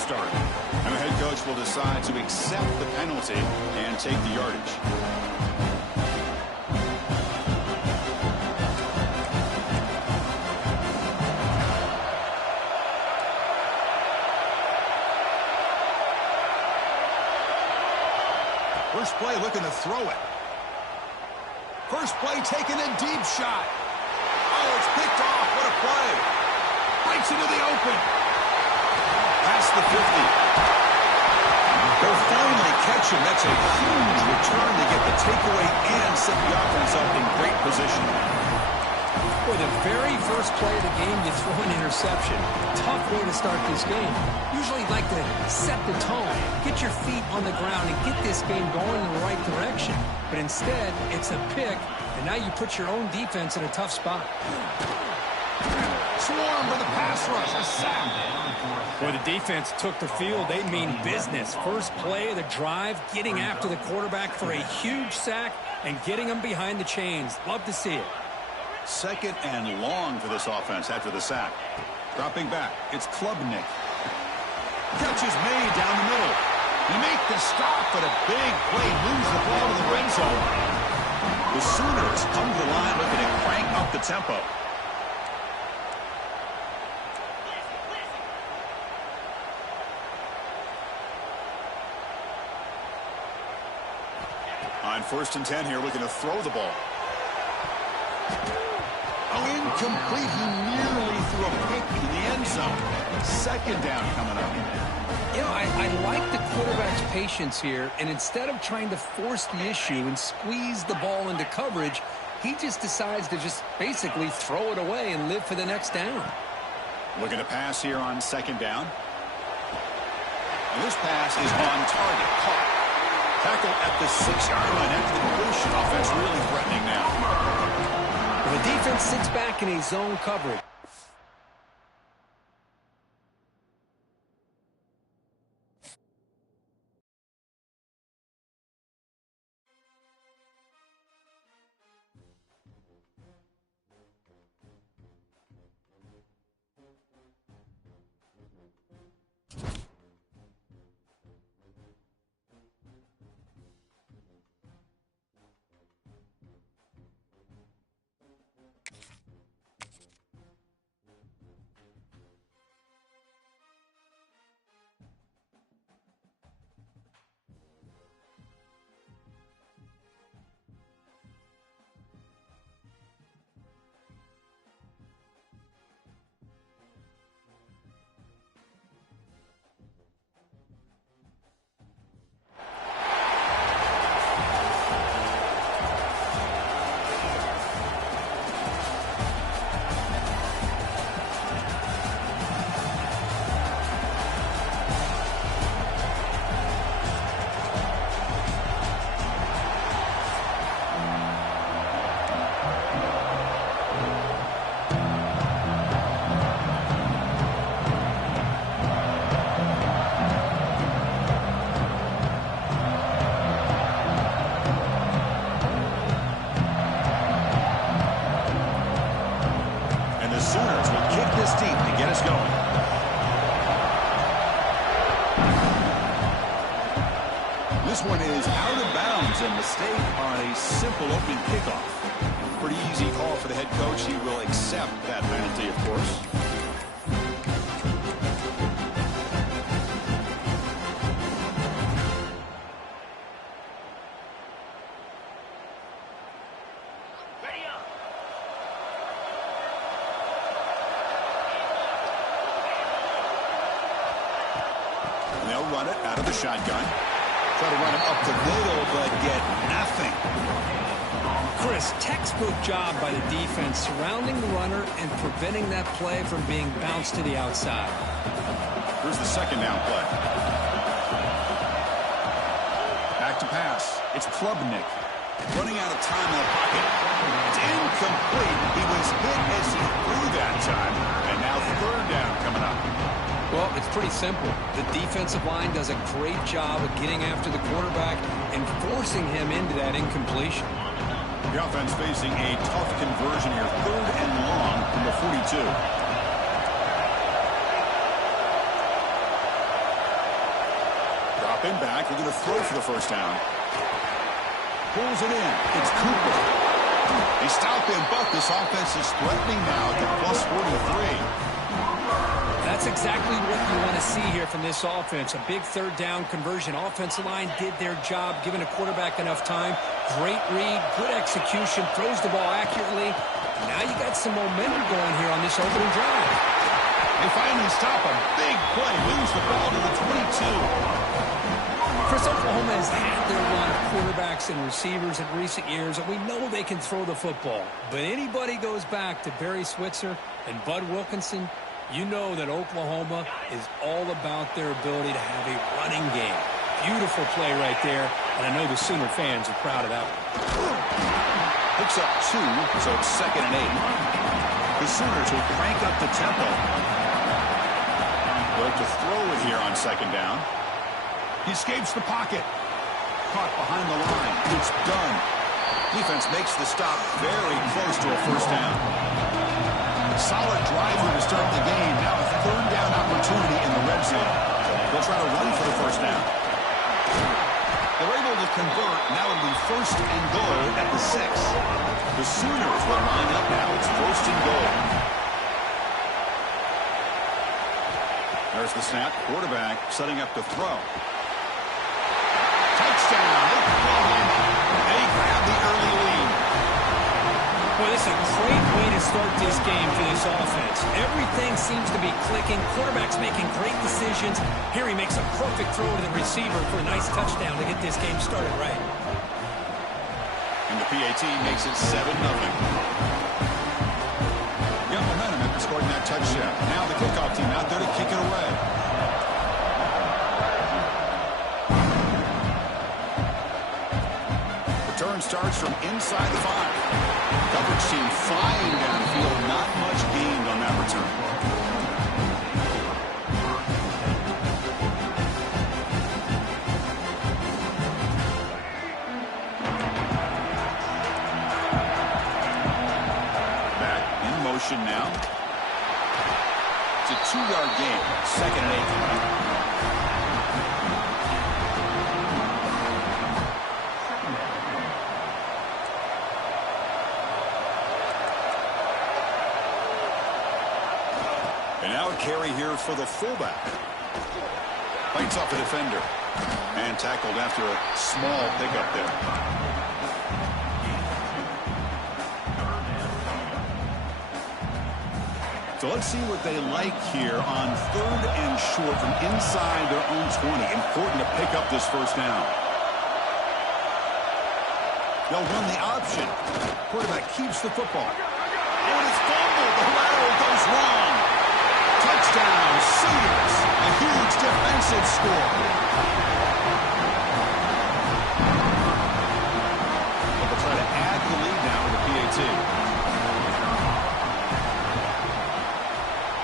start. And the head coach will decide to accept the penalty and take the yardage. First play looking to throw it. First play taking a deep shot. Oh, it's picked off. What a play. Breaks into the open. Past the 50. They'll finally catch him. That's a huge return to get the takeaway and set the offense up in great position. For the very first play of the game, you throw an interception. Tough way to start this game. Usually like to set the tone, get your feet on the ground, and get this game going in the right direction. But instead, it's a pick, and now you put your own defense in a tough spot. Swarm for the pass rush. A sack. When the defense took the field, they mean business. First play of the drive, getting after the quarterback for a huge sack and getting him behind the chains. Love to see it. Second and long for this offense after the sack. Dropping back, it's Klubnik. Catch is made down the middle. They make the stop, but a big play moves the ball to the red zone. The Sooners come to the line looking to crank up the tempo. On 1st and 10 here, looking to throw the ball. Oh, incomplete. He nearly threw a pick in the end zone. Second down coming up. You know, I like the quarterback's patience here, and instead of trying to force the issue and squeeze the ball into coverage, he just decides to just basically throw it away and live for the next down. Looking to pass here on 2nd down. And this pass is on target. Caught. Tackle at the 6-yard line after the completion. Offense really threatening now. The defense sits back in a zone coverage. This one is out of bounds, and mistake on a simple opening kickoff. Pretty easy call for the head coach. He will accept that penalty, of course. And they'll run it out of the shotgun. Try to run it up the middle, but get nothing. Chris, textbook job by the defense surrounding the runner and preventing that play from being bounced to the outside. Here's the second down play. Back to pass. It's Klubnik. Running out of time in the pocket. It's incomplete. He was hit as he threw that time. And now third down coming up. Well, it's pretty simple. The defensive line does a great job of getting after the quarterback and forcing him into that incompletion. The offense facing a tough conversion here. Third and long from the 42. dropping back. They're going to throw for the first down. Pulls it in. It's Cooper. They stop him, but this offense is threatening now to plus 43. That's exactly what you want to see here from this offense. A big third down conversion. Offensive line did their job, giving a quarterback enough time. Great read, good execution, throws the ball accurately. Now you got some momentum going here on this opening drive. They finally stop a big play. Moves the ball to the 22. Chris, Oklahoma has had their run of quarterbacks and receivers in recent years, and we know they can throw the football. But anybody goes back to Barry Switzer and Bud Wilkinson, you know that Oklahoma is all about their ability to have a running game. Beautiful play right there, and I know the Sooner fans are proud of that one. Picks up 2, so it's 2nd and 8. The Sooners will crank up the tempo. Look to throw it here on 2nd down. He escapes the pocket. Caught behind the line. It's done. Defense makes the stop very close to a first down. Solid drive here to start the game. Now a 3rd down opportunity in the red zone. They'll try to run for the first down. They're able to convert. Now it'll be 1st and goal at the 6. The Sooners will line up now. It's 1st and goal. There's the snap. Quarterback setting up to throw. Touchdown. They grab the early lead. Boy, this is a great way to start this game for this offense. Everything seems to be clicking. Quarterback's making great decisions. Here he makes a perfect throw to the receiver for a nice touchdown to get this game started right. And the PAT makes it 7-0. Got momentum after scoring that touchdown. Now the kickoff team out there to kick it away. Return starts from inside the 5. Coverage team flying downfield. Not much gained on that return. Back in motion now. It's a 2-yard gain. 2nd and 8. And now a carry here for the fullback. Fights off a defender. And tackled after a small pickup there. So let's see what they like here on 3rd and short from inside their own 20. Important to pick up this first down. They'll run the option. Quarterback keeps the football. Oh, and it's fumbled. The lateral goes wrong. Touchdown, Sooners. A huge defensive score. They'll try to add the lead now with the PAT.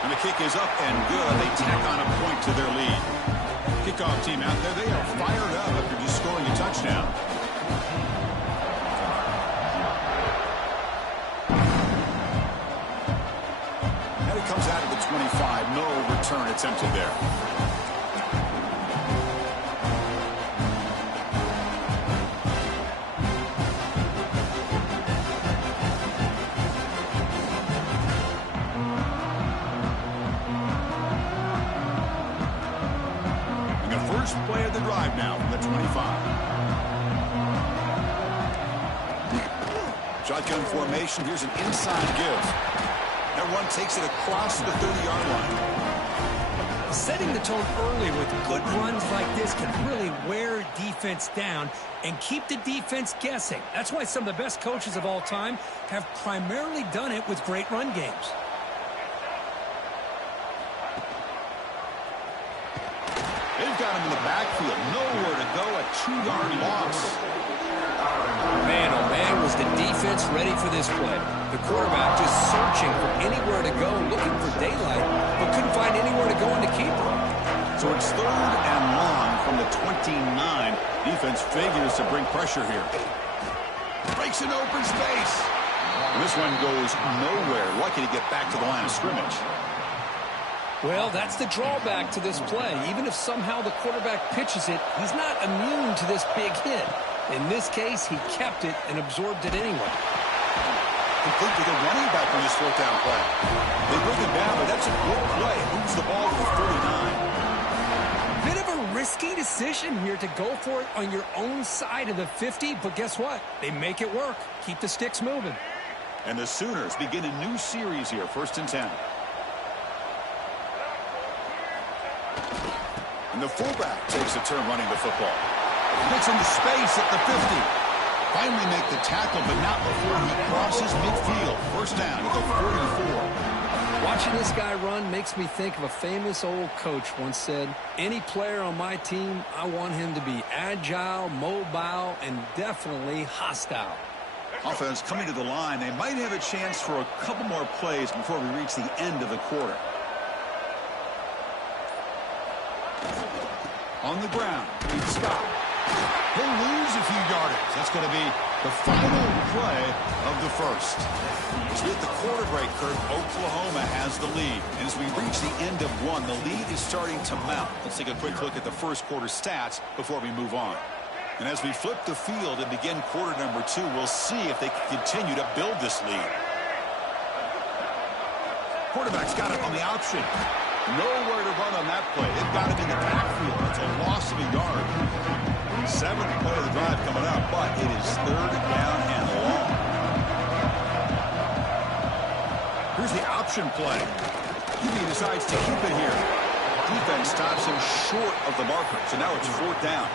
And the kick is up and good. They tack on a point to their lead. Kickoff team out there. They are fired up after just scoring a touchdown. Comes out of the 25. No return attempted there. And the first play of the drive now from the 25. Shotgun formation. Here's an inside give. That run takes it across the 30-yard line. Setting the tone early with good runs like this can really wear defense down and keep the defense guessing. That's why some of the best coaches of all time have primarily done it with great run games. They've got him in the backfield. Nowhere to go. A 2-yard loss. Man, oh man, was the defense ready for this play. The quarterback just searching for anywhere to go, looking for daylight, but couldn't find anywhere to go in the keeper. So it's 3rd and long from the 29. Defense figures to bring pressure here. Breaks an open space. And this one goes nowhere. Lucky to get back to the line of scrimmage. Well, that's the drawback to this play. Even if somehow the quarterback pitches it, he's not immune to this big hit. In this case, he kept it and absorbed it anyway. Complete to the running back on this fourth down play. They bring him down, but that's a good play. Moves the ball to the 49. Bit of a risky decision here to go for it on your own side of the 50, but guess what? They make it work. Keep the sticks moving. And the Sooners begin a new series here, 1st and 10. And the fullback takes a turn running the football. Gets into space at the 50. Finally make the tackle, but not before he crosses midfield. 1st down at the 44. Watching this guy run makes me think of a famous old coach once said, any player on my team, I want him to be agile, mobile, and definitely hostile. Offense coming to the line. They might have a chance for a couple more plays before we reach the end of the quarter. On the ground, Pete Scott. He'll lose a few yardage. That's going to be the final play of the first. As we hit the quarter break, Kurt, Oklahoma has the lead. And as we reach the end of one, the lead is starting to mount. Let's take a quick look at the first quarter stats before we move on. And as we flip the field and begin quarter number 2, we'll see if they can continue to build this lead. Quarterback's got it on the option. Nowhere to run on that play. They've got him in the backfield. It's a loss of a yard. 7th play of the drive coming up, but it is 3rd down and long. Here's the option play. He decides to keep it here. Defense stops him short of the marker, so now it's 4th down.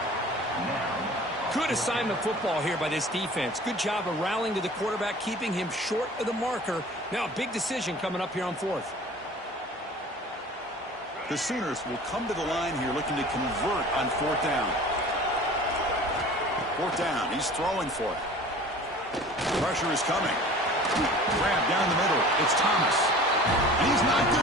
Good assignment football here by this defense. Good job of rallying to the quarterback, keeping him short of the marker. Now a big decision coming up here on 4th. The Sooners will come to the line here looking to convert on 4th down. 4th down. He's throwing for it. Pressure is coming. Grab down the middle. It's Thomas. And he's not good.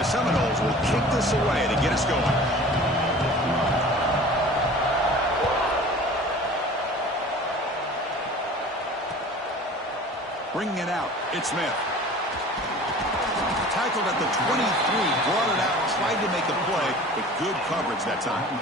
the Seminoles will kick this away to get us going. Bringing it out, it's Smith. Tackled at the 23, brought it out, tried to make a play, but good coverage that time.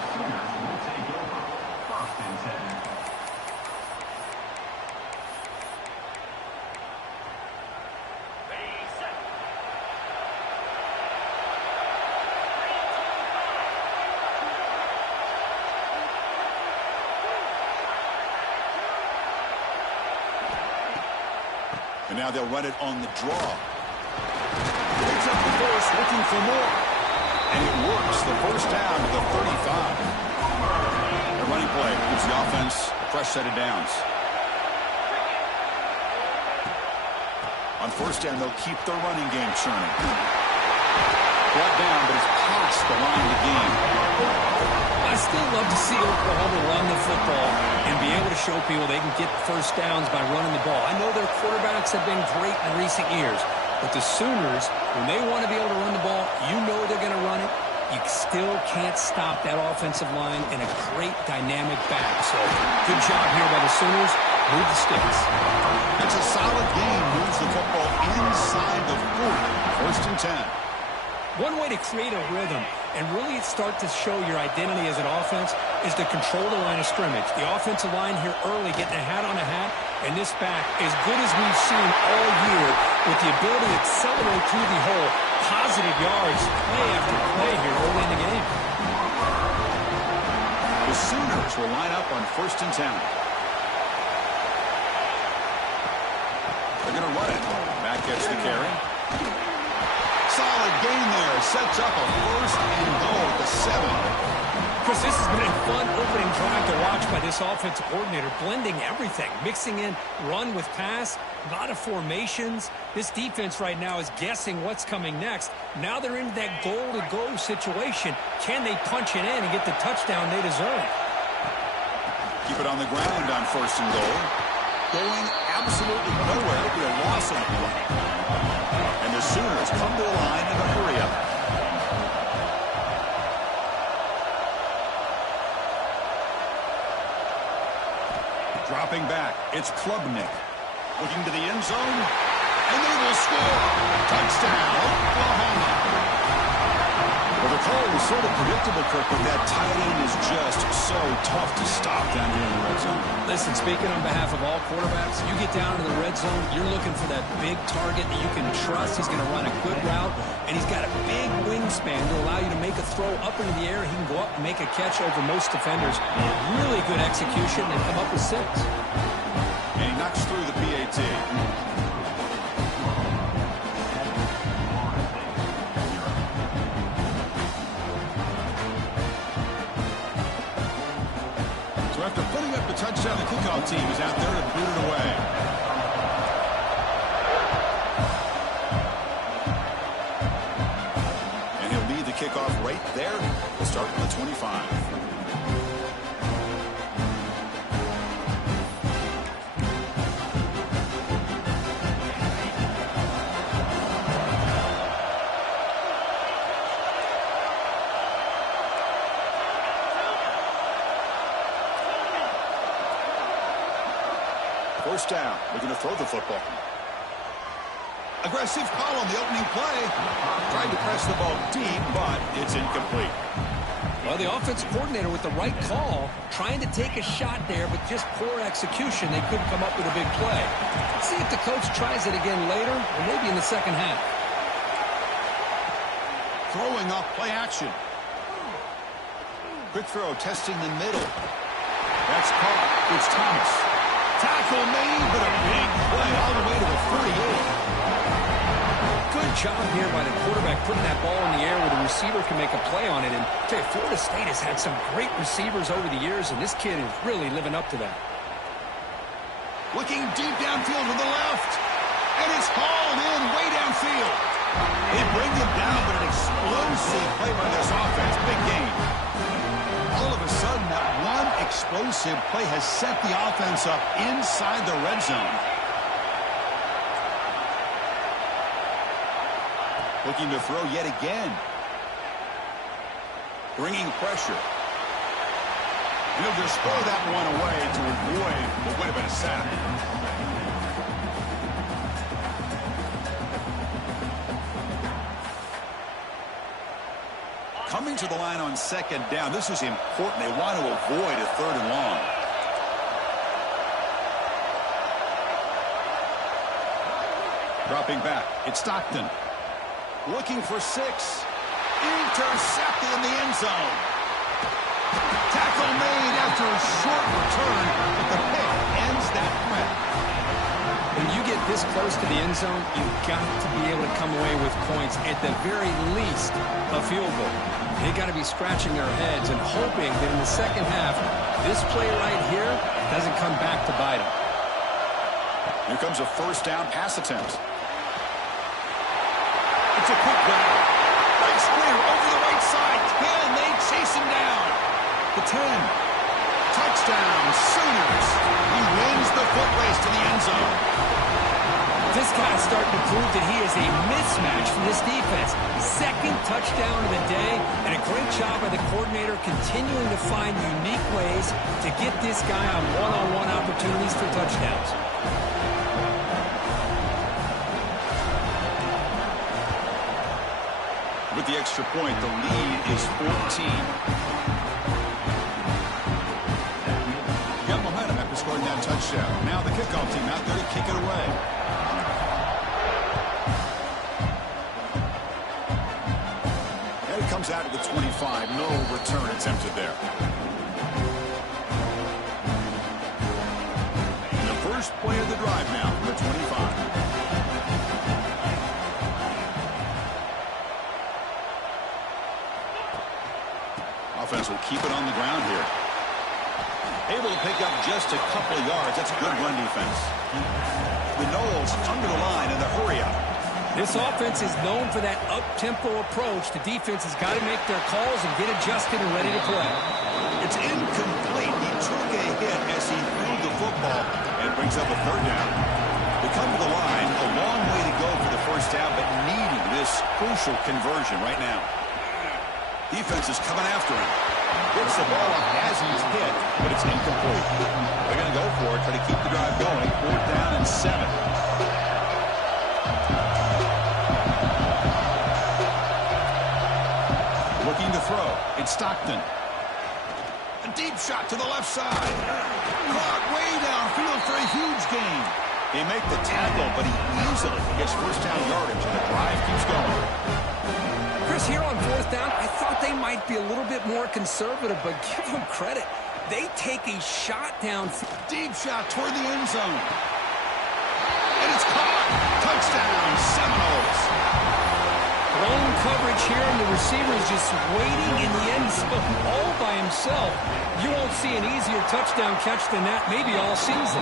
And now they'll run it on the draw. Picks up the force, looking for more. And it works. The first down to the 35. The running play gives the offense a fresh set of downs. On first down, they'll keep their running game churning. Brought down, but it's past the line of the game. I still love to see Oklahoma run the football and be able to show people they can get first downs by running the ball. I know their quarterbacks have been great in recent years, but the Sooners, when they want to be able to run the ball, you know they're going to run it. You still can't stop that offensive line and a great dynamic back. So good job here by the Sooners. Move the sticks. That's a solid game. Moves the football inside the 40. First and 10. One way to create a rhythm and really start to show your identity as an offense is to control the line of scrimmage. The offensive line here early getting a hat on a hat, and this back, as good as we've seen all year, with the ability to accelerate through the hole, positive yards, play after play here early in the game. The Sooners will line up on first and 10. They're going to run it. Back gets the carry. Solid gain there. Sets up a first and goal at the 7. Chris, this has been a fun opening drive to watch by this offensive coordinator, blending everything, mixing in run with pass, a lot of formations. This defense right now is guessing what's coming next. Now they're into that goal-to-go situation. Can they punch it in and get the touchdown they deserve? Keep it on the ground on first and goal. Going absolutely nowhere. It'll be a loss on the play. And the Sooners come to the line in a hurry-up. Dropping back, it's Klubnik. Looking to the end zone, and they will score. Touchdown, Oklahoma. Well, the call was sort of predictable, Kirk, but that tight end is just so tough to stop down here in the red zone. Listen, speaking on behalf of all quarterbacks, you get down to the red zone, you're looking for that big target that you can trust. He's going to run a good route, and he's got a big wingspan to allow you to make a throw up into the air. He can go up and make a catch over most defenders. Really good execution and come up with 6. And he knocks through the PAT. After putting up the touchdown, the kickoff team is out there to boot it away. And he'll lead the kickoff right there. We'll start from the 25. First down. We're going to throw the football. Aggressive call on the opening play. Tried to press the ball deep, but it's incomplete. Well, the offensive coordinator with the right call, trying to take a shot there, but just poor execution. They couldn't come up with a big play. Let's see if the coach tries it again later, or maybe in the second half. Throwing off play action. Quick throw, testing the middle. That's caught. It's Thomas. Tackle made, but a big play all the way to the 38. Good job here by the quarterback putting that ball in the air where the receiver can make a play on it. And I tell you, Florida State has had some great receivers over the years, and this kid is really living up to that. Looking deep downfield to the left, and it's hauled in way downfield. They bring it down, but an explosive play by this offense. Big game. All of a sudden, that one explosive play has set the offense up inside the red zone. Looking to throw yet again. Bringing pressure. He'll just throw that one away to avoid what would have been a sack. Coming to the line on second down. This is important. They want to avoid a third and long. Dropping back. It's Stockton. Looking for 6. Intercepted in the end zone. Tackle made after a short return, but the pick ends that threat. When you get this close to the end zone, you've got to be able to come away with points, at the very least, a field goal. They got to be scratching their heads and hoping that in the second half, this play right here doesn't come back to bite them. Here comes a first down pass attempt. It's a quick grab. Right square over the right side. Can they chase him down? The 10. Touchdown, Sooners. He wins the foot race to the end zone. This guy's starting to prove that he is a mismatch for this defense. Second touchdown of the day, and a great job by the coordinator continuing to find unique ways to get this guy on one-on-one opportunities for touchdowns. With the extra point, the lead is 14. Got momentum after scoring that touchdown. Now the kickoff team out there to kick it away. And it comes out to the 25. No return attempted there. And the first play of the drive now from the 25. Offense will keep it on the ground here. Able to pick up just a couple of yards. That's good run defense. The Noles under the line in the hurry up. This offense is known for that up-tempo approach. The defense has got to make their calls and get adjusted and ready to play. It's incomplete. He took a hit as he threw the football and brings up a third down. They come to the line. A long way to go for the first down, but needing this crucial conversion right now. Defense is coming after him. Gets the ball up as he's hit, but it's incomplete. They're going to go for it, try to keep the drive going. 4th down and 7. Looking to throw. It's Stockton. A deep shot to the left side. Caught way downfield for a huge gain. They make the tackle, but he easily gets first down yardage, and the drive keeps going. Chris, here on 4th down, I thought they might be a little bit more conservative, but give them credit. They take a shot down. Deep shot toward the end zone. And it's caught. Touchdown, Seminoles. Blown coverage here, and the receiver is just waiting in the end zone all by himself. You won't see an easier touchdown catch than that maybe all season.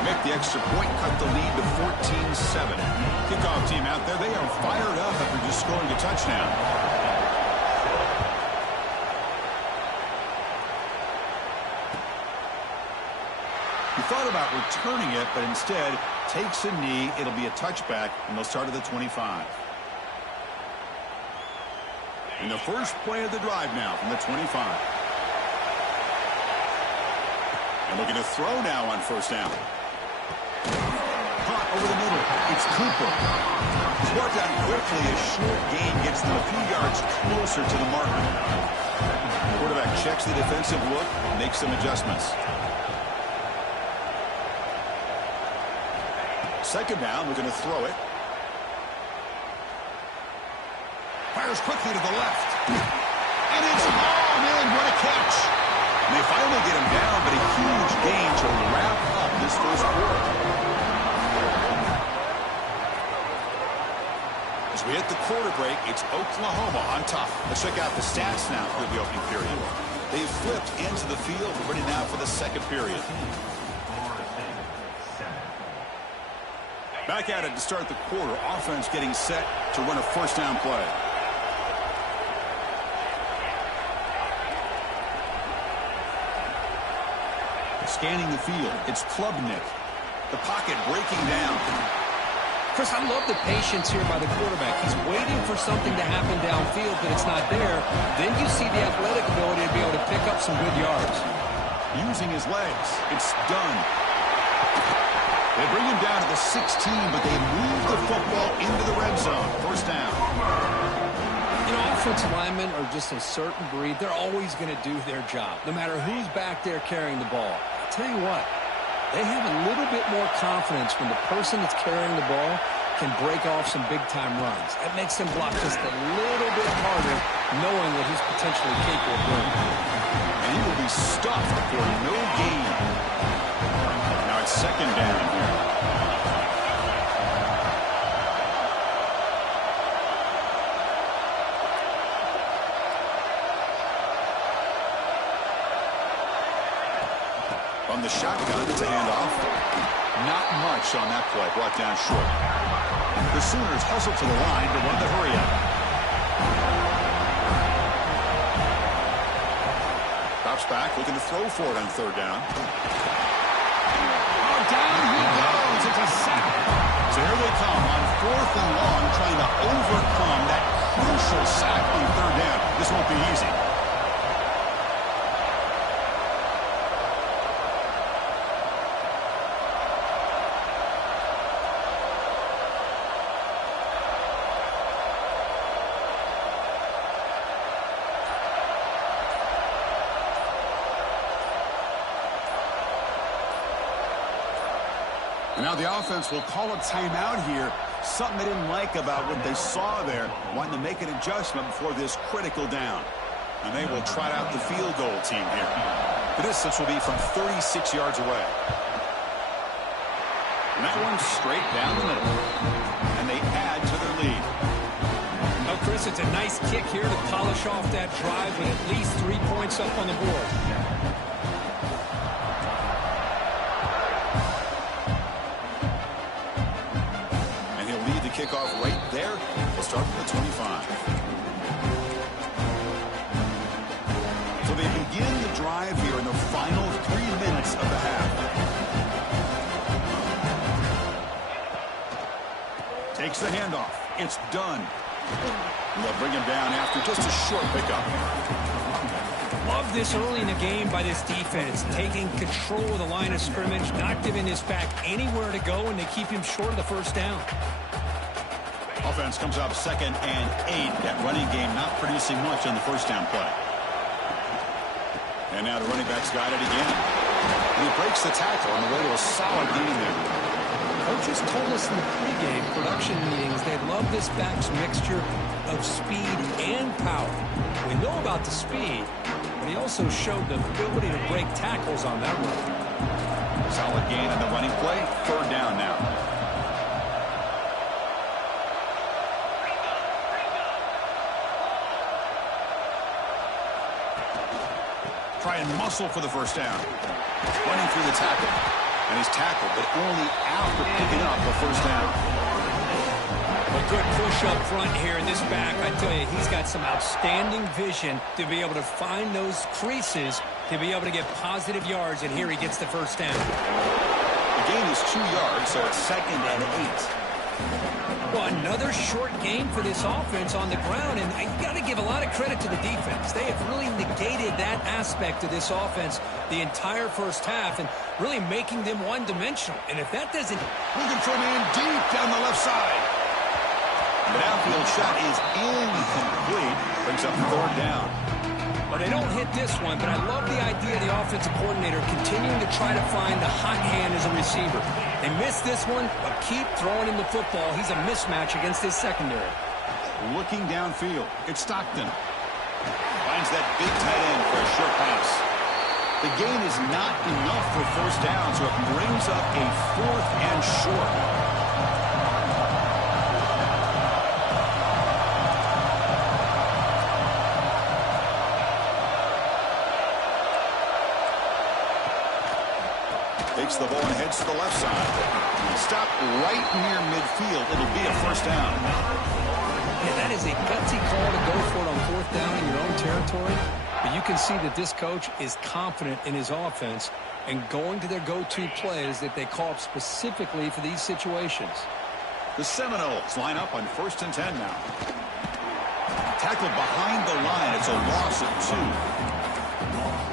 Make the extra point, cut the lead to 14-7. Kickoff team out there, they are fired up after just scoring a touchdown. He thought about returning it, but instead takes a knee. It'll be a touchback, and they'll start at the 25. And the first play of the drive now from the 25. And looking to throw now on first down. Caught over the middle. It's Cooper. He's worked out quickly. A short gain gets them a few yards closer to the marker. Quarterback checks the defensive look, makes some adjustments. Second down, we're going to throw it. Fires quickly to the left. And it's long in. What a catch. And they finally get him down, but a huge gain to wrap up this first quarter. As we hit the quarter break, it's Oklahoma on top. Let's check out the stats now for the opening period. They've flipped into the field, ready now for the second period. Back at it to start the quarter. Offense getting set to run a first down play. Scanning the field, it's Klubnik. The pocket breaking down. Chris, I love the patience here by the quarterback. He's waiting for something to happen downfield, but it's not there. Then you see the athletic ability to be able to pick up some good yards. Using his legs. It's done. They bring him down to the 16, but they move the football into the red zone. First down. You know, offensive linemen are just a certain breed. They're always going to do their job, no matter who's back there carrying the ball. I'll tell you what, they have a little bit more confidence when the person that's carrying the ball can break off some big-time runs. That makes them block just a little bit harder, knowing what he's potentially capable of doing. And he will be stuffed for no gain. Now it's second down here. From the shotgun, it's a handoff. Not much on that play, brought down short. The Sooners hustle to the line to run the hurry-up. Drops back, looking to throw for it on third down. Oh, down he goes. It's a sack. So here they come on fourth and long, trying to overcome that crucial sack on third down. This won't be easy. Now the offense will call a timeout here. Something they didn't like about what they saw there. Wanting to make an adjustment before this critical down. And they will trot out the field goal team here. The distance will be from 36 yards away. And that one's straight down the middle. And they add to their lead. Well, Chris, it's a nice kick here to polish off that drive with at least 3 points up on the board. Kickoff right there. We'll start from the 25. So they begin the drive here in the final 3 minutes of the half. Takes the handoff. It's done. And they'll bring him down after just a short pickup. Love this early in the game by this defense, taking control of the line of scrimmage, not giving this back anywhere to go, and they keep him short of the first down. Offense comes up 2nd and 8. That running game not producing much on the first down play. And now the running back's got it again. And he breaks the tackle on the way to a solid gain there. Coaches told us in the pregame production meetings they love this back's mixture of speed and power. We know about the speed, but he also showed the ability to break tackles on that run. Solid gain on the running play. Third down now. Try and muscle for the first down. Running through the tackle. And he's tackled, but only after picking up the first down. A good push up front here in this back. I tell you, he's got some outstanding vision to be able to find those creases, to be able to get positive yards, and here he gets the first down. The gain is 2 yards, so it's 2nd and 8. Well, another short game for this offense on the ground, and you got to give a lot of credit to the defense. They have really negated that aspect of this offense the entire first half and really making them one-dimensional. And if that doesn't... Looking for a man deep down the left side. The downfield shot is incomplete. Brings up third down. Well, they don't hit this one, but I love the idea of the offensive coordinator continuing to try to find the hot hand as a receiver. They missed this one, but keep throwing him the football. He's a mismatch against his secondary. Looking downfield, it's Stockton. Finds that big tight end for a short pass. The gain is not enough for first down, so it brings up a 4th and short. Takes the ball and heads to the left side. Stop right near midfield. It'll be a first down. Yeah, that is a gutsy call to go for it on 4th down in your own territory. But you can see that this coach is confident in his offense and going to their go-to plays that they call up specifically for these situations. The Seminoles line up on 1st and 10 now. Tackled behind the line. It's a loss of 2.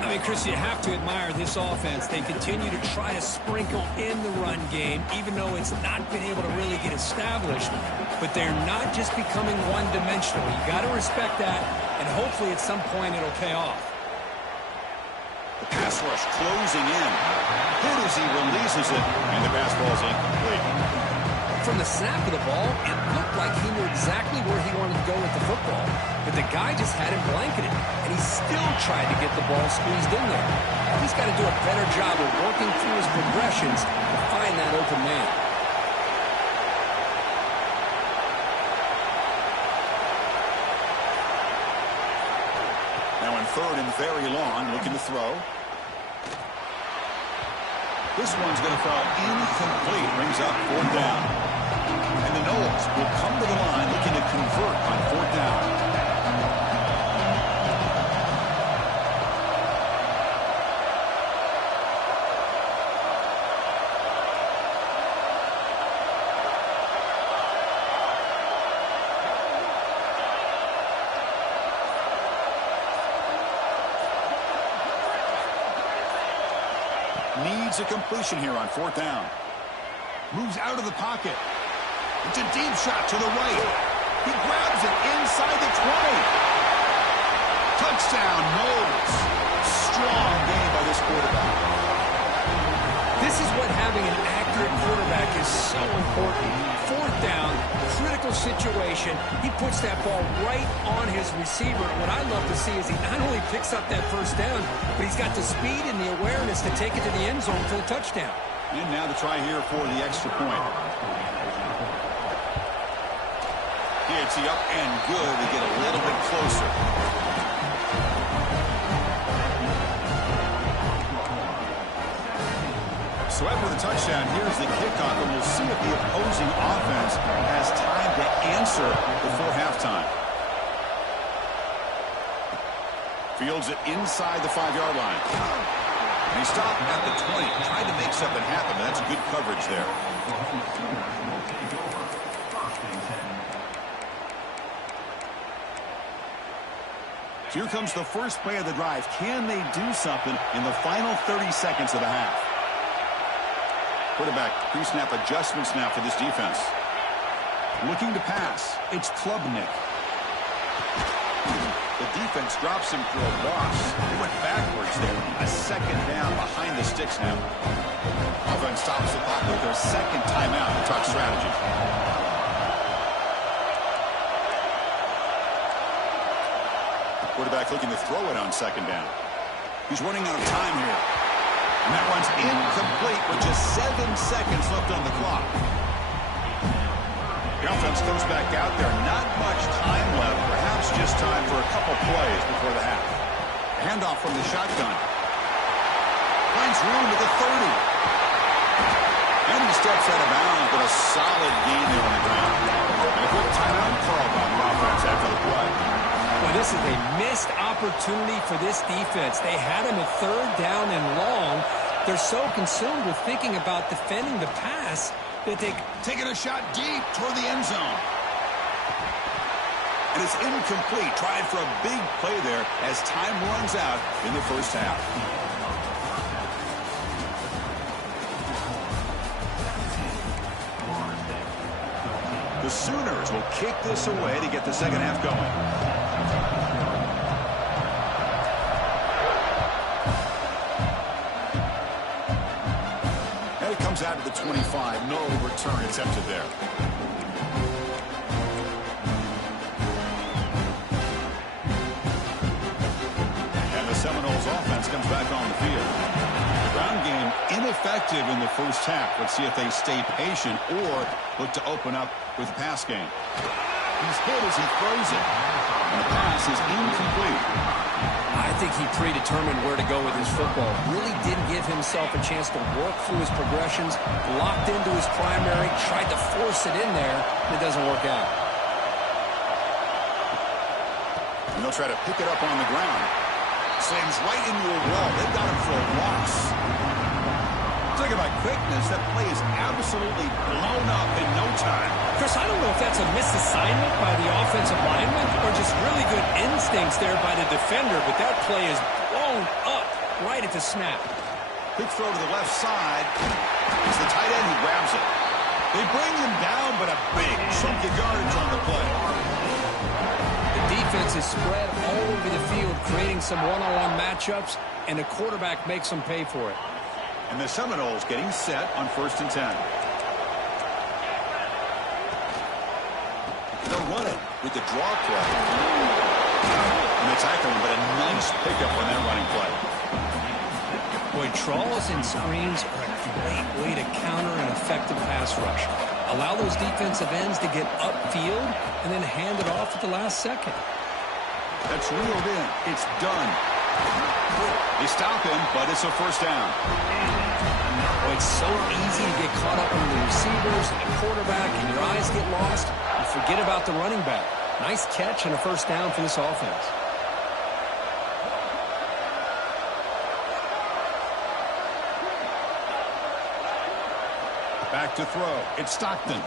I mean, Chris, you have to admire this offense. They continue to try to sprinkle in the run game, even though it's not been able to really get established. But they're not just becoming one-dimensional. You got to respect that, and hopefully at some point it'll pay off. The pass rush closing in. Hit as he releases it, and the pass ball is incomplete. From the snap of the ball, it looked like he knew exactly where he wanted to go with the football. But the guy just had him blanketed, and he still tried to get the ball squeezed in there. He's got to do a better job of working through his progressions to find that open man. Now in 3rd and very long, looking to throw. This one's going to fall incomplete. Brings up 4th down. And the Noles will come to the line looking to convert on 4th down. Needs a completion here on 4th down. Moves out of the pocket. It's a deep shot to the right. He grabs it inside the 20. Touchdown, Noles. Strong game by this quarterback. This is what having an accurate quarterback is so important. 4th down, critical situation. He puts that ball right on his receiver. And what I love to see is he not only picks up that 1st down, but he's got the speed and the awareness to take it to the end zone for the touchdown. And now the try here for the extra point. It's the up and good to get a little bit closer. So after the touchdown, here's the kickoff, and we'll see if the opposing offense has time to answer before halftime. Fields it inside the 5-yard line. And he stopped at the 20, tried to make something happen. That's good coverage there. Here comes the first play of the drive. Can they do something in the final 30 seconds of the half? Quarterback pre-snap adjustments now for this defense. Looking to pass. It's Klubnik. The defense drops him for a loss. He went backwards there. A 2nd down behind the sticks now. Offense stops the clock with their 2nd timeout to talk strategy. Quarterback looking to throw it on 2nd down. He's running out of time here. And that one's incomplete with just 7 seconds left on the clock. The offense comes back out there. Not much time left. Perhaps just time for a couple plays before the half. Handoff from the shotgun. Finds room at the 30. And he steps out of bounds, but a solid gain there on the ground. And a quick timeout call by the offense after the play. Well, this is a missed opportunity for this defense. They had him at 3rd down and long. They're so consumed with thinking about defending the pass that they... Taking a shot deep toward the end zone. And it's incomplete. Tried for a big play there as time runs out in the first half. The Sooners will kick this away to get the second half going. Out of the 25, no return attempted there. And the Seminoles offense comes back on the field. The ground game ineffective in the first half. Let's see if they stay patient or look to open up with a pass game. He's hit as he throws it. And the pass is incomplete. I think he predetermined where to go with his football. Really didn't give himself a chance to work through his progressions, locked into his primary, tried to force it in there, and it doesn't work out. And they'll try to pick it up on the ground. Slams right into a wall. They've got him for a loss. To Talking about quickness, that play is absolutely blown up in no time. Chris, I don't know if that's a misassignment by the offensive lineman or just really good instincts there by the defender, but that play is blown up right at the snap. Quick throw to the left side. It's the tight end who grabs it. They bring him down, but a big chunk of yardage on the play. The defense is spread all over the field, creating some one-on-one matchups, and the quarterback makes them pay for it. And the Seminoles getting set on 1st and 10. They'll run it with the draw play. And they tackle him, but a nice pickup on that running play. Boy, draws and screens are a great way to counter an effective pass rush. Allow those defensive ends to get upfield and then hand it off at the last second. That's reeled in. It's done. They stop him, but it's a 1st down. Boy, it's so easy to get caught up in the receivers and the quarterback, and your eyes get lost. You forget about the running back. Nice catch and a 1st down for this offense. Back to throw. It's Stockton.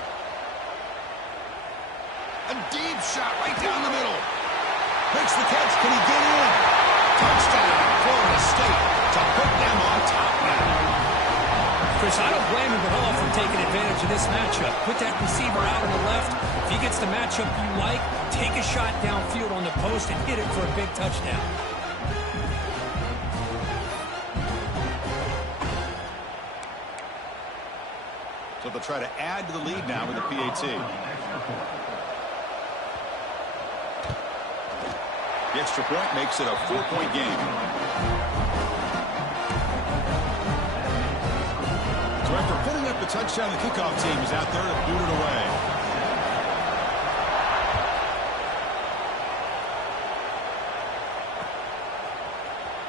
A deep shot right down the middle. Makes the catch. Can he get in? Touchdown, Florida State, to put them on top now. Chris, I don't blame him at all for taking advantage of this matchup. Put that receiver out on the left. If he gets the matchup you like, take a shot downfield on the post and hit it for a big touchdown. So they'll try to add to the lead now with the PAT. The extra point makes it a 4-point game. So after putting up the touchdown, the kickoff team is out there to boot it away.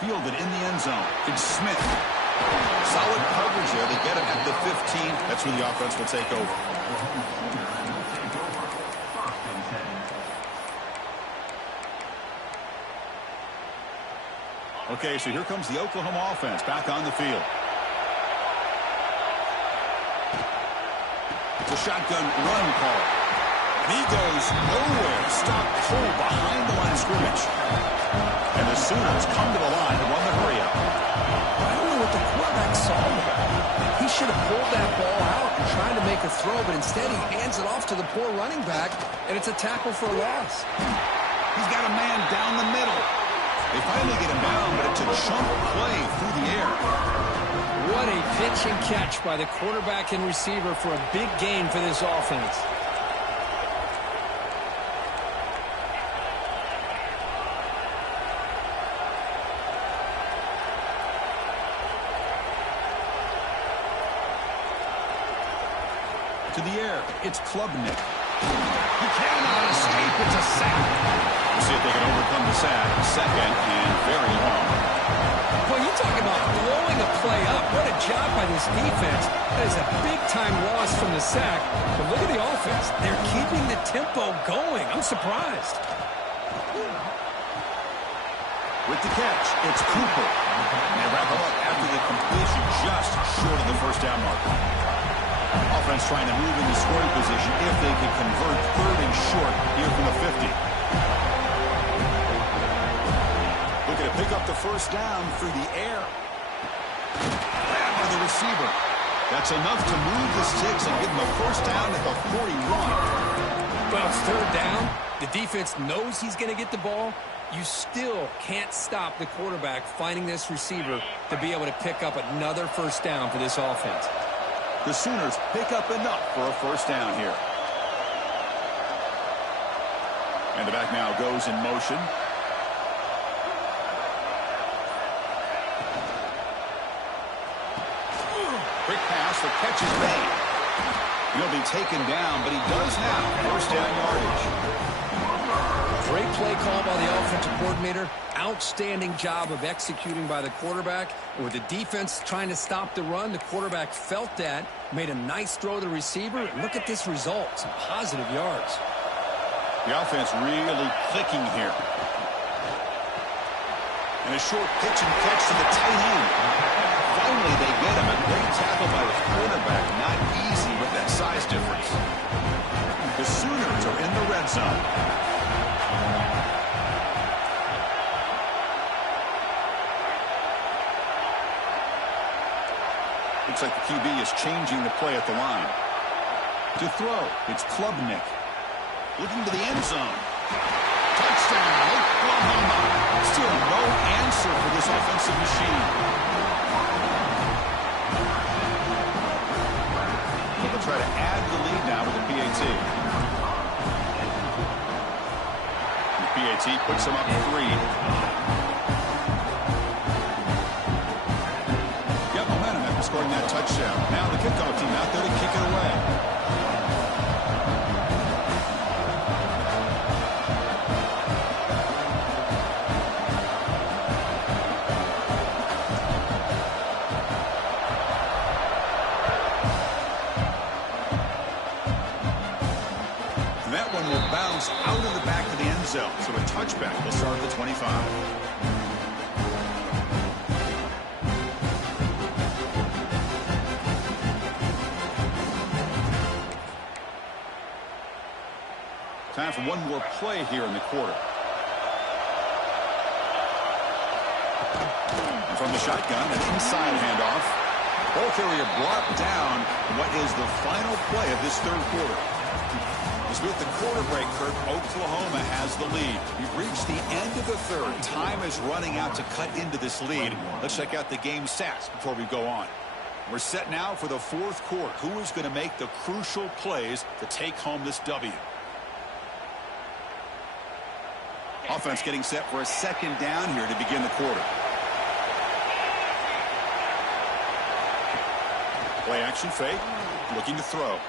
Fielded in the end zone. It's Smith. Solid coverage there. They get him at the 15. That's where the offense will take over. Okay, so here comes the Oklahoma offense back on the field. It's a shotgun run call. And he goes nowhere. Stop cold behind the line of scrimmage. And the Sooners come to the line to run the hurry up. I don't know what the quarterback saw there. He should have pulled that ball out and tried to make a throw, but instead he hands it off to the poor running back, and it's a tackle for a loss. He's got a man down the middle. They finally get him down, but it's a chunk play through the air. What a pitch and catch by the quarterback and receiver for a big gain for this offense. To the air, it's Klubnik. He cannot escape. It's a sack. We'll see if they can overcome the sack. 2nd and very long. Well, you talk about blowing a play up. What a job by this defense. That is a big-time loss from the sack. But look at the offense. They're keeping the tempo going. I'm surprised. With the catch, it's Cooper. And they wrap him up after the completion just short of the 1st down mark. Offense trying to move into scoring position if they could convert 3rd and short here from the 50. Looking to pick up the 1st down through the air. Grab by the receiver. That's enough to move the sticks and give them a 1st down at the 41. Well, it's 3rd down. The defense knows he's going to get the ball. You still can't stop the quarterback finding this receiver to be able to pick up another 1st down for this offense. The Sooners pick up enough for a 1st down here. And the back now goes in motion. Quick pass, the catch is made. He'll be taken down, but he does have 1st down yardage. Great play call by the offensive coordinator. Outstanding job of executing by the quarterback. And with the defense trying to stop the run, the quarterback felt that, made a nice throw to the receiver. And look at this result, some positive yards. The offense really clicking here. And a short pitch and catch to the tight end. Finally, they get him. A great tackle by the quarterback. Not easy with that size difference. The Sooners are in the red zone. Looks like the QB is changing the play at the line. To throw, it's Klubnik. Looking to the end zone. Touchdown, Oklahoma. Still no answer for this offensive machine. They'll try to add the lead now with the PAT. The PAT puts them up 3. Got momentum after scoring that touchdown. Now the kickoff team out there to kick it away. Out of the back of the end zone, so a touchback will start at the 25. Time for one more play here in the quarter. And from the shotgun, an inside handoff. Ball carrier brought down. What is the final play of this third quarter? As we hit the quarter break, Kirk, Oklahoma has the lead. We've reached the end of the third. Time is running out to cut into this lead. Let's check out the game stats before we go on. We're set now for the fourth quarter. Who is going to make the crucial plays to take home this W? Offense getting set for a second down here to begin the quarter. Play action fake. Looking to throw.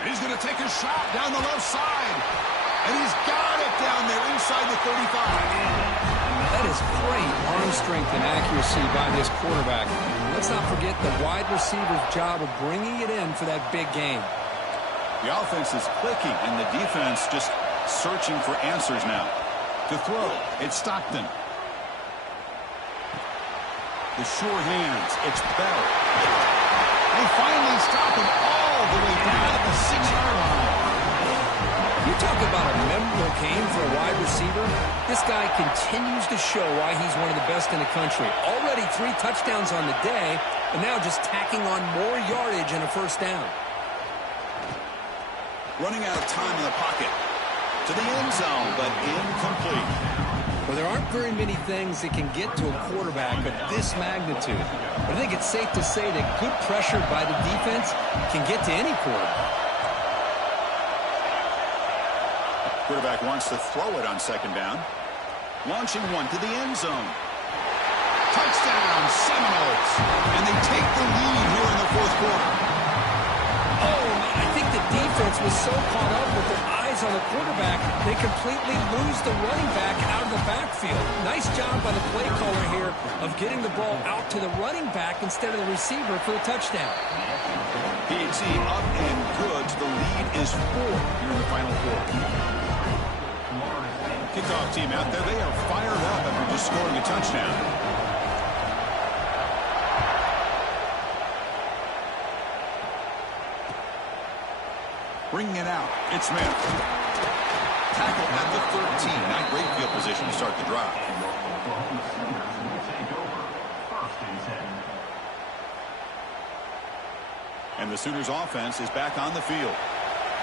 And he's going to take a shot down the left side. And he's got it down there inside the 35. That is great arm strength and accuracy by this quarterback. Let's not forget the wide receiver's job of bringing it in for that big game. The offense is clicking, and the defense just searching for answers now. To throw, it's Stockton. The sure hands, it's Bell. They finally stop him all the way down at the 6-yard line. You talk about a memorable game for a wide receiver. This guy continues to show why he's one of the best in the country. Already 3 touchdowns on the day, and now just tacking on more yardage and a first down. Running out of time in the pocket. To the end zone, but incomplete. Well, there aren't very many things that can get to a quarterback of this magnitude. But I think it's safe to say that good pressure by the defense can get to any quarterback. Quarterback wants to throw it on second down. Launching one to the end zone. Touchdown, Seminoles. And they take the lead here in the fourth quarter. Oh, man, I think the defense was so caught up with their eyes on the quarterback, they completely lose the running back out of the backfield. Nice job by the play caller here of getting the ball out to the running back instead of the receiver for the touchdown. PAT up and good. The lead is 4 here in the final quarter. Kickoff team out there. They are fired up after just scoring a touchdown. Bringing it out, it's Smith. Tackle at the 13. Not great field position to start the drive. And the Sooners offense is back on the field.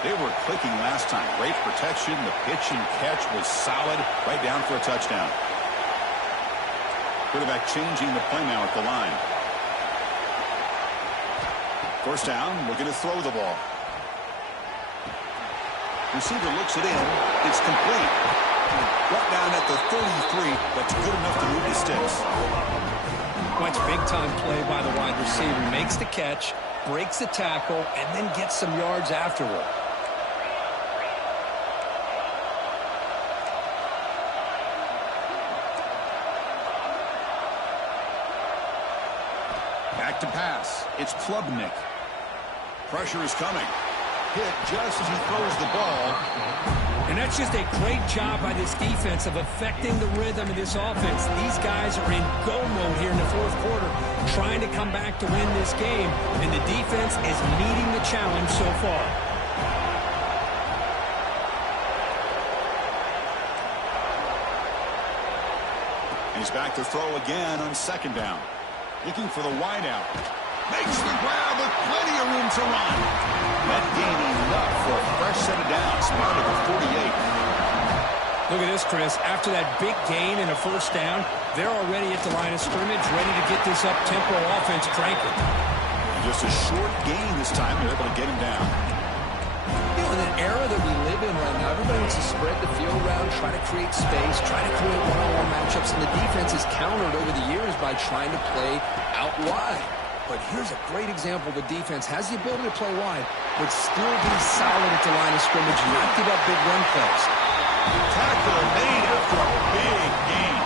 They were clicking last time. Great protection. The pitch and catch was solid. Right down for a touchdown. Quarterback changing the play now at the line. First down, looking to throw the ball. Receiver looks it in. It's complete. Brought down at the 33. That's good enough to move the sticks. Well, it's big-time play by the wide receiver. Makes the catch, breaks the tackle, and then gets some yards afterward. Back to pass. It's Klubnik. Pressure is coming. Hit just as he throws the ball. And that's just a great job by this defense of affecting the rhythm of this offense. These guys are in go mode here in the fourth quarter, trying to come back to win this game, and the defense is meeting the challenge so far. He's back to throw again on second down. Looking for the wideout. Makes the grab with plenty of room to run. That gaining enough for a fresh set of downs. Smart at the 48. Look at this, Chris. After that big gain and a first down, they're already at the line of scrimmage, ready to get this up-tempo offense cranking. Just a short gain this time. They're able to get him down. You know, in an era that we live in right now, everybody wants to spread the field around, try to create space, try to create one-on-one matchups, and the defense is countered over the years by trying to play out wide. But here's a great example. The defense has the ability to play wide, but still be solid at the line of scrimmage, not give up big run plays. Tackle made after a big gain.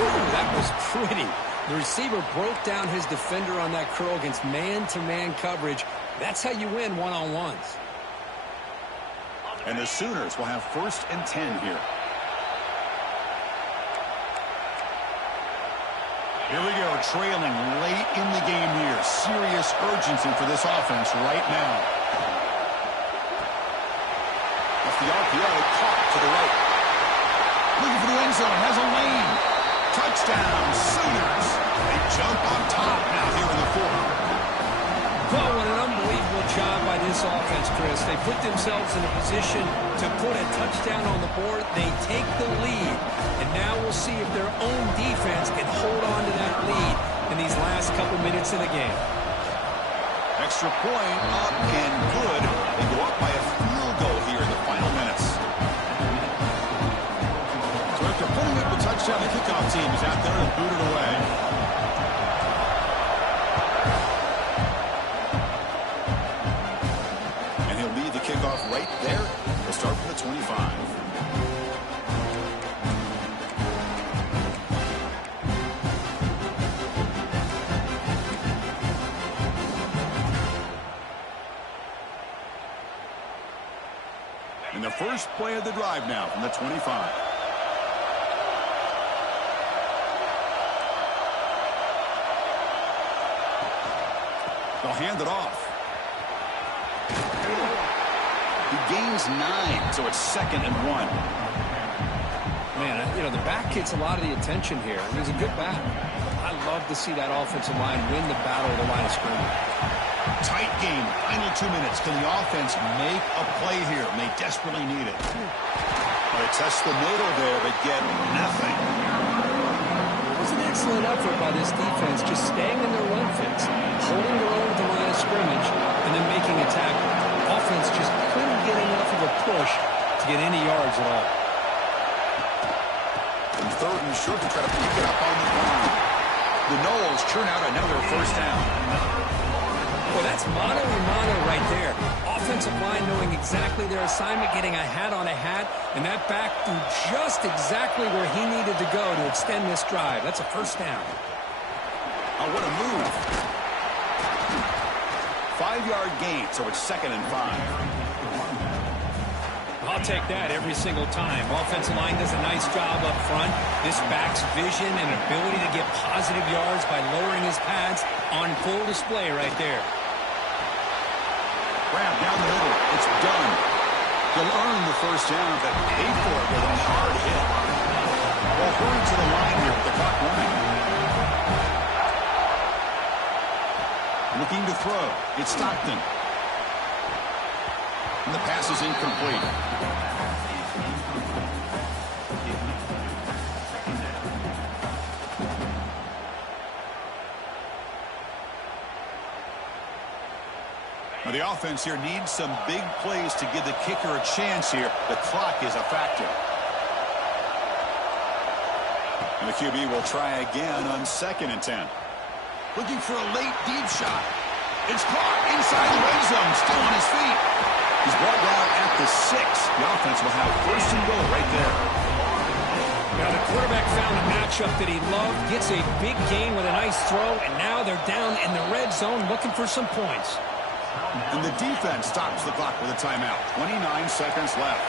Whew, that was pretty. The receiver broke down his defender on that curl against man-to-man coverage. That's how you win one-on-ones. And the Sooners will have 1st and 10 here. Here we go, trailing late in the game here. Serious urgency for this offense right now. Off the RPO, caught to the right. Looking for the end zone, has a lane. Touchdown, Sooners. They jump on top now here in the fourth. Oh, what an unbelievable job by this offense, Chris. They put themselves in a position to put a touchdown on the board. They take the lead. And now we'll see if their own defense can hold on to that lead in these last couple minutes of the game. Extra point up and good. They go up by a field goal here in the final minutes. So after putting up the touchdown, the kickoff team is out there to boot it away. And he'll lead the kickoff right there. He'll start from the 25. And the first play of the drive now from the 25. They'll hand it off. He gains 9, so it's 2nd and 1. Man, you know, the back gets a lot of the attention here. It was a good battle. I love to see that offensive line win the battle of the line of scrimmage. Tight game, final 2 minutes. Can the offense make a play here? And they desperately need it. They test the middle there, but get nothing. It was an excellent effort by this defense, just staying in their run fits, holding their own at the line of scrimmage, and then making a tackle. Offense just couldn't get enough of a push to get any yards at all. And 3rd and short to try to pick it up on the ground. The Noles churn out another first down. Well, that's mano-a-mano right there. Offensive line knowing exactly their assignment, getting a hat on a hat, and that back threw just exactly where he needed to go to extend this drive. That's a first down. Oh, what a move. 5-yard gain, so it's 2nd and 5. I'll take that every single time. Offensive line does a nice job up front. This back's vision and ability to get positive yards by lowering his pads on full display right there. Grab down the middle. It's done. He'll earn the first down, but paid for it with a hard hit. Well, hurry to the line here with the clock running. Looking to throw. It's Stockton. And the pass is incomplete. Now the offense here needs some big plays to give the kicker a chance here. The clock is a factor. And the QB will try again on 2nd and 10. Looking for a late deep shot. It's caught inside the red zone, still on his feet. He's brought down at the 6. The offense will have 1st and goal right there. Now the quarterback found a matchup that he loved, gets a big gain with a nice throw, and now they're down in the red zone looking for some points. And the defense stops the clock with a timeout. 29 seconds left.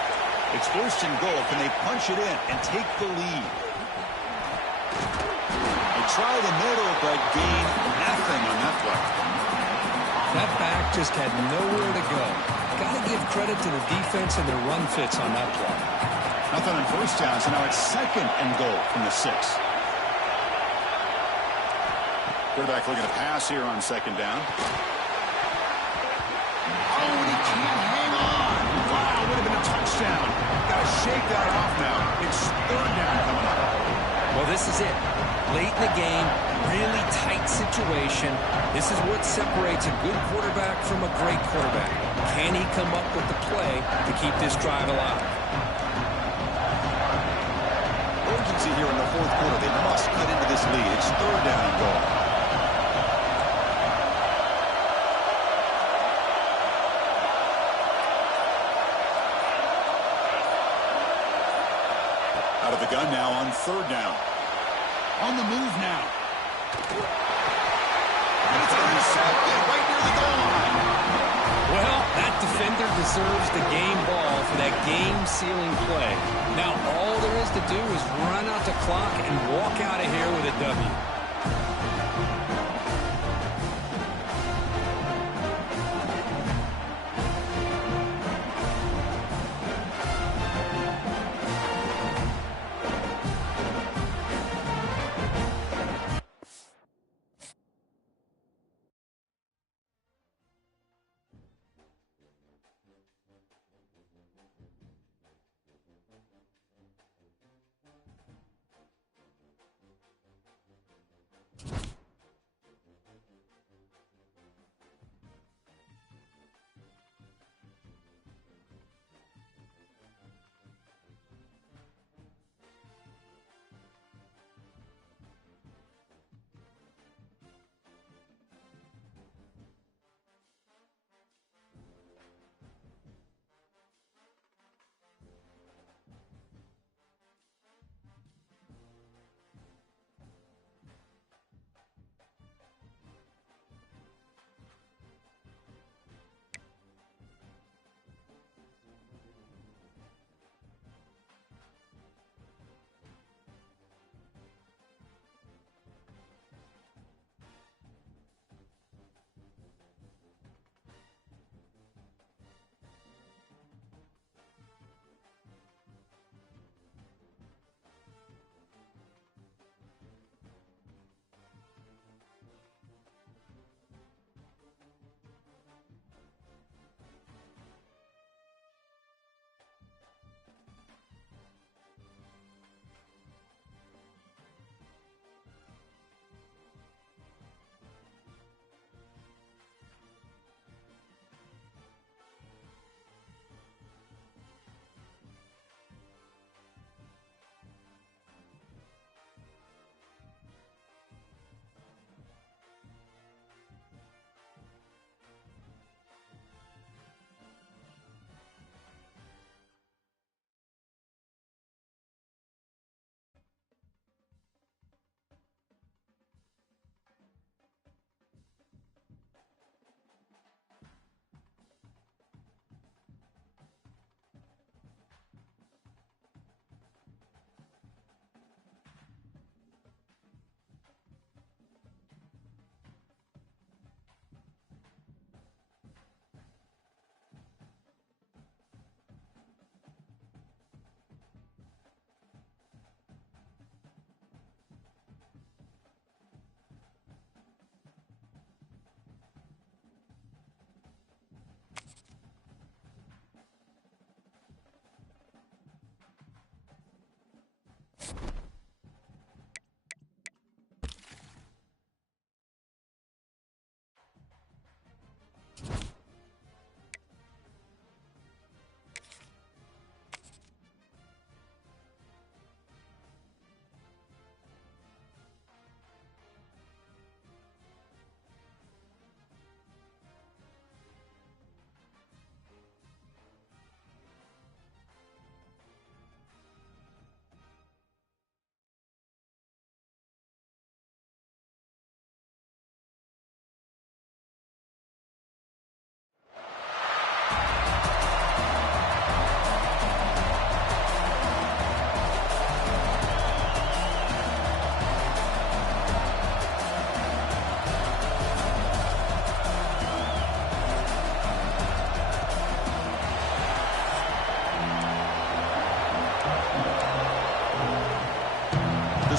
It's first and goal. Can they punch it in and take the lead? They try the middle, but gain nothing on that play. That back just had nowhere to go. Got to give credit to the defense and their run fits on that play. Nothing on first down, so now it's second and goal from the 6. Quarterback looking to pass here on second down. Oh, and he can't hang on. Wow, would have been a touchdown. Got to shake that off now. It's third down coming up. Well, this is it. Late in the game, really tight situation. This is what separates a good quarterback from a great quarterback. Can he come up with the play to keep this drive alive? Urgency here in the fourth quarter. They must cut into this lead. It's third down and goal. Out of the gun now on third down. On the move now. And it's intercepted right near the goal line. Well, that defender deserves the game ball for that game-sealing play. Now all there is to do is run out the clock and walk out of here with a W.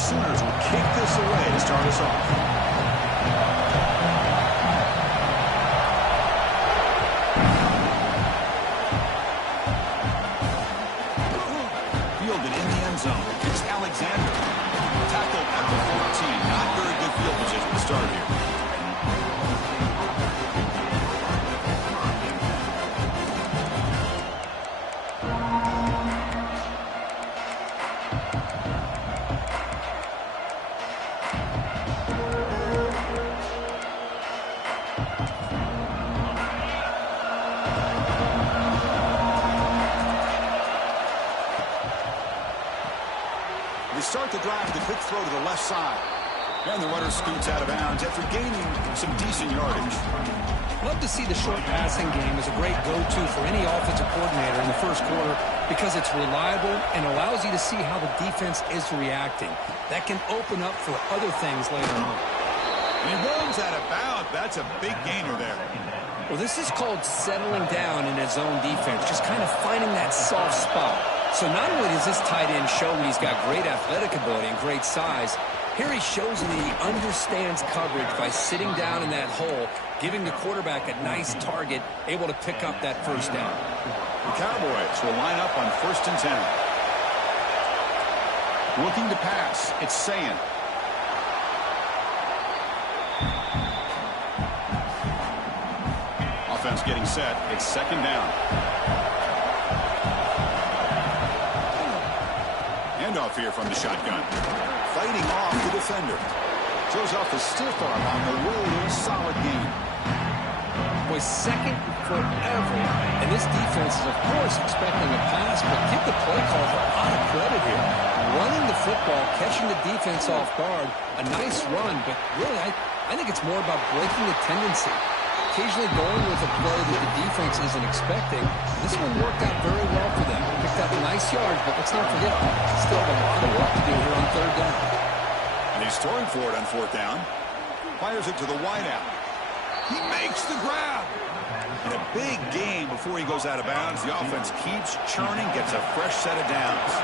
Sooners will kick this away to start us off. Fielded in the end zone. It's Alexander. Tackled at the 14. Not very good field position to start here. Start the drive with a quick throw to the left side. And the runner scoots out of bounds after gaining some decent yardage. Love to see the short passing game as a great go-to for any offensive coordinator in the first quarter because it's reliable and allows you to see how the defense is reacting. That can open up for other things later on. He runs out of bounds. That's a big gainer there. Well, this is called settling down in his own defense, just kind of finding that soft spot. So not only does this tight end show he's got great athletic ability and great size, here he shows that he understands coverage by sitting down in that hole, giving the quarterback a nice target, able to pick up that first down. The Cowboys will line up on 1st and 10. Looking to pass, it's Sayan. Offense getting set, it's 2nd down. Off here from the shotgun. Fighting off the defender. Throws off the stiff arm on the way to a solid game. Boy, second forever. And this defense is, of course, expecting a pass, but give the play caller a lot of credit here. Running the football, catching the defense off guard. A nice run, but really, I think it's more about breaking the tendency. Occasionally going with a play that the defense isn't expecting. This one worked out very well for them. Picked up a nice yard, but let's not forget, still have a lot of work to do here on 3rd down. And he's throwing for it on 4th down. Fires it to the wideout. He makes the grab. In a big game before he goes out of bounds, the offense keeps churning, gets a fresh set of downs.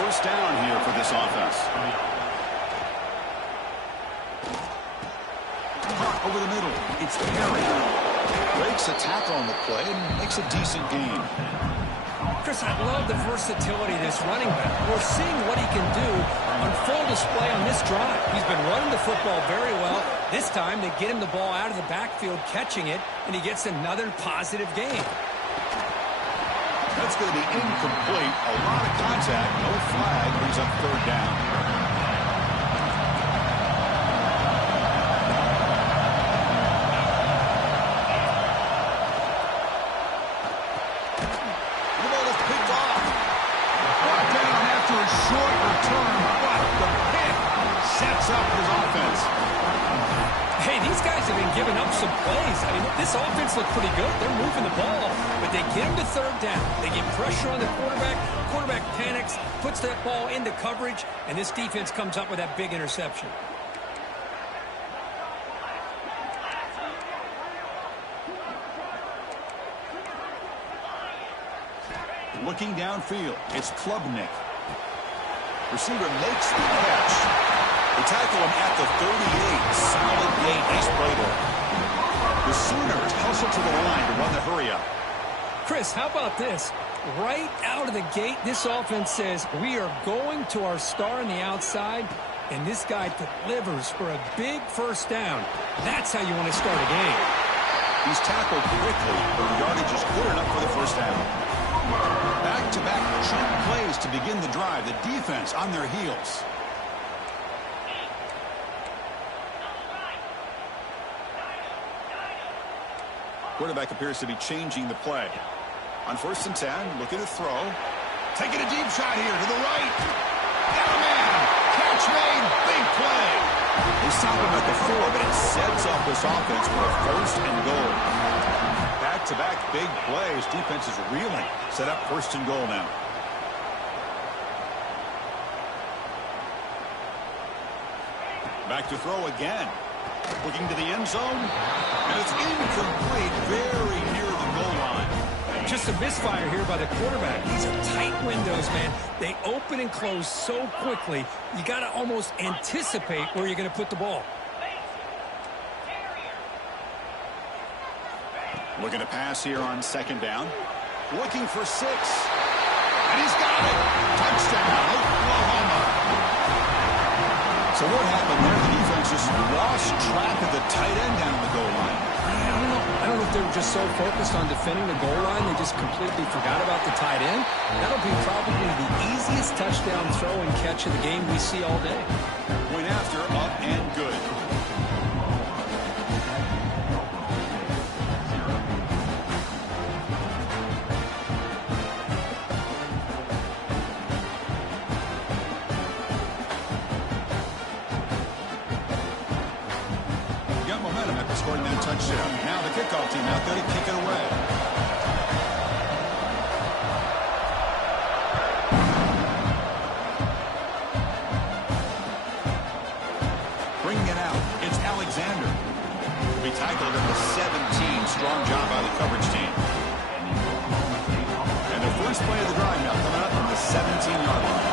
1st down here for this offense. Over the middle, it's Perry. Breaks a tackle on the play and makes a decent gain. Chris, I love the versatility of this running back. We're seeing what he can do on full display on this drive. He's been running the football very well. This time, they get him the ball out of the backfield, catching it, and he gets another positive gain. That's going to be incomplete. A lot of contact, no flag, brings up 3rd down. Giving up some plays. I mean, this offense looked pretty good. They're moving the ball, but they get him to 3rd down. They get pressure on the quarterback. Quarterback panics, puts that ball into coverage, and this defense comes up with that big interception. Looking downfield, it's Klubnik. Receiver makes the catch. They tackle him at the 38. Solid gain. Nice play there. The Sooners hustle to the line to run the hurry-up. Chris, how about this? Right out of the gate, this offense says, we are going to our star on the outside, and this guy delivers for a big 1st down. That's how you want to start a game. He's tackled quickly, but the yardage is good enough for the 1st down. Back-to-back chunk plays to begin the drive. The defense on their heels. Quarterback appears to be changing the play. On 1st and 10, looking to throw. Taking a deep shot here to the right. Got a man. Catch made. Big play. They stop him at the 4, but it sets up this offense for a 1st and goal. Back-to-back big plays. Defense is reeling. Set up 1st and goal now. Back to throw again. Looking to the end zone. And it's incomplete. Very near the goal line. Just a misfire here by the quarterback. These are tight windows, man. They open and close so quickly, you got to almost anticipate where you're going to put the ball. Looking to pass here on second down. Looking for 6. And he's got it. Touchdown, Oklahoma. So what happened there? The defense just lost track of the tight end down the goal line. I don't know if they were just so focused on defending the goal line, they just completely forgot about the tight end. That'll be probably the easiest touchdown throw and catch of the game we see all day. Went after, up and good. Scoring that touchdown. Now the kickoff team out there to kick it away. Bringing it out. It's Alexander. Will be tackled at the 17. Strong job by the coverage team. And the first play of the drive now coming up from the 17-yard line.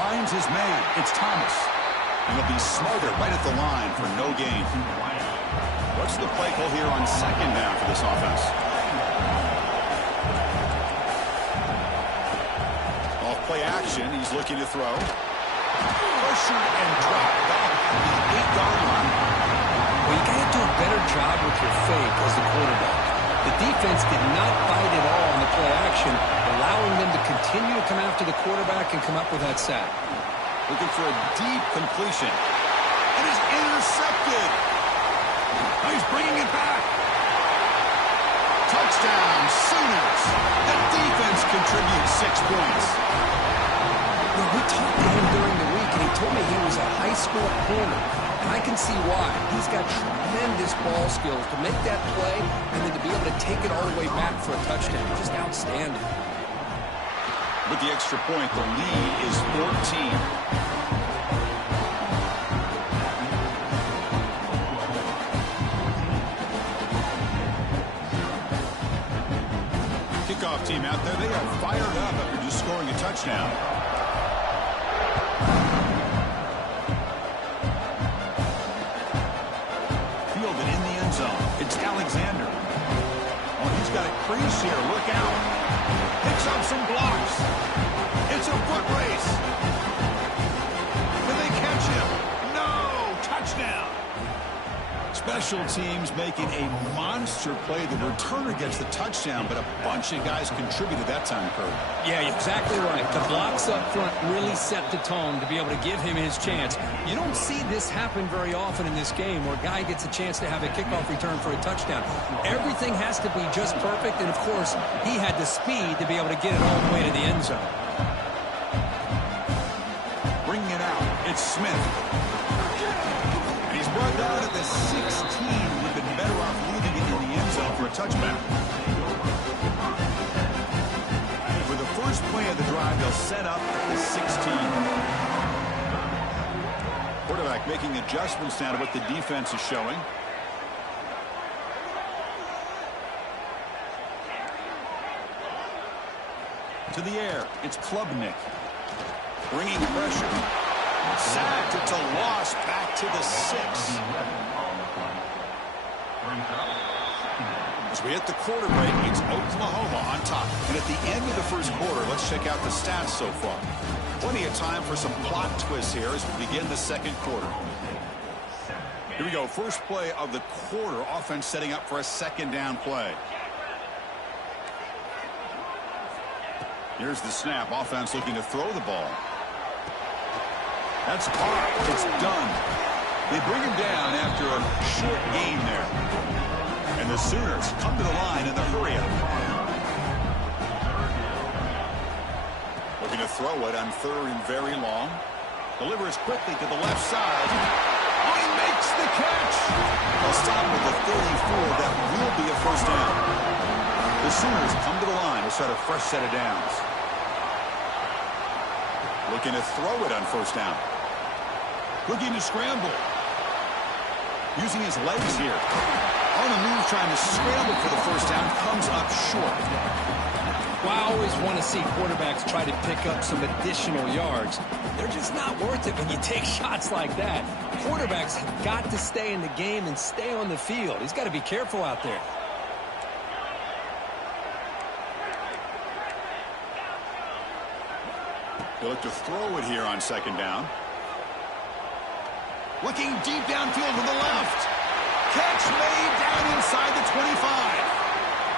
Finds his man. It's Thomas. And he'll be smothered right at the line for no gain. What's the play call here on second down for this offense? Off play action. He's looking to throw. Pressured and dropped back at the 8-yard line. Well, you got to do a better job with your fake as the quarterback. The defense did not bite at all on the play action, allowing them to continue to come after the quarterback and come up with that sack. Looking for a deep completion. And it's intercepted. Now he's bringing it back. Touchdown, Sooners. The defense contributes 6 points. Well, we talked to him during the week, and he told me he was a high school corner. And I can see why. He's got tremendous ball skills to make that play and then to be able to take it all the way back for a touchdown. Just outstanding. With the extra point, the lead is 14. Kickoff team out there, they are fired up after just scoring a touchdown. Fielded in the end zone. It's Alexander. Oh, he's got a crease here. Look out. Picks up some blocks. It's a foot race. Can they catch him? No! Touchdown. Special teams making a monster play. The returner gets the touchdown, but a bunch of guys contributed that time, Kurt. Yeah, you're exactly right. The blocks up front really set the tone to be able to give him his chance. You don't see this happen very often in this game where a guy gets a chance to have a kickoff return for a touchdown. Everything has to be just perfect, and of course, he had the speed to be able to get it all the way to the end zone. Bringing it out. It's Smith. Brought down at the 16. Would have been better off leaving it in the end zone for a touchback. For the first play of the drive, they'll set up at the 16. Quarterback making adjustments now to what the defense is showing. To the air, it's Klubnik. Bringing pressure. Sacked. It's a loss back to the 6. As we hit the quarter break, it's Oklahoma on top. And at the end of the first quarter, let's check out the stats so far. Plenty of time for some plot twists here as we begin the second quarter. Here we go. First play of the quarter. Offense setting up for a second down play. Here's the snap. Offense looking to throw the ball. That's caught. It's done. They bring him down after a short gain there. And the Sooners come to the line in the hurry-up. Looking to throw it on third and very long. Delivers quickly to the left side. Oh, he makes the catch. They'll stop with the 34. That will be a first down. The Sooners come to the line to start a fresh set of downs. Looking to throw it on first down. Looking to scramble. Using his legs here. On the move, trying to scramble for the first down. Comes up short. Well, I always want to see quarterbacks try to pick up some additional yards. They're just not worth it when you take shots like that. Quarterbacks have got to stay in the game and stay on the field. He's got to be careful out there. He'll look to throw it here on second down. Looking deep downfield to the left. Catch made down inside the 25.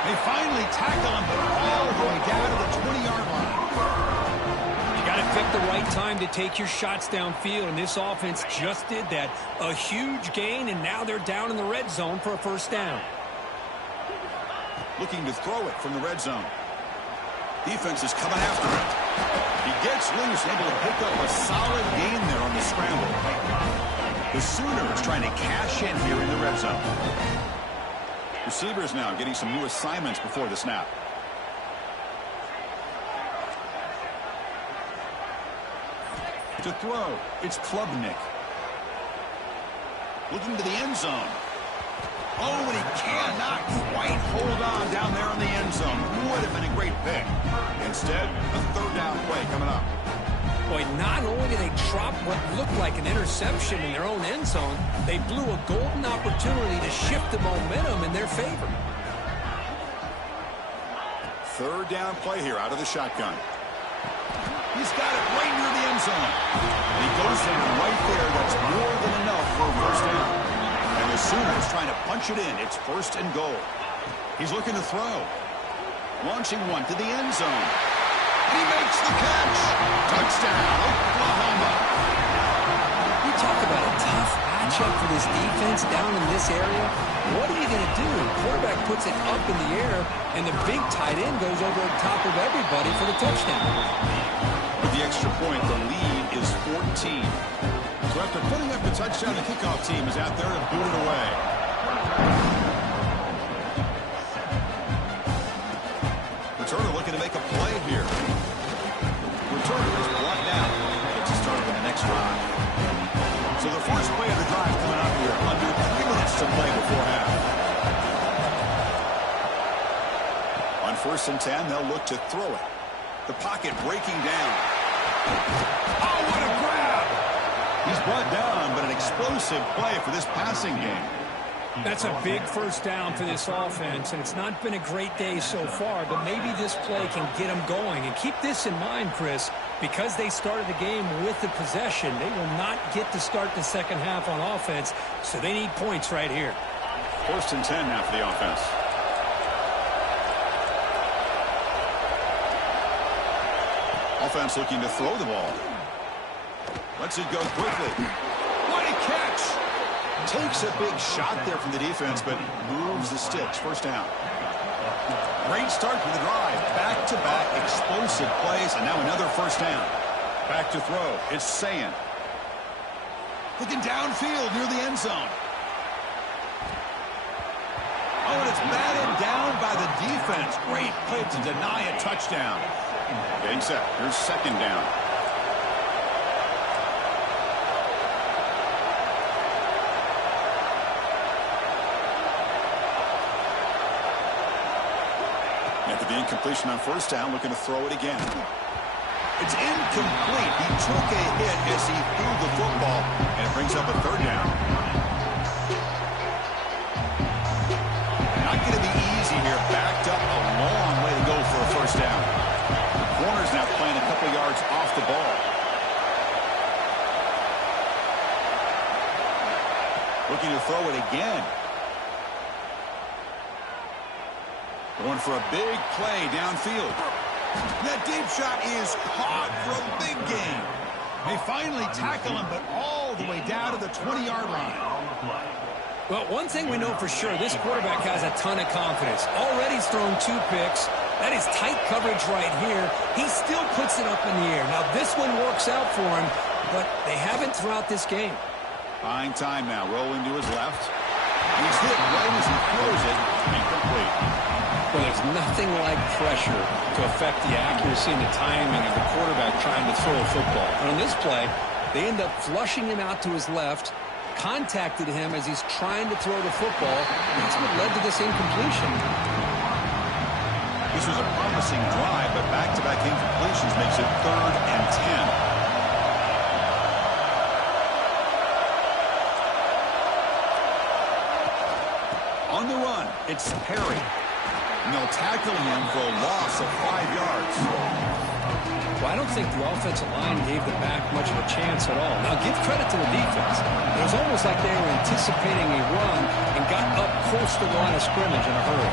They finally tackle him, but all the way down to the 20-yard line. You got to pick the right time to take your shots downfield, and this offense just did that. A huge gain, and now they're down in the red zone for a first down. Looking to throw it from the red zone. Defense is coming after him. He gets loose, able to pick up a solid gain there on the scramble. The Sooners trying to cash in here in the red zone. Receivers now getting some new assignments before the snap. To throw, it's Klubnik. Looking to the end zone. Oh, and he cannot quite hold on down there in the end zone. Would have been a great pick. Instead, a third down play coming up. Boy, not only did they drop what looked like an interception in their own end zone, they blew a golden opportunity to shift the momentum in their favor. Third down play here out of the shotgun. He's got it right near the end zone. He goes in right there. That's more than enough for a first down. And the Sooners trying to punch it in. It's first and goal. He's looking to throw. Launching one to the end zone. And he makes the catch. Touchdown, Oklahoma. You talk about a tough matchup for this defense down in this area. What are you going to do? Quarterback puts it up in the air, and the big tight end goes over the top of everybody for the touchdown. With the extra point, the lead is 14. So after putting up the touchdown, the kickoff team is out there to boot it away. Returner looking to make a play here. Returner is brought down. Gets us started with the next drive. So the first play of the drive coming up here. Under 3 minutes to play before half. On first and 10, they'll look to throw it. The pocket breaking down. Oh, what a grab. He's brought down, but an explosive play for this passing game. That's a big first down for this offense, and it's not been a great day so far, but maybe this play can get them going. And keep this in mind, Chris, because they started the game with the possession, they will not get to start the second half on offense, so they need points right here. First and 10 now for the offense. Offense looking to throw the ball. Lets it go quickly. What a catch. Takes a big shot there from the defense, but moves the sticks. First down. Great start to the drive. Back-to-back explosive plays, and now another first down. Back to throw. It's Sayan. Looking downfield near the end zone. Oh, and it's batted down by the defense. Great play to deny a touchdown. Getting set. Here's second down. After the incompletion on first down, looking to throw it again. It's incomplete. He took a hit as he threw the football, and it brings up a third down. Not going to be easy here. Backed up a long way to go for a first down. The corner's now playing a couple yards off the ball. Looking to throw it again. Going for a big play downfield. that deep shot is caught for a big gain. They finally tackle him, but all the way down to the 20-yard line. Well, one thing we know for sure, this quarterback has a ton of confidence. Already he's thrown 2 picks. That is tight coverage right here. He still puts it up in the air. Now, this one works out for him, but they haven't throughout this game. Buying time now. Rolling to his left. He's hit right as he throws it. Incomplete. Well, there's nothing like pressure to affect the accuracy and the timing of the quarterback trying to throw a football. And on this play, They end up flushing him out to his left, contacted him as he's trying to throw the football. That's what led to this incompletion. This was a promising drive, but back-to-back incompletions makes it 3rd and 10. On the run, it's Perry. And they'll tackle him for a loss of 5 yards. Well, I don't think the offensive line gave the back much of a chance at all. Now, give credit to the defense. It was almost like they were anticipating a run and got up close to the line of scrimmage in a hurry.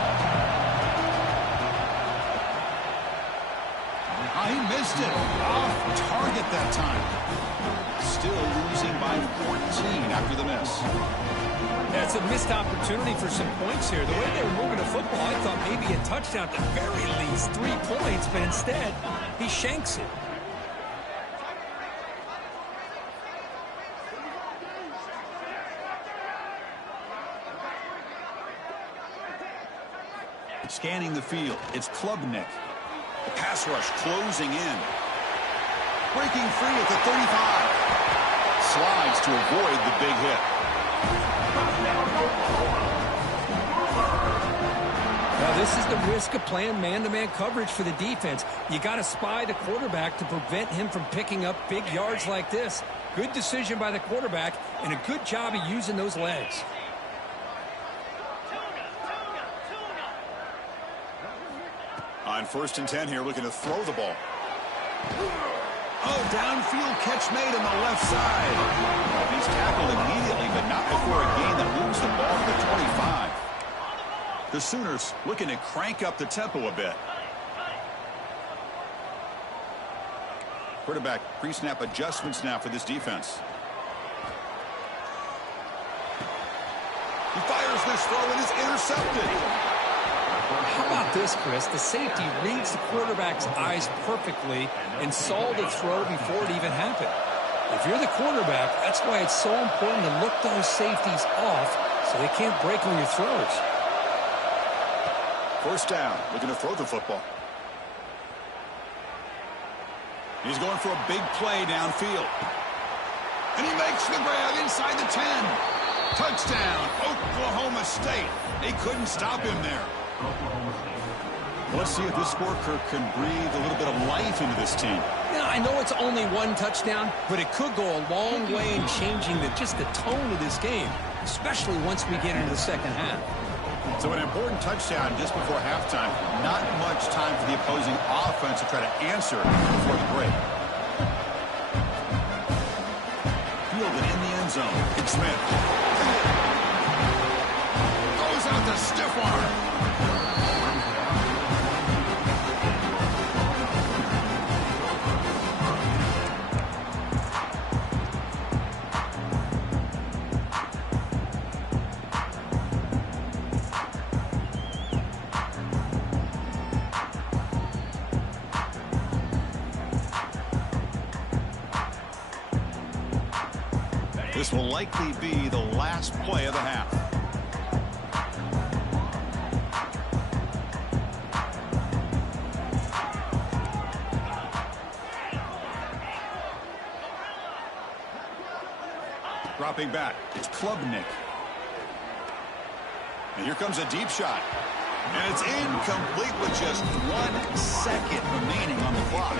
He missed it. Off target that time. Still losing by 14 after the miss. That's a missed opportunity for some points here. The way they were moving the football, I thought maybe a touchdown at the very least, 3 points, but instead, he shanks it. Scanning the field, it's Klubnik. The pass rush closing in. Breaking free at the 35. Slides to avoid the big hit. Now, this is the risk of playing man-to-man coverage for the defense. You got to spy the quarterback to prevent him from picking up big yards like this. Good decision by the quarterback, and a good job of using those legs. On 1st and 10 here, looking to throw the ball. Oh, downfield catch made on the left side. He's tackled immediately, but not before a gain that moves the ball to the 25. The Sooners looking to crank up the tempo a bit. Quarterback pre-snap adjustments now for this defense. He fires this throw and is intercepted. How about this, Chris? The safety reads the quarterback's eyes perfectly and saw the throw before it even happened. If you're the quarterback, that's why it's so important to look those safeties off so they can't break on your throws. 1st down, looking to throw the football. He's going for a big play downfield. And he makes the grab inside the 10. Touchdown, Oklahoma State. They couldn't stop him there. Let's see if this scorecard can breathe a little bit of life into this team. Now, I know it's only 1 touchdown, but it could go a long way in changing just the tone of this game, especially once we get into the second half. So an important touchdown just before halftime. Not much time for the opposing offense to try to answer before the break. Fielded in the end zone. It's Smith. Goes out the stiff arm. This will likely be the last play of the half. Dropping back, it's Klubnik. And here comes a deep shot. And it's incomplete with just 1 second remaining on the clock.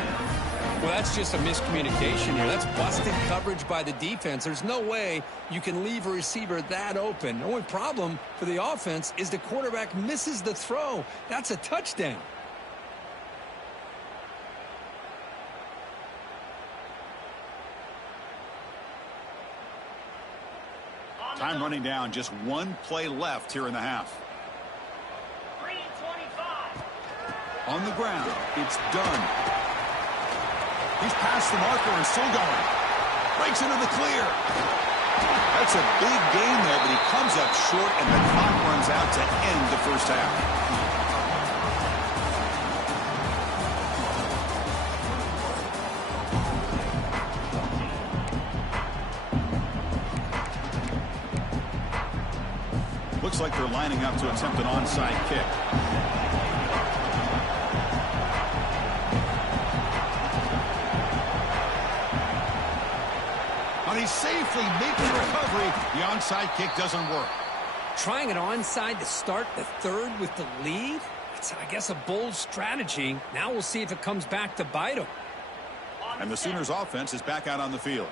Well, that's just a miscommunication here. That's busted coverage by the defense. There's no way you can leave a receiver that open. The only problem for the offense is the quarterback misses the throw. That's a touchdown. Time running down, just 1 play left here in the half. 3:25. On the ground, it's done. He's past the marker and still going. Breaks into the clear. That's a big gain there, but he comes up short, and the clock runs out to end the first half. Looks like they're lining up to attempt an onside kick. And he safely makes the recovery. The onside kick doesn't work. Trying an onside to start the third with the lead? It's, I guess, a bold strategy. Now we'll see if it comes back to bite him. And the Sooners offense is back out on the field.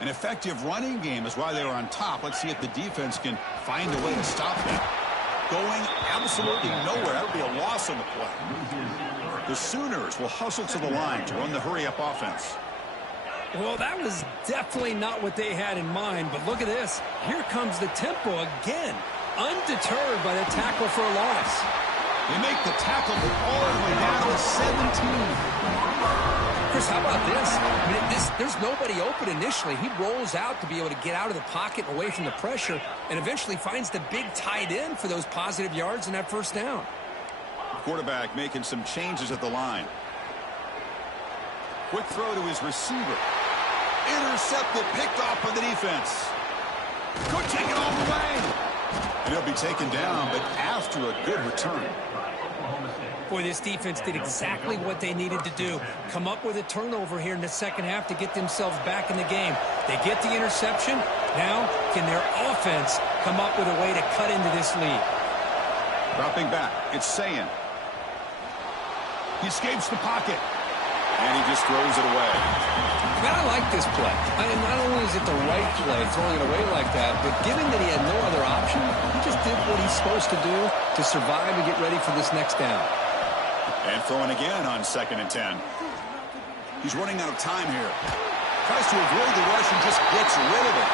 An effective running game is why they were on top. Let's see if the defense can find a way to stop them. Going absolutely nowhere. That would be a loss on the play. The Sooners will hustle to the line to run the hurry-up offense. Well, that was definitely not what they had in mind, but look at this. Here comes the tempo again, undeterred by the tackle for a loss. They make the tackle all the way down to the 17. Chris, how about this? I mean, there's nobody open initially. He rolls out to be able to get out of the pocket and away from the pressure and eventually finds the big tight end for those positive yards and that first down. Quarterback making some changes at the line. Quick throw to his receiver. Intercepted, picked off by the defense. Could take it all the way. And he'll be taken down, but after a good return. Boy, this defense did exactly what they needed to do. Come up with a turnover here in the second half to get themselves back in the game. They get the interception. Now, can their offense come up with a way to cut into this lead? Dropping back, it's Sayin. He escapes the pocket. And he just throws it away. Man, I like this play. Not only is it the right play, throwing it away like that, but given that he had no other option, he just did what he's supposed to do to survive and get ready for this next down. And throwing again on 2nd and 10. He's running out of time here. Tries to avoid the rush and just gets rid of it.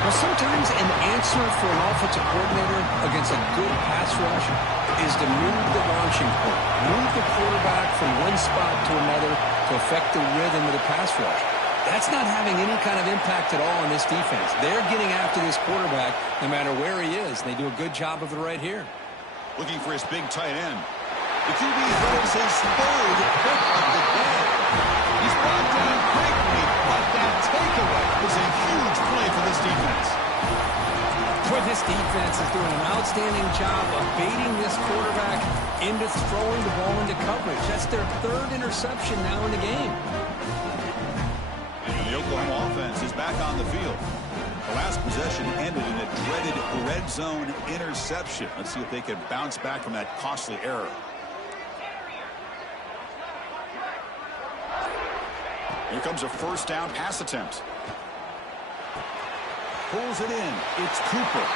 Well, sometimes an answer for an offensive coordinator against a good pass rush is to move the launching point, move the quarterback from one spot to another to affect the rhythm of the pass rush. That's not having any kind of impact at all on this defense. They're getting after this quarterback no matter where he is, and they do a good job of it right here. Looking for his big tight end. The QB throws his third pick of the day. He's brought down quickly, but that takeaway is a huge play for this defense. Boy, this defense is doing an outstanding job of baiting this quarterback into throwing the ball into coverage. That's their third interception now in the game. And the Oklahoma offense is back on the field. The last possession ended in a dreaded red zone interception. Let's see if they can bounce back from that costly error. Here comes a first down pass attempt. Pulls it in. It's Cooper.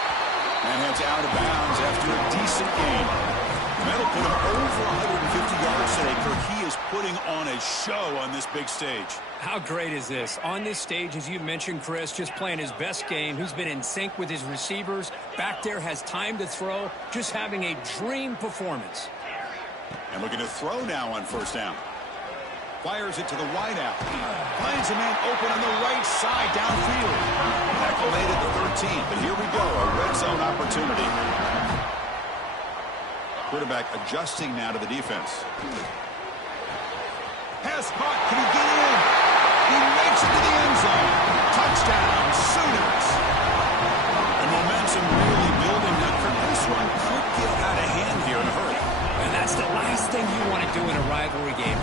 And heads out of bounds after a decent game. That'll put him over 150 yards today. Kirk, he is putting on a show on this big stage. How great is this? On this stage, as you mentioned, Chris, just playing his best game. He's been in sync with his receivers. Back there, has time to throw. Just having a dream performance. And looking to throw now on first down. Fires it to the wideout. Finds a man open on the right side downfield. Tackle made at the 13, but here we go, a red zone opportunity. Quarterback adjusting now to the defense. Pass caught. Can he get in? He makes it to the end zone. Touchdown, Sooners. And momentum really building. Now, this one could get out of hand here in a hurry. And that's the last thing you want to do in a rivalry game.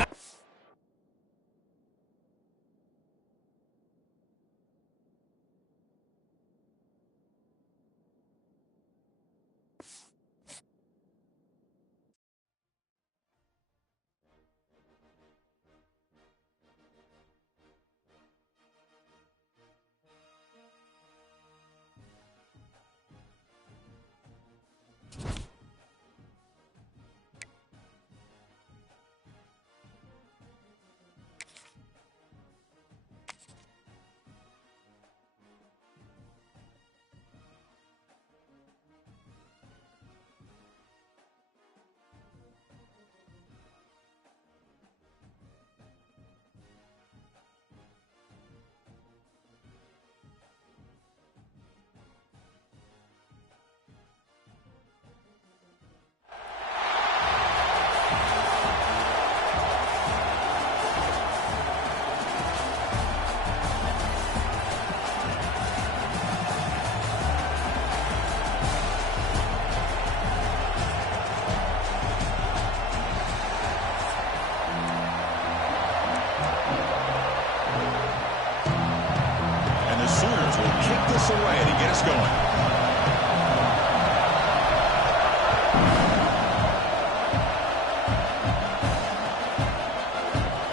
away to get us going.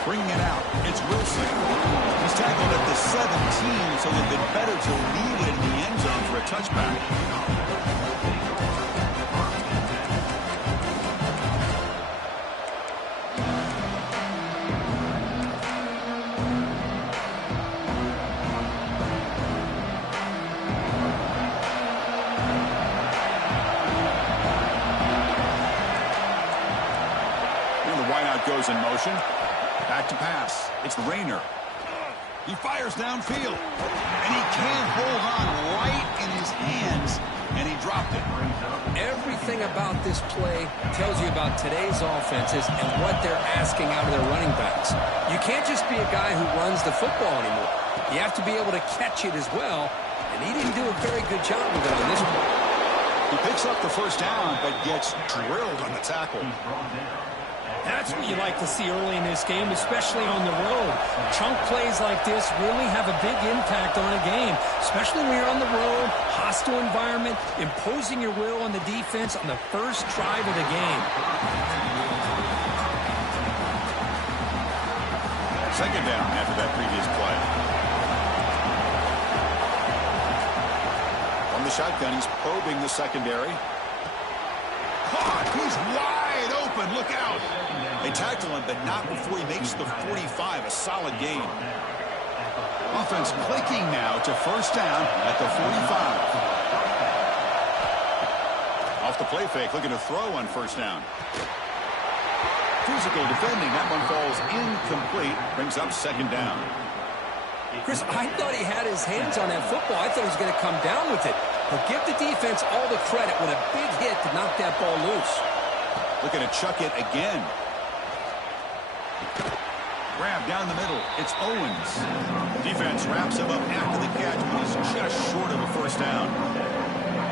Bringing it out, it's Wilson. He's tackled at the 17, so they've been better to leave it in the end zone for a touchback. Goes in motion. Back to pass. It's Rayner. He fires downfield. And he can't hold on right in his hands. And he dropped it. Everything about this play tells you about today's offenses and what they're asking out of their running backs. You can't just be a guy who runs the football anymore. You have to be able to catch it as well. And he didn't do a very good job with it on this play. He picks up the first down, but gets drilled on the tackle. That's what you like to see early in this game, especially on the road. Chunk plays like this really have a big impact on a game, especially when you're on the road, hostile environment, imposing your will on the defense on the first drive of the game. Second down after that previous play. From the shotgun, he's probing the secondary. Caught! He's wide open. Look out! They tackle him, but not before he makes the 45. A solid gain. Offense clicking now to first down at the 45. Off the play fake, looking to throw on first down. Physical defending. That one falls incomplete. Brings up second down. Chris, I thought he had his hands on that football. I thought he was going to come down with it. But give the defense all the credit with a big hit to knock that ball loose. Looking to chuck it again. Grab down the middle. It's Owens. Defense wraps him up after the catch, but he's just short of a first down.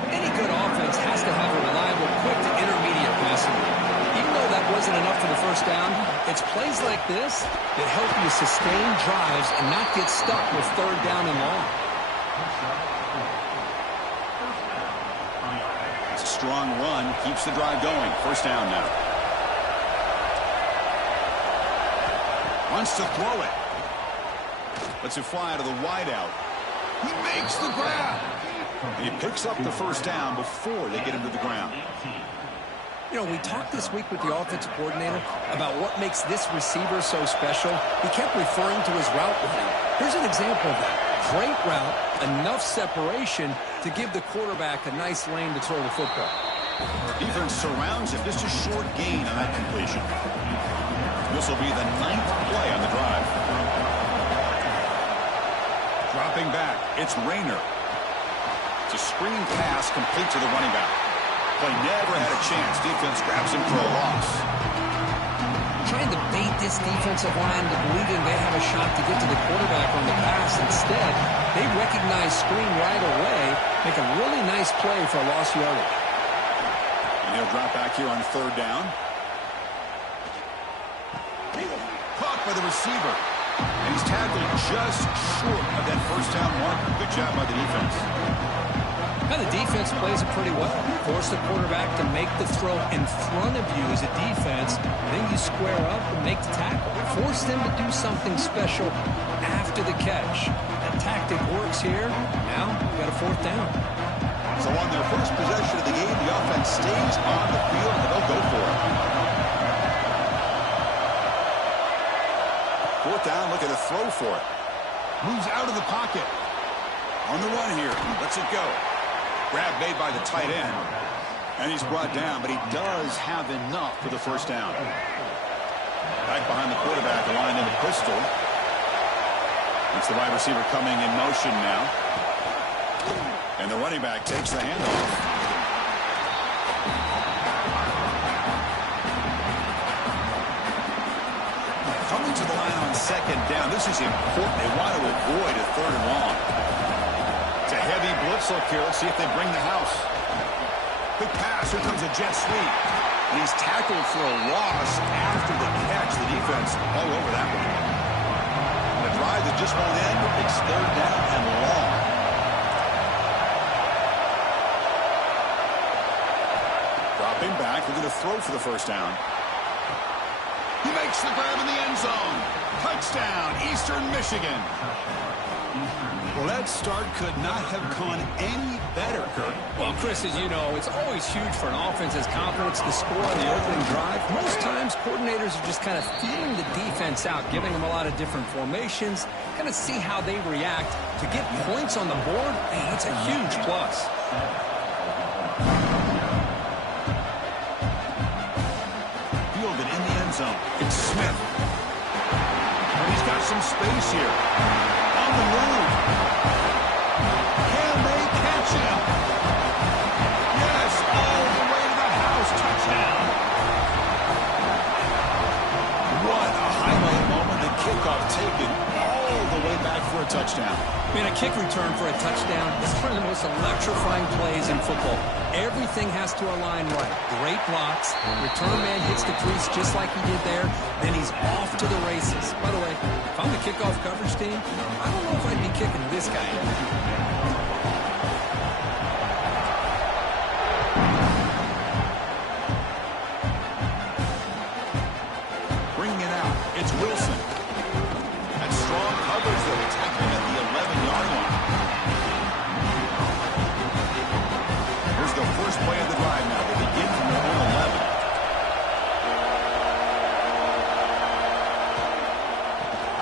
Any good offense has to have a reliable, quick to intermediate passing game. Even though that wasn't enough for the first down, it's plays like this that help you sustain drives and not get stuck with third down and long. It's a strong run. Keeps the drive going. First down now. Wants to throw it. Lets it fly out of the wideout. He makes the grab. He picks up the first down before they get him to the ground. You know, we talked this week with the offensive coordinator about what makes this receiver so special. He kept referring to his route running. Here's an example of that. Great route, enough separation to give the quarterback a nice lane to throw the football. Defense surrounds him. Just a short gain on that completion. This will be the 9th play on the drive. Dropping back, it's Rayner. It's a screen pass complete to the running back. Play never had a chance. Defense grabs him for a loss. Trying to bait this defensive line to believing they have a shot to get to the quarterback on the pass. Instead, they recognize screen right away, make a really nice play for a lost yardage. And he'll drop back here on third down. Caught by the receiver. And he's tackled just short of that first down mark. Good job by the defense. Now the defense plays it pretty well. Force the quarterback to make the throw in front of you as a defense. Then you square up and make the tackle. Force them to do something special after the catch. That tactic works here. Now you got a fourth down. So on their first possession of the game, the offense stays on the field and they'll go for it. Fourth down, looking to throw for it. Moves out of the pocket. On the run here. Lets it go. Grab made by the tight end. And he's brought down, but he does have enough for the first down. Back behind the quarterback, aligned in the pistol. It's the wide receiver coming in motion now. And the running back takes the handoff. Coming to the line on second down. This is important. They want to avoid a third and long. It's a heavy blitz look here. Let's see if they bring the house. Quick pass. Here comes a jet sweep. And he's tackled for a loss after the catch. The defense all over that one. The drive that just won't end. It's third down and long. Dropping back, looking to throw for the first down. He makes the grab in the end zone. Touchdown, Eastern Michigan. Well, that start could not have gone any better, Kirk. Well, Chris, as you know, it's always huge for an offense's confidence to score on the opening drive. Most times, coordinators are just kind of feeling the defense out, giving them a lot of different formations, kind of see how they react. To get points on the board, hey, that's a huge plus. Fielded in the end zone. It's Smith. And he's got some space here. On the move. Can they catch him? Yes, all the way to the house. Touchdown. What a highlight moment. The kickoff taken all the way back for a touchdown. Man, a kick return for a touchdown is one of the most electrifying plays in football. Everything has to align right. Great blocks. Return man hits the crease just like he did there. Then he's off to the races. By the way, if I'm the kickoff coverage team, I don't know if I'd be kicking this guy. Bringing it out. It's Wilson. That's strong coverage, though. He's tackling at the 11-yard line. Here's the first play of the drive now. They begin from their own 11.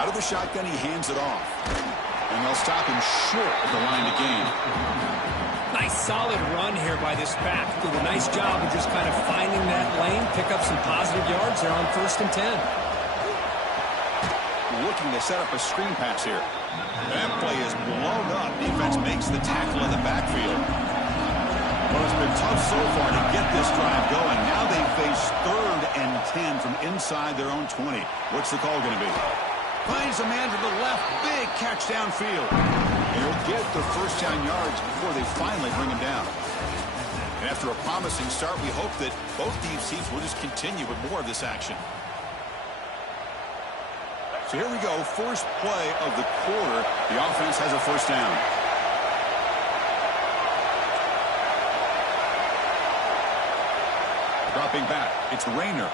Out of the shotgun, he hands it off. And they'll stop him short of the line to gain. Nice solid run here by this back. Did a nice job of just kind of finding that lane, pick up some positive yards there on 1st and 10. Looking to set up a screen pass here. That play is blown up. Defense makes the tackle in the backfield. Well, it's been tough so far to get this drive going. Now they face 3rd and 10 from inside their own 20. What's the call going to be? Finds a man to the left. Big catch downfield. He'll get the first down yards before they finally bring him down. And after a promising start, we hope that both these teams will just continue with more of this action. So here we go, first play of the quarter. The offense has a first down. Dropping back, it's Rayner.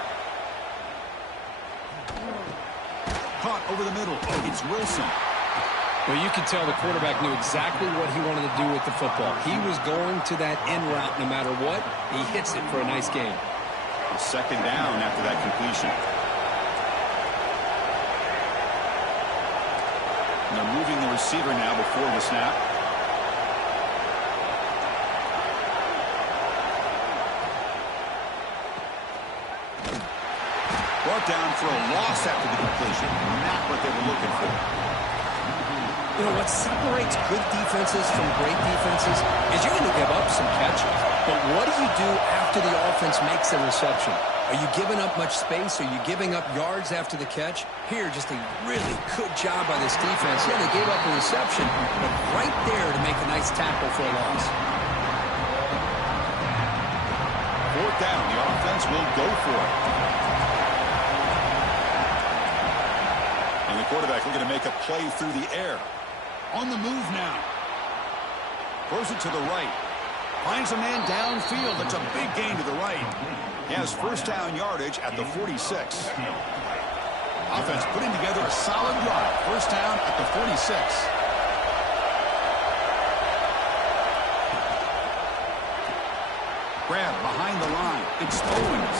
Caught over the middle, it's Wilson. Well, you could tell the quarterback knew exactly what he wanted to do with the football. He was going to that end route no matter what. He hits it for a nice gain. Second down after that completion. And they're moving the receiver now before the snap. Brought down for a loss after the completion. Not what they were looking for. You know, what separates good defenses from great defenses is you're going to give up some catches. But what do you do after the offense makes a reception? Are you giving up much space? Are you giving up yards after the catch? Here, just a really good job by this defense. Yeah, they gave up a reception, but right there to make a nice tackle for a loss. 4th down, the offense will go for it. And the quarterback looking to make a play through the air. On the move now. Throws it to the right. Finds a man downfield. That's a big gain to the right. He has first down yardage at the 46. Offense putting together a solid drive. First down at the 46. Grab behind the line. It's Owens.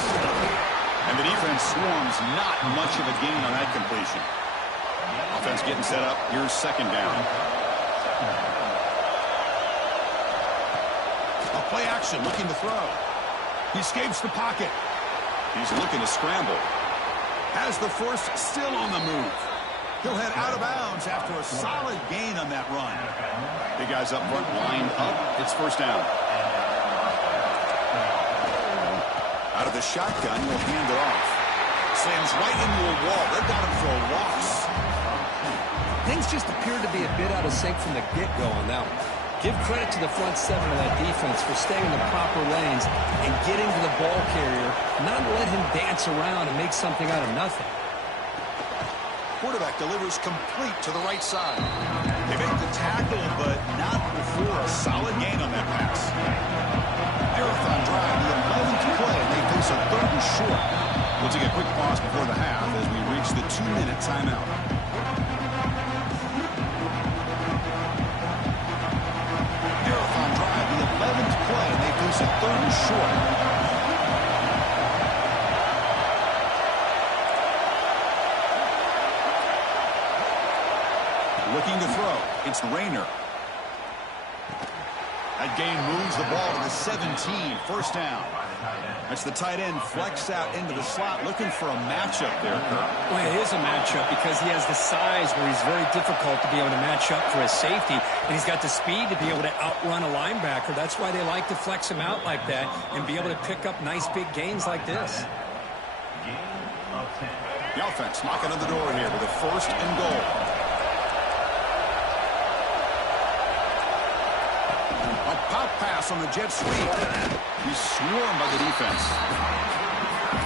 And the defense swarms. Not much of a gain on that completion. Offense getting set up. Here's second down. A play action looking to throw. He escapes the pocket. He's looking to scramble. Has the first still on the move. He'll head out of bounds after a solid gain on that run. Big guys up front lined up. It's first down. Out of the shotgun, he'll hand it off. Slams right into a wall. They've got him for a loss. Things just appeared to be a bit out of sync from the get-go on that one. Give credit to the front 7 of that defense for staying in the proper lanes and getting to the ball carrier, not let him dance around and make something out of nothing. Quarterback delivers complete to the right side. They make the tackle, but not before a solid gain on that pass. Marathon drive, the 11th play We'll take a quick pause before the half as we reach the 2-minute timeout. Marathon drive, the 11th play, and they face a 3rd and short. Looking to throw. It's Rayner. That gain moves the ball to the 17. First down. That's the tight end flexed out into the slot, looking for a matchup there, Kirk. Well, it is a matchup because he has the size where he's very difficult to be able to match up for his safety, and he's got the speed to be able to outrun a linebacker. That's why they like to flex him out like that and be able to pick up nice big gains like this. The offense knocking on the door here with a 1st and goal. A pop pass on the jet sweep. He's swarmed by the defense.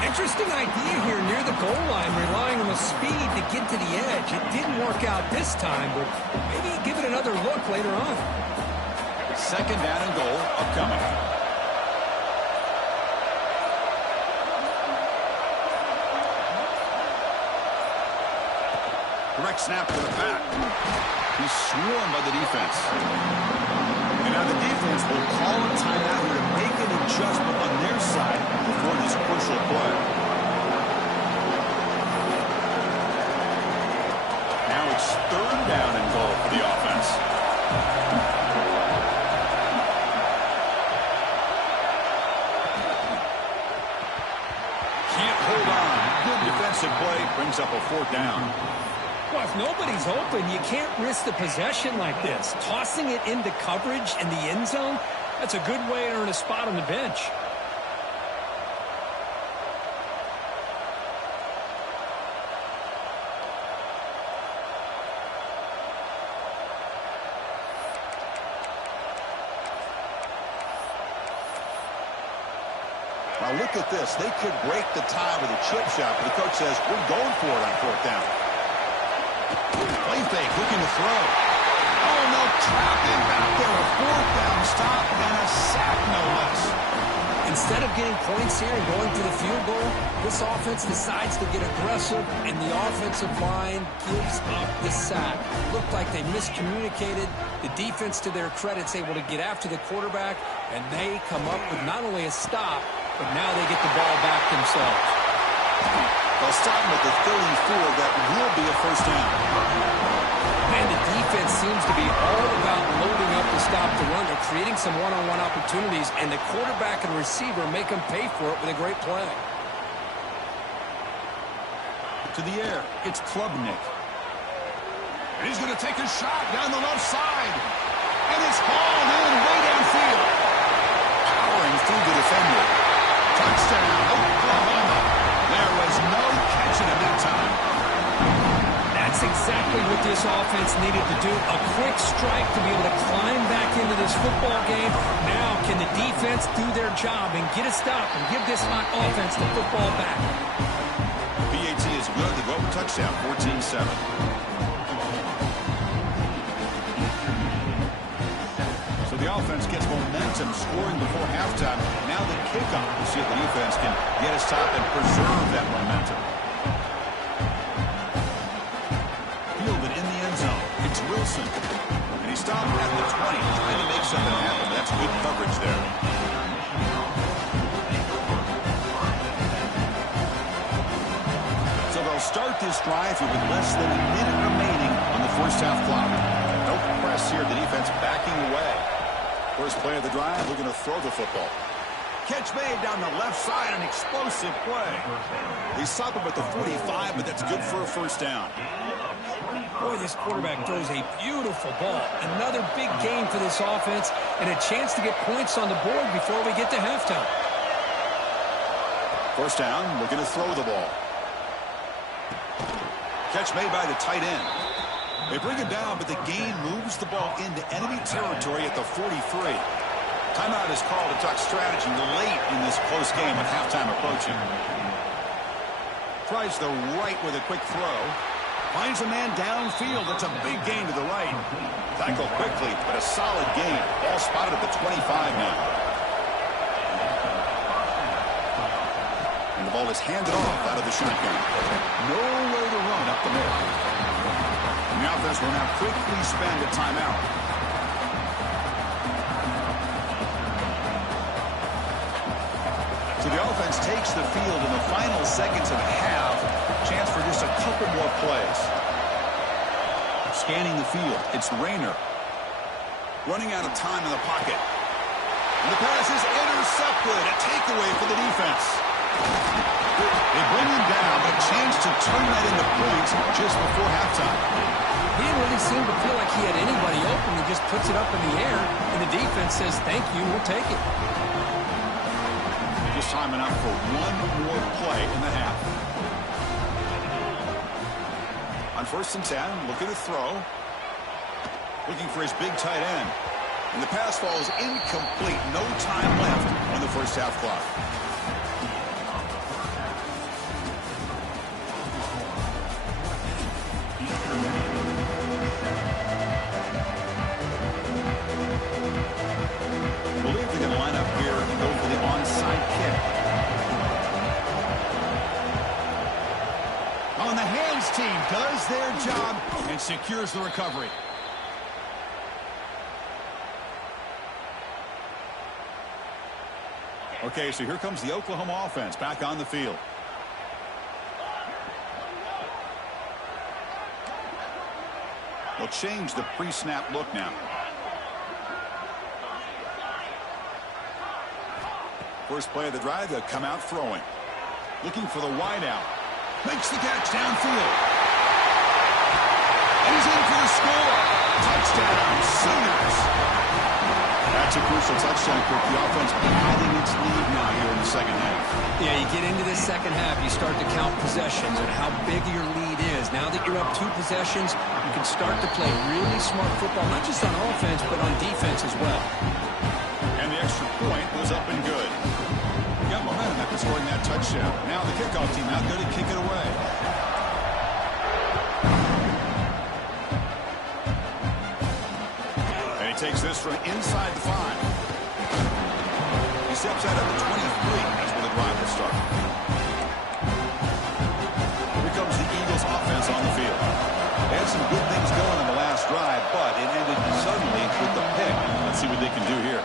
Interesting idea here near the goal line, relying on the speed to get to the edge. It didn't work out this time, but maybe give it another look later on. 2nd down and goal upcoming. Direct snap to the back. He's swarmed by the defense. And now the defense will call a timeout here to make an adjustment on their side before this crucial play. Now it's 3rd down and goal for the offense. Can't hold on. Good defensive play. Brings up a 4th down. Well, if nobody's open, you can't risk the possession like this. Tossing it into coverage in the end zone, that's a good way to earn a spot on the bench. Now look at this. They could break the tie with a chip shot, but the coach says, we're going for it on 4th down. Play fake, looking to throw. Oh, no, trapping back there. A 4th down stop and a sack, no less. Instead of getting points here and going to the field goal, this offense decides to get aggressive, and the offensive line gives up the sack. Looked like they miscommunicated. The defense, to their credit, is able to get after the quarterback, and they come up with not only a stop, but now they get the ball back themselves. They'll stop with the 34. That will be a 1st down. And the defense seems to be all about loading up to stop the run. They're creating some one-on-one opportunities, and the quarterback and receiver make them pay for it with a great play. To the air, it's Klubnik. And he's going to take a shot down the left side. And it's hauled in way downfield. Powering through the defender. Touchdown, Oklahoma. There was no catching him that time. That's exactly what this offense needed to do. A quick strike to be able to climb back into this football game. Now can the defense do their job and get a stop and give this hot offense the football back? PAT is good. The go for touchdown, 14-7. So the offense gets momentum, scoring before halftime. Now the kickoff to see if the defense can get a stop and preserve that momentum. Fielded in the end zone. It's Wilson. And he stopped at the 20, trying to make something happen. That's good coverage there. So they'll start this drive here with less than a minute remaining on the 1st half clock. No press here. The defense backing away. First play of the drive, looking to throw the football. Catch made down the left side, an explosive play. They stop him at the 45, but that's good for a 1st down. Boy, this quarterback throws a beautiful ball. Another big game for this offense and a chance to get points on the board before we get to halftime. 1st down, looking to throw the ball. Catch made by the tight end. They bring him down, but the gain moves the ball into enemy territory at the 43. Timeout is called to talk strategy late in this close game with halftime approaching. Tries the right with a quick throw. Finds a man downfield. It's a big gain to the right. Tackle quickly, but a solid gain. Ball spotted at the 25 now. And the ball is handed off out of the shotgun. No way to run up the middle. And the offense will now quickly spend a timeout. So the offense takes the field in the final seconds of the half. Chance for just a couple more plays. Scanning the field, it's Rayner. Running out of time in the pocket. And the pass is intercepted. A takeaway for the defense. They bring him down, but a chance to turn that into points just before halftime. He didn't really seem to feel like he had anybody open. He just puts it up in the air, and the defense says, thank you, we'll take it. Just time enough for one more play in the half. On 1st and 10, looking to throw. Looking for his big tight end. And the pass falls incomplete. No time left on the first half clock. I believe they're going to line up here and go for the onside kick. On the hands team does their job and secures the recovery. Okay, so here comes the Oklahoma offense back on the field. They'll change the pre-snap look now. First play of the drive, they'll come out throwing. Looking for the wideout. Makes the catch downfield. And he's in for the score. Touchdown, Sooners. That's a crucial touchdown, Kirk. The offense padding its lead now here in the second half. Yeah, you get into this second half, you start to count possessions and how big your lead is. Now that you're up 2 possessions, you can start to play really smart football, not just on offense, but on defense as well. And the extra point was up and good. Got momentum after scoring that touchdown. Now the kickoff team out there to kick it away. Takes this from inside the 5. He steps out at the 23. That's where the drive will start. Here comes the Eagles offense on the field. They had some good things going in the last drive, but it ended suddenly with the pick. Let's see what they can do here.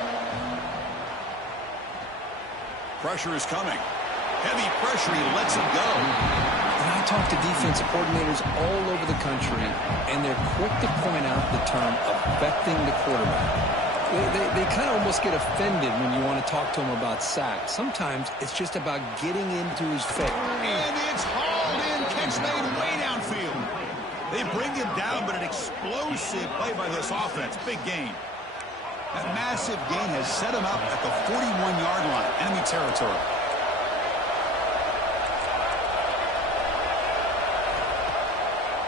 Pressure is coming. Heavy pressure. He lets it go. And I talk to defensive coordinators all over the country, and they're quick to point out the term affecting the quarterback. They kind of almost get offended when you want to talk to them about sacks. Sometimes it's just about getting into his face. And it's hauled in. Catch made way downfield. They bring him down, but an explosive play by this offense. Big gain. That massive gain has set him up at the 41-yard line. Enemy territory.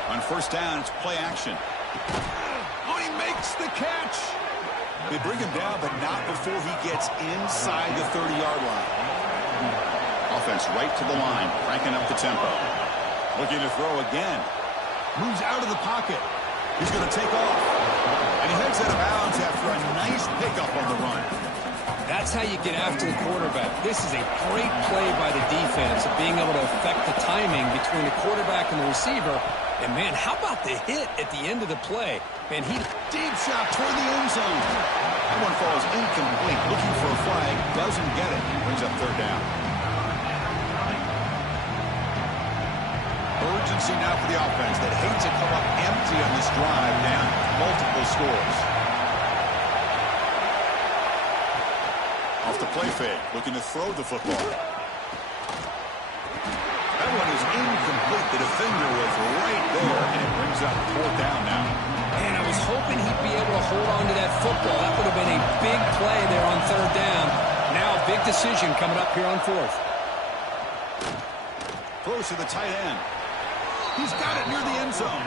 On 1st down, it's play action. Oh, he makes the catch. They bring him down, but not before he gets inside the 30-yard line. Offense right to the line, cranking up the tempo. Looking to throw again. Moves out of the pocket. He's going to take off. And he heads out of bounds after a nice pickup on the run. That's how you get after the quarterback. This is a great play by the defense of being able to affect the timing between the quarterback and the receiver. And, man, how about the hit at the end of the play? Man, deep shot toward the end zone. That one falls incomplete. Looking for a flag. Doesn't get it. Brings up 3rd down. Urgency now for the offense that hates to come up empty on this drive, down multiple scores. Off the play fake. Looking to throw the football. That one is incomplete. The defender was right there, and it brings up 4th down now. Man, I was hoping he'd be able to hold on to that football. That would have been a big play there on 3rd down. Now a big decision coming up here on 4th. Throws to the tight end. He's got it near the end zone.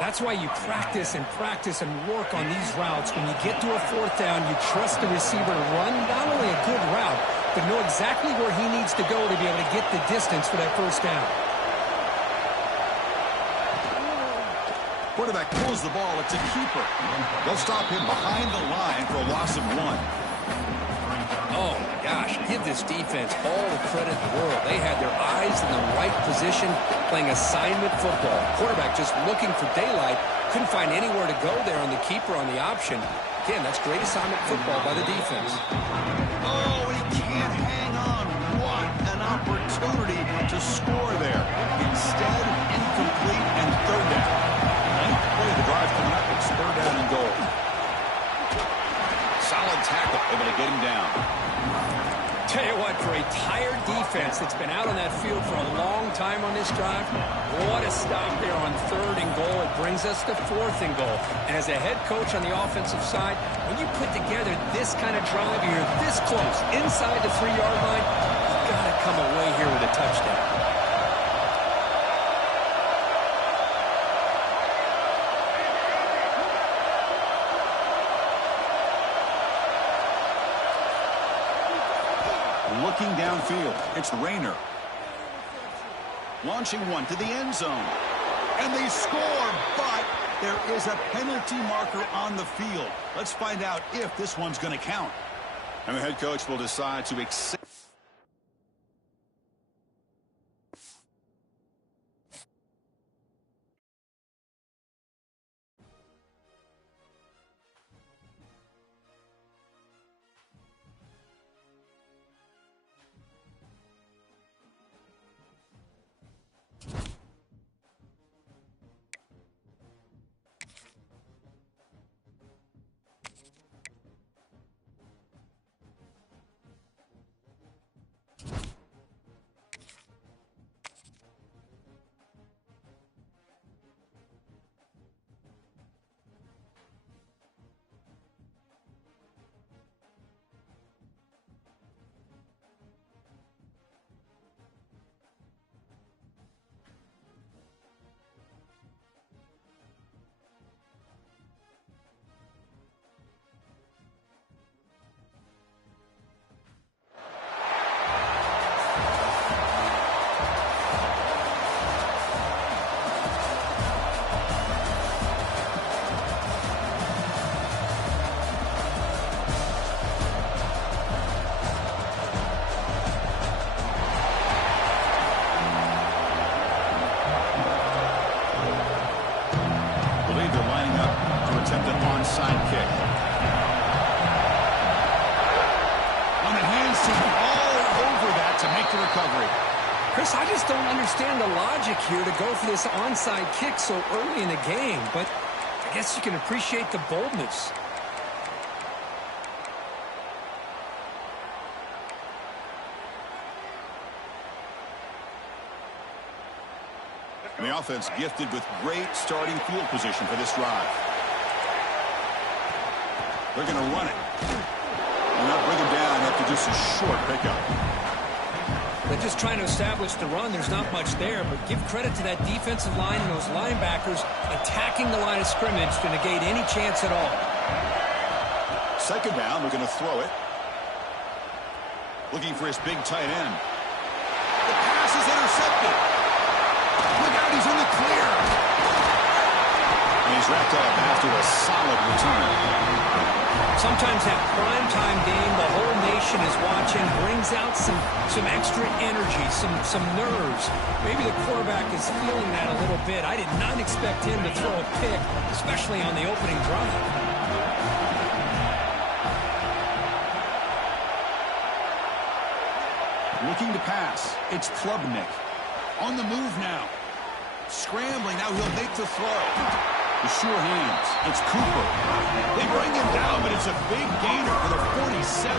That's why you practice and work on these routes. When you get to a 4th down, you trust the receiver to run not only a good route, but know exactly where he needs to go to be able to get the distance for that 1st down. Quarterback pulls the ball. It's a keeper. They'll stop him behind the line for a loss of 1. Oh, my gosh. Give this defense all the credit in the world. They had their eyes in the right position playing assignment football. Quarterback just looking for daylight. Couldn't find anywhere to go there on the keeper on the option. Again, that's great assignment football by the defense. Oh, he can't hang on. What an opportunity to score there. Instead, incomplete and third down. Ninth play of the drive coming up. It's third down and goal. Solid tackle, able to get him down. Tell you what, for a tired defense that's been out on that field for a long time on this drive, what a stop there on third and goal. It brings us to fourth and goal. And as a head coach on the offensive side, when you put together this kind of drive, you're this close, inside the 3-yard line, you've got to come away here with a touchdown. Looking downfield, it's Rayner. Launching one to the end zone. And they score, but there is a penalty marker on the field. Let's find out if this one's going to count. And the head coach will decide to accept. Chris, I just don't understand the logic here to go for this onside kick so early in the game, but I guess you can appreciate the boldness. The offense gifted with great starting field position for this drive. They're going to run it. And they'll bring him down after just a short pickup. They're just trying to establish the run. There's not much there, but give credit to that defensive line and those linebackers attacking the line of scrimmage to negate any chance at all. Second down, we're going to throw it. Looking for his big tight end. The pass is intercepted. Look out, he's in the clear. And he's wrapped up after a solid return. Sometimes that primetime game, the whole nation is watching, brings out some extra energy, some nerves. Maybe the quarterback is feeling that a little bit. I did not expect him to throw a pick, especially on the opening drive. Looking to pass. It's Klubnik. On the move now. Scrambling. Now he'll make the throw. The sure hands. It's Cooper. They bring him down, but it's a big gainer for the 47.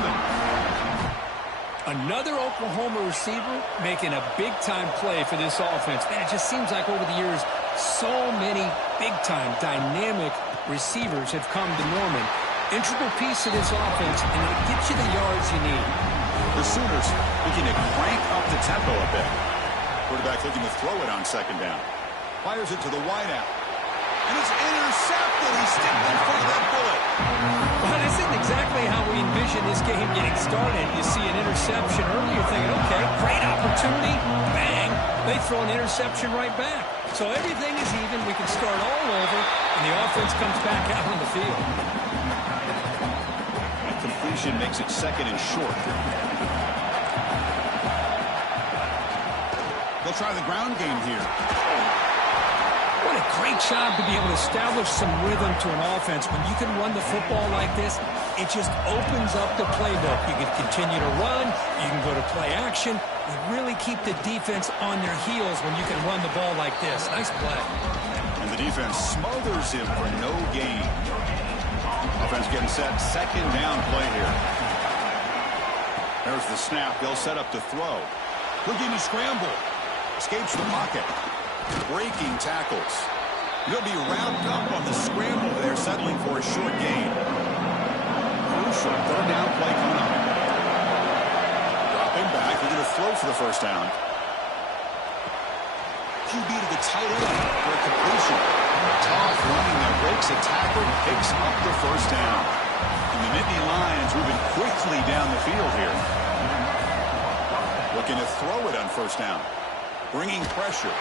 Another Oklahoma receiver making a big-time play for this offense. Man, it just seems like over the years, so many big-time, dynamic receivers have come to Norman. Integral piece of this offense, and it gets you the yards you need. The Sooners looking to crank up the tempo a bit. Quarterback looking to throw it on second down. Fires it to the wideout. And it's intercepted. He stepped in front of that bullet. Well, this isn't exactly how we envision this game getting started. You see an interception early, you're thinking, okay, great opportunity. Bang. They throw an interception right back. So everything is even. We can start all over, and the offense comes back out on the field. Completion incompletion makes it second and short. They'll try the ground game here. What a great job to be able to establish some rhythm to an offense. When you can run the football like this, it just opens up the playbook. You can continue to run. You can go to play action. You really keep the defense on their heels when you can run the ball like this. Nice play. And the defense smothers him for no gain. Offense getting set. Second down play here. There's the snap. They'll set up to throw. Looking to scramble. Escapes the pocket. Breaking tackles. He'll be wrapped up on the scramble there, settling for a short gain. Crucial third down play coming up. Dropping back. They're going to throw for the first down. QB to the tight end for a completion. Tough running there. Breaks a tackle. Picks up the first down. And the Nittany Lions moving quickly down the field here. Looking to throw it on first down. Bringing pressure.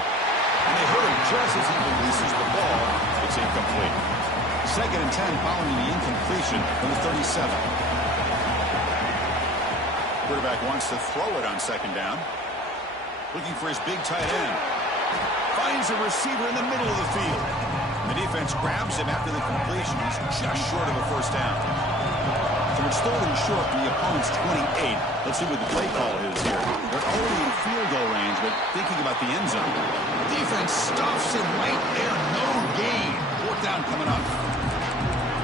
And they hit him just as he releases the ball. It's incomplete. Second and 10 following the incompletion from the 37. Quarterback wants to throw it on second down. Looking for his big tight end. Finds a receiver in the middle of the field. And the defense grabs him after the completion. He's just short of a first down. So it's third and short from the opponent's 28. Let's see what the play call is here. They're already in field goal range, but thinking about the end zone. Defense stuffs him right there. No gain. Fourth down coming up.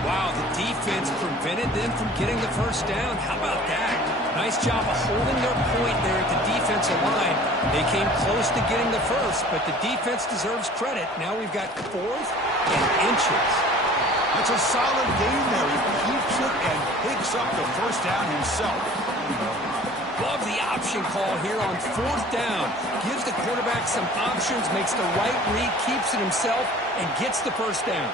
Wow, the defense prevented them from getting the first down. How about that? Nice job of holding their point there at the defensive line. They came close to getting the first, but the defense deserves credit. Now we've got fourth and inches. That's a solid gain there. He keeps it and picks up the first down himself. Love the option call here on fourth down. Gives the quarterback some options, makes the right read, keeps it himself, and gets the first down.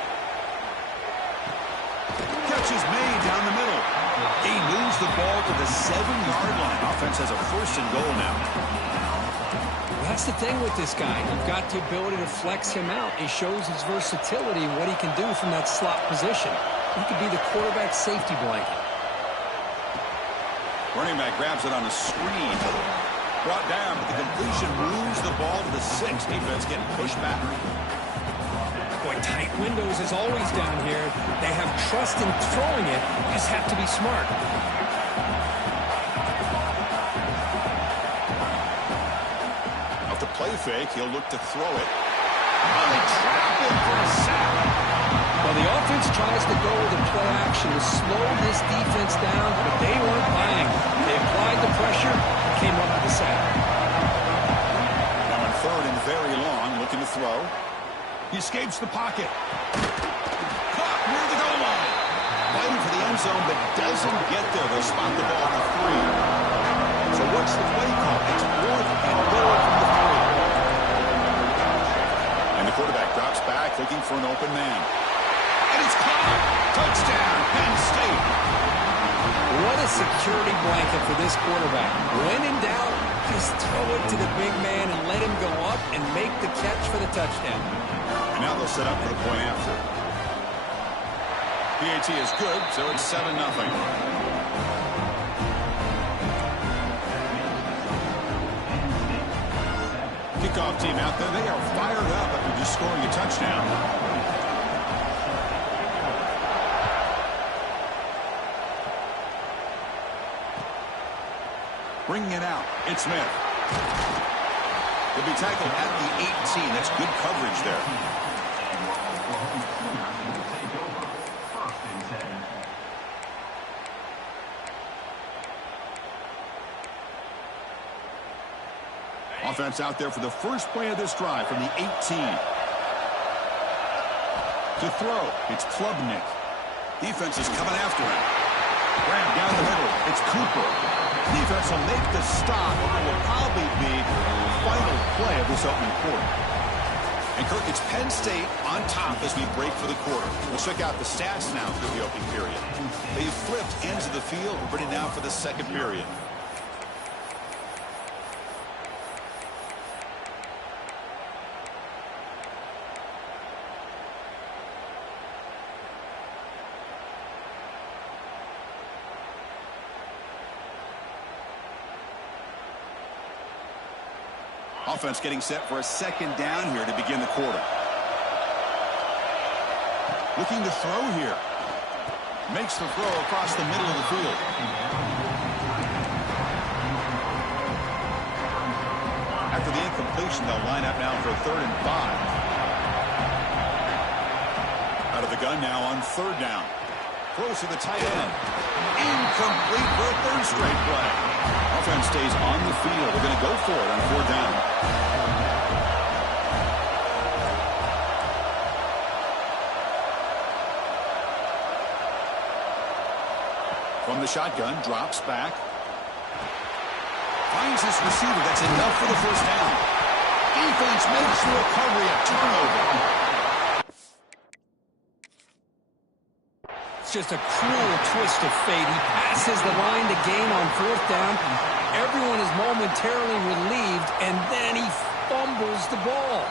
Catch is made down the middle. He moves the ball to the 7-yard line. Offense has a first and goal now. That's the thing with this guy. You've got the ability to flex him out. He shows his versatility and what he can do from that slot position. He could be the quarterback's safety blanket. Running back grabs it on a screen. Brought down, but the completion moves the ball to the 6. Defense getting pushed back. Boy, tight windows as always down here. They have trust in throwing it. You just have to be smart. Off the play fake, he'll look to throw it. Oh, they trap him for a sack. Well, the offense tries to go with a play action to slow this defense down, but they weren't buying. They applied the pressure and came up with the sack. Now on third and very long, looking to throw. He escapes the pocket. Caught near the goal line. Fighting for the end zone, but doesn't get there. They'll spot the ball at the 3. So what's the play call? It's fourth and goal from the 3. And the quarterback drops back, looking for an open man. And it's caught. Touchdown, Penn State. What a security blanket for this quarterback. When in doubt, just throw it to the big man and let him go up and make the catch for the touchdown. And now they'll set up for the point after. PAT is good, so it's 7-0. Kickoff team out there. They are fired up after just scoring a touchdown. Bringing it out. It's Smith. He'll be tackled at the 18. That's good coverage there. Offense out there for the first play of this drive from the 18. To throw, it's Klubnik. Defense is coming after him. Grab down the middle. It's Cooper. Defense will make the stop, and it will probably be the final play of this opening quarter. And Kirk, it's Penn State on top as we break for the quarter. We'll check out the stats now through the opening period. They've flipped ends of the field. We're ready now for the second period. Offense getting set for a second down here to begin the quarter. Looking to throw here. Makes the throw across the middle of the field. After the incompletion, they'll line up now for 3rd and 5. Out of the gun now on 3rd down. Throws to the tight end. Incomplete for a 3rd straight play. Offense stays on the field. They're going to go for it on 4th down. From the shotgun, drops back. Finds this receiver. That's enough for the 1st down. Defense makes the recovery, a turnover. It's just a cruel twist of fate. He passes the line to gain on 4th down. Everyone is momentarily relieved, and then he fumbles the ball.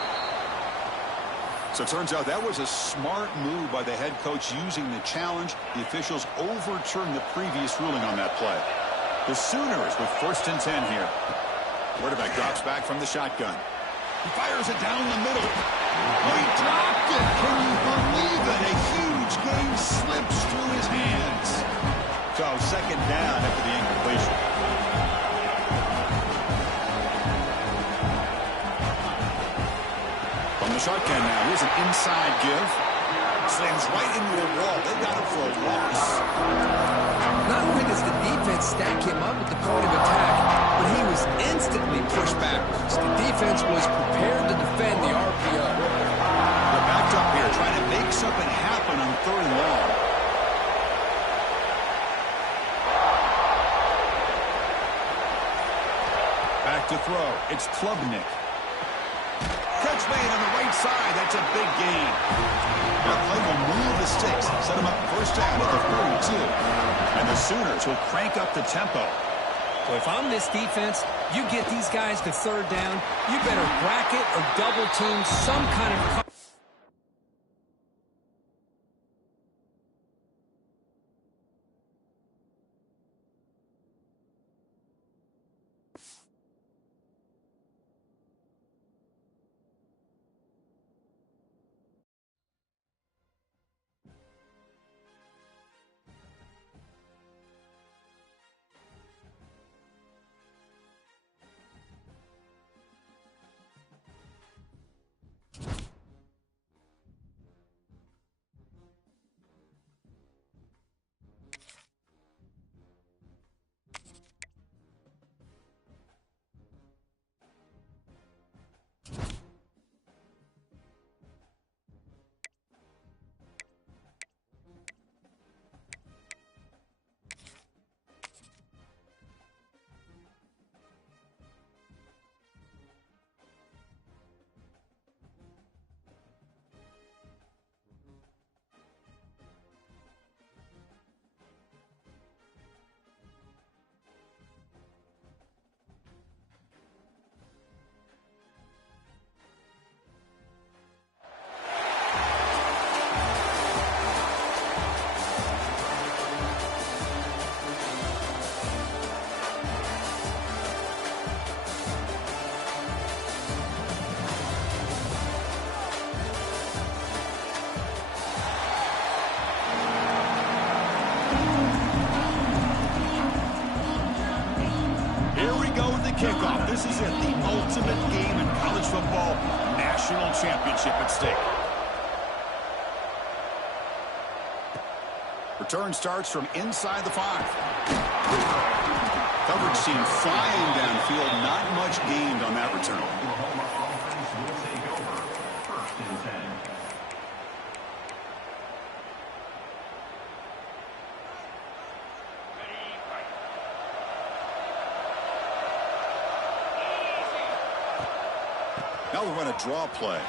So it turns out that was a smart move by the head coach using the challenge. The officials overturned the previous ruling on that play. The Sooners with 1st and 10 here. Quarterback drops back from the shotgun. He fires it down the middle. Oh, he dropped it. Can you believe it? A huge game slips through his hands. So 2nd down after the incompletion. From the shotgun now, here's an inside give. Slams right into the wall. They got him for a loss. Not only does the defense stack him up at the point of attack, but he was instantly pushed backwards. The defense was prepared to defend the RPO. They're backed up here, trying to make something happen on 3rd and long. Back to throw. It's Klubnik. Catch made on the right side. That's a big gain. That play will move the sticks. Set them up 1st down at the 42. And the Sooners will crank up the tempo. So if I'm this defense, you get these guys to 3rd down, you better bracket or double team some kind of... Kickoff. This is it, the ultimate game in college football, national championship at stake. Return starts from inside the 5. Coverage team flying downfield, not much gained on that return. Now we run a draw play.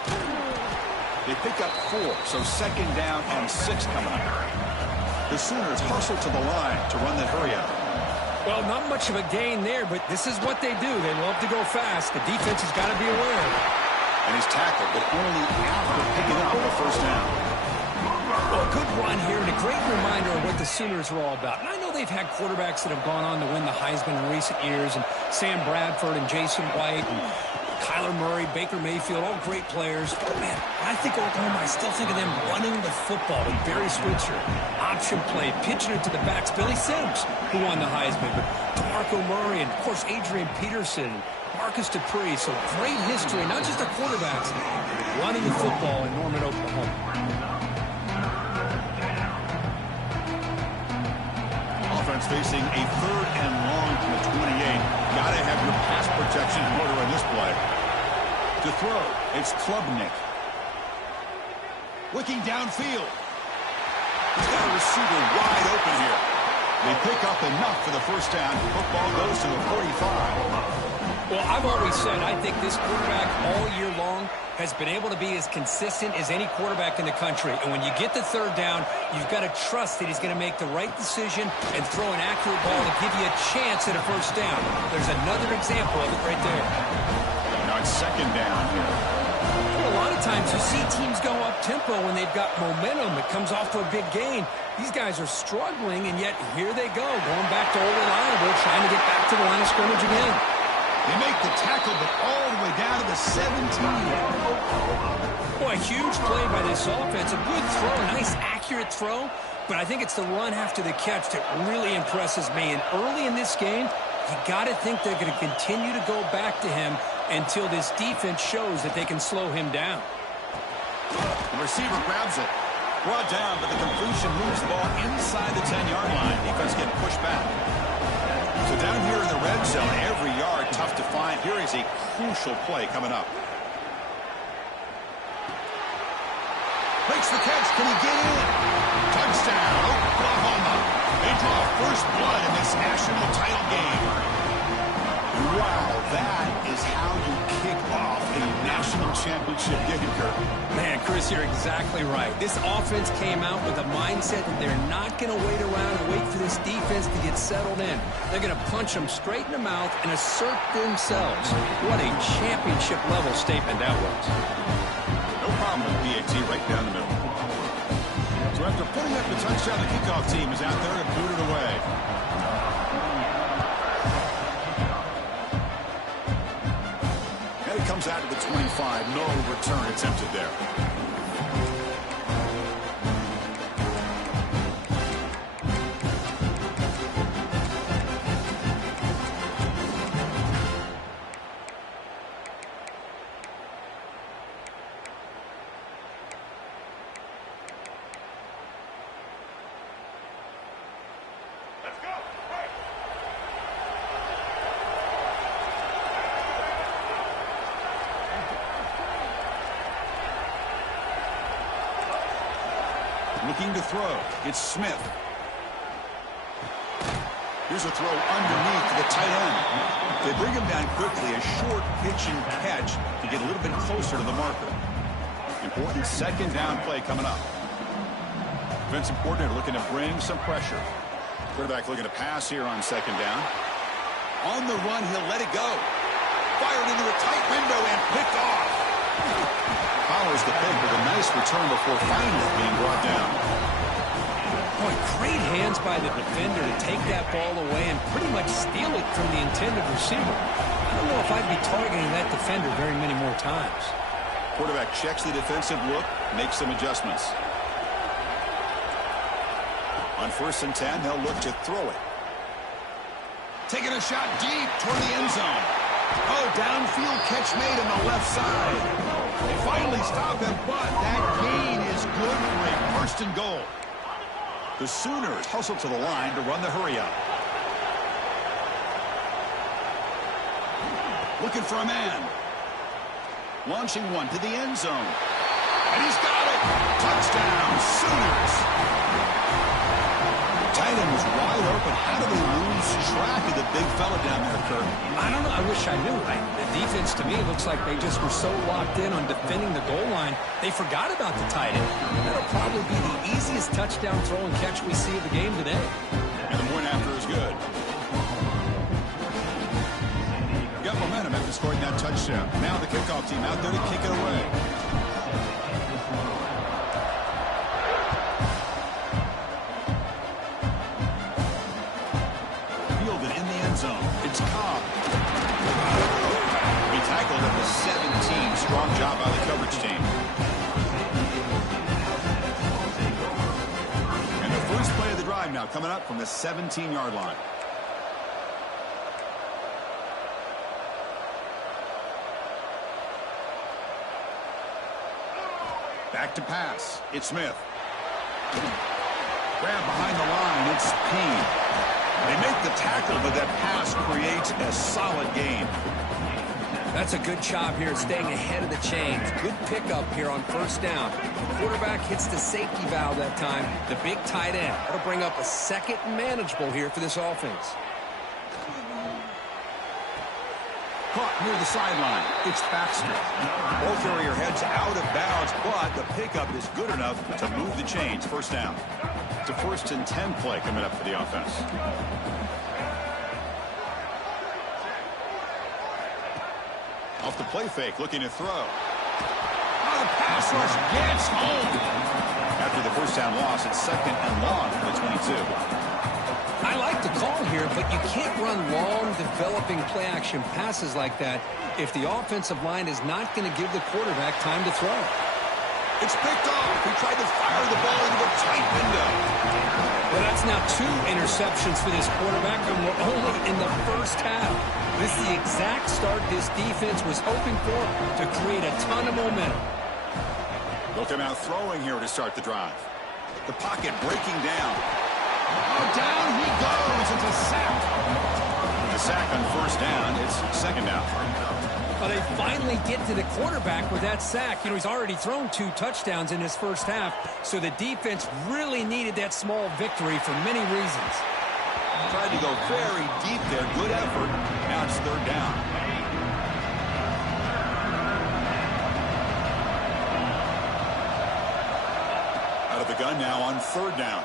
They pick up 4, so 2nd down and 6 coming up. The Sooners hustle to the line to run that hurry out. Well, not much of a gain there, but this is what they do. They love to go fast. The defense has got to be aware. And he's tackled, but only after picking up a 1st down. Well, a good run here and a great reminder of what the Sooners are all about. And I know they've had quarterbacks that have gone on to win the Heisman in recent years, and Sam Bradford and Jason White. Kyler Murray, Baker Mayfield, all great players. But, man, when I think Oklahoma, I still think of them running the football with Barry Switzer. Option play, pitching it to the backs. Billy Sims, who won the Heisman. But DeMarco Murray and, of course, Adrian Peterson, Marcus Dupree. So great history, not just the quarterbacks, running the football in Norman, Oklahoma. Offense facing a 3rd and long from the 28. Got to have your pass protection in order in this play. To throw, it's Klubnik. Looking downfield. He's got a receiver wide open here. They pick up enough for the first down. Football goes to the 45. Well, I've always said I think this quarterback all year long has been able to be as consistent as any quarterback in the country. And when you get the 3rd down, you've got to trust that he's going to make the right decision and throw an accurate ball to give you a chance at a first down. There's another example of it right there. Now it's 2nd down here. Well, a lot of times you see teams go up-tempo when they've got momentum. It comes off to a big gain. These guys are struggling, and yet here they go, going back to old reliable, trying to get back to the line of scrimmage again. They make the tackle, but all the way down to the 17. Boy, a huge play by this offense. A good throw, a nice accurate throw. But I think it's the run after the catch that really impresses me. And early in this game, you got to think they're going to continue to go back to him until this defense shows that they can slow him down. The receiver grabs it. Brought down, but the completion moves the ball inside the 10-yard line. Defense getting pushed back. So down here in the red zone, every yard tough to find. Here is a crucial play coming up. Makes the catch. Can he get in? Touchdown, Oklahoma. They draw first blood in this national title game. Wow, that is how you kick off a national championship game, Kirk. Man, Chris, you're exactly right. This offense came out with a mindset that they're not going to wait around and wait for this defense to get settled in. They're going to punch them straight in the mouth and assert themselves. What a championship-level statement that was. No problem with PAT right down the middle. So after putting up the touchdown, the kickoff team is out there to boot it away. And it comes out to the 25. No return attempted there. Looking to throw. It's Smith. Here's a throw underneath to the tight end. They bring him down quickly. A short pitch and catch to get a little bit closer to the marker. Important 2nd down play coming up. Vincent Porter looking to bring some pressure. Quarterback looking to pass here on 2nd down. On the run, he'll let it go. Fired into a tight window and picked off. Follows the pick with a nice return before finally being brought down. Boy, great hands by the defender to take that ball away and pretty much steal it from the intended receiver. I don't know if I'd be targeting that defender very many more times. Quarterback checks the defensive look, makes some adjustments. On 1st and 10, they'll look to throw it. Taking a shot deep toward the end zone. Oh, downfield catch made on the left side. They finally stop him, but that gain is good for a 1st and goal. The Sooners hustle to the line to run the hurry-up. Looking for a man. Launching one to the end zone. And he's got it. Touchdown, Sooners. Tight end was wide open. How do they lose track of the big fella down there, Kirk? I don't know. I wish I knew. The defense, to me, looks like they just were so locked in on defending the goal line, they forgot about the tight end. That'll probably be the easiest touchdown throw and catch we see of the game today. And the point after is good. Got momentum after scoring that touchdown. Now the kickoff team out there to kick it away. Fielded in the end zone. It's Cobb. He tackled at the coming up from the 17-yard line. Back to pass. It's Smith. Grab behind the line. It's Payne. They make the tackle, but that pass creates a solid gain. That's a good job here staying ahead of the chains. Good pickup here on first down. The quarterback hits the safety valve that time. The big tight end. That'll bring up a second and manageable here for this offense. Caught near the sideline. It's Baxter. Ball carrier heads out of bounds, but the pickup is good enough to move the chains. First down. It's a 1st and 10 play coming up for the offense. Off the play fake, looking to throw. Oh, the pass rush gets home. After the first down loss, it's 2nd and long for the 22. I like the call here, but you can't run long, developing play-action passes like that if the offensive line is not going to give the quarterback time to throw. It's picked off. He tried to fire the ball into a tight window. Well, that's now 2 interceptions for this quarterback, and we're only in the first half. This is the exact start this defense was hoping for to create a ton of momentum. They'll come out throwing here to start the drive. The pocket breaking down. Oh, down he goes. It's a sack. With the sack on first down, it's 2nd down. Well, they finally get to the quarterback with that sack. You know, he's already thrown 2 touchdowns in his first half, so the defense really needed that small victory for many reasons. Tried to go very deep there. Good effort. Now it's 3rd down. Out of the gun now on 3rd down.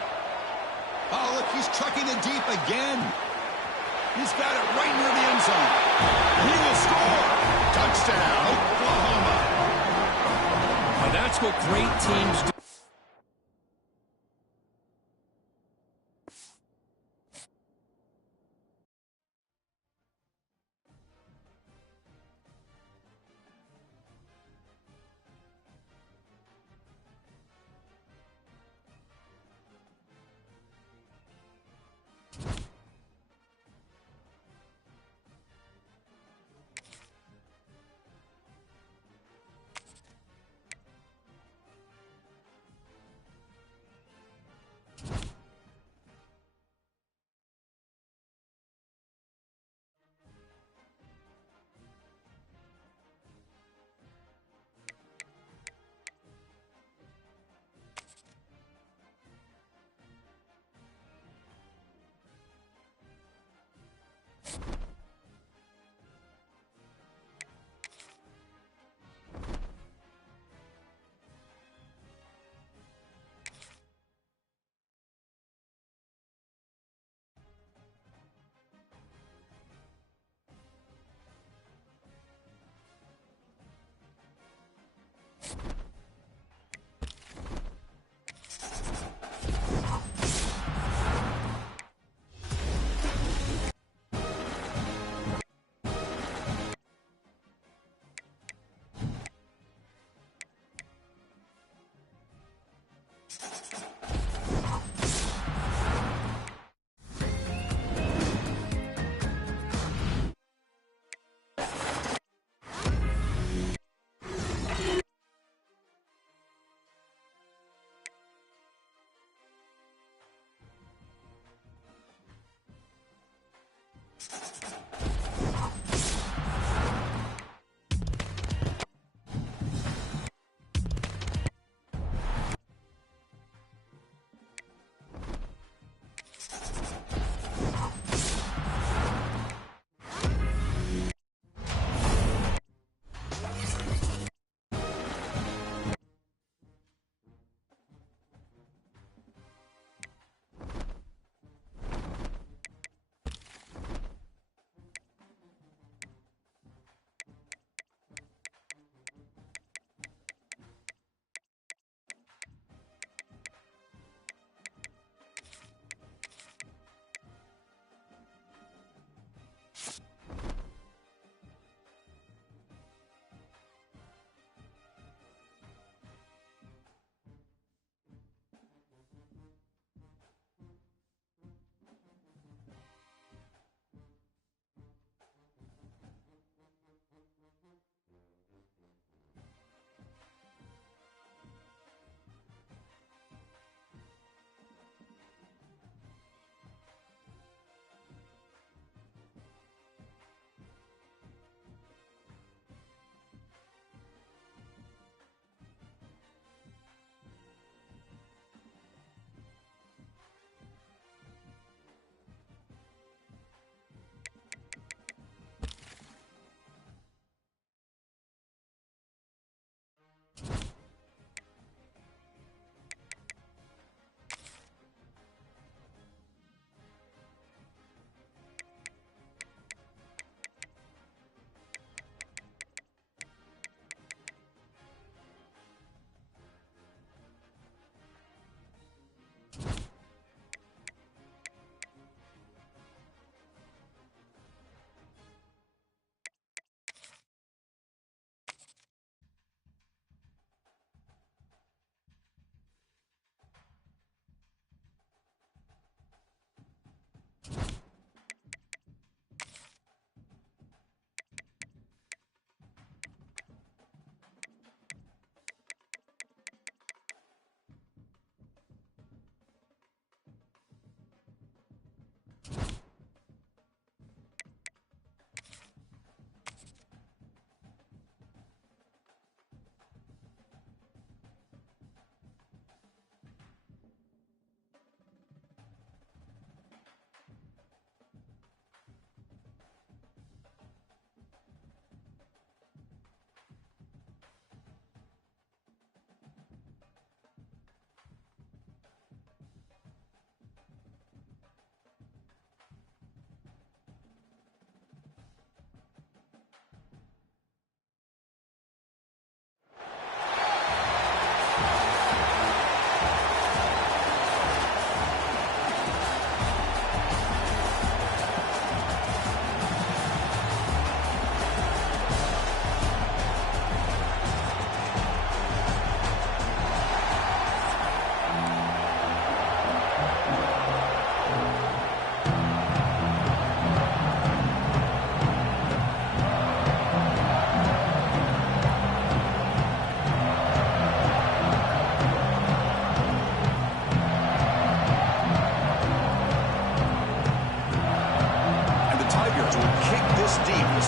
Oh, look, he's trucking it deep again. He's got it right near the end zone. He will score. Touchdown, Oklahoma. Now that's what great teams do.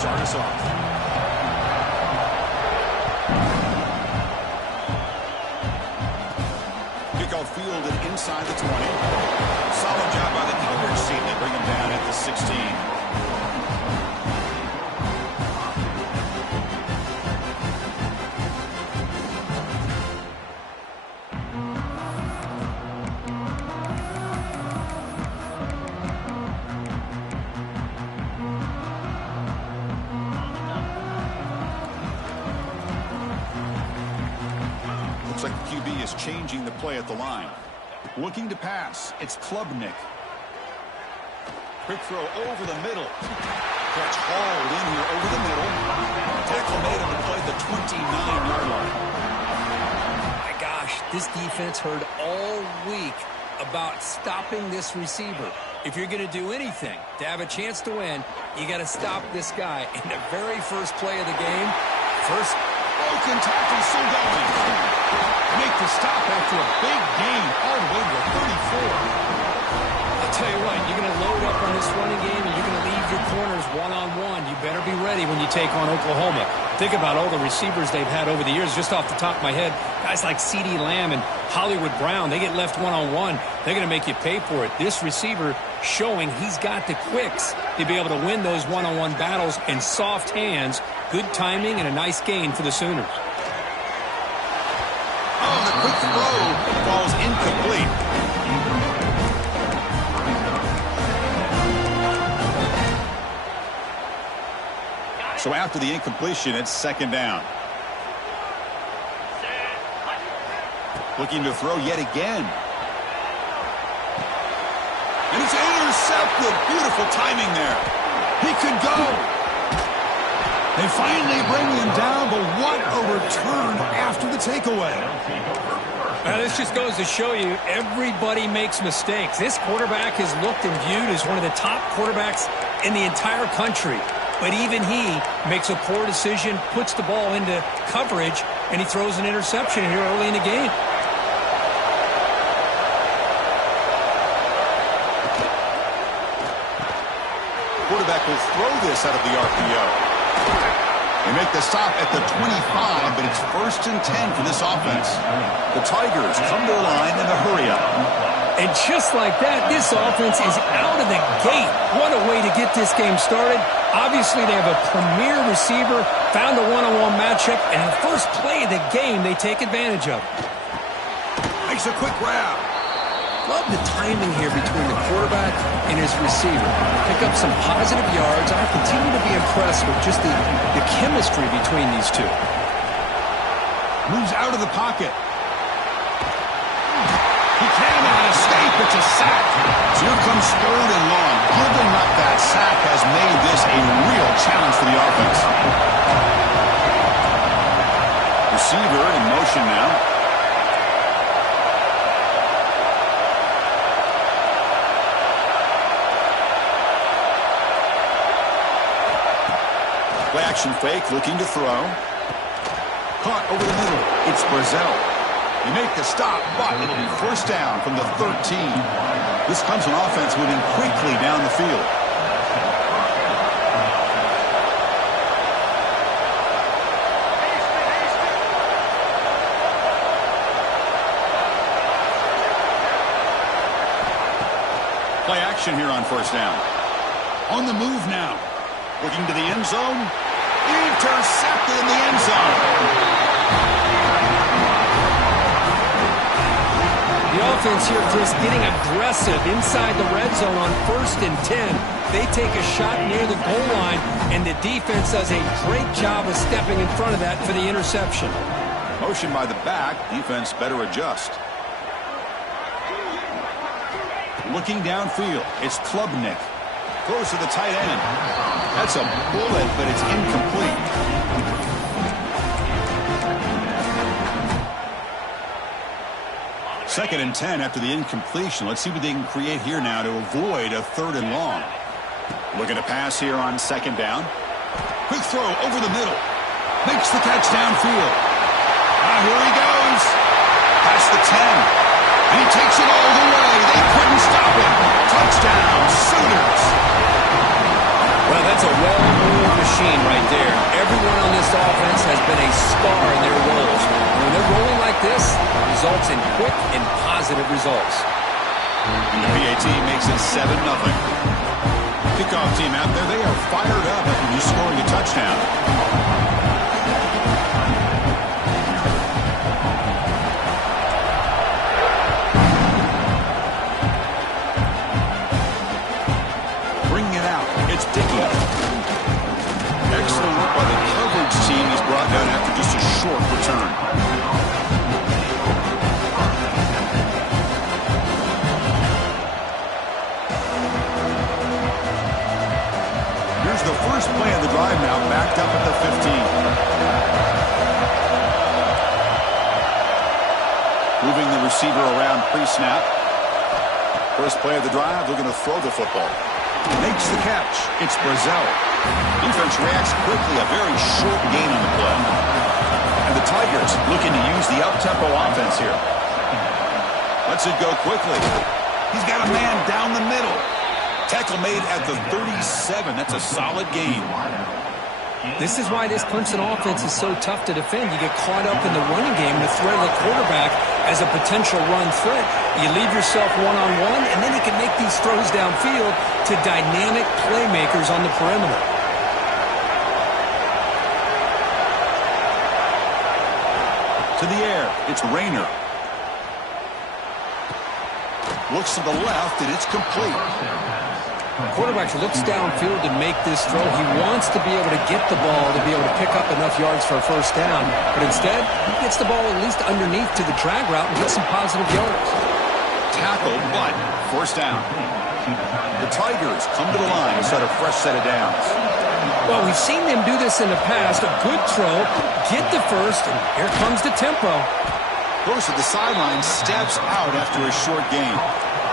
start us off. Kickoff fielded inside the 20. Solid job by the Eagles team to bring him down at the 16. Looks like the QB is changing the play at the line. Looking to pass. It's Klubnik. Quick throw over the middle. Catch hauled in here over the middle. Tackle made him to play the 29-yard line. My gosh, this defense heard all week about stopping this receiver. If you're going to do anything to have a chance to win, you got to stop this guy. In the very first play of the game, broken tackle still going. Make the stop after a big gain all the way to the 34. I'll tell you what, you're going to load up on this running game and you're going to leave your corners one-on-one. You better be ready when you take on Oklahoma. Think about all the receivers they've had over the years. Just off the top of my head, guys like CeeDee Lamb and Hollywood Brown, they get left one-on-one. They're going to make you pay for it. This receiver showing he's got the quicks to be able to win those one-on-one battles in soft hands. Good timing and a nice gain for the Sooners. Oh, the quick throw falls incomplete. So after the incompletion, it's second down. Looking to throw yet again. And it's intercepted. Beautiful timing there. He could go. They finally bring him down, but what a return after the takeaway. This just goes to show you everybody makes mistakes. This quarterback is looked and viewed as one of the top quarterbacks in the entire country. But even he makes a poor decision, puts the ball into coverage, and he throws an interception here early in the game. Quarterback will throw this out of the RPO. They make the stop at the 25, but it's 1st and 10 for this offense. The Tigers come to the line in a hurry-up. And just like that, this offense is out of the gate. What a way to get this game started. Obviously, they have a premier receiver, found a one-on-one matchup, and in the first play of the game, they take advantage of it. Makes a quick grab. Love the timing here between the quarterback and his receiver. Pick up some positive yards. I continue to be impressed with just the chemistry between these two. Moves out of the pocket. He cannot escape. It's a sack. So here comes 3rd and long. Giving up that sack has made this a real challenge for the offense. Receiver in motion now. Play action fake, looking to throw. Caught over the middle. It's Brazil. They make the stop, but it'll be 1st down from the 13. This comes an offense moving quickly down the field. Play action here on 1st down. On the move now. Looking to the end zone. Intercepted in the end zone. The offense here, Chris, getting aggressive inside the red zone on 1st and 10. They take a shot near the goal line, and the defense does a great job of stepping in front of that for the interception. Motion by the back. Defense better adjust. Looking downfield. It's Klubnik. Throws to the tight end. That's a bullet, but it's incomplete. Second and 10 after the incompletion. Let's see what they can create here now to avoid a 3rd and long. Looking to pass here on 2nd down. Quick throw over the middle. Makes the catch downfield. Here he goes. Past the 10. And he takes it all the way. They couldn't stop him. Touchdown, Sooners. Well, that's a well-oiled machine right there. Everyone on this offense has been a star in their roles. When they're rolling like this, it results in quick and positive results. And the PAT makes it 7-0. Kickoff team out there, they are fired up after you scoring a touchdown. Bringing it out, it's Dickey. Excellent work by the coverage team. He's brought down after just a short return. Here's the first play of the drive now, backed up at the 15. Moving the receiver around pre-snap. First play of the drive, they're going to throw the football. Makes the catch. It's Brazil. Defense reacts quickly, a very short gain on the play. And the Tigers looking to use the up-tempo offense here. Lets it go quickly. He's got a man down the middle. Tackle made at the 37. That's a solid gain. This is why this Clemson offense is so tough to defend. You get caught up in the running game, the threat of the quarterback as a potential run threat. You leave yourself one-on-one, and then you can make these throws downfield to dynamic playmakers on the perimeter. To the air, it's Rayner. Looks to the left, and it's complete. Quarterback looks downfield to make this throw. He wants to be able to get the ball to be able to pick up enough yards for a first down. But instead, he gets the ball at least underneath to the drag route and gets some positive yards. Tackle, but first down. The Tigers come to the line to set a fresh set of downs. Well, we've seen them do this in the past. A good throw, get the first, and here comes the tempo. Goes to the sideline, steps out after a short gain.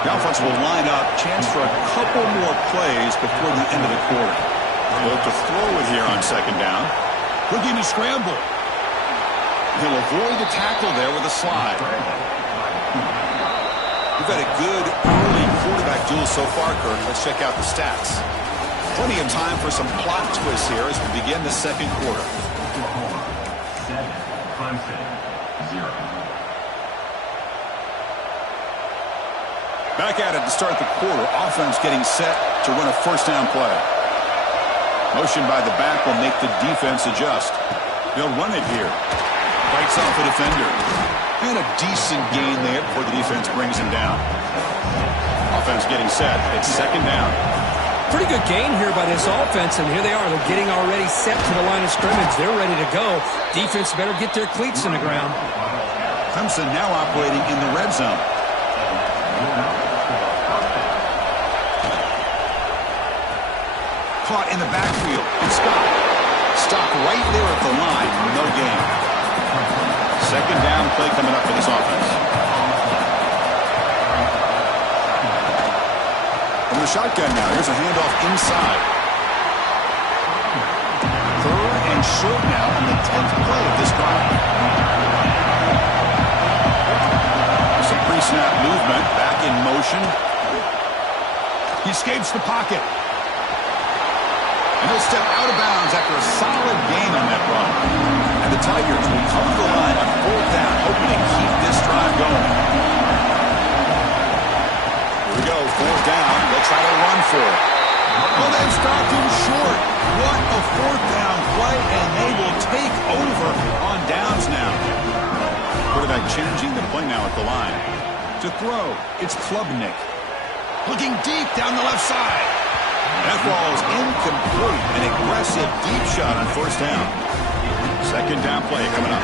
The offense will line up, chance for a couple more plays before the end of the quarter. They'll look to throw it here on second down. Looking to scramble. He'll avoid the tackle there with a slide. We've had a good early quarterback duel so far, Kirk. Let's check out the stats. Plenty of time for some plot twists here as we begin the second quarter. 7, Clemson, 0. Back at it to start the quarter. Offense getting set to run a first down play. Motion by the back will make the defense adjust. They'll run it here. Bites off a defender. And a decent gain there before the defense brings him down. Offense getting set. It's second down. Pretty good gain here by this offense, and here they are. They're getting already set to the line of scrimmage. They're ready to go. Defense better get their cleats in the ground. Clemson now operating in the red zone. Caught in the backfield. It's Scott. Stopped right there at the line. No gain. Second down play coming up for this offense. From the shotgun now. Here's a handoff inside. Third and short now on the 10th play of this drive. Some pre-snap movement. Back in motion. He escapes the pocket. And he'll step out of bounds after a solid gain on that run. And the Tigers will come to the line on fourth down, hoping to keep this drive going. Here we go, fourth down. They'll try to run for it. Oh, they've stopped him short. What a fourth down play, and they will take over On downs now. Quarterback changing the play now at the line. To throw, it's Klubnik. looking deep down the left side. That ball is incomplete. An aggressive deep shot on first down. Second down play coming up.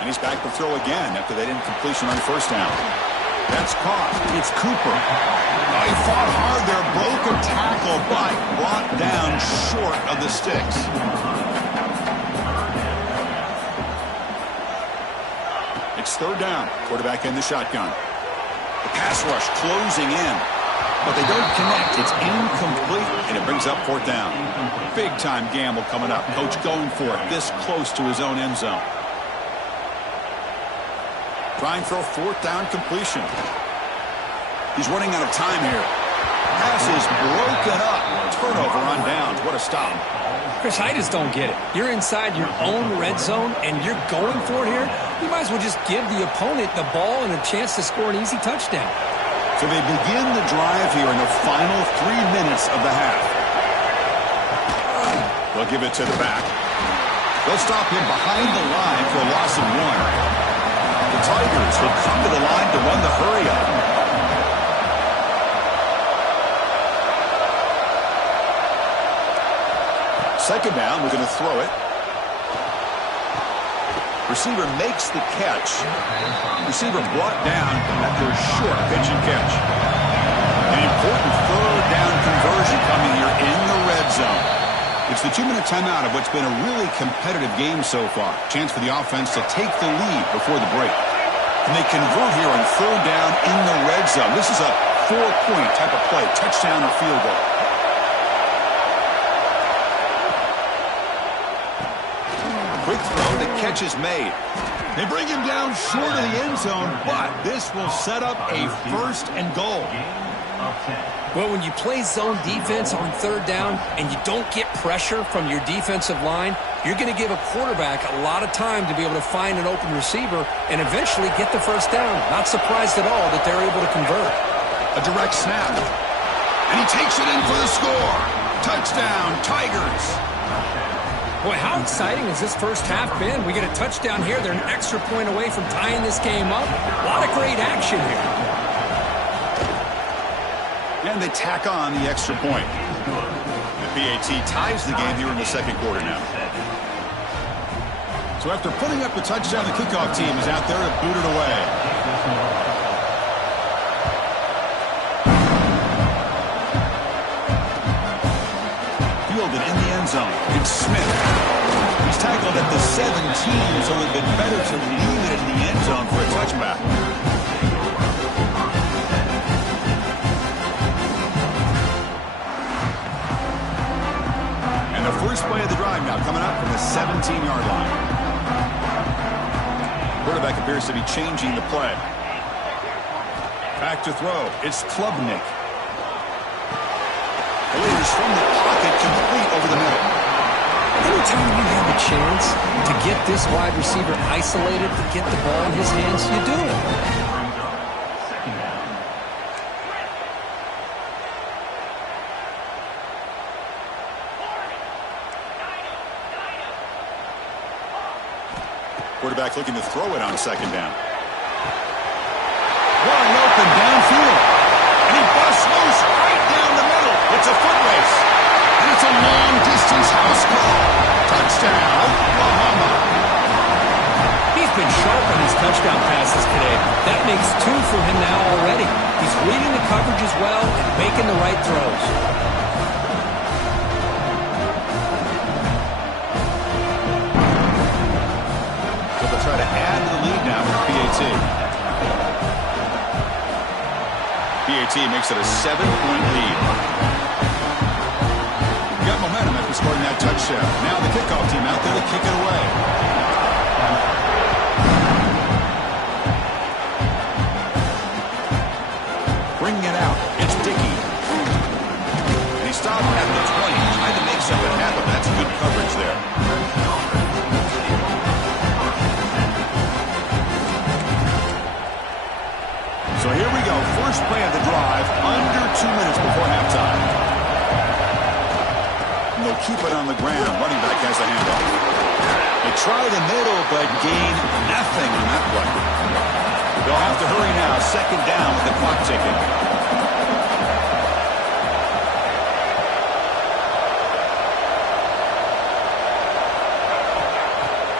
And he's back to throw again after that incompletion on first down. That's caught. It's Cooper. Oh, he fought hard there, broke a tackle, but brought down short of the sticks. It's third down. Quarterback in the shotgun. The pass rush closing in. But they don't connect. It's incomplete, and it brings up fourth down. Big-time gamble coming up. Coach going for it this close to his own end zone. Trying for a fourth down completion. He's running out of time here. Pass is broken up. Turnover on downs. What a stop. Chris, I just don't get it. You're inside your own red zone, and you're going for it here? You might as well just give the opponent the ball and a chance to score an easy touchdown. So they begin the drive here in the final 3 minutes of the half. They'll give it to the back. They'll stop him behind the line for a loss of 1. The Tigers will come to the line to run the hurry-up. Second down, we're going to throw it. Receiver makes the catch. Receiver brought down after a short pitch and catch. An important third down conversion coming here in the red zone. It's the 2-minute timeout of what's been a really competitive game so far. Chance for the offense to take the lead before the break. And they convert here on third down in the red zone. This is a 4-point type of play, touchdown or field goal. Quick throw, the catch is made. They bring him down short of the end zone, but this will set up a first and goal. Well, when you play zone defense on third down and you don't get pressure from your defensive line, you're going to give a quarterback a lot of time to be able to find an open receiver and eventually get the first down. Not surprised at all that they're able to convert. A direct snap. And he takes it in for the score. Touchdown, Tigers. Boy, how exciting has this first half been? We get a touchdown here. They're an extra point away from tying this game up. A lot of great action here. And they tack on the extra point. The PAT ties the game here in the second quarter now. So after putting up the touchdown, the kickoff team is out there to boot it away. Fielded in the end zone. It's Smith. He's tackled at the 17, so it would have been better to leave it in the end zone for a touchback. And the first play of the drive now coming up from the 17-yard line. Quarterback appears to be changing the play. Back to throw. It's Klubnik. Delivers from the pocket, complete over the middle. Anytime you have a chance to get this wide receiver isolated, to get the ball in his hands, you do it. Quarterback looking to throw it on second down. Wide open downfield. And he busts loose right down the middle. It's a foot race. And it's a long-distance house call. Touchdown, Oklahoma. He's been sharp on his touchdown passes today. That makes 2 for him now already. He's reading the coverage as well and making the right throws. So they'll try to add to the lead now with PAT. PAT makes it a 7-point lead. Got momentum after scoring that touchdown. Now the kickoff team out there to kick it away. Bringing it out. It's Dickey. And he stopped at the 20. Tried to make something happen. That's good coverage there. So here we go. First play of the drive. Under 2 minutes before halftime. And they'll keep it on the ground. Running back has the handoff. They try the middle, but gain nothing on that play. They'll have to hurry now. Second down with the clock ticking.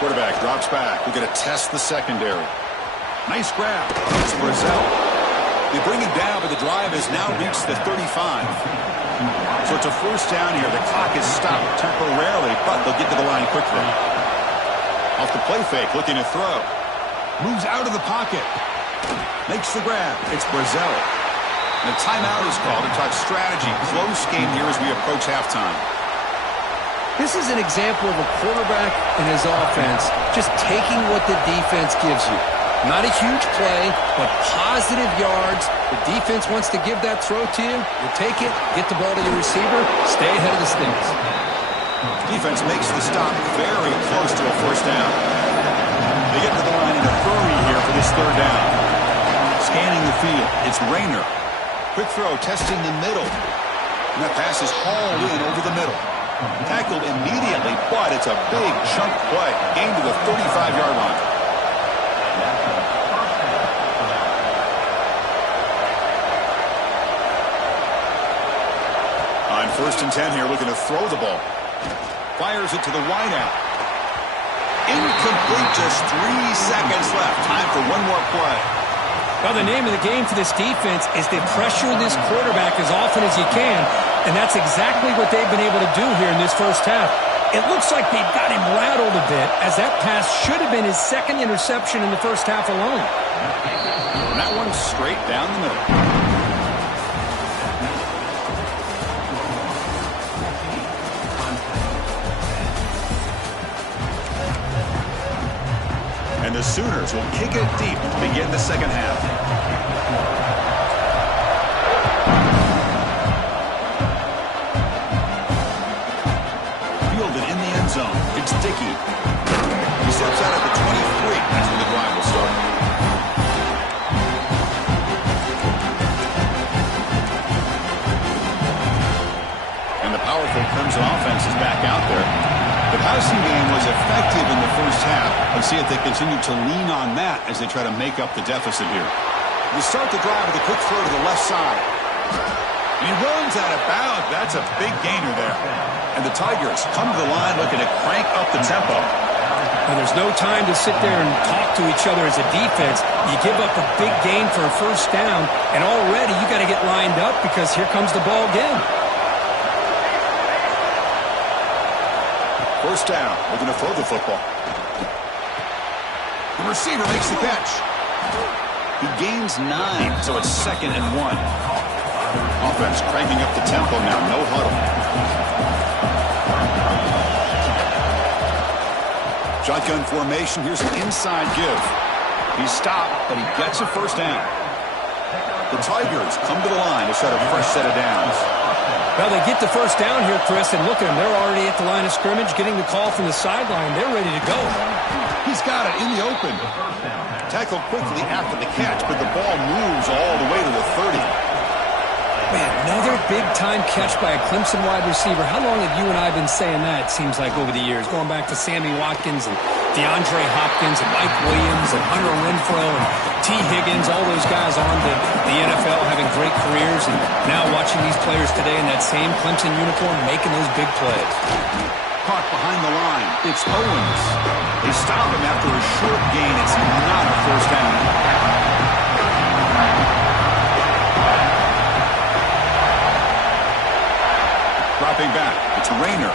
Quarterback drops back. We're going to test the secondary. Nice grab. It's Brazil. They bring him down, but the drive has now reached the 35. So it's a first down here. The clock is stopped temporarily, but they'll get to the line quickly. Off the play fake, looking to throw. Moves out of the pocket. Makes the grab. It's Brazil. And a timeout is called to talk strategy. Close game here as we approach halftime. This is an example of a quarterback and his offense just taking what the defense gives you. Not a huge play, but positive yards. The defense wants to give that throw to you. You take it, get the ball to your receiver, stay ahead of the sticks. Defense makes the stop very close to a first down. They get to the line in a hurry here for this third down. Scanning the field, it's Rayner. Quick throw, testing the middle. And that pass is hauled in over the middle. Tackled immediately, but it's a big chunk play. Gained to the 35-yard line. On 1st and 10 here, looking to throw the ball. Fires it to the wideout. Incomplete, just 3 seconds left. Time for one more play. Well, the name of the game for this defense is to pressure this quarterback as often as you can, and that's exactly what they've been able to do here in this first half. It looks like they've got him rattled a bit, as that pass should have been his 2nd interception in the first half alone. And that one straight down the middle. And the Sooners will kick it deep to begin the second half. Fielded in the end zone. It's Dickey. He steps out at the 23. That's when the drive will start. And the powerful Crimson offense is back out there. The passing game was effective in the first half. Let's see if they continue to lean on that as they try to make up the deficit here. They start the drive with a quick throw to the left side. And he runs out of bounds. That's a big gainer there. And the Tigers come to the line looking to crank up the tempo. And there's no time to sit there and talk to each other as a defense. You give up a big gain for a first down, and already you got to get lined up because here comes the ball again. First down, looking to throw the football. The receiver makes the catch. He gains 9, so it's 2nd and 1. Offense cranking up the tempo now, no huddle. Shotgun formation, here's an inside give. He's stopped, but he gets a first down. The Tigers come to the line to set a fresh set of downs. Well, they get the first down here, Chris, and look at them. They're already at the line of scrimmage, getting the call from the sideline. They're ready to go. He's got it in the open. Tackled quickly after the catch, but the ball moves all the way to the 30. Man, another big-time catch by a Clemson wide receiver. How long have you and I been saying that, it seems like, over the years? Going back to Sammy Watkins and DeAndre Hopkins and Mike Williams and Hunter Renfrow and T. Higgins, all those guys on to the NFL having great careers, and now watching these players today in that same Clemson uniform making those big plays. Caught behind the line. It's Owens. They stop him after a short gain. It's not a first down. Dropping back, it's Rayner.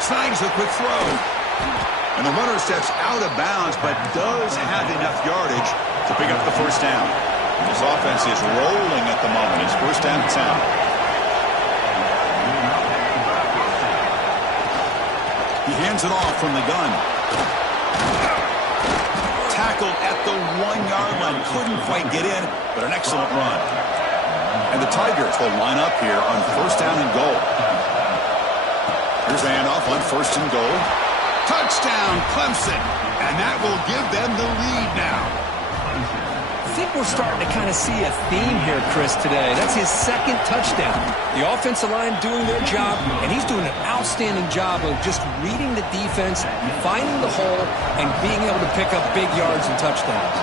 Snags a quick throw. And the runner steps out of bounds, but does have enough yardage to pick up the first down. This offense is rolling at the moment. It's 1st down and 10. He hands it off from the gun. Tackled at the 1-yard line. Couldn't quite get in, but an excellent run. And the Tigers will line up here on 1st down and goal. Here's the handoff on 1st and goal. Touchdown, Clemson. And that will give them the lead now. I think we're starting to kind of see a theme here, Chris, today. That's his 2nd touchdown. The offensive line doing their job, and he's doing an outstanding job of just reading the defense, finding the hole, and being able to pick up big yards and touchdowns.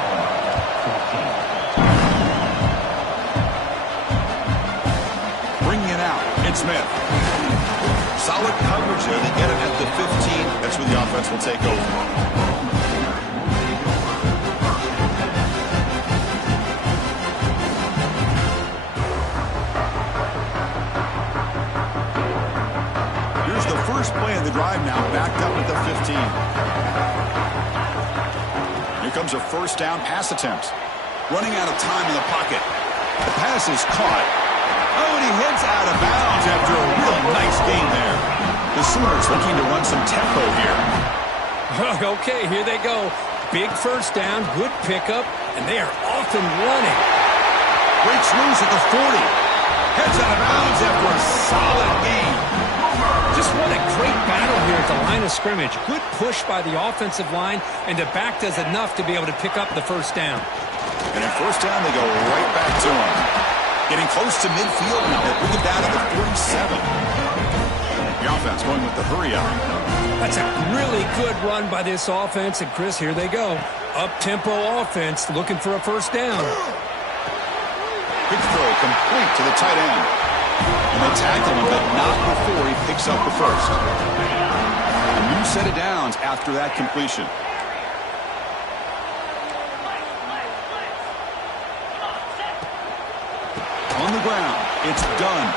Bringing it out, it's Smith. Solid coverage there. They get it at the 15. That's where the offense will take over. Here's the first play of the drive now, backed up at the 15. Here comes a first down pass attempt. Running out of time in the pocket. The pass is caught. Oh, and he heads out of bounds after a real nice gain there. The Sooners looking to run some tempo here. Okay, here they go. Big first down, good pickup, and they are off and running. Breaks loose at the 40. Heads out of bounds after a solid gain. Just what a great battle here at the line of scrimmage. Good push by the offensive line, and the back does enough to be able to pick up the first down. And at first down, they go right back to him. Getting close to midfield now. They bring it down to the 47. The offense going with the hurry up. That's a really good run by this offense. And, Chris, here they go. Up-tempo offense looking for a first down. Quick throw complete to the tight end. And they tackle him, but not before he picks up the first. A new set of downs after that completion. On the ground, it's done.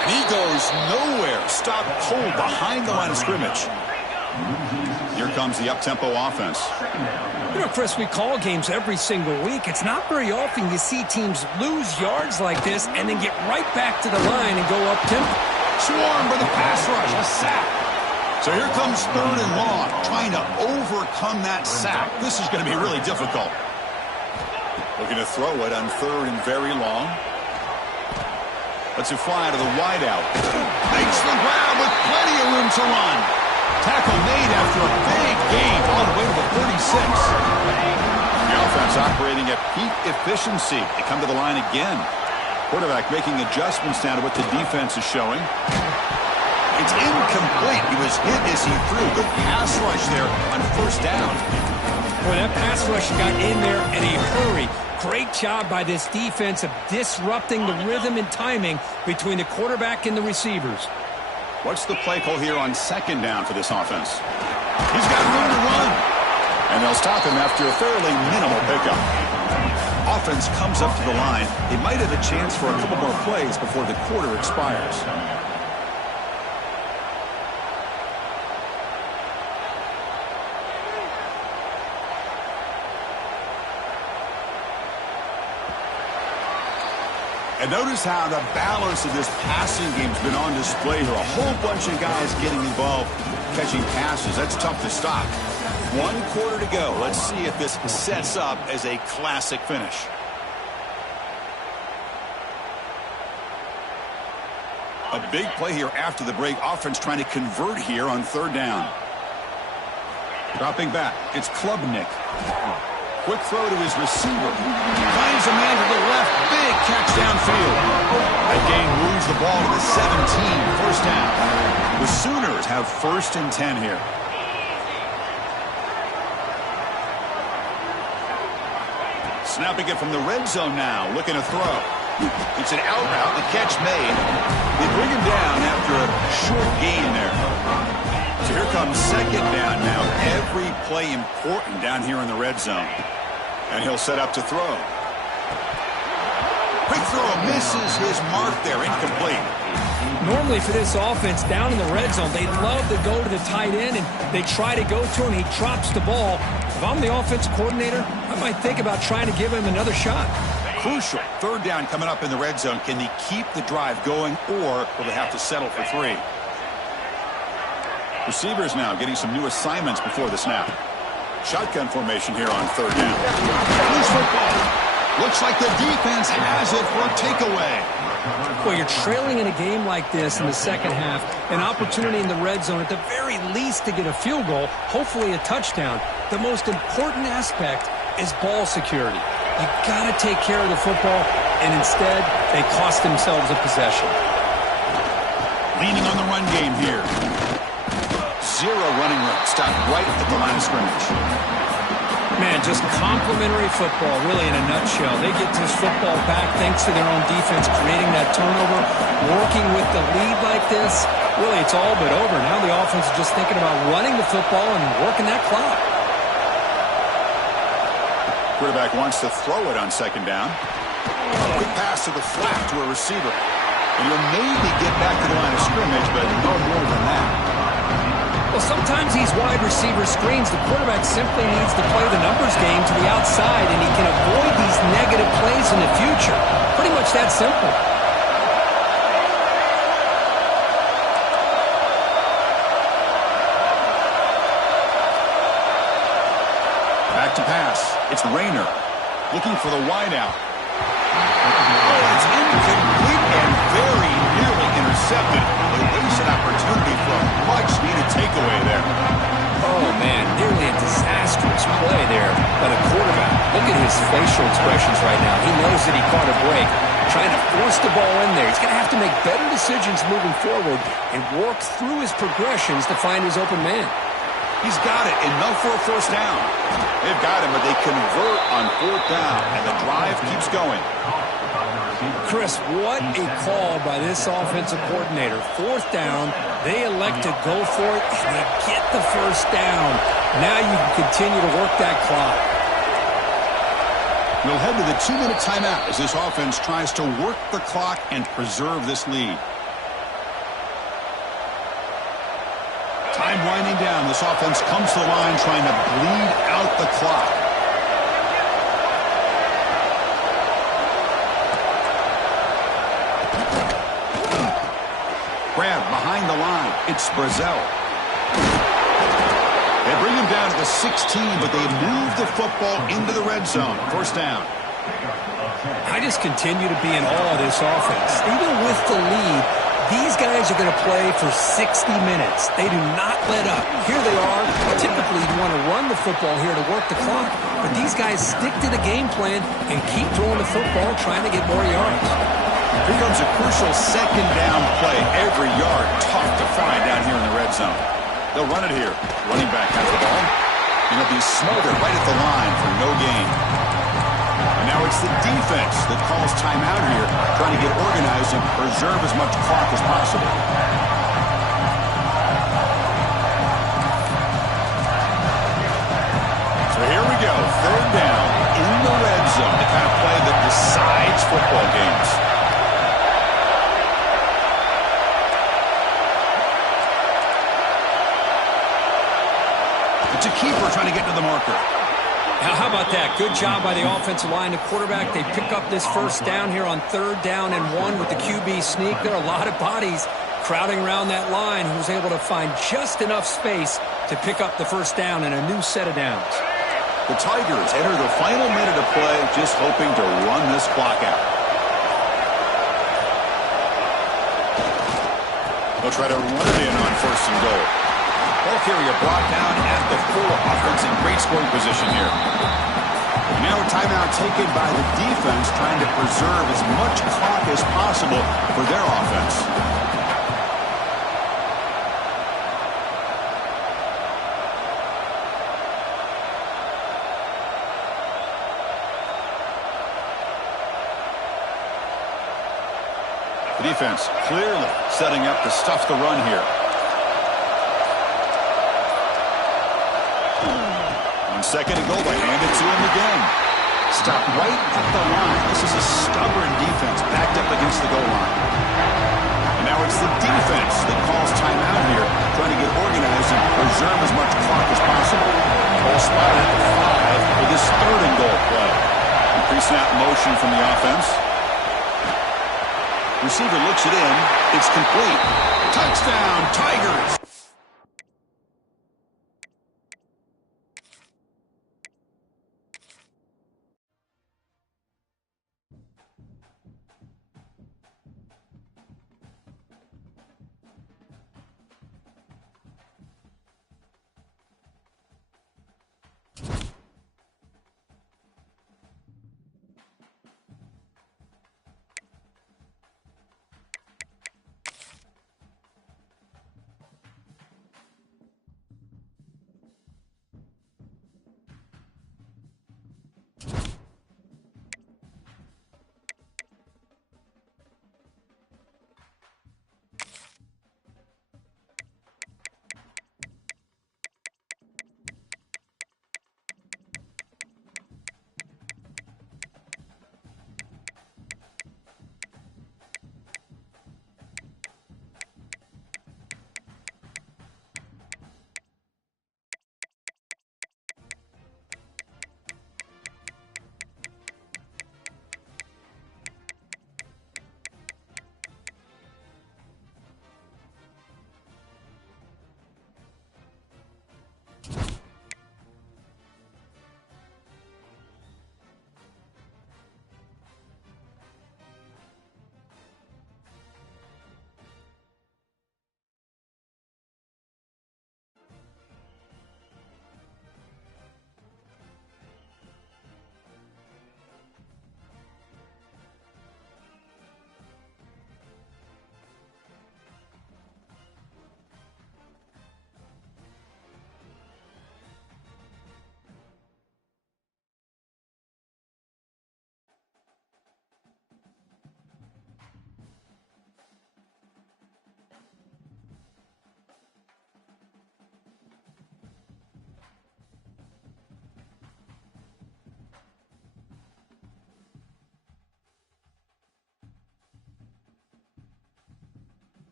And he goes nowhere. Stop cold behind the line of scrimmage. Here comes the up-tempo offense. You know, Chris, we call games every single week. It's not very often you see teams lose yards like this and then get right back to the line and go up-tempo. Swarm for the pass rush. A sack. So here comes 3rd and long, trying to overcome that sack. This is going to be really difficult. Looking to throw it on 3rd and very long. Lets it fly to the wideout. Makes the grab with plenty of room to run. Tackle made after a big gain all the way to the 36. The offense operating at peak efficiency. They come to the line again. Quarterback making adjustments now to what the defense is showing. It's incomplete. He was hit as he threw. Good pass rush there on first down. Boy, that pass rush got in there in a hurry. Great job by this defense of disrupting the rhythm and timing between the quarterback and the receivers. What's the play call here on 2nd down for this offense? He's got room to run. And they'll stop him after a fairly minimal pickup. Offense comes up to the line. They might have a chance for a couple more plays before the quarter expires. And notice how the balance of this passing game's been on display here. A whole bunch of guys getting involved catching passes. That's tough to stop. 1 quarter to go. Let's see if this sets up as a classic finish. A big play here after the break. Offense trying to convert here on 3rd down. Dropping back. It's Klubnik. Quick throw to his receiver. Finds a man to the left. Big catch downfield. That gain moves the ball to the 17. First down. The Sooners have 1st and 10 here. Snapping it from the red zone now. Looking to throw. It's an out route. The catch made. They bring him down after a short gain there. So here comes 2nd down now. Every play important down here in the red zone. And he'll set up to throw. Quick throw misses his mark there. Incomplete. Normally for this offense down in the red zone, they love to go to the tight end and they try to go to him. He drops the ball. If I'm the offense coordinator, I might think about trying to give him another shot. Crucial. 3rd down coming up in the red zone. Can they keep the drive going or will they have to settle for 3? Receivers now getting some new assignments before the snap. Shotgun formation here on 3rd down. Loose football. Looks like the defense has it for a takeaway. Well, you're trailing in a game like this in the second half. An opportunity in the red zone at the very least to get a field goal, hopefully a touchdown. The most important aspect is ball security. You got to take care of the football, and instead they cost themselves a possession. Leaning on the run game here. 0 running room. Stopped right at the line of scrimmage. Man, just complimentary football, really, in a nutshell. They get this football back thanks to their own defense, creating that turnover, working with the lead like this. Really, it's all but over. Now the offense is just thinking about running the football and working that clock. Quarterback wants to throw it on 2nd down. Quick pass to the flat to a receiver. And he'll maybe get back to the line of scrimmage, but no more than that. Well, sometimes these wide receiver screens, the quarterback simply needs to play the numbers game to the outside, and he can avoid these negative plays in the future. Pretty much that simple. to pass. It's Rayner looking for the wideout. Oh, it's incomplete and very nearly intercepted. They waste an opportunity for a much-needed takeaway there. Oh, man, nearly a disastrous play there by the quarterback. Look at his facial expressions right now. He knows that he caught a break, trying to force the ball in there. He's going to have to make better decisions moving forward and work through his progressions to find his open man. He's got it, enough for a first down. They've got him, but they convert on fourth down, and the drive keeps going. Chris, what a call by this offensive coordinator. Fourth down, they elect to go for it, and they get the first down. Now you can continue to work that clock. We'll head to the 2-minute timeout as this offense tries to work the clock and preserve this lead. Time winding down. This offense comes to the line trying to bleed out the clock. Grab behind the line. It's Brazel. They bring him down to the 16, but they move the football into the red zone. First down. I just continue to be in awe of this offense. Even with the lead, these guys are going to play for 60 minutes. They do not let up. Here they are. Typically, you want to run the football here to work the clock, but these guys stick to the game plan and keep throwing the football, trying to get more yards. Here comes a crucial second down play. Every yard tough to find down here in the red zone. They'll run it here. Running back has the ball, and he'll be smothered right at the line for no gain. And now it's the defense that calls timeout here, trying to get organized and preserve as much clock as possible. So here we go, third down in the red zone, the kind of play that decides football games. It's a keeper trying to get to the marker. Now, how about that? Good job by the offensive line. The quarterback, they pick up this first down here on third down and 1 with the QB sneak. There are a lot of bodies crowding around that line who was able to find just enough space to pick up the first down and a new set of downs. The Tigers enter the final minute of play, just hoping to run this clock out. They'll try to run it in on first and goal. Ball carrier brought down at the 4. Offense in great scoring position here. And now a timeout taken by the defense, trying to preserve as much clock as possible for their offense. The defense clearly setting up to stuff the run here. On second and goal, they hand it to him again. Stop right at the line. This is a stubborn defense backed up against the goal line. And now it's the defense that calls timeout here, trying to get organized and preserve as much clock as possible. Ball spotted at the 5 for this third and goal play. Increasing out motion from the offense. Receiver looks it in. It's complete. Touchdown, Tigers!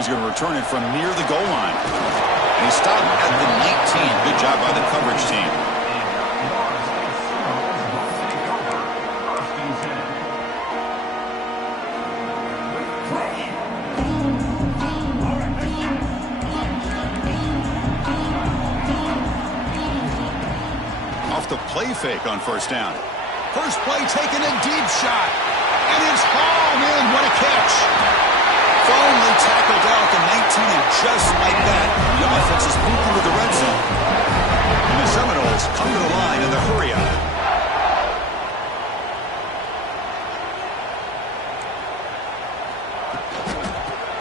He's going to return it from near the goal line. And he stopped at the 19. Good job by the coverage team. Off the play fake on first down. First play taken a deep shot. And it's hauled in. What a catch. Firmly tackled out the 19, and just like that, the offense is moved into the red zone. And the Seminoles come to the line in the hurry up.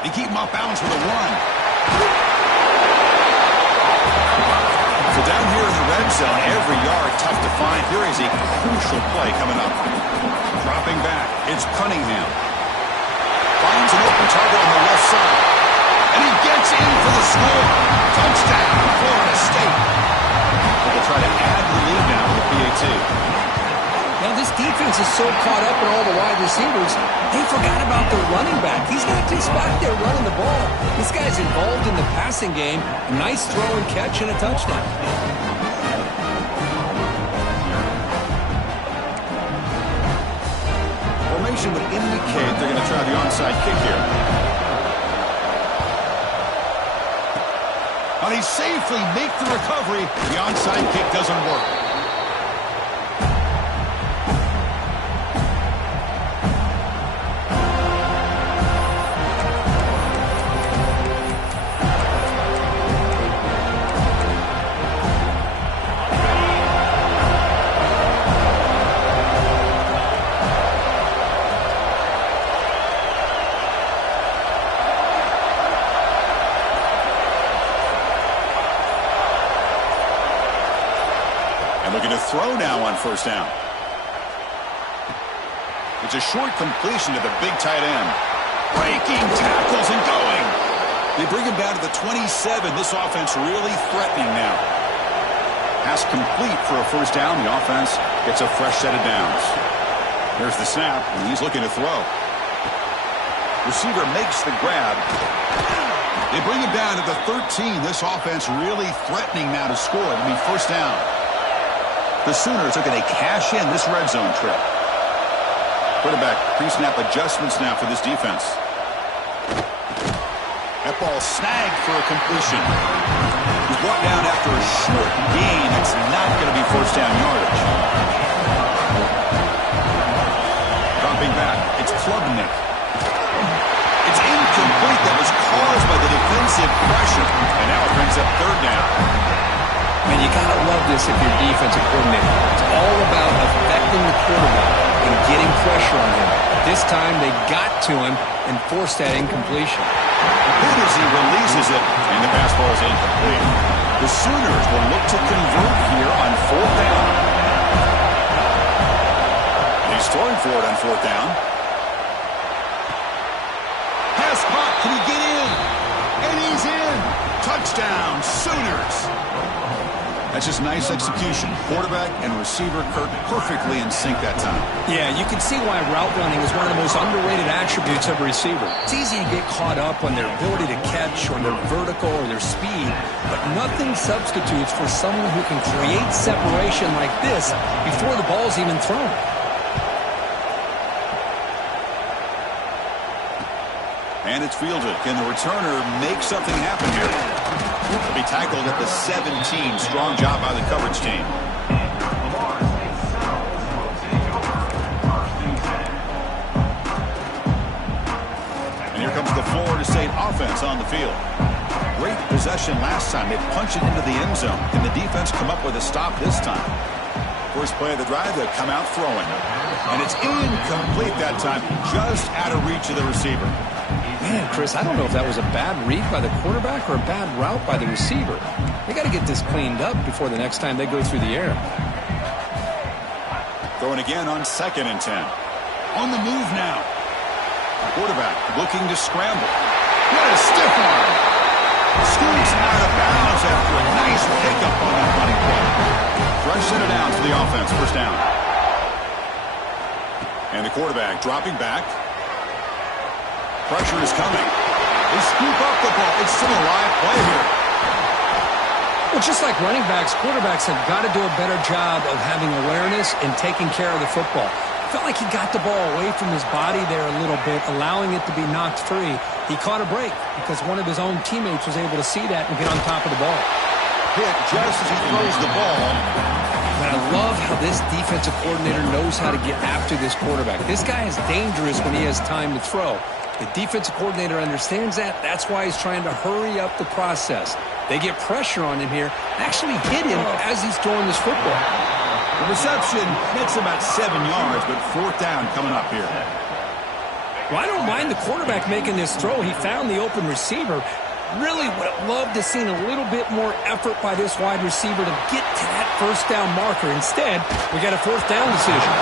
They keep him off balance with a run. So down here in the red zone, every yard tough to find. Here is a crucial play coming up. Dropping back, it's Cunningham. Finds an open target on the left side. And he gets in for the score. Touchdown, Florida State. They'll try to add to the lead now with the PAT. Now this defense is so caught up in all the wide receivers, they forgot about their running back. He's not just back there running the ball. This guy's involved in the passing game. A nice throw and catch and a touchdown. Formation would indicate they're going to try the onside kick here. And he safely make the recovery. The onside kick doesn't work. Looking to throw now on first down. It's a short completion to the big tight end. Breaking tackles and going. They bring him down to the 27. This offense really threatening now. Pass complete for a first down. The offense gets a fresh set of downs. There's the snap, and he's looking to throw. Receiver makes the grab. They bring him down to the 13. This offense really threatening now to score. It'll be first down. The Sooners are going to cash in this red zone trip. Quarterback pre-snap adjustments now for this defense. That ball snagged for a completion. He's brought down after a short gain. It's not going to be first down yardage. Dropping back, it's Klubnik. It's incomplete. That was caused by the defensive pressure. And now it brings up third down. Man, you got to love this if you're defensive coordinator. It's all about affecting the quarterback and getting pressure on him. This time they got to him and forced that incompletion. Good as he releases it, and the pass ball is incomplete. The Sooners will look to convert here on fourth down. And he's throwing for it on fourth down. Pass caught. Can he get in? And he's in. Touchdown, Sooners. That's just nice execution. Quarterback and receiver Kirk perfectly in sync that time. Yeah, you can see why route running is one of the most underrated attributes of a receiver. It's easy to get caught up on their ability to catch or their vertical or their speed, but nothing substitutes for someone who can create separation like this before the ball's even thrown. And it's fielded. Can the returner make something happen here? He'll be tackled at the 17. Strong job by the coverage team. And here comes the Florida State offense on the field. Great possession last time. They punched it into the end zone. Can the defense come up with a stop this time? First play of the drive, they'll come out throwing. And it's incomplete that time, just out of reach of the receiver. Man, Chris, I don't know if that was a bad read by the quarterback or a bad route by the receiver. They got to get this cleaned up before the next time they go through the air. Throwing again on 2nd and 10. On the move now. Quarterback looking to scramble. What a stiff arm. Scoots out of bounds after a nice pickup on that running play. Fresh set it down to the offense. First down. And the quarterback dropping back. Pressure is coming. They scoop up the ball. It's still a live play here. Well, just like running backs, quarterbacks have got to do a better job of having awareness and taking care of the football. Felt like he got the ball away from his body there a little bit, allowing it to be knocked free. He caught a break because one of his own teammates was able to see that and get on top of the ball. Hit just as he throws the ball. But I love how this defensive coordinator knows how to get after this quarterback. This guy is dangerous when he has time to throw. The defensive coordinator understands that. That's why he's trying to hurry up the process. They get pressure on him here, actually hit him as he's throwing this football. The reception gets about 7 yards, but 4th down coming up here. Well, I don't mind the quarterback making this throw. He found the open receiver. Really would have loved to seen a little bit more effort by this wide receiver to get to that 1st down marker. Instead, we got a 4th down decision.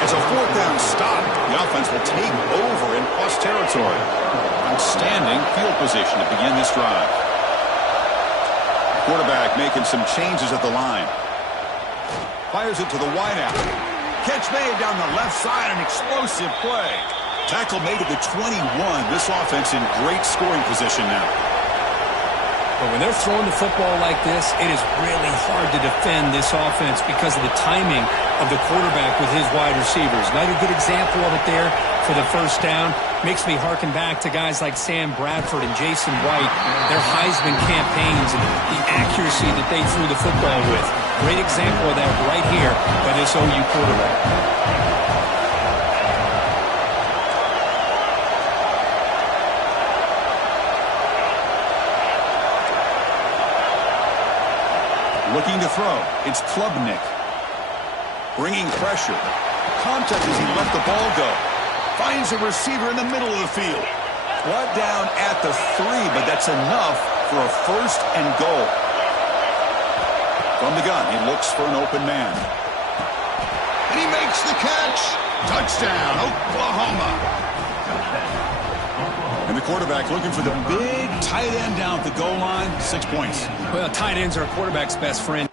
It's a 4th down stop. The offense will take over in plus territory. Outstanding field position to begin this drive. Quarterback making some changes at the line. Fires it to the wideout. Catch made down the left side, an explosive play. Tackle made at the 21. This offense in great scoring position now. But when they're throwing the football like this, it is really hard to defend this offense because of the timing of the quarterback with his wide receivers. Another good example of it there for the 1st down. Makes me harken back to guys like Sam Bradford and Jason White, their Heisman campaigns and the accuracy that they threw the football with. Great example of that right here by this OU quarterback. Looking to throw. It's Klubnik. Bringing pressure. Contact as he let the ball go. Finds a receiver in the middle of the field. Brought down at the 3, but that's enough for a 1st and goal. From the gun, he looks for an open man. And he makes the catch. Touchdown, Oklahoma. And the quarterback looking for the big tight end down at the goal line. 6 points. Well, tight ends are a quarterback's best friend.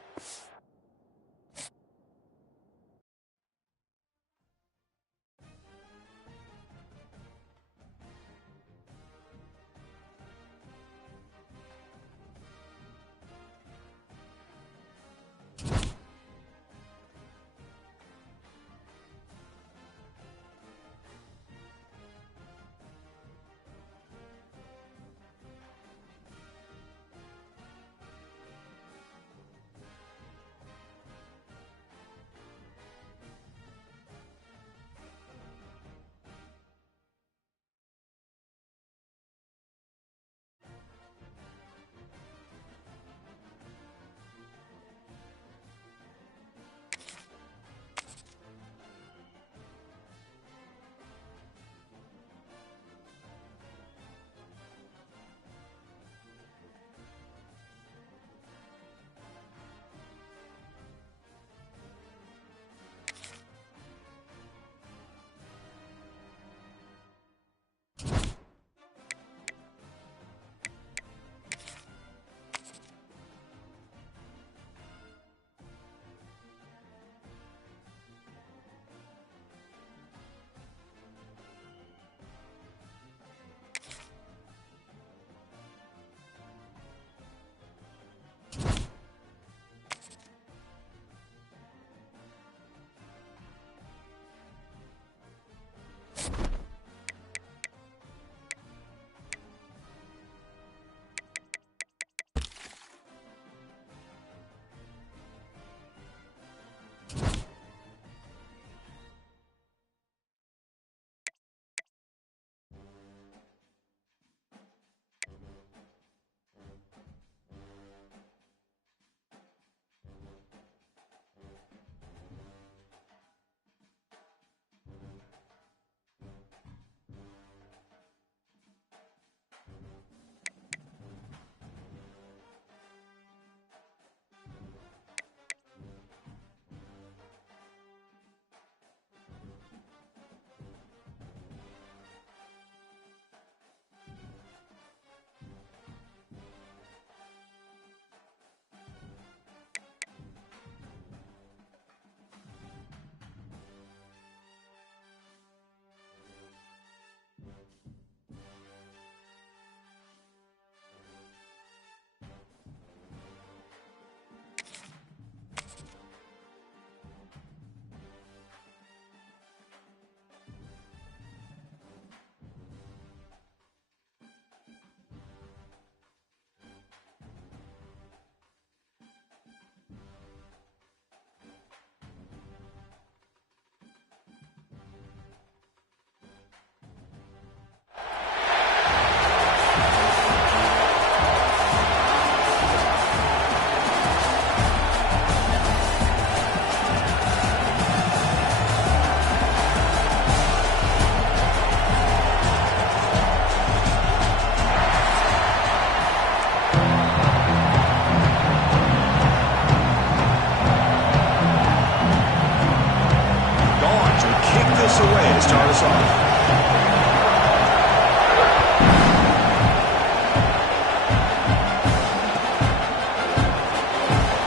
away to start us off.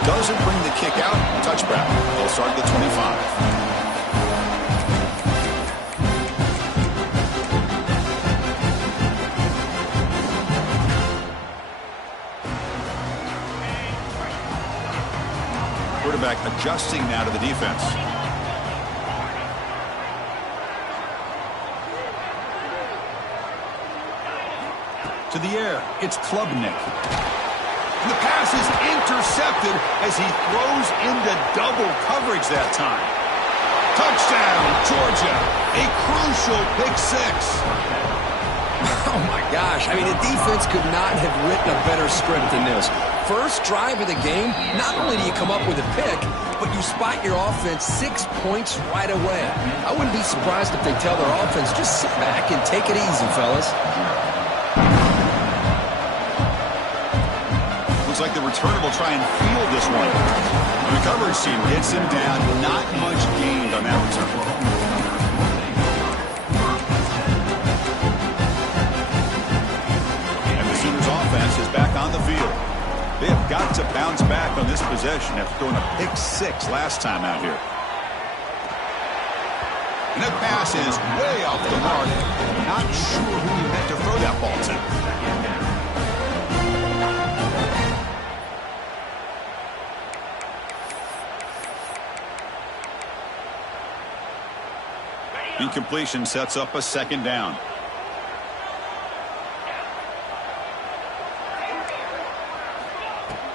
Doesn't bring the kick out. Touchback. They'll start at the 25. Quarterback adjusting now to the defense. To the air, it's Klubnik. And the pass is intercepted as he throws into double coverage that time. Touchdown, Georgia. A crucial pick six. Oh, my gosh. I mean, the defense could not have written a better script than this. First drive of the game, not only do you come up with a pick, but you spot your offense 6 points right away. I wouldn't be surprised if they tell their offense, just sit back and take it easy, fellas. Looks like the returner will try and field this one. The coverage team gets him down. Not much gained on that return. Offense is back on the field. They have got to bounce back on this possession after throwing a pick six last time out here. And that pass is way off the mark. Not sure who he meant to throw that ball to. Incompletion sets up a second down.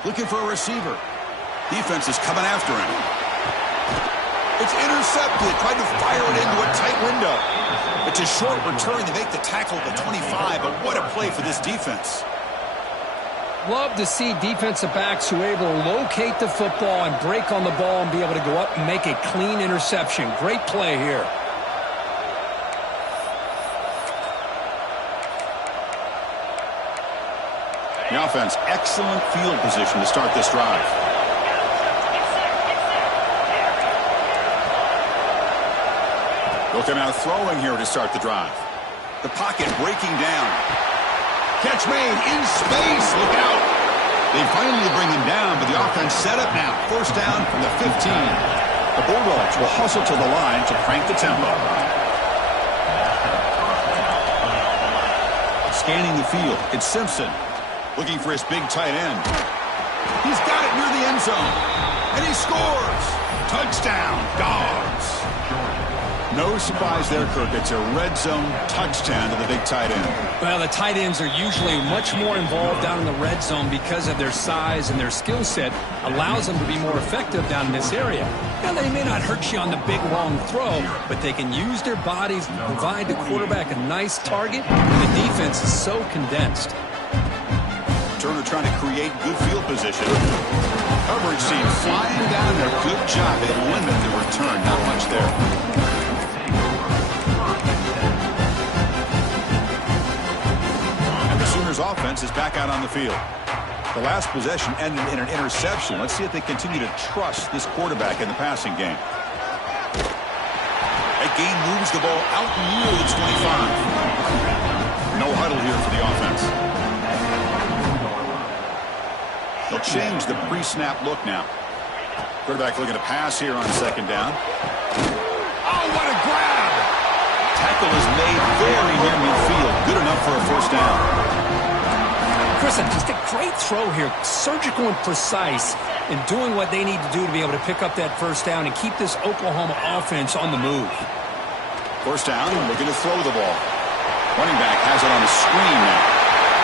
Looking for a receiver. Defense is coming after him. It's intercepted. Tried to fire it into a tight window. It's a short return. They make the tackle at the 25, but what a play for this defense. Love to see defensive backs who are able to locate the football and break on the ball and be able to go up and make a clean interception. Great play here. The offense, excellent field position to start this drive. They'll come out throwing here to start the drive. The pocket breaking down. Catch made in space. Look out. They finally bring him down, but the offense set up now. First down from the 15. The Bulldogs will hustle to the line to crank the tempo. Scanning the field, it's Simpson. Looking for his big tight end. He's got it near the end zone. And he scores. Touchdown, Dogs. No surprise there, Kirk. It's a red zone touchdown to the big tight end. Well, the tight ends are usually much more involved down in the red zone because of their size and their skill set allows them to be more effective down in this area. Now, they may not hurt you on the big, long throw, but they can use their bodies to provide the quarterback a nice target, and the defense is so condensed. Turner trying to create good field position. Coverage team flying down there. Good job. They limit the return. Not much there. And the Sooners offense is back out on the field. The last possession ended in an interception. Let's see if they continue to trust this quarterback in the passing game. That gain moves the ball out near the 25. No huddle here for the offense. They'll change the pre-snap look now. Quarterback looking to pass here on second down. Oh, what a grab! Tackle is made very near midfield. Good enough for a first down. Chris, just a great throw here. Surgical and precise in doing what they need to do to be able to pick up that first down and keep this Oklahoma offense on the move. First down, looking to throw the ball. Running back has it on the screen now.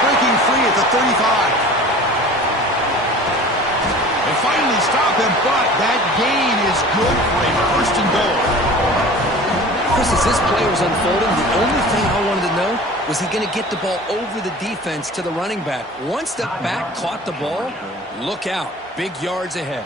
Breaking free at the 35. They finally stop him, but that gain is good for a first and goal. Chris, as this play was unfolding, the only thing I wanted to know was he going to get the ball over the defense to the running back. Once the back caught the ball, look out. Big yards ahead.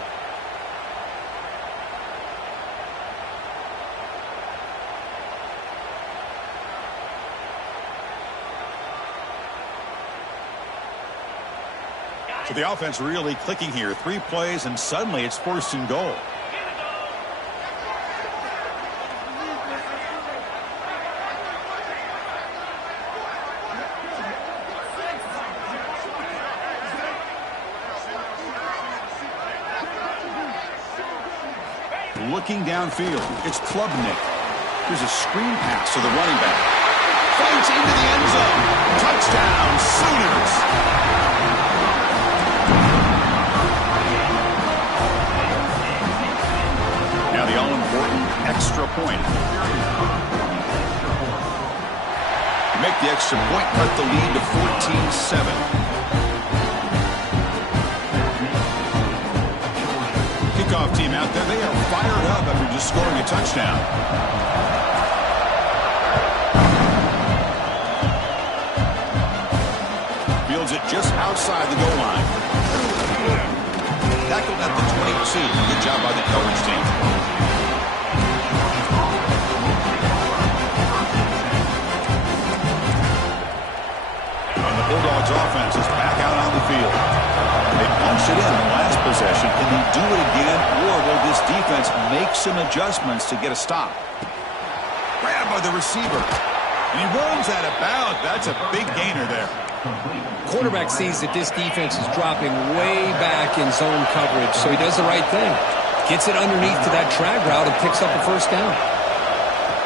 So the offense really clicking here. 3 plays, and suddenly it's first and goal. Looking downfield, it's Klubnik. Here's a screen pass to the running back. Fights into the end zone. Touchdown, Sooners. Now the all-important extra point. Make the extra point, cut the lead to 14-7. Kickoff team out there, they are fired up after just scoring a touchdown. Fields it just outside the goal line. Tackled at the 22. Good job by the coverage team. And the Bulldogs offense is back out on the field. They punched it in the last possession. Can they do it again, or will this defense make some adjustments to get a stop? Grabbed by the receiver. And he runs out of bounds. That's a big gainer there. Quarterback sees that this defense is dropping way back in zone coverage, so he does the right thing. Gets it underneath to that drag route and picks up a first down.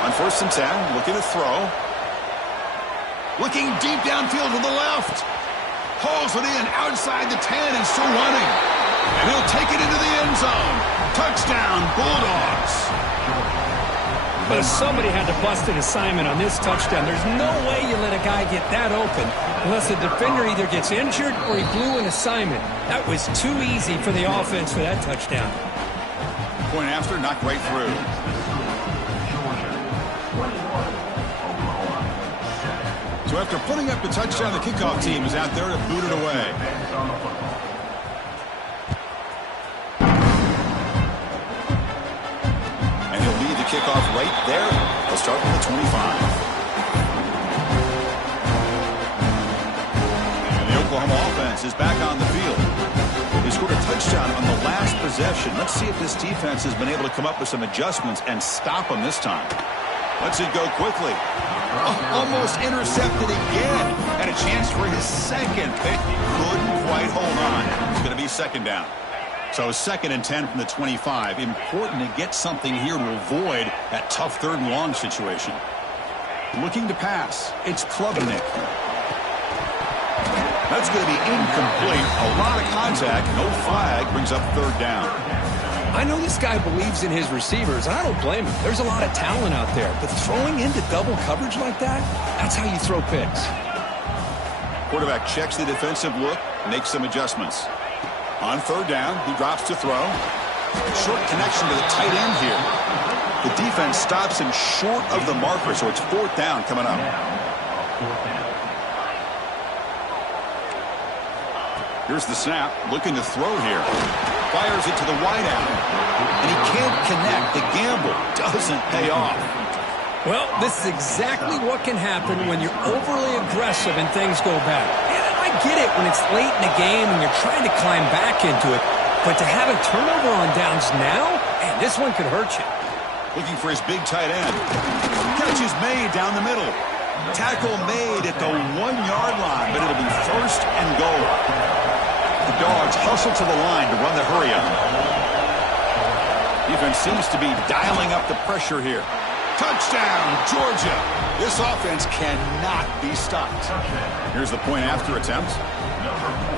On 1st and 10, looking to throw. Looking deep downfield to the left. Hauls it in outside the 10 and still running. And he'll take it into the end zone. Touchdown, Bulldogs. But somebody had to bust an assignment on this touchdown. There's no way you let a guy get that open unless the defender either gets injured or he blew an assignment. That was too easy for the offense for that touchdown. Point after, knocked right through. So after putting up the touchdown, the kickoff team is out there to boot it away. And he'll lead the kickoff right there. They'll start with the 25. And the Oklahoma offense is back on the field. They scored a touchdown on the last possession. Let's see if this defense has been able to come up with some adjustments and stop them this time. Lets it go quickly. Almost intercepted again. Had a chance for his second pick. Couldn't quite hold on. It's going to be second down. So 2nd and 10 from the 25. Important to get something here to avoid that tough 3rd and long situation. Looking to pass. It's Klubnik. That's going to be incomplete. A lot of contact. No flag. Brings up 3rd down. I know this guy believes in his receivers, and I don't blame him. There's a lot of talent out there, but throwing into double coverage like that, that's how you throw picks. Quarterback checks the defensive look, makes some adjustments. On 3rd down, he drops to throw. Short connection to the tight end here. The defense stops him short of the marker, so it's 4th down coming up. Here's the snap, looking to throw here. Fires it to the wideout. And he can't connect. The gamble doesn't pay off. Well, this is exactly what can happen when you're overly aggressive and things go bad. And I get it when it's late in the game and you're trying to climb back into it. But to have a turnover on downs now, man, this one could hurt you. Looking for his big tight end. Catch is made down the middle. Tackle made at the 1-yard line, but it'll be 1st and goal. The Dogs hustle to the line to run the hurry-up. Defense seems to be dialing up the pressure here. Touchdown, Georgia. This offense cannot be stopped. Here's the point after attempt.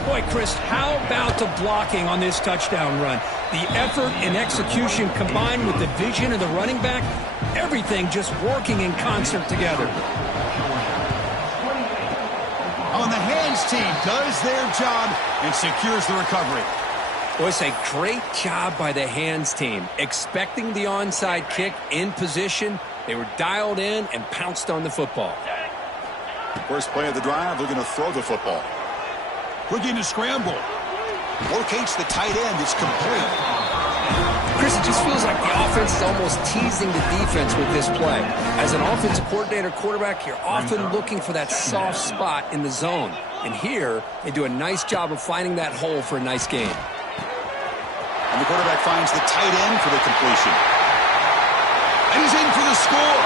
Boy, Chris, how about the blocking on this touchdown run? The effort and execution combined with the vision of the running back, everything just working in concert together. On the hands team does their job and secures the recovery. Well, it's a great job by the hands team. Expecting the onside kick in position, they were dialed in and pounced on the football. First play of the drive, looking to throw the football. Looking to scramble. Locates the tight end. It's complete. Chris, it just feels like the offense is almost teasing the defense with this play. As an offensive coordinator quarterback, you're often looking for that soft spot in the zone. And here, they do a nice job of finding that hole for a nice gain. And the quarterback finds the tight end for the completion. And he's in for the score.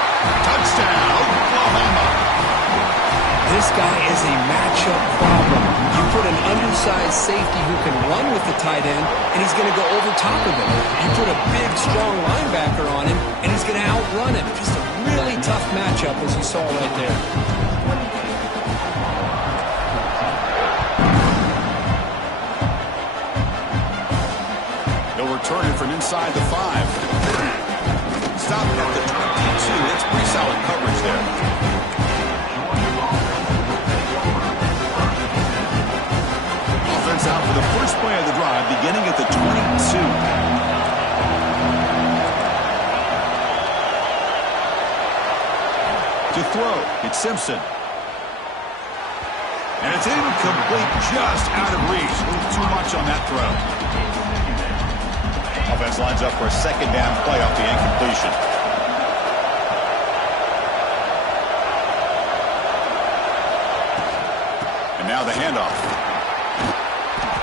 Touchdown, Oklahoma. This guy is a matchup problem. You put an undersized safety who can run with the tight end, and he's going to go over top of him. You put a big, strong linebacker on him, and he's going to outrun him. Just a really tough matchup, as you saw right there. They'll return it from inside the 5. Stop at the 22. That's pretty solid coverage there. Offense out for the first play of the drive, beginning at the 22. To throw, it's Simpson. And it's incomplete, just out of reach. A little too much on that throw. Offense lines up for a second down play off the incompletion. And now the handoff.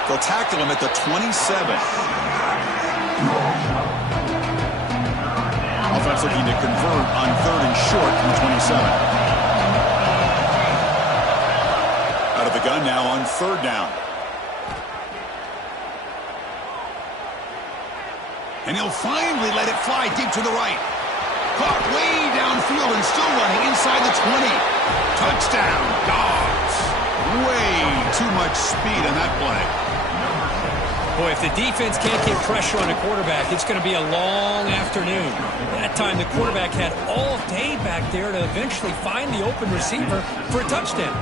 They'll tackle him at the 27. Offense looking to convert on 3rd and short from the 27. Out of the gun now on 3rd down. And he'll finally let it fly deep to the right. Caught way downfield and still running inside the 20. Touchdown, Dogs. Way too much speed on that play. Boy, if the defense can't get pressure on the quarterback, it's going to be a long afternoon. That time, the quarterback had all day back there to eventually find the open receiver for a touchdown.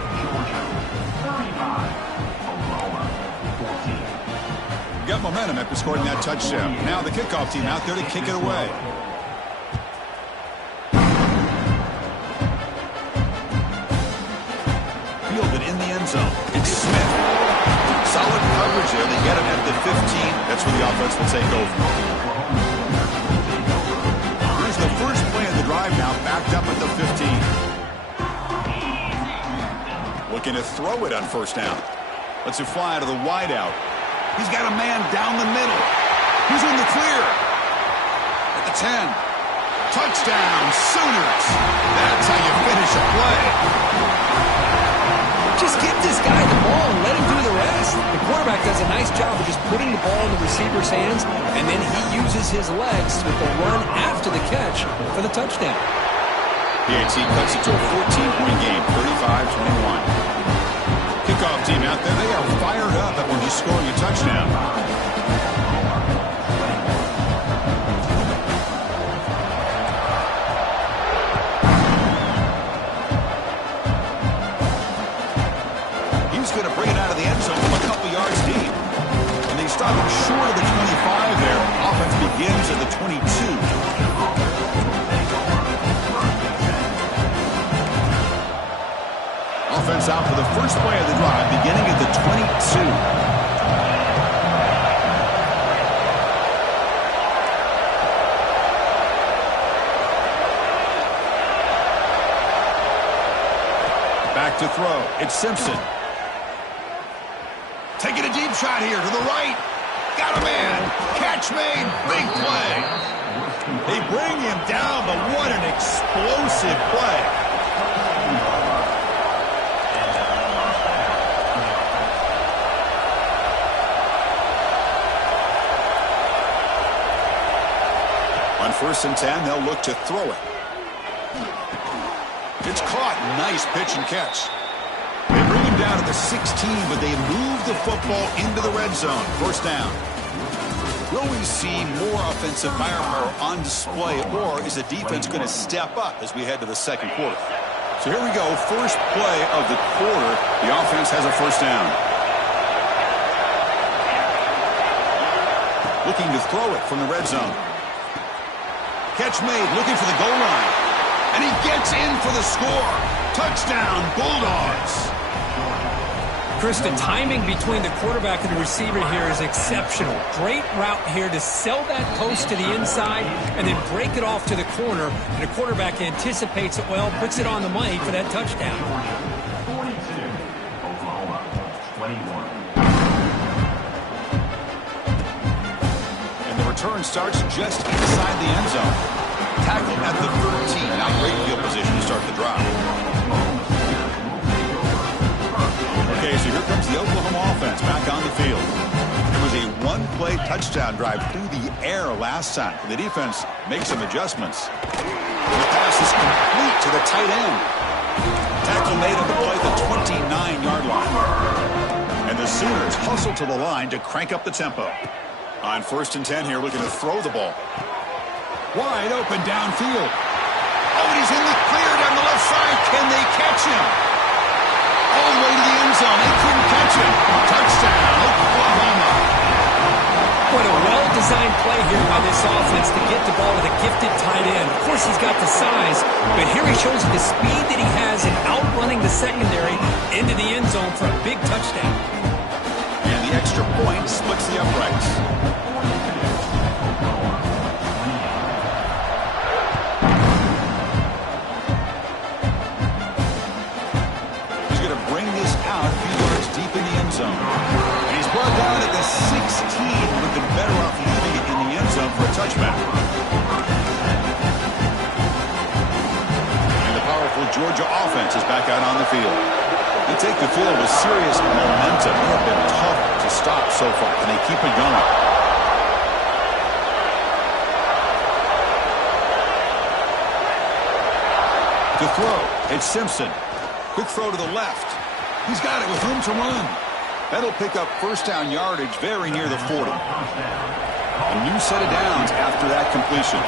Got momentum after scoring that touchdown. Now the kickoff team out there to kick it away. Fielded in the end zone. It's Smith. Solid coverage there. They get him at the 15. That's where the offense will take over. Here's the first play of the drive now, backed up at the 15. Looking to throw it on 1st down. Lets it fly to the wideout. He's got a man down the middle. He's in the clear. At the 10. Touchdown, Sooners. That's how you finish a play. Just give this guy the ball and let him do the rest. The quarterback does a nice job of just putting the ball in the receiver's hands, and then he uses his legs with the run after the catch for the touchdown. PAT cuts it to a 14-point game, 35-21. Kickoff team out there, they are fired up after just scoring a touchdown. He's going to bring it out of the end zone from a couple yards deep. And they stop him short of the 25 there. Offense begins at the 22. Offense out for the first play of the drive, beginning at the 22. Back to throw. It's Simpson. Taking a deep shot here to the right. Got a man. Catch made. Big play. They bring him down, but what an explosive play. On 1st and 10, they'll look to throw it. It's caught. Nice pitch and catch. They bring him down at the 16, but they move the football into the red zone. 1st down. Will we see more offensive firepower on display, or is the defense going to step up as we head to the 2nd quarter? So here we go. First play of the quarter. The offense has a 1st down. Looking to throw it from the red zone. Catch made, looking for the goal line. And he gets in for the score. Touchdown, Bulldogs. Chris, the timing between the quarterback and the receiver here is exceptional. Great route here to sell that post to the inside and then break it off to the corner. And the quarterback anticipates it well, puts it on the money for that touchdown. 42, Oklahoma, 21. And the return starts just inside the end zone. Tackled at the 13. Now great field position to start the drive. play touchdown drive through the air last time. The defense makes some adjustments. And the pass is complete to the tight end. Tackle made on the play at the 29-yard line. And the Sooners hustle to the line to crank up the tempo. On 1st and 10 here, looking to throw the ball. Wide open downfield. Oh, and he's in the clear down the left side. Can they catch him? All the way to the end zone. They couldn't catch him. Touchdown, Oklahoma. What a well-designed play here by this offense to get the ball to the gifted tight end. Of course, he's got the size, but here he shows you the speed that he has in outrunning the secondary into the end zone for a big touchdown. And the extra point splits the uprights. He's going to bring this out a few yards deep in the end zone. And he's brought down at the 16. Would have been better off leaving it in the end zone for a touchback. And the powerful Georgia offense is back out on the field. They take the field with serious momentum. They have been tough to stop so far, and they keep it going. To throw, it's Simpson. Quick throw to the left. He's got it with room to run. That'll pick up first down yardage very near the 40. A new set of downs after that completion.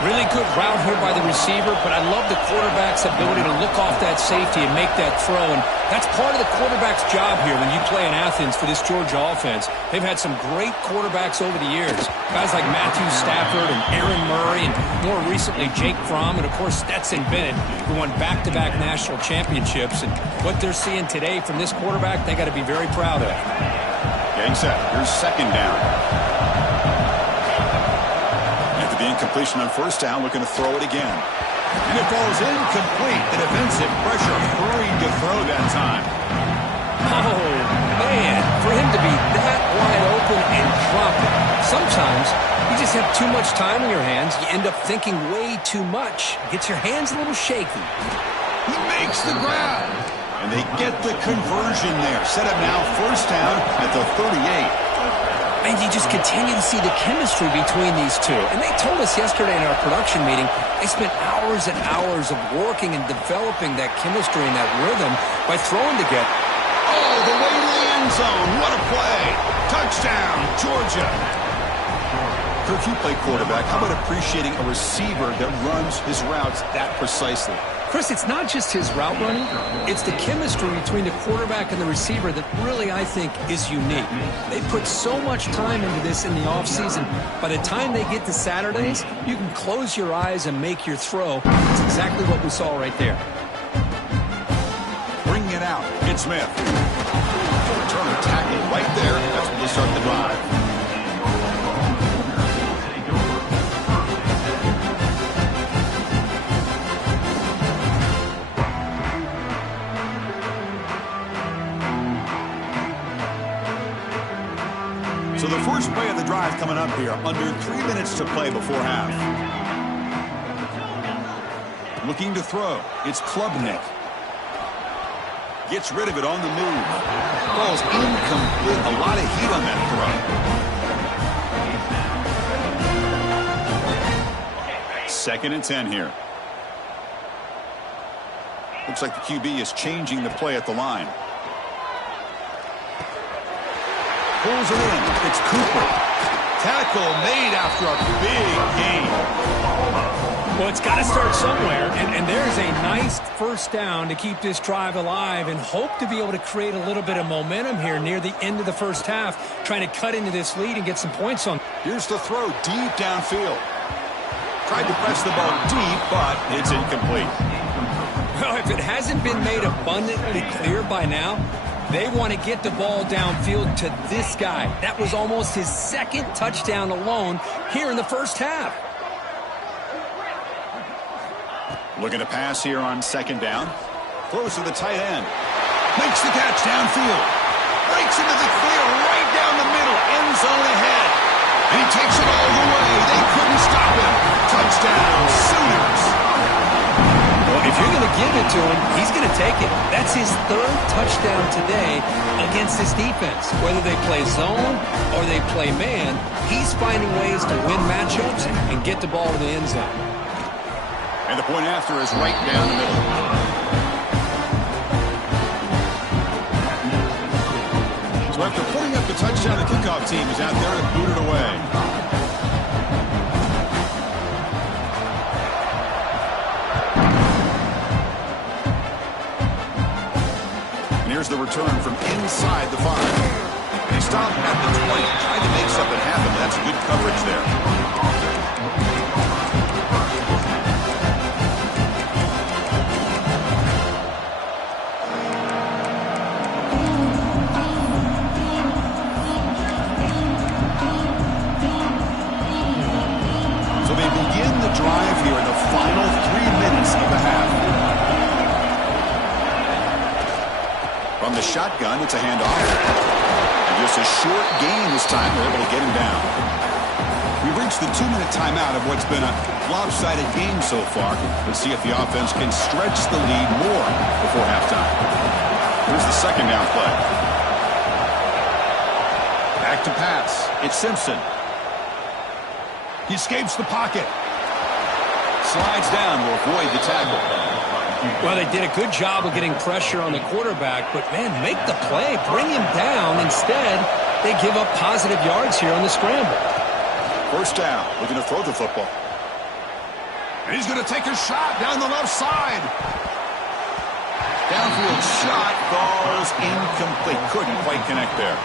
Really good route here by the receiver, but I love the quarterback's ability to look off that safety and make that throw. And that's part of the quarterback's job here when you play in Athens for this Georgia offense. They've had some great quarterbacks over the years. Guys like Matthew Stafford and Aaron Murray, and more recently Jake Fromm, and of course Stetson Bennett, who won back-to-back national championships. And what they're seeing today from this quarterback, they got to be very proud of. Getting set. Here's 2nd down. The incompletion on 1st down, looking to throw it again. And it falls incomplete. The defensive pressure hurried to throw that time. Oh, man, for him to be that wide open and drop it. Sometimes you just have too much time in your hands. You end up thinking way too much. Gets your hands a little shaky. He makes the grab. And they get the conversion there. Set up now 1st down at the 38. And you just continue to see the chemistry between these two. And they told us yesterday in our production meeting, they spent hours and hours of working and developing that chemistry and that rhythm by throwing together. Oh, the way to the end zone. What a play. Touchdown, Georgia. Kirk, you play quarterback. How about appreciating a receiver that runs his routes that precisely? Chris, it's not just his route running. It's the chemistry between the quarterback and the receiver that really, I think, is unique. They put so much time into this in the offseason. By the time they get to Saturdays, you can close your eyes and make your throw. It's exactly what we saw right there. Bringing it out. It's Smith. Return a tackle right there. That's when they start the drive. So the first play of the drive coming up here, under 3 minutes to play before half. Looking to throw, it's Klubnik. Gets rid of it on the move. Ball's incomplete, a lot of heat on that throw. 2nd and 10 here. Looks like the QB is changing the play at the line. Pulls it in. It's Cooper. Tackle made after a big gain. Well, it's got to start somewhere, and there's a nice 1st down to keep this drive alive and hope to be able to create a little bit of momentum here near the end of the 1st half, trying to cut into this lead and get some points on. Here's the throw deep downfield. Tried to press the ball deep, but it's incomplete. Well, if it hasn't been made abundantly clear by now, they want to get the ball downfield to this guy. That was almost his 2nd touchdown alone here in the 1st half. Looking to pass here on 2nd down. Throws to the tight end. Makes the catch downfield. Breaks into the clear right down the middle. End zone ahead. And he takes it all the way. They couldn't stop him. Touchdown, Sooners. Well, if you're going to give it to him, he's going to take it. That's his third touchdown today against this defense. Whether they play zone or they play man, he's finding ways to win matchups and get the ball to the end zone. And the point after is right down the middle. So after putting up the touchdown, the kickoff team is out there to boot it away. And here's the return from inside the 5. And he stopped at the 20, tried to make something happen. That's good coverage there. Drive here in the final 3 minutes of the half. From the shotgun, it's a handoff. And just a short gain this time. They're able to get him down. We've reached the 2-minute timeout of what's been a lopsided game so far. Let's see if the offense can stretch the lead more before halftime. Here's the second down play. Back to pass. It's Simpson. He escapes the pocket. Slides down to avoid the tackle. Well, they did a good job of getting pressure on the quarterback, but, man, make the play. Bring him down. Instead, they give up positive yards here on the scramble. First down. Looking to throw the football. And he's going to take a shot down the left side. Downfield shot falls incomplete. Couldn't quite connect there.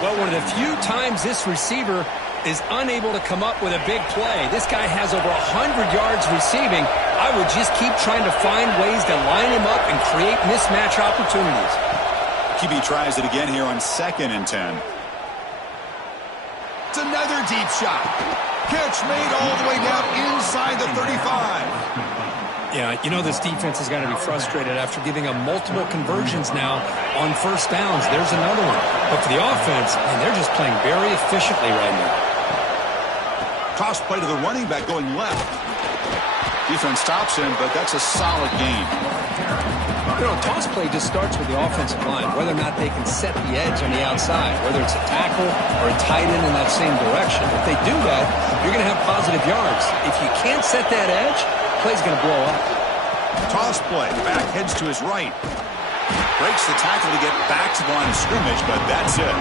Well, one of the few times this receiver is unable to come up with a big play. This guy has over 100 yards receiving. I would just keep trying to find ways to line him up and create mismatch opportunities. QB tries it again here on 2nd and 10. It's another deep shot. Catch made all the way down inside the 35. Yeah, you know this defense has got to be frustrated after giving up multiple conversions now on first downs. There's another one. But for the offense, man, they're just playing very efficiently right now. Toss play to the running back going left. Defense stops him, but that's a solid gain. You know, toss play just starts with the offensive line, whether or not they can set the edge on the outside, whether it's a tackle or a tight end in that same direction. If they do that, you're going to have positive yards. If you can't set that edge, play's going to blow up. Toss play. Back heads to his right. Breaks the tackle to get back to the line of scrimmage, but that's it.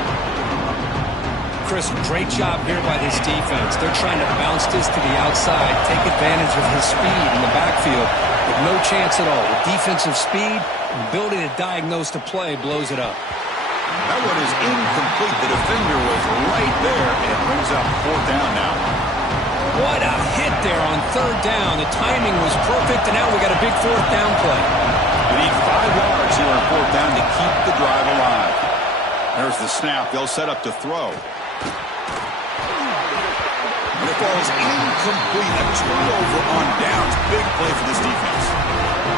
Chris, great job here by this defense. They're trying to bounce this to the outside, take advantage of his speed in the backfield, with no chance at all. With defensive speed, the ability to diagnose the play blows it up. That one is incomplete. The defender was right there, and it brings up 4th down now. What a hit there on 3rd down. The timing was perfect, and now we got a big 4th down play. We need 5 yards here on 4th down to keep the drive alive. There's the snap. They'll set up to throw. And it falls incomplete. A turnover on downs. Big play for this defense.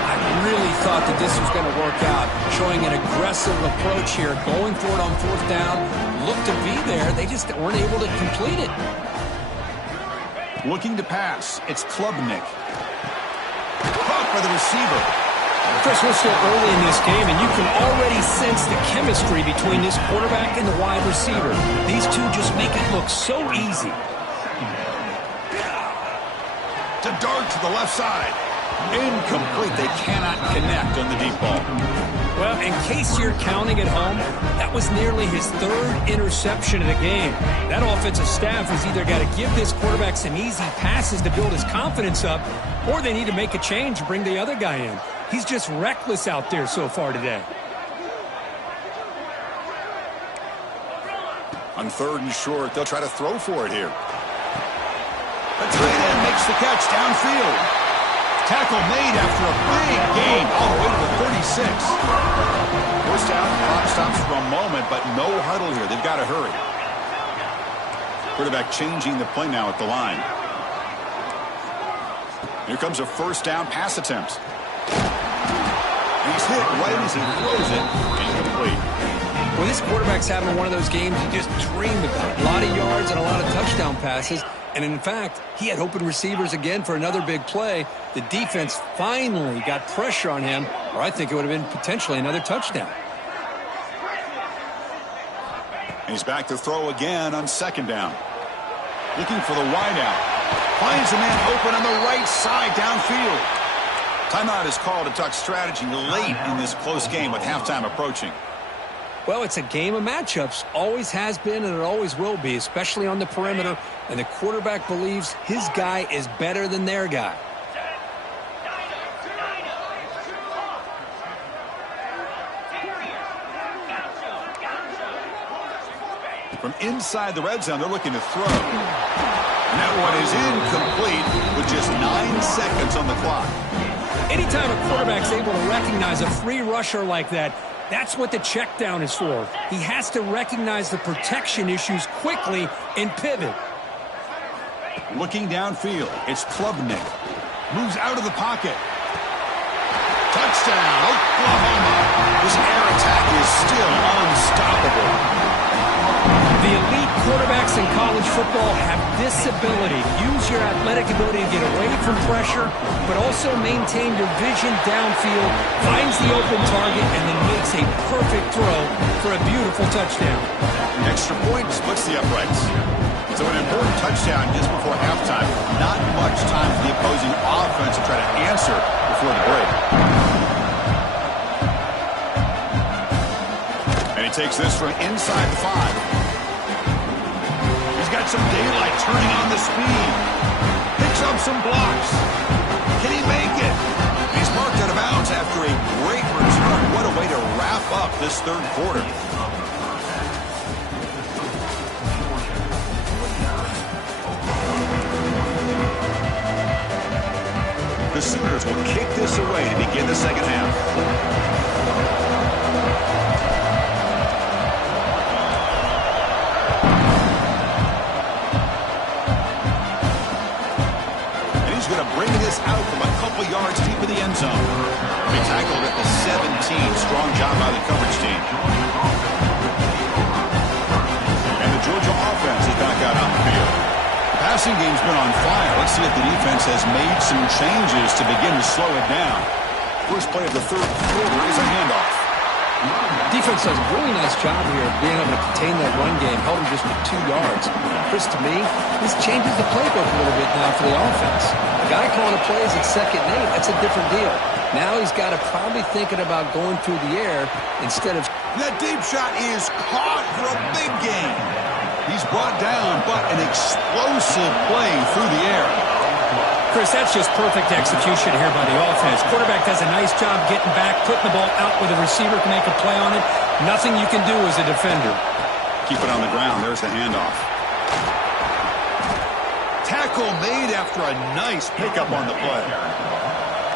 I really thought that this was going to work out, showing an aggressive approach here, going for it on 4th down. Looked to be there. They just weren't able to complete it. Looking to pass. It's Klubnik. Caught by the receiver. Chris, we're still early in this game, and you can already sense the chemistry between this quarterback and the wide receiver. These two just make it look so easy. To dart to the left side. Incomplete. They cannot connect on the deep ball. Well, in case you're counting at home, that was nearly his 3rd interception of the game. That offensive staff has either got to give this quarterback some easy passes to build his confidence up, or they need to make a change and bring the other guy in. He's just reckless out there so far today. On 3rd and short, they'll try to throw for it here. The tight end makes the catch downfield. Tackle made after a big gain all the way to the 36. First down, clock stops for a moment, but no huddle here. They've got to hurry. Quarterback changing the play now at the line. Here comes a first down pass attempt. He's hit right as he throws it. Incomplete. Well, this quarterback's having one of those games you just dreamed about. A lot of yards and a lot of touchdown passes. And in fact, he had open receivers again for another big play. The defense finally got pressure on him, or I think it would have been potentially another touchdown. He's back to throw again on second down. Looking for the wideout. Finds a man open on the right side downfield. Timeout is called to talk strategy late in this close game with halftime approaching. Well, it's a game of matchups. Always has been and it always will be, especially on the perimeter. And the quarterback believes his guy is better than their guy. From inside the red zone, they're looking to throw. And that one is incomplete with just 9 seconds on the clock. Anytime a quarterback's able to recognize a free rusher like that, that's what the check down is for. He has to recognize the protection issues quickly and pivot. Looking downfield, it's Klubnik. Moves out of the pocket. Touchdown, Oklahoma. This air attack is still unstoppable. The elite quarterbacks in college football have this ability. Use your athletic ability to get away from pressure, but also maintain your vision downfield, finds the open target, and then makes a perfect throw for a beautiful touchdown. Extra point splits the uprights. So an important touchdown just before halftime. Not much time for the opposing offense to try to answer before the break. And he takes this from inside the 5. Got some daylight turning on the speed. Picks up some blocks. Can he make it? He's marked out of bounds after a great return. What a way to wrap up this third quarter. The Sooners will kick this away to begin the second half. Bring this out from a couple yards deep in the end zone. He tackled at the 17. Strong job by the coverage team. And the Georgia offense is back out on the field. The passing game's been on fire. Let's see if the defense has made some changes to begin to slow it down. First play of the third quarter is a handoff. Defense does a really nice job here of being able to contain that run game. Held him just for 2 yards. Chris, to me, this changes the playbook a little bit now for the offense. The guy calling the plays at 2nd and 8, that's a different deal. Now he's got to probably thinking about going through the air instead of... That deep shot is caught for a big gain. He's brought down, but an explosive play through the air. Chris, that's just perfect execution here by the offense. Quarterback does a nice job getting back, putting the ball out where the receiver can make a play on it. Nothing you can do as a defender. Keep it on the ground. There's the handoff. Tackle made after a nice pickup on the play.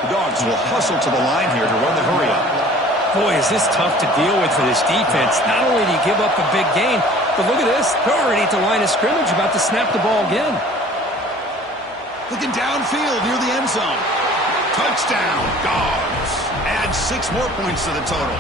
The Dogs will hustle to the line here to run the hurry up. Boy, is this tough to deal with for this defense. Not only do you give up a big gain, but look at this. They're already at the line of scrimmage, about to snap the ball again. Looking downfield near the end zone. Touchdown, Dogs. Add 6 more points to the total.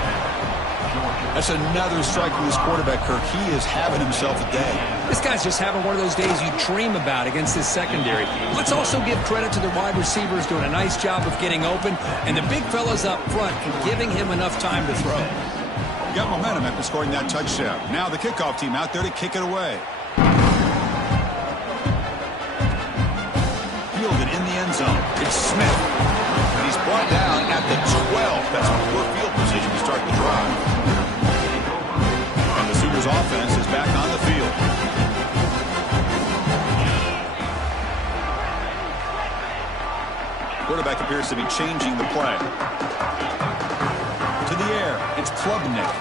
That's another strike from this quarterback, Kirk. He is having himself a day. This guy's just having one of those days you dream about against this secondary. Let's also give credit to the wide receivers doing a nice job of getting open, and the big fellas up front and giving him enough time to throw. Got momentum after scoring that touchdown. Now the kickoff team out there to kick it away. Fielded in the end zone. It's Smith. And he's brought down at the 12. That's a poor field position to start the drive. And the Sooners offense is back on the field. Quarterback appears to be changing the play. To the air. It's Klubnik.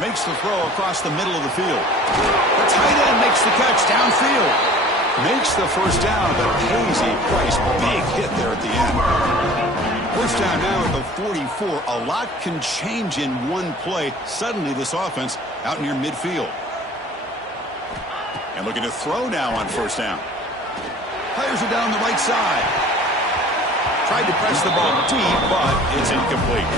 Makes the throw across the middle of the field. The tight end makes the catch downfield. Makes the first down, but pays a price. Big hit there at the end. First down now at the 44. A lot can change in one play. Suddenly this offense out near midfield. And looking to throw now on first down. Fires it down the right side. Tried to press the ball deep, but it's incomplete.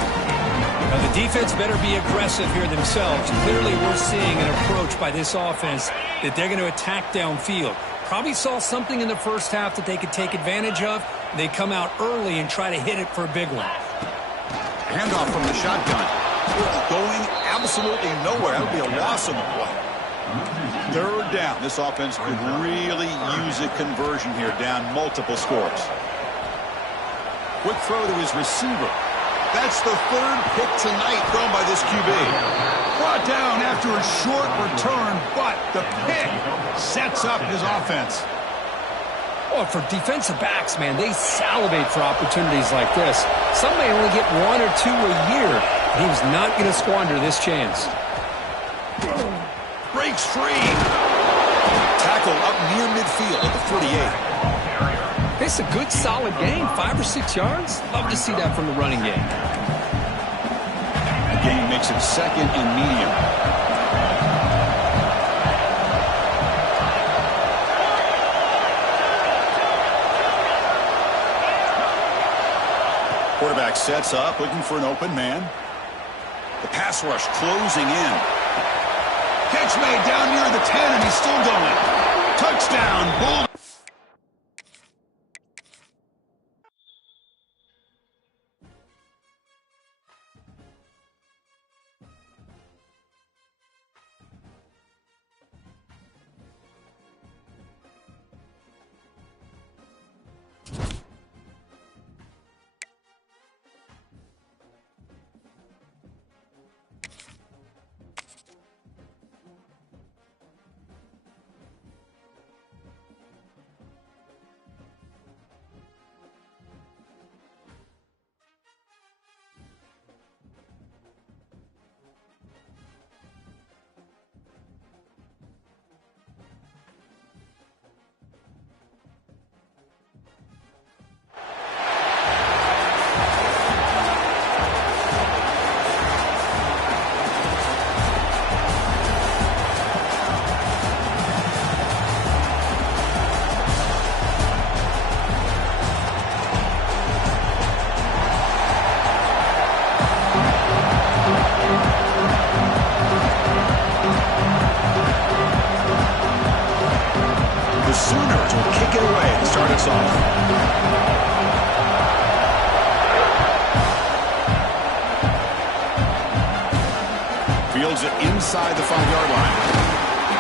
Now the defense better be aggressive here themselves. Clearly we're seeing an approach by this offense that they're going to attack downfield. Probably saw something in the first half that they could take advantage of. They come out early and try to hit it for a big one. Handoff from the shotgun. Going absolutely nowhere. That would be a loss on the play. Third down. This offense could really use a conversion here, down multiple scores. Quick throw to his receiver. That's the third pick tonight thrown by this QB. Brought down after a short return, but the pick sets up his offense. Oh, for defensive backs, man, they salivate for opportunities like this. Some may only get 1 or 2 a year. He was not going to squander this chance. Breaks free. Tackle up near midfield at the 48. It's a good, solid game, 5 or 6 yards. Love to see that from the running game. The game makes it second and medium. Quarterback sets up, looking for an open man. The pass rush closing in. Catch made down near the 10, and he's still going. Touchdown, Bull. Sooners will kick it away to start us off. Fields it inside the 5-yard line.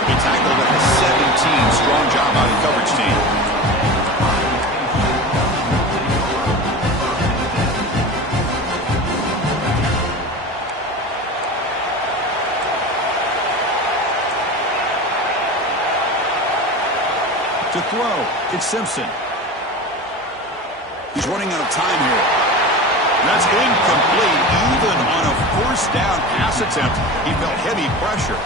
He tackled at the 17. Strong job by the coverage team. To throw, it's Simpson. He's running out of time here. That's incomplete. Even on a first down pass attempt, he felt heavy pressure.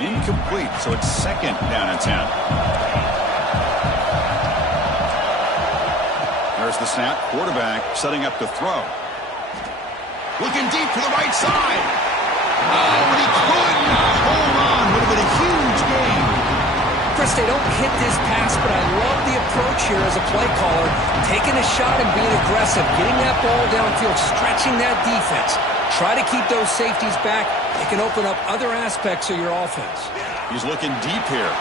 Incomplete, so it's second down and 10. There's the snap. Quarterback setting up to throw. Looking deep to the right side. Oh, but he could not hold on. Would have been a huge game. Chris, they don't hit this pass, but I love the approach here as a play caller. Taking a shot and being aggressive. Getting that ball downfield. Stretching that defense. Try to keep those safeties back. It can open up other aspects of your offense. He's looking deep here.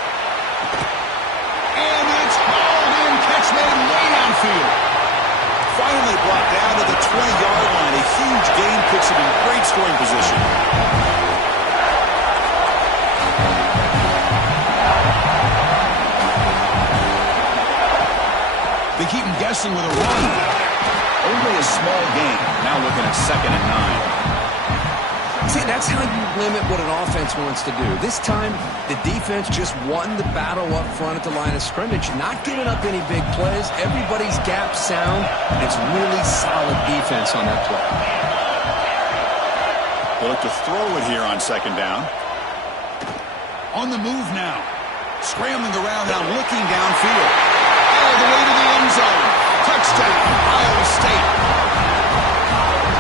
And it's hauled in. Catch made way downfield. Finally brought down to the 20-yard line. A huge gain puts him in great scoring position. They keep him guessing with a run. Only a small gain. Now looking at second and 9. See, that's how you limit what an offense wants to do. This time, the defense just won the battle up front at the line of scrimmage, not giving up any big plays. Everybody's gap sound. It's really solid defense on that play. They look to throw it here on second down. On the move now. Scrambling around now, looking downfield. All the way to the end zone. Touchdown, Iowa State.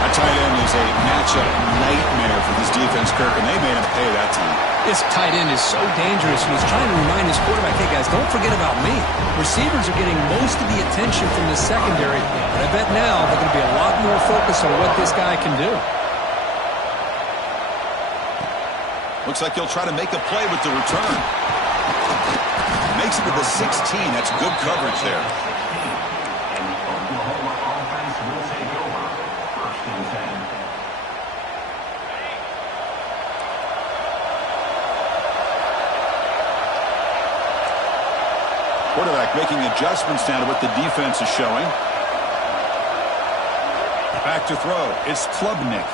A tight end is a matchup nightmare for this defense, Kirk, and they made him pay that time. This tight end is so dangerous, and he's trying to remind his quarterback, hey, guys, don't forget about me. Receivers are getting most of the attention from the secondary, but I bet now they're going to be a lot more focused on what this guy can do. Looks like he'll try to make the play with the return. Makes it to the 16. That's good coverage there. And the Oklahoma offense will take over. First and 10. Quarterback making adjustments now to what the defense is showing. Back to throw. It's Klubnik.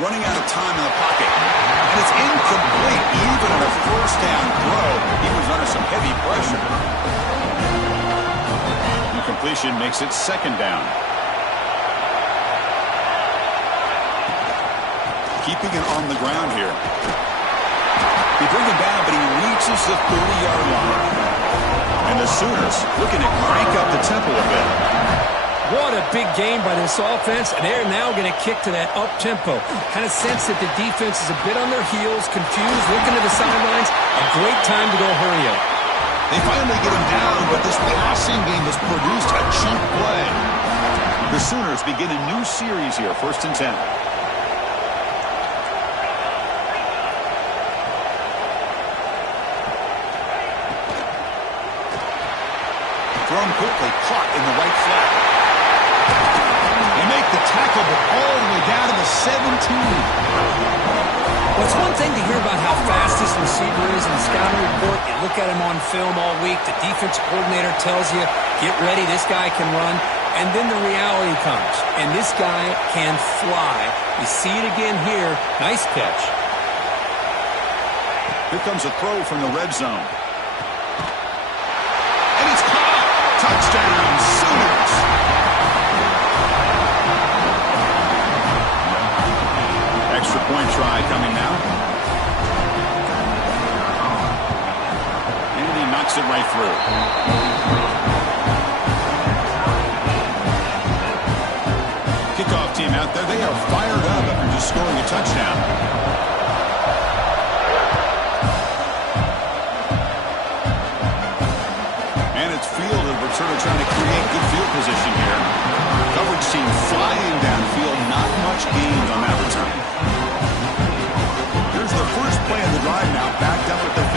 Running out of time in the pocket. And it's incomplete. Even on a first down throw, he was under some heavy pressure. Incompletion makes it second down. Keeping it on the ground here. They bring him down, but he reaches the 30-yard line. And the Sooners looking to crank up the tempo a bit. What a big game by this offense, and they're now going to kick to that up-tempo. Kind of sense that the defense is a bit on their heels, confused, looking to the sidelines. A great time to go hurry up. They finally get him down, but this passing game has produced a chunk play. The Sooners begin a new series here, first and 10. Thrown quickly, caught in the right flat. They make the tackle, but all the way down to the 17. Well, it's one thing to hear about how fast this receiver is in the scouting report. You look at him on film all week. The defense coordinator tells you, get ready, this guy can run. And then the reality comes, and this guy can fly. You see it again here. Nice catch. Here comes a throw from the red zone. And it's caught. Touchdown, Sooners. Extra point try coming now. And he knocks it right through. Kickoff team out there. They are fired up after just scoring a touchdown. Sort of trying to create good field position here. Coverage team flying downfield. Not much gains on that return. Here's the first play of the drive now. Backed up at the 15.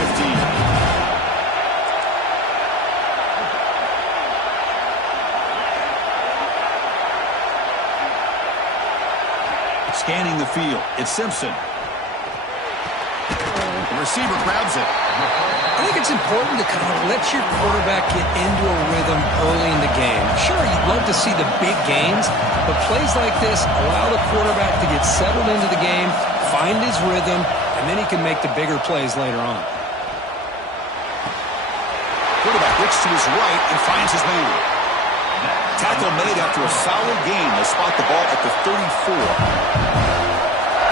Scanning the field. It's Simpson. The receiver grabs it. I think it's important to kind of let your quarterback get into a rhythm early in the game. Sure, you'd love to see the big gains, but plays like this allow the quarterback to get settled into the game, find his rhythm, and then he can make the bigger plays later on. Quarterback looks to his right and finds his man. Tackle made after a solid gain. They spot the ball at the 34.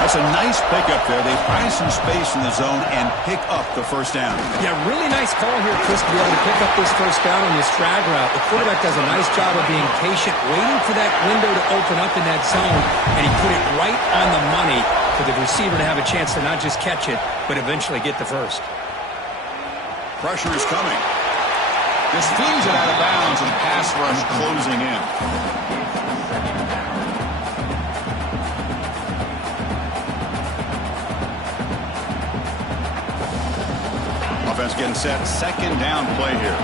That's a nice pickup there. They find some space in the zone and pick up the first down. Yeah, really nice call here, Chris, to be able to pick up this first down on this drag route. The quarterback does a nice job of being patient, waiting for that window to open up in that zone, and he put it right on the money for the receiver to have a chance to not just catch it, but eventually get the first. Pressure is coming. This flings it out of bounds, and pass rush closing in. Offense getting set. Second down play here.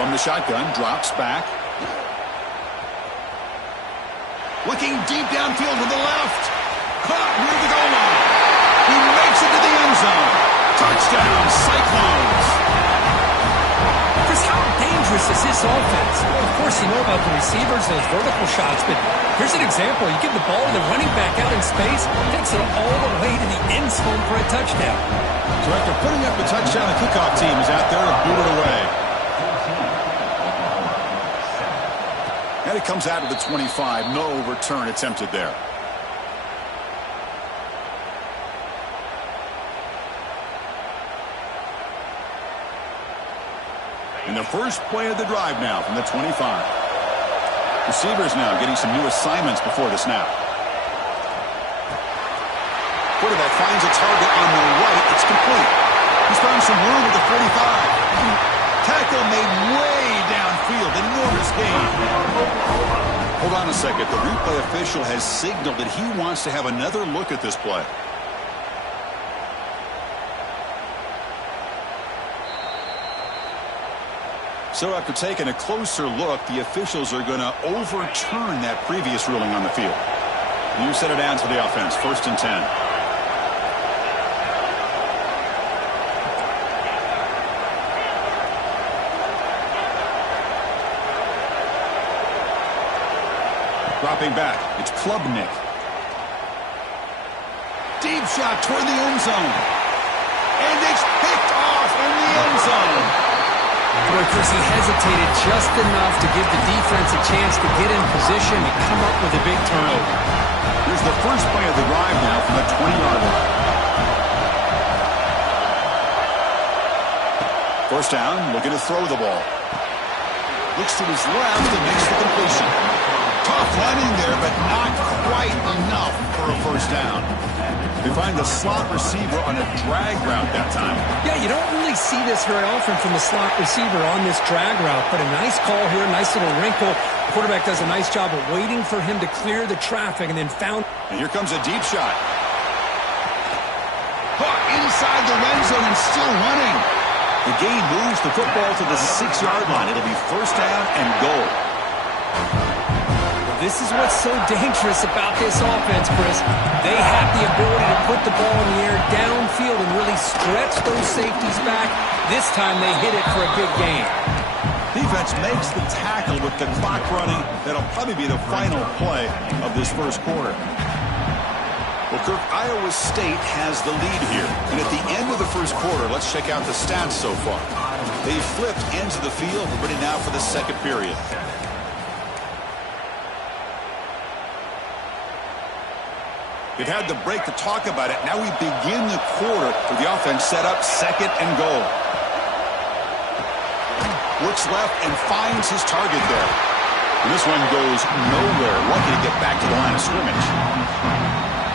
From the shotgun, drops back. Looking deep downfield to the left. Caught near the goal line. He makes it to the end zone. Touchdown, Cyclones. Chris, how dangerous is this offense? Well, of course, you know about the receivers, those vertical shots, but here's an example. You give the ball to the running back out in space, takes it all the way to the end zone for a touchdown. So after putting up a touchdown, the kickoff team is out there to boot it away. And it comes out of the 25. No return attempted there. In the first play of the drive now from the 25. Receivers now getting some new assignments before the snap. Quarterback finds a target on the right. It's complete. He's found some room at the 45. Tackle made way downfield. Enormous gain. Hold on a second. The replay official has signaled that he wants to have another look at this play. So after taking a closer look, the officials are going to overturn that previous ruling on the field. You set it down to the offense. 1st and 10. Dropping back. It's Klubnik. Deep shot toward the end zone. And it's picked off in the end zone. Boy, Chris, he hesitated just enough to give the defense a chance to get in position and come up with a big turnover. Here's the first play of the drive now from the 20-yard line. First down, looking to throw the ball. Looks to his left and makes the completion. Tough running there, but not quite enough for a first down. They find the slot receiver on a drag route that time. Yeah, you don't really see this very often from a slot receiver on this drag route, but a nice call here, nice little wrinkle. The quarterback does a nice job of waiting for him to clear the traffic and then found. And here comes a deep shot. Caught inside the red zone and still running. The gain moves the football to the 6-yard line. It'll be first down and goal. This is what's so dangerous about this offense, Chris. They have the ability to put the ball in the air downfield and really stretch those safeties back. This time they hit it for a big gain. Defense makes the tackle with the clock running. That'll probably be the final play of this first quarter. Well, Kirk, Iowa State has the lead here. And at the end of the first quarter, let's check out the stats so far. They flipped into the field. We're ready now for the second period. They've had the break to talk about it. Now we begin the quarter with the offense set up 2nd and goal. Looks left and finds his target there. And this one goes nowhere. Lucky to get back to the line of scrimmage.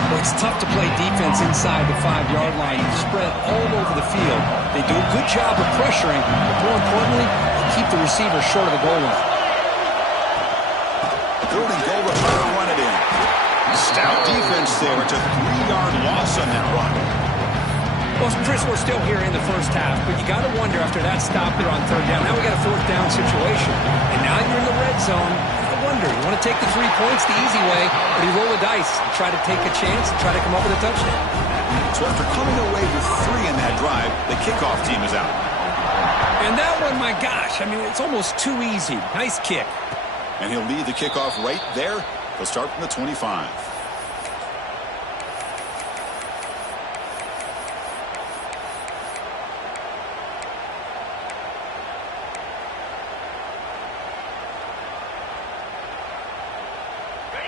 Well, it's tough to play defense inside the 5-yard line. You spread all over the field. They do a good job of pressuring, but more importantly, they keep the receiver short of the goal line. 3rd and goal to try to run it in. Stout defense there. It's a 3-yard loss on that run. Well, Chris, we're still here in the first half, but you got to wonder after that stop there on 3rd down. Now we got a 4th down situation, and now you're in the red zone. I wonder, you want to take the 3 points the easy way, or do you roll the dice and try to take a chance and try to come up with a touchdown? So after coming away with 3 in that drive, the kickoff team is out. And that one, my gosh, I mean, it's almost too easy. Nice kick. And he'll lead the kickoff right there. He'll start from the 25.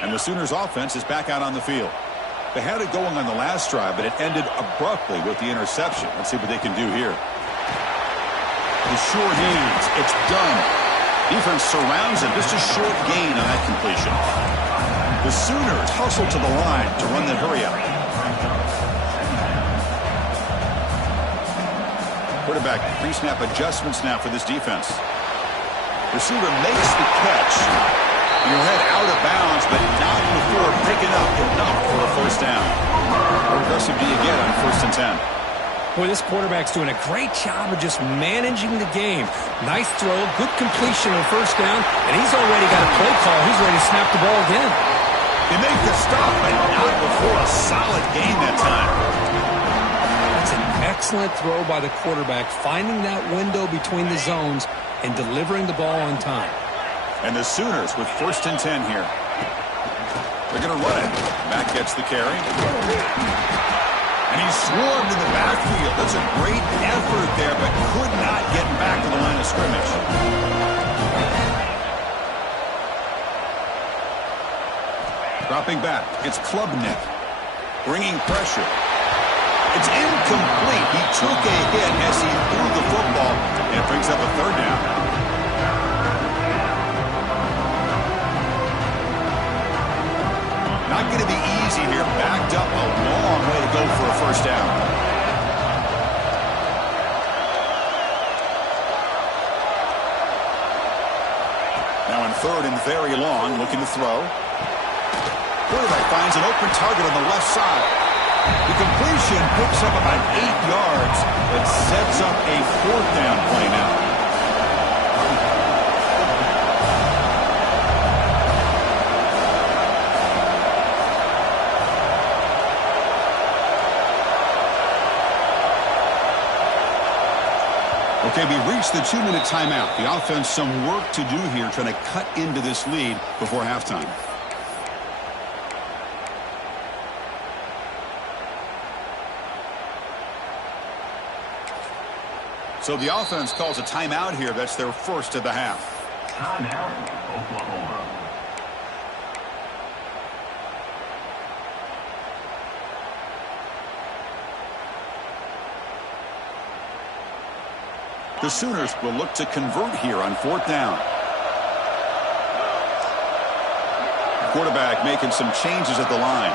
And the Sooners offense is back out on the field. They had it going on the last drive, but it ended abruptly with the interception. Let's see what they can do here. The sure hands. It's done. Defense surrounds him. Just a short gain on that completion. The Sooners hustle to the line to run the hurry up. Quarterback pre-snap adjustments now for this defense. Receiver makes the catch. Your head out of bounds, but not before picking up enough for a first down. How aggressive do you get on 1st and 10? Boy, this quarterback's doing a great job of just managing the game. Nice throw, good completion on 1st down, and he's already got a play call. He's ready to snap the ball again. They make the stop, but not before a solid gain that time. That's an excellent throw by the quarterback, finding that window between the zones and delivering the ball on time. And the Sooners with 1st and 10 here. They're going to run it. Mack gets the carry. And he's swarmed in the backfield. That's a great effort there, but could not get back to the line of scrimmage. Dropping back. It's Klubnik. Bringing pressure. It's incomplete. He took a hit as he threw the football, and it brings up a third down. Not going to be easy here. Backed up a long way to go for a first down. Now in third and very long, looking to throw. Quarterback finds an open target on the left side. The completion picks up about 8 yards. It sets up a fourth down play now. Okay, we reached the 2-minute timeout. The offense some work to do here trying to cut into this lead before halftime. So the offense calls a timeout here. That's their first of the half. Timeout, Oklahoma. The Sooners will look to convert here on fourth down. The quarterback making some changes at the line.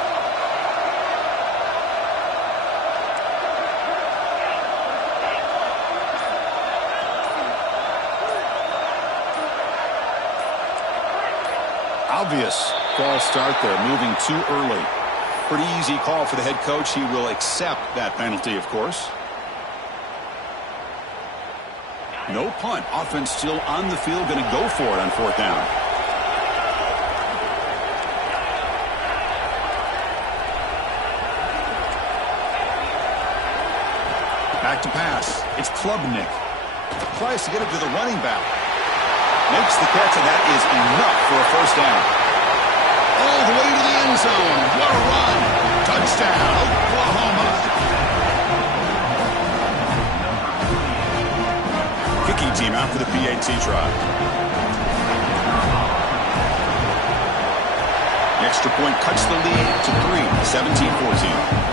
Obvious false start there, moving too early. Pretty easy call for the head coach. He will accept that penalty, of course. No punt. Offense still on the field, going to go for it on fourth down. Back to pass. It's Klubnik. Tries to get it to the running back. Makes the catch, and that is enough for a first down. All the way to the end zone. What a run. Touchdown, Oklahoma. Kicking team out for the PAT try. The extra point cuts the lead to 3, 17-14.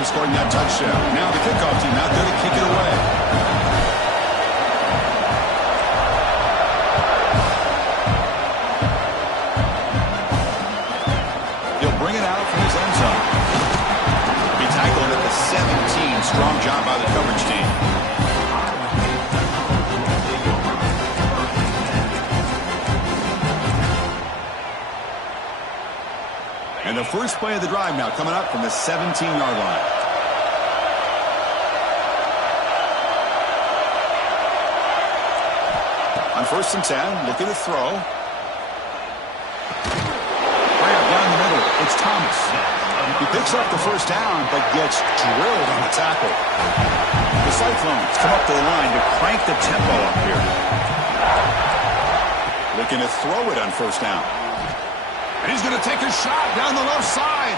Scoring that touchdown. Now the kickoff team out there to kick it away. He'll bring it out from his end zone. Be tackled at the 17. Strong job by the coverage team. And the first play of the drive now coming up from the 17-yard line. On first and 10, looking to throw. Grab down the middle. It's Thomas. He picks up the first down, but gets drilled on the tackle. The Cyclones come up to the line to crank the tempo up here. Looking to throw it on first down. And he's going to take a shot down the left side.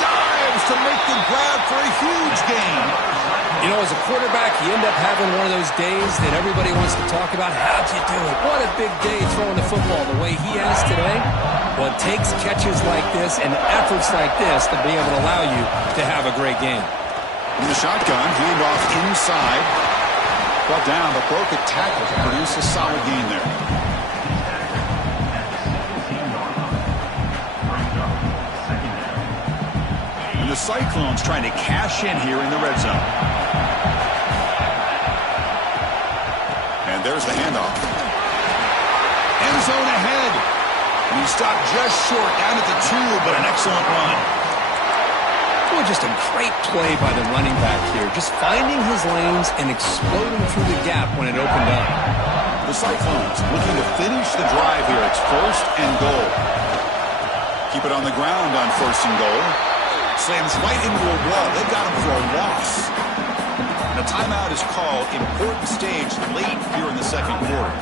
Dives to make the grab for a huge gain. You know, as a quarterback, you end up having one of those days that everybody wants to talk about. How'd you do it? What a big day throwing the football the way he has today. Well, it takes catches like this and efforts like this to be able to allow you to have a great game. In the shotgun, hand off inside. Brought down, but broke a tackle to produce a solid gain there. The Cyclones trying to cash in here in the red zone. And there's the handoff. End zone ahead. And he stopped just short down at the 2, but an excellent run. Boy, just a great play by the running back here. Just finding his lanes and exploding through the gap when it opened up. The Cyclones looking to finish the drive here. It's first and goal. Keep it on the ground on first and goal. Slams right into a wall. They got him for a loss. The timeout is called. Important stage late here in the second quarter.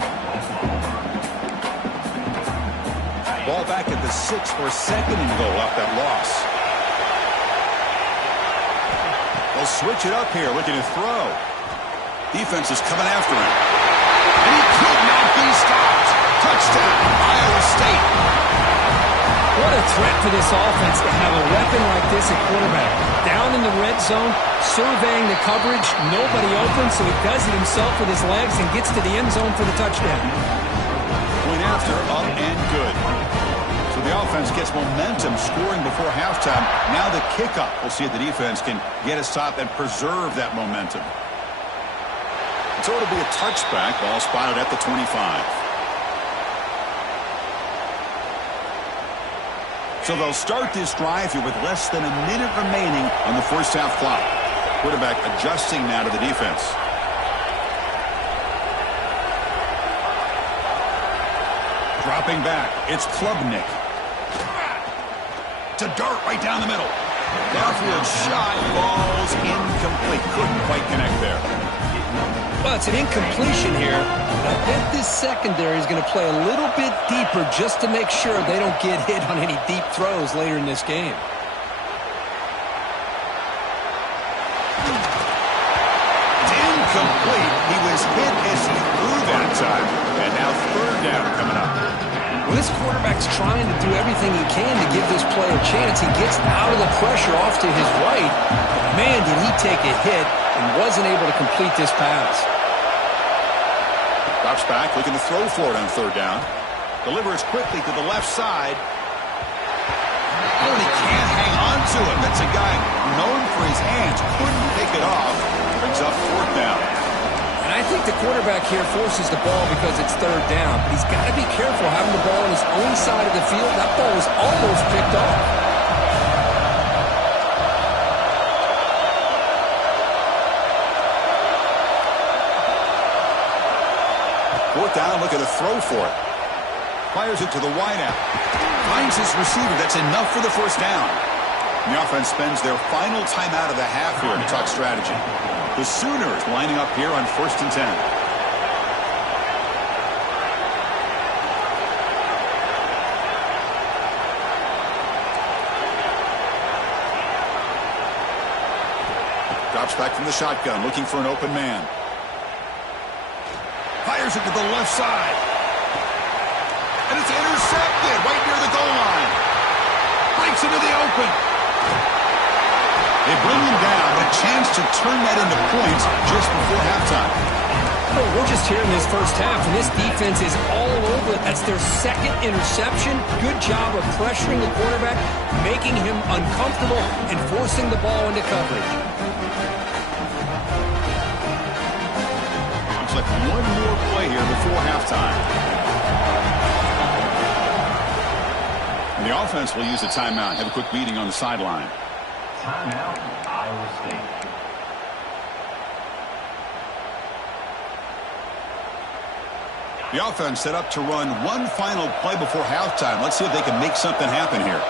Ball back at the 6 for a second and goal off that loss. They'll switch it up here, looking to throw. Defense is coming after him. And he could not be stopped. Touchdown, Iowa State. What a threat for this offense to have a weapon like this at quarterback. Down in the red zone, surveying the coverage, nobody open, so he does it himself with his legs and gets to the end zone for the touchdown. Point after, up and good. So the offense gets momentum scoring before halftime. Now the kickoff. We'll see if the defense can get a stop and preserve that momentum. So it'll be a touchback. Ball spotted at the 25. So they'll start this drive here with less than a minute remaining on the first half clock. Quarterback adjusting now to the defense. Dropping back, it's Klubnik. To dirt right down the middle. Downfield shot, falls incomplete. Couldn't quite connect there. Well, it's an incompletion here. I bet this secondary is going to play a little bit deeper just to make sure they don't get hit on any deep throws later in this game. It's incomplete. He was hit as he threw that time. And now third down coming up. Well, this quarterback's trying to do everything he can to give this play a chance. He gets out of the pressure off to his right. But man, did he take a hit and wasn't able to complete this pass. Drops back, looking to throw for it on third down. Delivers quickly to the left side. Oh, and he can't hang on to it. That's a guy known for his hands. Couldn't pick it off. Brings up fourth down. And I think the quarterback here forces the ball because it's third down. But he's got to be careful having the ball on his own side of the field. That ball was almost picked off. Fourth down, looking to throw for it. Fires it to the wideout. Finds his receiver. That's enough for the first down. And the offense spends their final timeout of the half here to talk strategy. The Sooners lining up here on 1st and 10. Drops back from the shotgun, looking for an open man. Fires it to the left side. And it's intercepted right near the goal line. Breaks into the open. They bring him down, a chance to turn that into points just before halftime. Well, we're just here in this first half, and this defense is all over it. That's their second interception. Good job of pressuring the quarterback, making him uncomfortable, and forcing the ball into coverage. Looks like one more play here before halftime. And the offense will use a timeout. Have a quick meeting on the sideline. Timeout, Iowa State. The offense set up to run one final play before halftime. Let's see if they can make something happen here.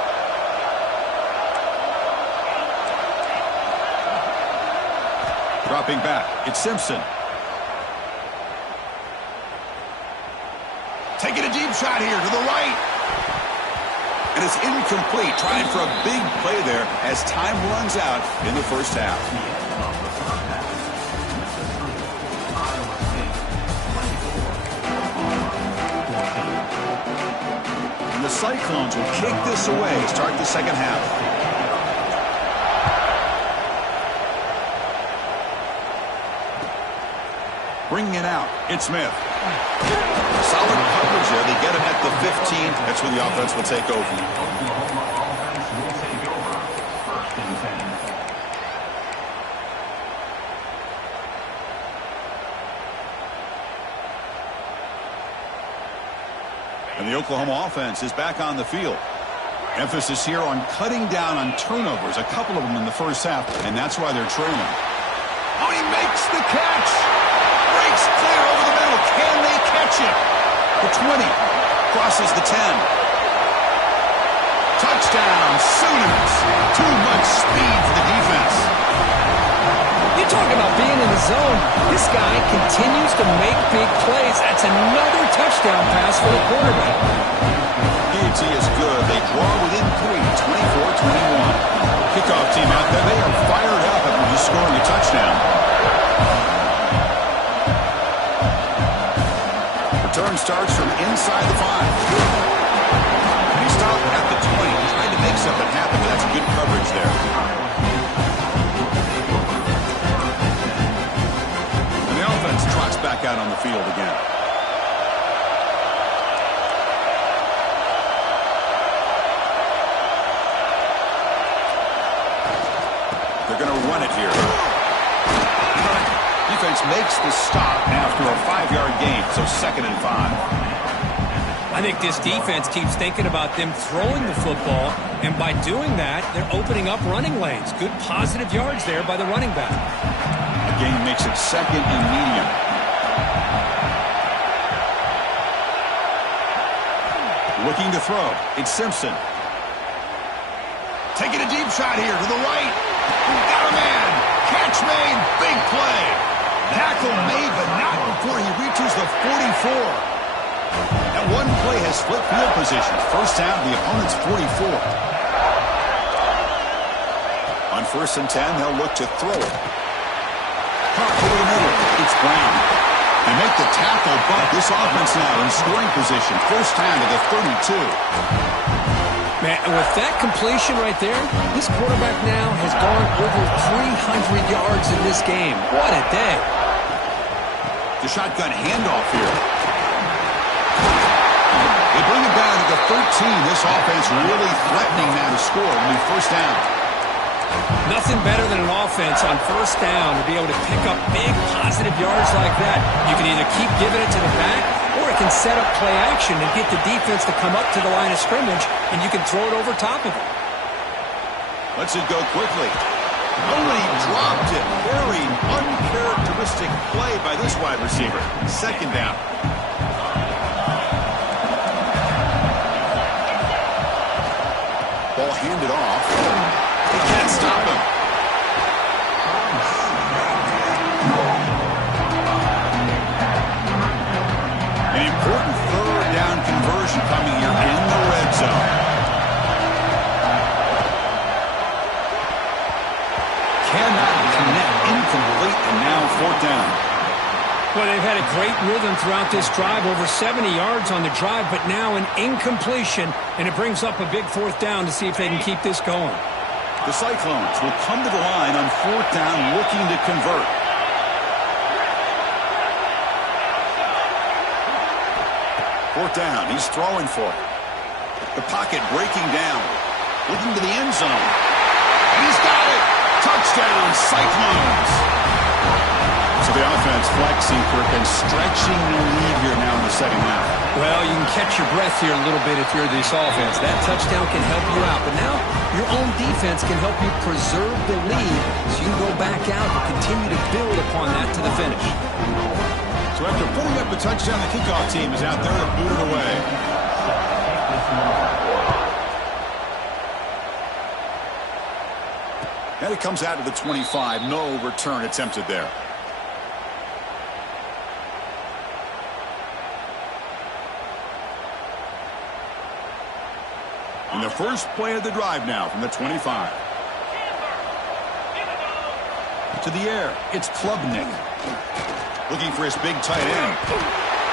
Dropping back, it's Simpson. Taking a deep shot here to the right. And it's incomplete. Trying for a big play there as time runs out in the first half. And the Cyclones will kick this away, start the second half. Bringing it out, it's Smith. Solid coverage there. They get him at the 15. That's where the offense will take over. Oklahoma offense will take over. 1st and 10. And the Oklahoma offense is back on the field. Emphasis here on cutting down on turnovers, a couple of them in the first half, and that's why they're trailing. Oh, he makes the catch. Breaks clear over the middle. Can they catch it? The 20 crosses the 10. Touchdown, Sooners. Too much speed for the defense. You talk about being in the zone. This guy continues to make big plays. That's another touchdown pass for the quarterback. PAT is good. They draw within 3, 24-21. Kickoff team out there. They are fired up after just scoring touchdown. Return starts from inside the 5. And he stopped at the 20. He tried to make something happen, but that's good coverage there. And the offense trots back out on the field again. They're going to run it here. Defense makes the stop after a 5-yard gain, so 2nd and 5. I think this defense keeps thinking about them throwing the football, and by doing that, they're opening up running lanes. Good positive yards there by the running back. A gain makes it 2nd and medium. Looking to throw. It's Simpson. Taking a deep shot here to the right. Got a man. Catch made. Big play. Tackle made, but not before he reaches the 44. That one play has split field position. First down, the opponent's 44. On 1st and 10, they'll look to throw it. Pop over the middle. It's Brown. They make the tackle, but this offense now in scoring position. First down to the 32. Man, with that completion right there, this quarterback now has gone over 300 yards in this game. What a day. The shotgun handoff here. They bring it down to the 13. This offense really threatening now to score on the first down. Nothing better than an offense on first down to be able to pick up big positive yards like that. You can either keep giving it to the back, or it can set up play action and get the defense to come up to the line of scrimmage, and you can throw it over top of it. Lets it go quickly. Only dropped it. Very uncharacteristic play by this wide receiver. 2nd down. Ball handed off. They can't stop him. An important 3rd down conversion coming here in the red zone. Cannot connect, incomplete, and now 4th down. Well, they've had a great rhythm throughout this drive, over 70 yards on the drive, but now an incompletion, and it brings up a big 4th down to see if they can keep this going. The Cyclones will come to the line on 4th down, looking to convert. Fourth down, he's throwing for it. The pocket breaking down. Looking to the end zone. And he's got it! Touchdown, Cyclones! So the offense flexing, Kirk, and stretching the lead here now in the 2nd half. Well, you can catch your breath here a little bit if you're this offense. That touchdown can help you out. But now your own defense can help you preserve the lead so you can go back out and continue to build upon that to the finish. So after putting up the touchdown, the kickoff team is out there to boot it away. And it comes out to the 25. No return attempted there. And the first play of the drive now from the 25. To the air, it's Klubnik. Looking for his big tight end.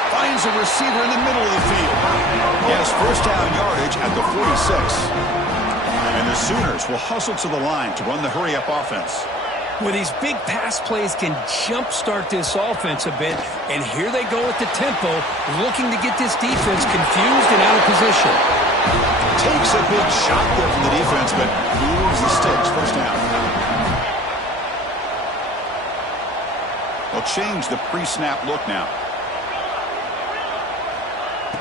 Finds a receiver in the middle of the field. He has first down yardage at the 46. And the Sooners will hustle to the line to run the hurry-up offense. Well, these big pass plays can jumpstart this offense a bit, and here they go at the tempo, looking to get this defense confused and out of position. Takes a big shot there from the defense, but moves the sticks. First down. They'll change the pre-snap look now.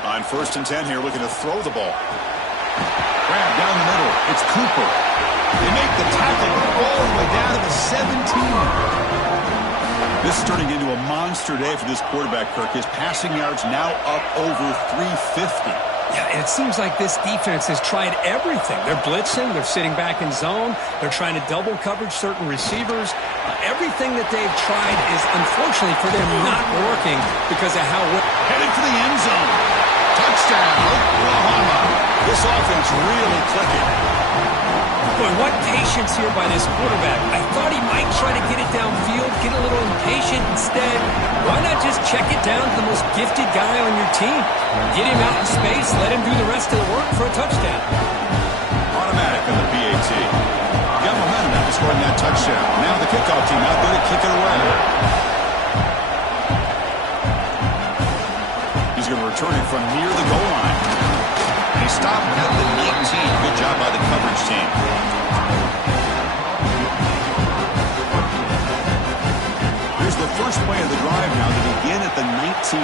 On 1st and 10 here, looking to throw the ball. Grab down the middle. It's Cooper. They make the tackle all the way down to the 17. This is turning into a monster day for this quarterback, Kirk. His passing yards now up over 350. Yeah, and it seems like this defense has tried everything. They're blitzing. They're sitting back in zone. They're trying to double coverage certain receivers. Everything that they've tried is, unfortunately for them, not working because of how well. Headed for the end zone. Touchdown, Oklahoma. This offense really clicking. Boy, what patience here by this quarterback. I thought he might try to get it downfield, get a little impatient. Instead, why not just check it down to the most gifted guy on your team? Get him out in space, let him do the rest of the work for a touchdown. Automatic on the PAT. Got momentum after scoring that touchdown. Now the kickoff team out there to kick it away. He's going to return it from near the goal line. And he stopped at the 19. Good job by the coverage team. Here's the first play of the drive now to begin at the 19.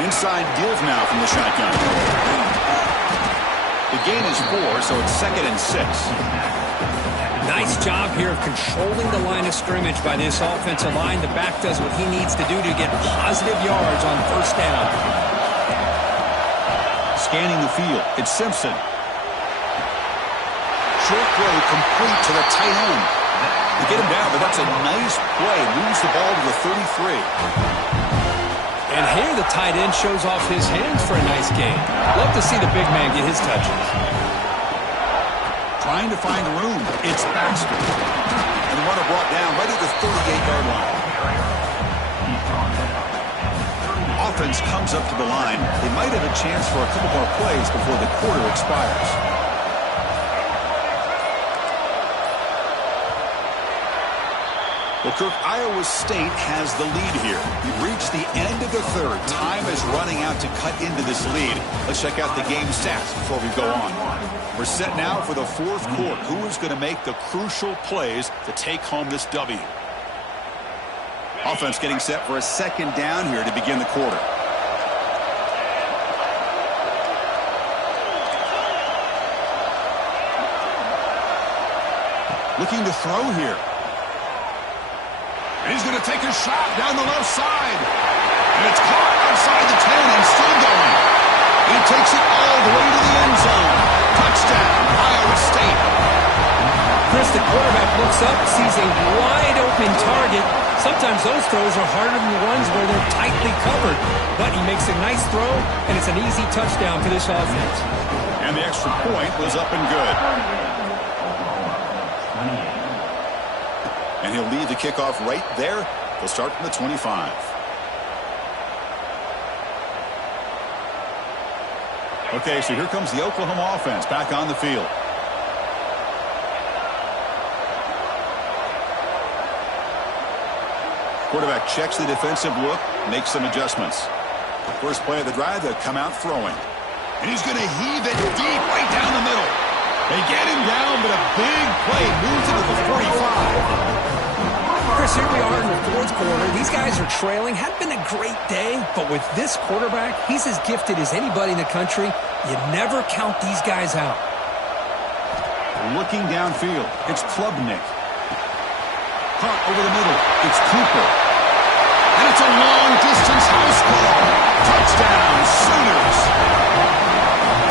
Inside give now from the shotgun. The gain is 4, so it's 2nd and 6. Nice job here of controlling the line of scrimmage by this offensive line. The back does what he needs to do to get positive yards on first down. Scanning the field, it's Simpson. Short throw complete to the tight end. They get him down, but that's a nice play. Moves the ball to the 33. And here the tight end shows off his hands for a nice game. Love to see the big man get his touches. Trying to find room. It's Baxter. And the runner brought down right at the 38-yard line. Offense comes up to the line. They might have a chance for a couple more plays before the quarter expires. Well, Kirk, Iowa State has the lead here. We've reached the end of the third. Time is running out to cut into this lead. Let's check out the game stats before we go on. We're set now for the fourth quarter. Who is going to make the crucial plays to take home this W? Offense getting set for a second down here to begin the quarter. Looking to throw here. And he's going to take a shot down the left side. And it's caught outside the 10 and still going. He takes it all the way to the end zone. Touchdown, Iowa State. Chris, the quarterback looks up, sees a wide-open target. Sometimes those throws are harder than the ones where they're tightly covered. But he makes a nice throw, and it's an easy touchdown for this offense. And the extra point was up and good. And he'll lead the kickoff right there. He'll start from the 25. Okay, so here comes the Oklahoma offense back on the field. Quarterback checks the defensive look, makes some adjustments. First play of the drive, they'll come out throwing. And he's going to heave it deep right down the middle. They get him down, but a big play moves into the 45. Chris, here we are in the fourth quarter. These guys are trailing. Hadn't been a great day, but with this quarterback, he's as gifted as anybody in the country. You never count these guys out. Looking downfield, it's Klubnik. Caught over the middle, it's Cooper. And it's a long-distance house call. Touchdown, Sooners.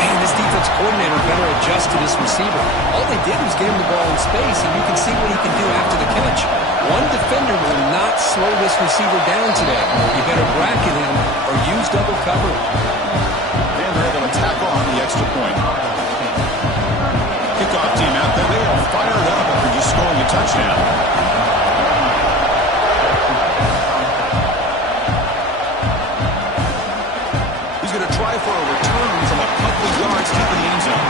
Man, this defense coordinator better adjust to this receiver. All they did was get him the ball in space, and you can see what he can do after the catch. One defender will not slow this receiver down today. You better bracket him or use double cover. And they're able to tackle on the extra point. Kickoff team out there. They are fired up after just scoring a touchdown. He's going to try for a return from a couple of yards deep in the end zone.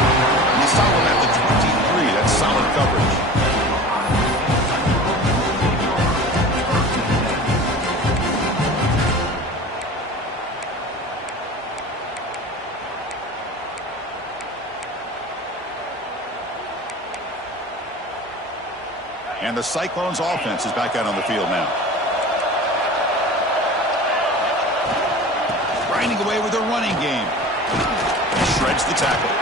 And he saw him at the 23. That's solid coverage. And the Cyclones offense is back out on the field now. Grinding away with a running game. Shreds the tackle.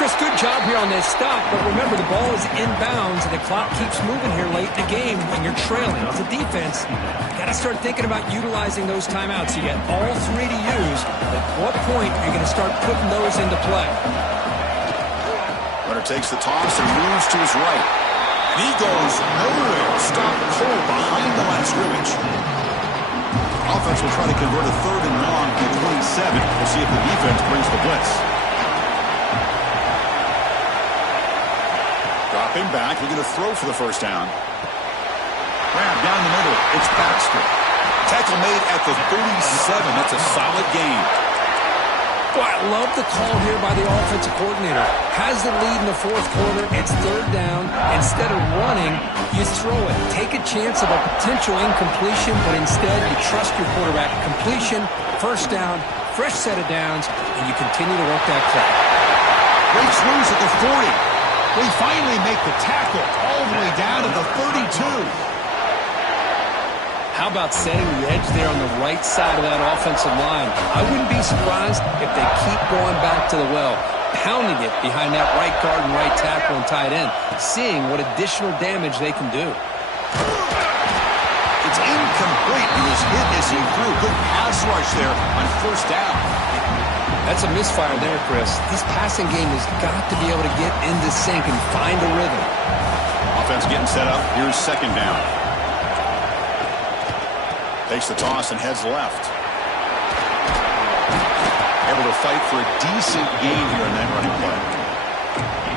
Chris, good job here on this stop, but remember the ball is inbounds and the clock keeps moving here late in the game when you're trailing. As a defense, you got to start thinking about utilizing those timeouts. You got all three to use. At what point are you going to start putting those into play? Runner takes the toss and moves to his right. And he goes nowhere. Stopped cold behind the line of scrimmage. Offense will try to convert a 3rd and long to 27. We'll see if the defense brings the blitz. Dropping back, looking to throw for the first down. Grab down the middle. It's Baxter. Tackle made at the 37. That's a solid gain. Boy, I love the call here by the offensive coordinator. Has the lead in the 4th quarter. It's 3rd down. Instead of running, you throw it. Take a chance of a potential incompletion, but instead you trust your quarterback. Completion, 1st down, fresh set of downs, and you continue to work that clock. Breaks loose at the 40. They finally make the tackle all the way down to the 32. How about setting the edge there on the right side of that offensive line? I wouldn't be surprised if they keep going back to the well, pounding it behind that right guard and right tackle and tight end, seeing what additional damage they can do. It's incomplete. He was hit as he threw. Good pass rush there on 1st down. That's a misfire there, Chris. This passing game has got to be able to get into sync and find a rhythm. Offense getting set up. Here's 2nd down. Takes the toss and heads left. Able to fight for a decent gain here in that running play.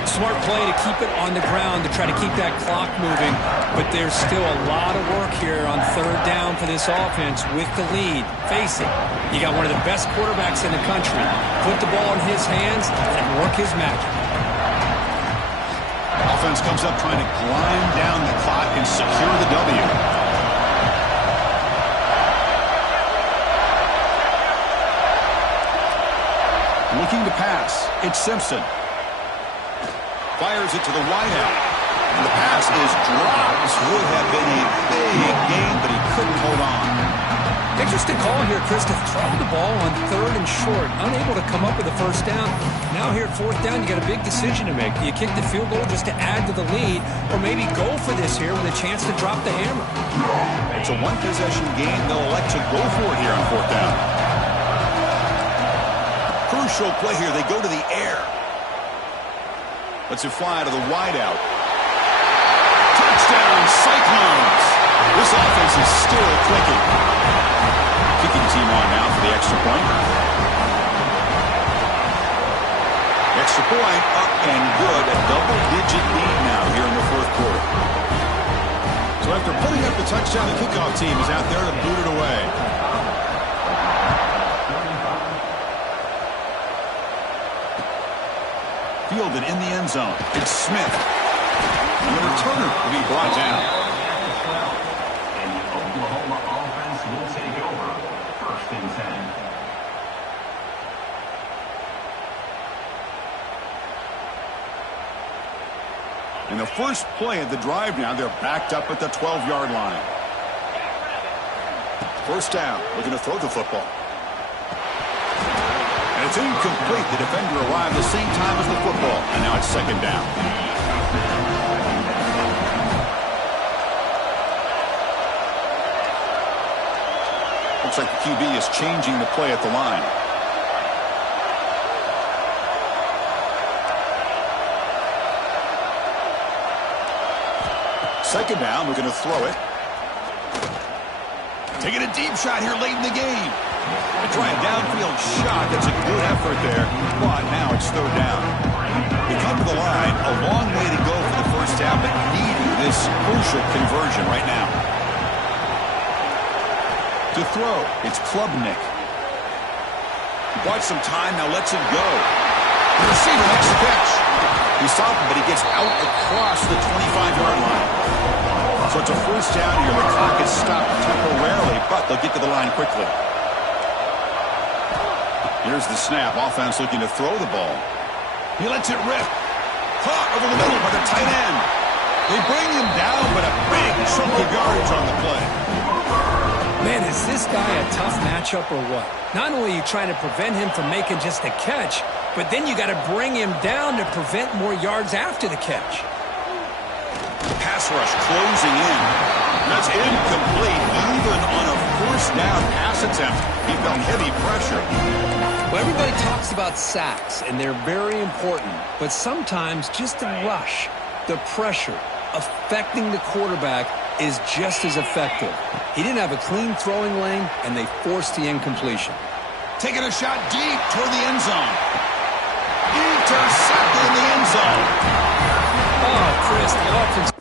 Smart play to keep it on the ground to try to keep that clock moving, but there's still a lot of work here on 3rd down for this offense with the lead. Face it, you got one of the best quarterbacks in the country. Put the ball in his hands and work his magic. Offense comes up trying to grind down the clock and secure the W. Looking to pass. It's Simpson. Fires it to the wideout. And the pass is dropped. This would have been a big gain, but he couldn't hold on. Interesting call here, Chris, to throw the ball on 3rd and short. Unable to come up with a 1st down. Now here at 4th down, you got a big decision to make. Do you kick the field goal just to add to the lead, or maybe go for this here with a chance to drop the hammer? It's a 1-possession game. They'll elect to go for it here on 4th down. Crucial play here. They go to the air. Lets it fly to the wideout. Touchdown, Cyclones. This offense is still clicking. Kicking team on now for the extra point. Extra point up and good. A double-digit lead now here in the 4th quarter. So after putting up the touchdown, the kickoff team is out there to boot it away. Fielded in the end zone. It's Smith. And the returner will be brought down. And the Oklahoma offense will take over 1st and 10. In the first play of the drive now, they're backed up at the 12-yard line. 1st down. Looking to throw the football. And it's incomplete. The defender arrived the same time as the football. And now it's 2nd down. Looks like the QB is changing the play at the line. Second down, we're going to throw it. Taking a deep shot here late in the game. A try a downfield shot. That's a good effort there. But now it's 3rd down. They come to the line. A long way to go for the 1st down, but needing this crucial conversion right now. To throw, it's Klubnik. He bought some time, now lets it go. The receiver makes the catch. He stopped him, but he gets out across the 25-yard line. So it's a 1st down here. The clock is stopped temporarily, but they'll get to the line quickly. Here's the snap. Offense looking to throw the ball. He lets it rip. Caught over the middle by the tight end. They bring him down, but a big chunk of yardage on the play. Man, is this guy a tough matchup or what? Not only are you trying to prevent him from making just a catch, but then you got to bring him down to prevent more yards after the catch. Pass rush closing in. That's incomplete. Even on a 1st down pass attempt, he felt heavy pressure. Well, everybody talks about sacks, and they're very important. But sometimes just the rush, the pressure, affecting the quarterback is just as effective. He didn't have a clean throwing lane, and they forced the incompletion. Taking a shot deep toward the end zone. Intercepted in the end zone. Oh, Chris, the offense.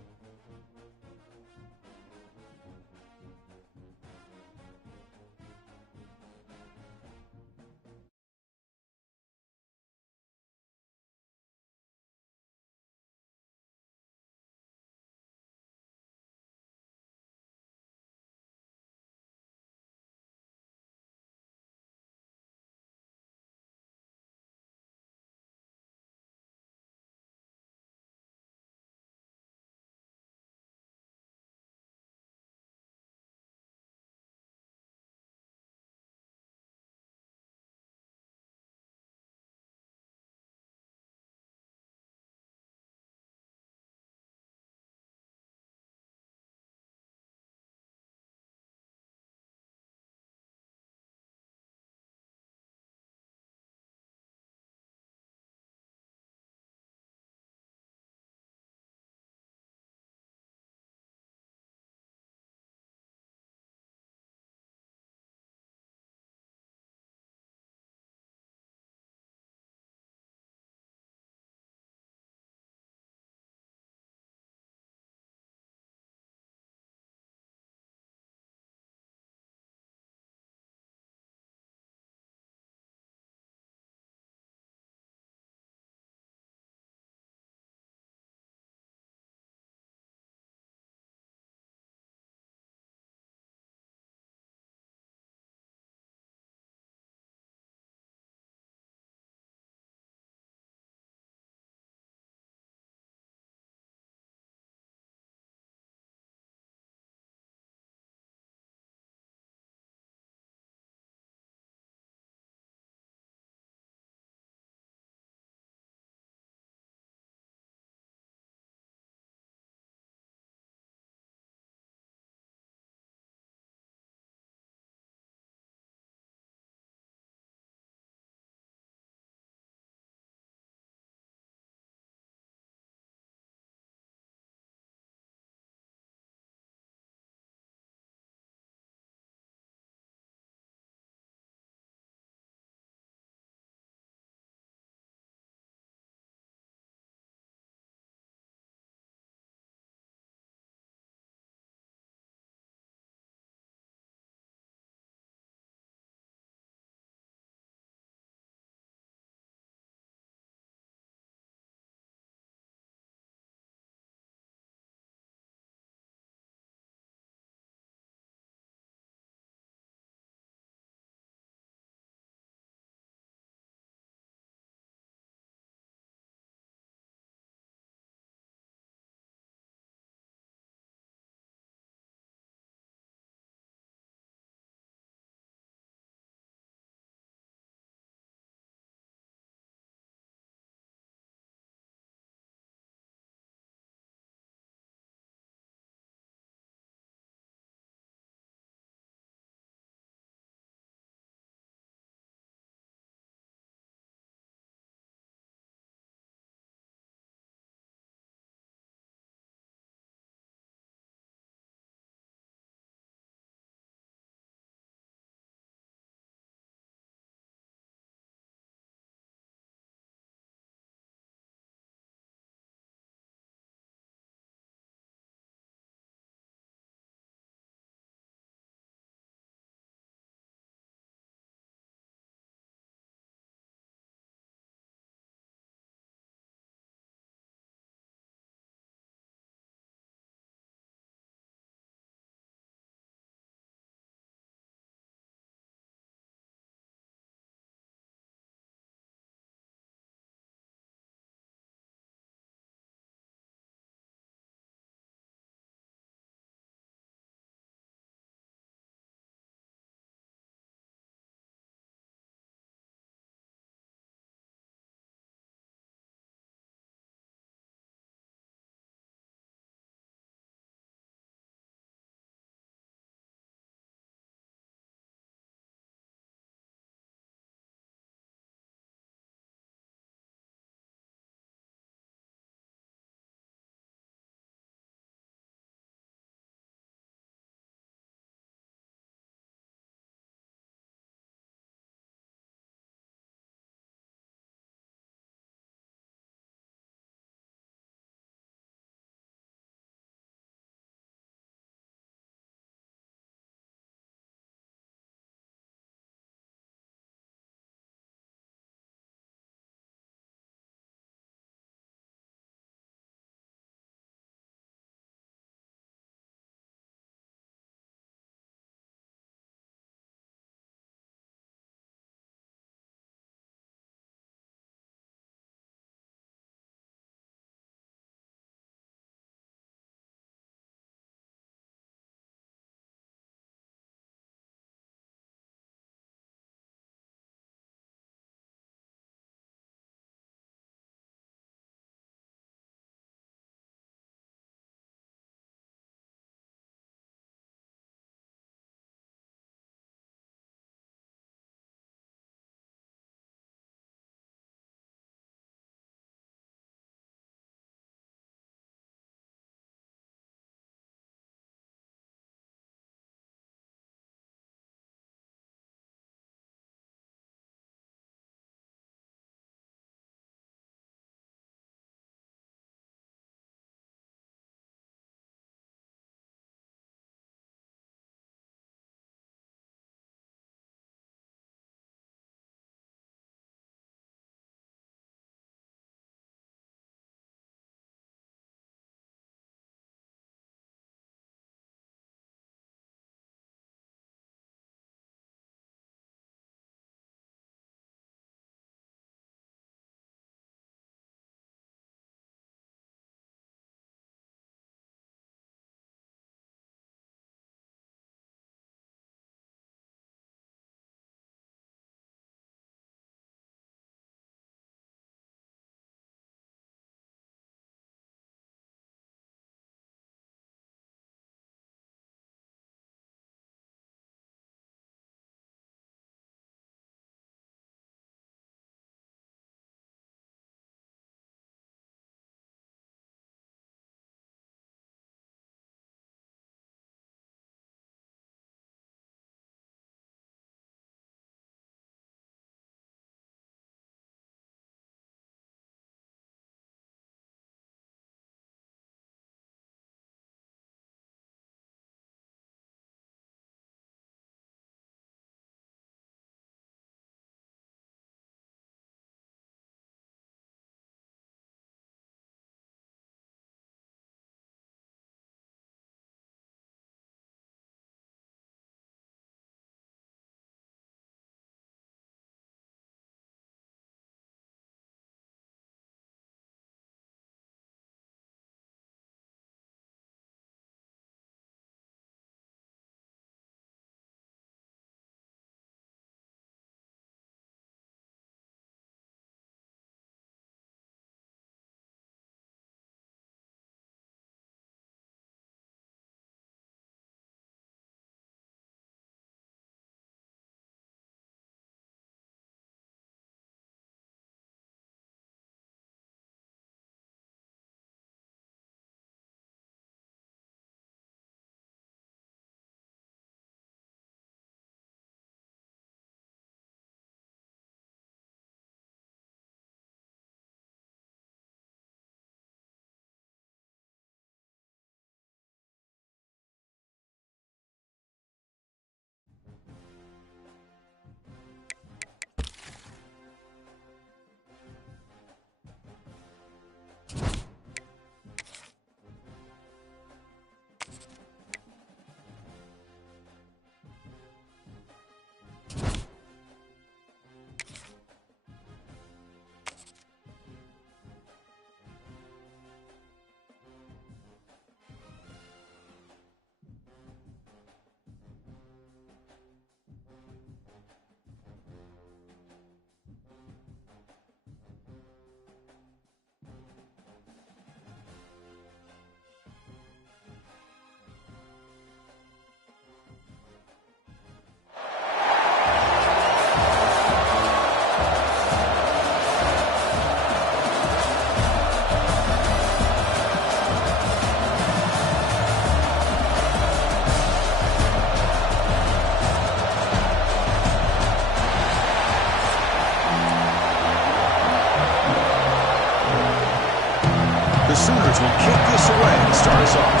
start us off.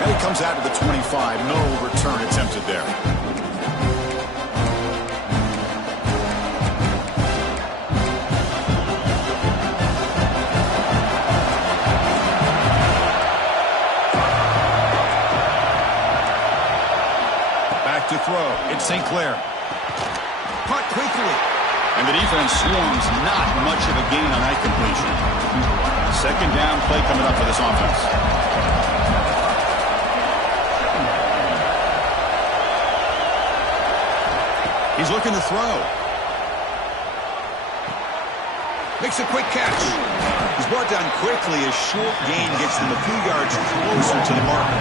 And he comes out to the 25. No return attempted there. To throw. It's St. Clair. Caught quickly. And the defense swarms not much of a gain on that completion. Second down play coming up for this offense. He's looking to throw. Makes a quick catch. He's brought down quickly. A short gain gets them a few yards closer to the marker.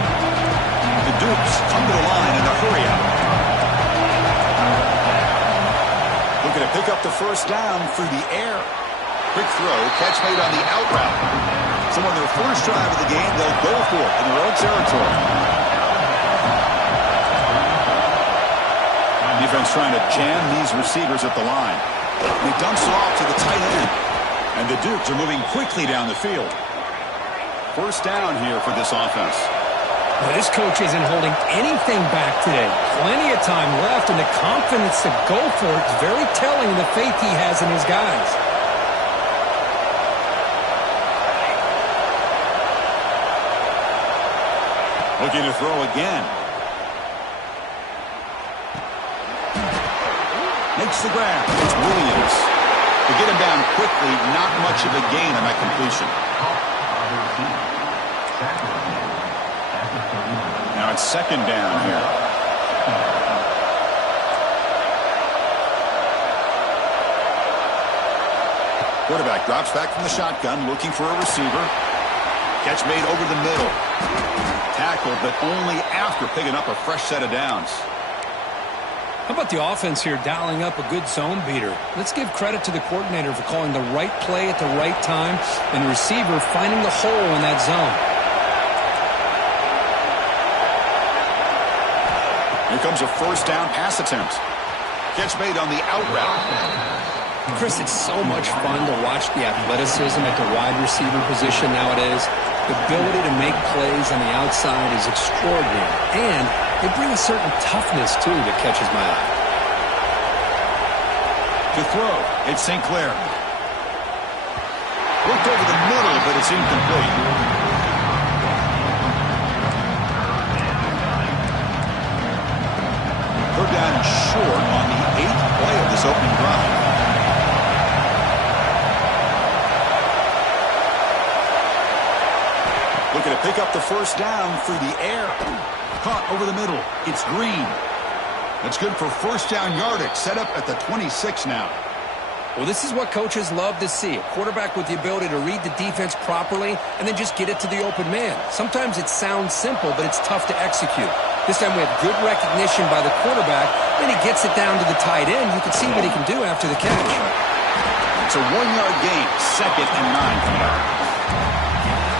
The Dukes come to the line in the hurry-up. Looking to pick up the first down through the air. Quick throw, catch made on the out route. So on their first drive of the game, they'll go for it in their own territory. Defense trying to jam these receivers at the line. He dumps it off to the tight end. And the Dukes are moving quickly down the field. First down here for this offense. Well, this coach isn't holding anything back today. Plenty of time left, and the confidence to go for it is very telling of the faith he has in his guys. Looking to throw again. Makes the grab. It's Williams. To get him down quickly, not much of a gain on that completion. Now it's second down here. Quarterback drops back from the shotgun, looking for a receiver. Catch made over the middle. Tackled, but only after picking up a fresh set of downs. How about the offense here dialing up a good zone beater? Let's give credit to the coordinator for calling the right play at the right time and the receiver finding the hole in that zone. Here comes a first down pass attempt. Catch made on the out route. Chris, it's so much fun to watch the athleticism at the wide receiver position nowadays. The ability to make plays on the outside is extraordinary, and they bring a certain toughness, too, that catches my eye. To throw, it's St. Clair. Looked over the middle, but it's incomplete. Third down and short on the 8th play of this opening drive. Looking to pick up the first down through the air. Caught over the middle. It's Green. That's good for first down yardage. Set up at the 26 now. Well, this is what coaches love to see. A quarterback with the ability to read the defense properly and then just get it to the open man. Sometimes it sounds simple, but it's tough to execute. This time we have good recognition by the quarterback. Then he gets it down to the tight end. You can see what he can do after the catch. It's a 1-yard gain. Second and 9 coming up.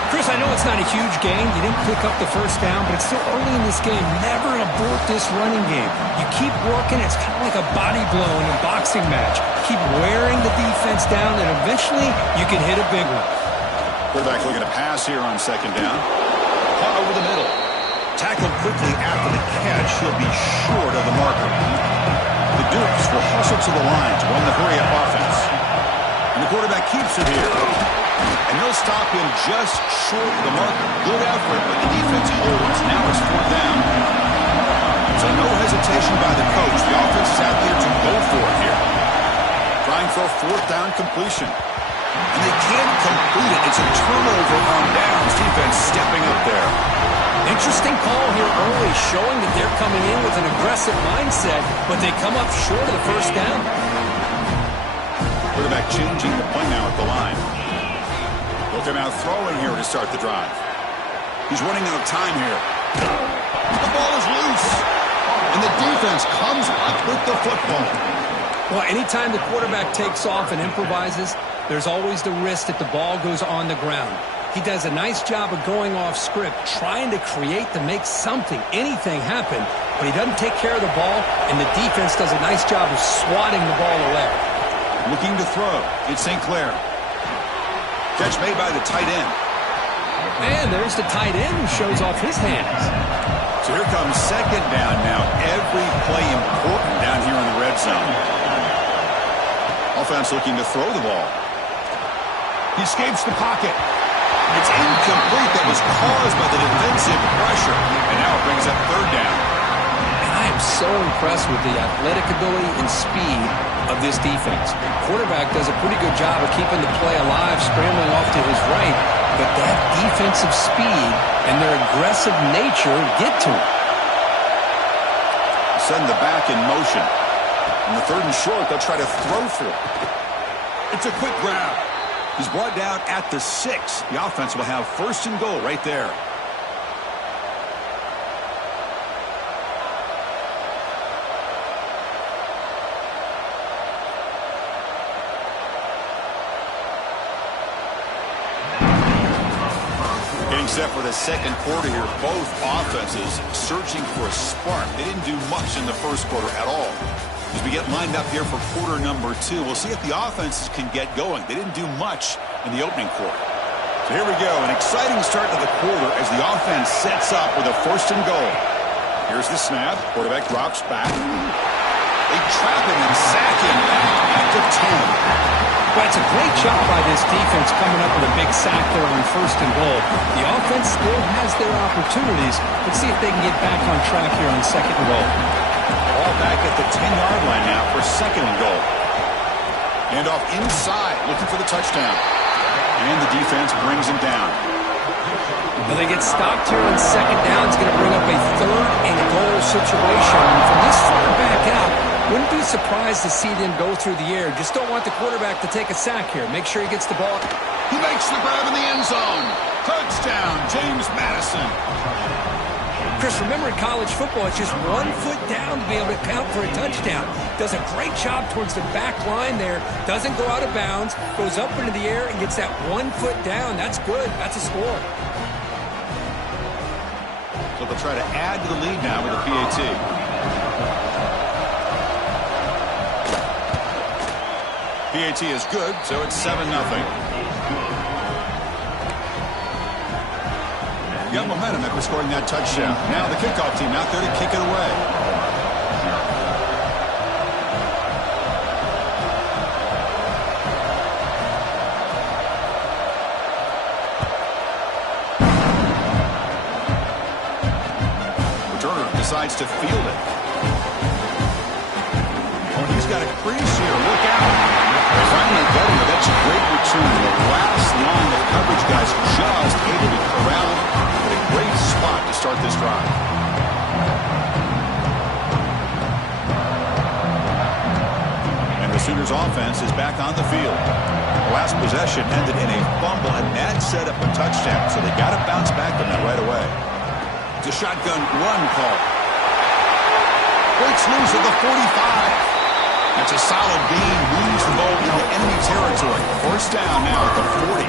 Chris, I know it's not a huge gain. You didn't pick up the first down, but it's still early in this game. Never abort this running game. You keep working. It's kind of like a body blow in a boxing match. Keep wearing the defense down, and eventually you can hit a big one. Quarterback looking to pass here on second down. Caught over the middle. Tackled quickly after the catch. He'll be short of the marker. The Dukes will hustle to the line to run the hurry-up offense. And the quarterback keeps it here. And he'll stop him just short of the marker. Good effort, but the defense holds. Now it's fourth down. So no hesitation by the coach. The offense is out there to go for it here. Trying for a fourth down completion. And they can't complete it. It's a turnover on downs. Defense stepping up there. Interesting call here early, showing that they're coming in with an aggressive mindset, but they come up short of the first down. Quarterback changing the play now at the line. They'll come out throwing here to start the drive. He's running out of time here. The ball is loose. And the defense comes up with the football. Well, anytime the quarterback takes off and improvises, there's always the risk that the ball goes on the ground. He does a nice job of going off script, trying to create to make something, anything happen, but he doesn't take care of the ball, and the defense does a nice job of swatting the ball away. Looking to throw. It's St. Clair. Catch made by the tight end. And there's the tight end who shows off his hands. So here comes second down now. Every play important down here in the red zone. Offense looking to throw the ball. He escapes the pocket. It's incomplete. That was caused by the defensive pressure. And now it brings up third down. And I am so impressed with the athletic ability and speed of this defense. Quarterback does a pretty good job of keeping the play alive, scrambling off to his right. But that defensive speed and their aggressive nature get to him. Send the back in motion. On the third and short, they'll try to throw for it. It's a quick grab. He's brought down at the 6. The offense will have first and goal right there. Getting set for the second quarter here. Both offenses searching for a spark. They didn't do much in the first quarter at all. As we get lined up here for quarter number 2, we'll see if the offenses can get going. They didn't do much in the opening quarter. So here we go, an exciting start to the quarter as the offense sets up with a first and goal. Here's the snap. Quarterback drops back. They trap him and sack him back at the 10. Well, it's a great job by this defense coming up with a big sack there on first and goal. The offense still has their opportunities. Let's see if they can get back on track here on second and goal. Ball back at the 10-yard line now for second and goal. And off inside, looking for the touchdown. And the defense brings him down. Well, they get stopped here on second down. It's going to bring up a third and goal situation. And from this far back out, wouldn't be surprised to see them go through the air. Just don't want the quarterback to take a sack here. Make sure he gets the ball. He makes the grab in the end zone. Touchdown, James Madison. Chris, remember in college football, it's just 1 foot down to be able to count for a touchdown. Does a great job towards the back line there. Doesn't go out of bounds. Goes up into the air and gets that 1 foot down. That's good. That's a score. So they'll try to add to the lead now with a PAT. PAT is good, so it's 7-0. Got momentum after scoring that touchdown. Now the kickoff team out there to kick it away. Returner decides to field it. Oh, he's got a crease here. Look out. They finally get him, but that's a great return. The last line of coverage guys just able to corral him. Great spot to start this drive. And the Sooners offense is back on the field. The last possession ended in a fumble, and that set up a touchdown, so they got to bounce back from that right away. It's a shotgun run call. Breaks loose at the 45. That's a solid gain, moves the ball into enemy territory. First down now at the 40.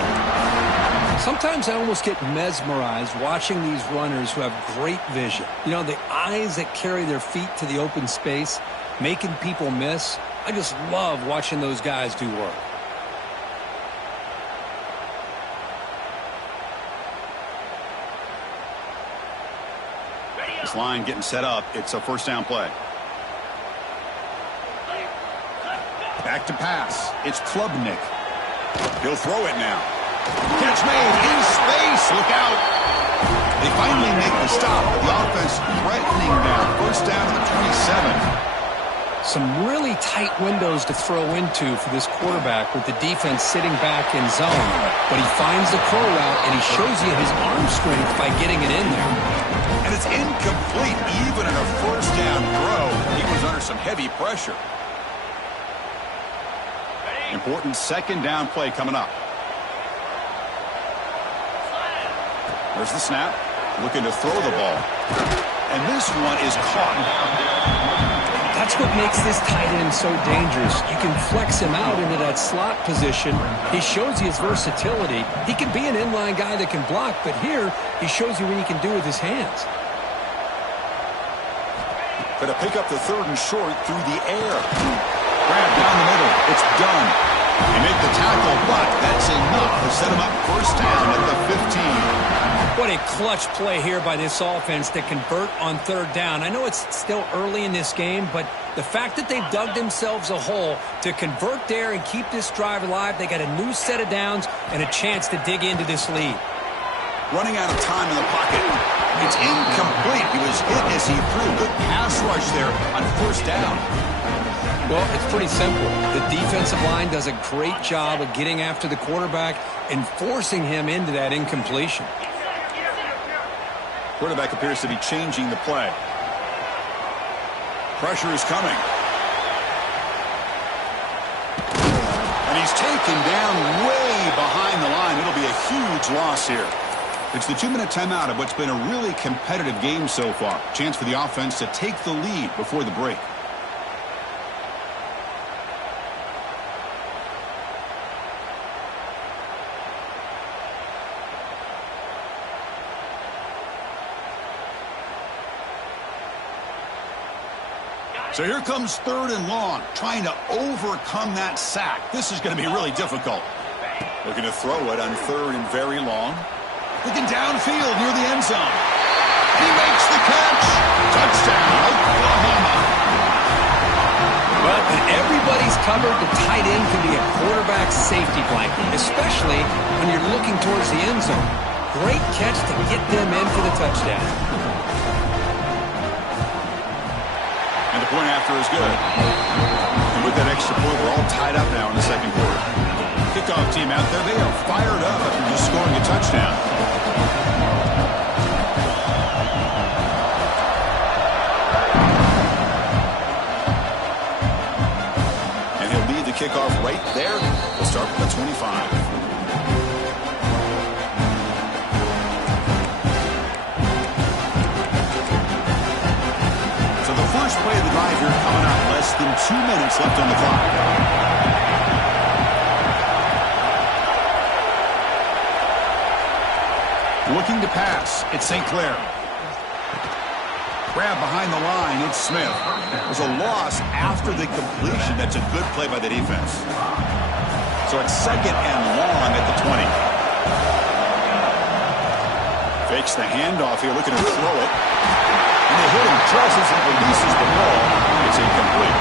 Sometimes I almost get mesmerized watching these runners who have great vision. You know, the eyes that carry their feet to the open space, making people miss. I just love watching those guys do work. This line getting set up. It's a first down play. Back to pass. It's Klubnik. He'll throw it now. Catch made in space. Look out. They finally make the stop. The offense threatening now. First down to the 27. Some really tight windows to throw into for this quarterback with the defense sitting back in zone. But he finds the curl route, and he shows you his arm strength by getting it in there. And it's incomplete. Even in a first down throw, he was under some heavy pressure. Important second down play coming up. There's the snap. Looking to throw the ball. And this one is caught. That's what makes this tight end so dangerous. You can flex him out into that slot position. He shows you his versatility. He can be an inline guy that can block, but here he shows you what he can do with his hands. Going to pick up the third and short through the air. Grab down the middle. It's done. They make the tackle, but that's enough to set him up first down at the 15. What a clutch play here by this offense to convert on third down. I know it's still early in this game, but the fact that they've dug themselves a hole to convert there and keep this drive alive, they got a new set of downs and a chance to dig into this lead. Running out of time in the pocket. It's incomplete. He was hit as he threw. Good pass rush there on first down. Well, it's pretty simple. The defensive line does a great job of getting after the quarterback and forcing him into that incompletion. Quarterback appears to be changing the play. Pressure is coming. And he's taken down way behind the line. It'll be a huge loss here. It's the 2-minute timeout of what's been a really competitive game so far. Chance for the offense to take the lead before the break. So here comes third and long, trying to overcome that sack. This is going to be really difficult. Looking to throw it on third and very long. Looking downfield near the end zone. And he makes the catch. Touchdown, Oklahoma. Well, when everybody's covered, the tight end can be a quarterback safety blanket, especially when you're looking towards the end zone. Great catch to get them in for the touchdown. And the point after is good. And with that extra point, we're all tied up now in the second quarter. Kickoff team out there, they are fired up after just scoring a touchdown. And he'll lead the kickoff right there. We'll start from the 25. First play of the drive here coming up. Less than 2 minutes left on the clock. Looking to pass. It's St. Clair. Grab behind the line. It's Smith. There's a loss after the completion. That's a good play by the defense. So it's second and long at the 20. Fakes the handoff here. Looking to throw it. And they hit him just as he releases the ball. It's incomplete.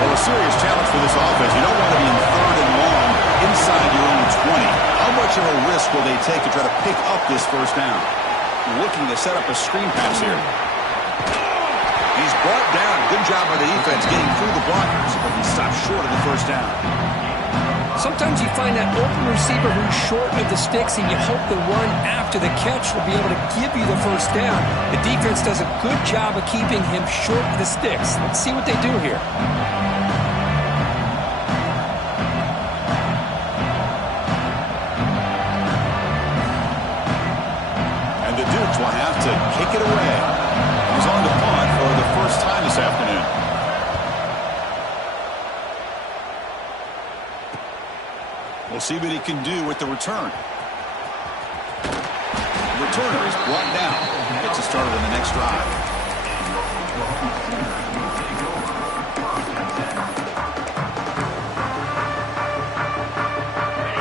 Well, a serious challenge for this offense. You don't want to be in third and long inside your own 20. How much of a risk will they take to try to pick up this first down? Looking to set up a screen pass here. He's brought down. Good job by the defense getting through the blockers, but he stopped short of the first down. Sometimes you find that open receiver who's short of the sticks, and you hope the run after the catch will be able to give you the first down. The defense does a good job of keeping him short of the sticks. Let's see what they do here. And the Dukes will have to kick it away. He's on to punt for the first time this afternoon. We'll see what he can do with the return. The returner is brought down. Gets us started on the next drive.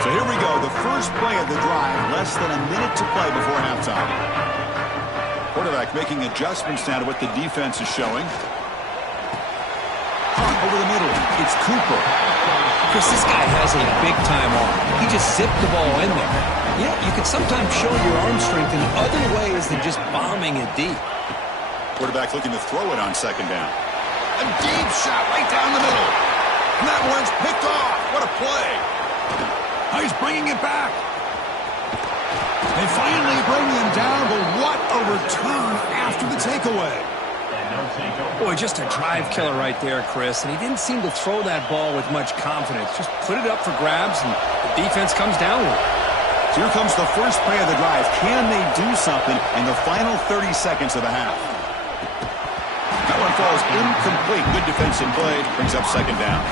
So here we go. The first play of the drive. Less than a minute to play before halftime. Quarterback making adjustments now to what the defense is showing. Punt over the middle. It's Cooper. Chris, this guy has a big-time arm. He just zipped the ball in there. Yeah, you can sometimes show your arm strength in other ways than just bombing it deep. Quarterback looking to throw it on second down. A deep shot right down the middle. And that one's picked off. What a play. Now he's bringing it back. They finally bring him down, but what a return after the takeaway. Boy, just a drive killer right there, Chris. And he didn't seem to throw that ball with much confidence. Just put it up for grabs, and the defense comes down with it. So here comes the first play of the drive. Can they do something in the final 30 seconds of the half? That one falls incomplete. Good defensive play. Brings up second down.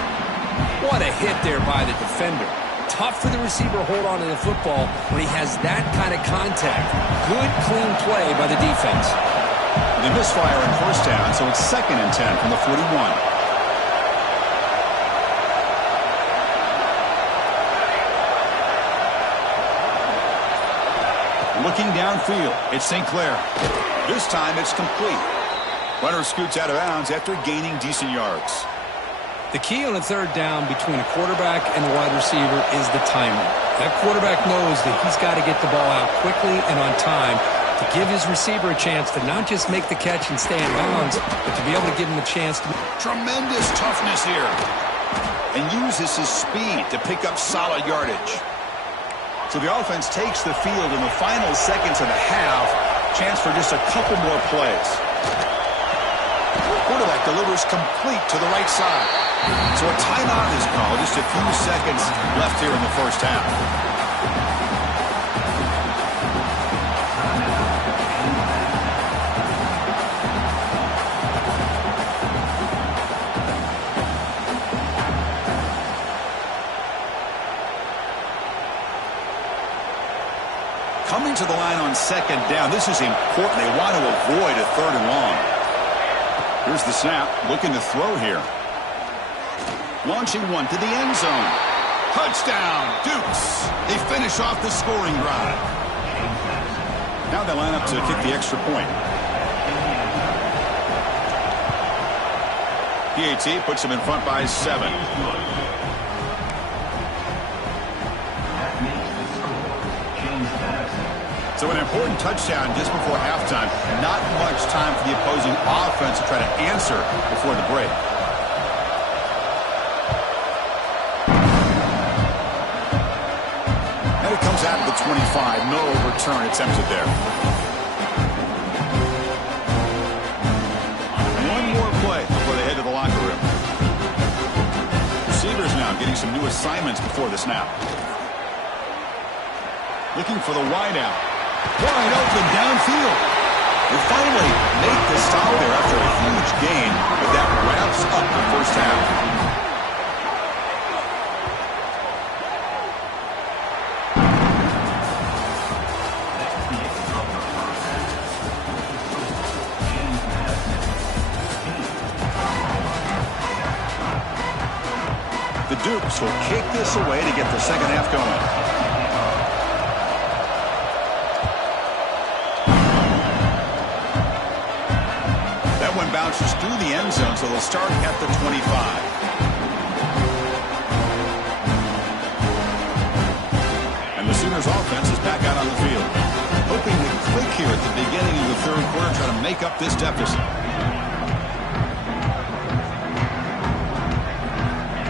What a hit there by the defender. Tough for the receiver to hold on to the football when he has that kind of contact. Good, clean play by the defense. They misfire on first down, so it's 2nd and 10 from the 41. Looking downfield, it's St. Clair. This time it's complete. Runner scoots out of bounds after gaining decent yards. The key on a 3rd down between a quarterback and a wide receiver is the timing. That quarterback knows that he's got to get the ball out quickly and on time to give his receiver a chance to not just make the catch and stay in bounds, but to be able to give him a chance to... Tremendous toughness here. And uses his speed to pick up solid yardage. So the offense takes the field in the final seconds of the half. Chance for just a couple more plays. Quarterback delivers complete to the right side. So a timeout is called. Just a few seconds left here in the first half. Coming to the line on 2nd down. This is important. They want to avoid a 3rd and long. Here's the snap. Looking to throw here. Launching one to the end zone. Touchdown, Dukes. They finish off the scoring drive. Now they line up to kick the extra point. PAT puts them in front by 7. So an important touchdown just before halftime. Not much time for the opposing offense to try to answer before the break. And it comes out of the 25. No return attempted there. One more play before they head to the locker room. Receivers now getting some new assignments before the snap. Looking for the wide out. Wide open downfield. They finally make the stop there after a huge gain, but that wraps up the first half. The Dukes will kick this away to get the second half going. Bounces through the end zone, so they'll start at the 25. And the Sooners offense is back out on the field. Hoping to click here at the beginning of the 3rd quarter, try to make up this deficit.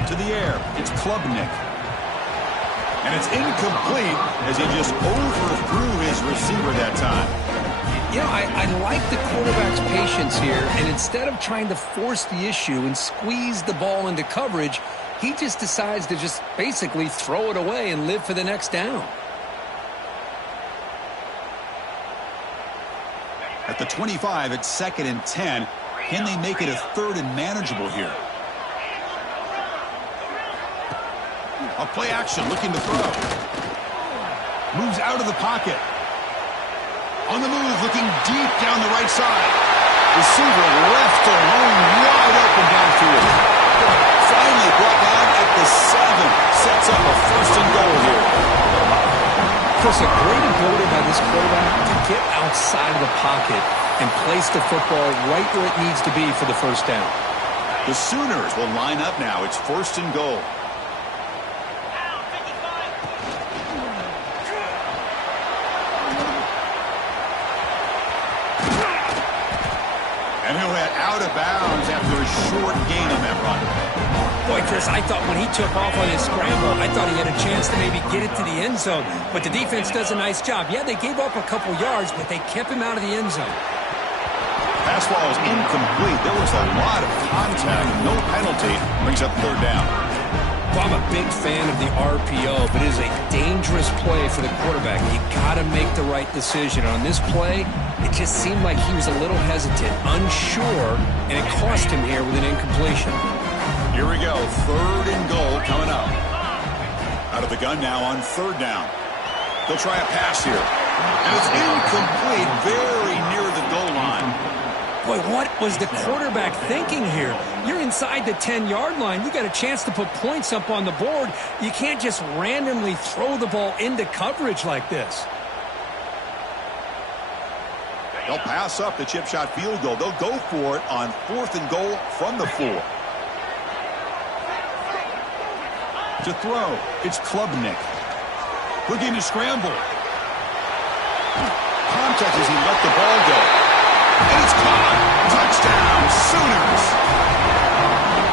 To the air, it's Klubnik. And it's incomplete as he just overthrew his receiver that time. You know, I like the quarterback's patience here, and instead of trying to force the issue and squeeze the ball into coverage, he just decides to just basically throw it away and live for the next down. At the 25, it's 2nd and 10. Can they make it a 3rd and manageable here? A play action, looking to throw. Moves out of the pocket. On the move, looking deep down the right side. Receiver left alone, wide open downfield. Finally brought down at the 7. Sets up a 1st and goal here. Chris, a great ability by this quarterback to get outside of the pocket and place the football right where it needs to be for the 1st down. The Sooners will line up now. It's 1st and goal. And he'll head out of bounds after a short gain on that run. Boy, Chris, I thought when he took off on his scramble, I thought he had a chance to maybe get it to the end zone. But the defense does a nice job. Yeah, they gave up a couple yards, but they kept him out of the end zone. Pass ball is incomplete. There was a lot of contact. No penalty. Brings up 3rd down. Well, I'm a big fan of the RPO, but it is a dangerous play for the quarterback. You got to make the right decision. On this play, it just seemed like he was a little hesitant, unsure, and it cost him here with an incompletion. Here we go. 3rd and goal coming up. Out of the gun now on 3rd down. They'll try a pass here. And it's incomplete, very near the goal line. Boy, what was the quarterback thinking here? You're inside the 10-yard line. You got a chance to put points up on the board. You can't just randomly throw the ball into coverage like this. They'll pass up the chip shot field goal. They'll go for it on 4th and goal from the 4. To throw, it's Klubnik. Looking to scramble. Contact as he let the ball go. And it's caught. Touchdown, Sooners.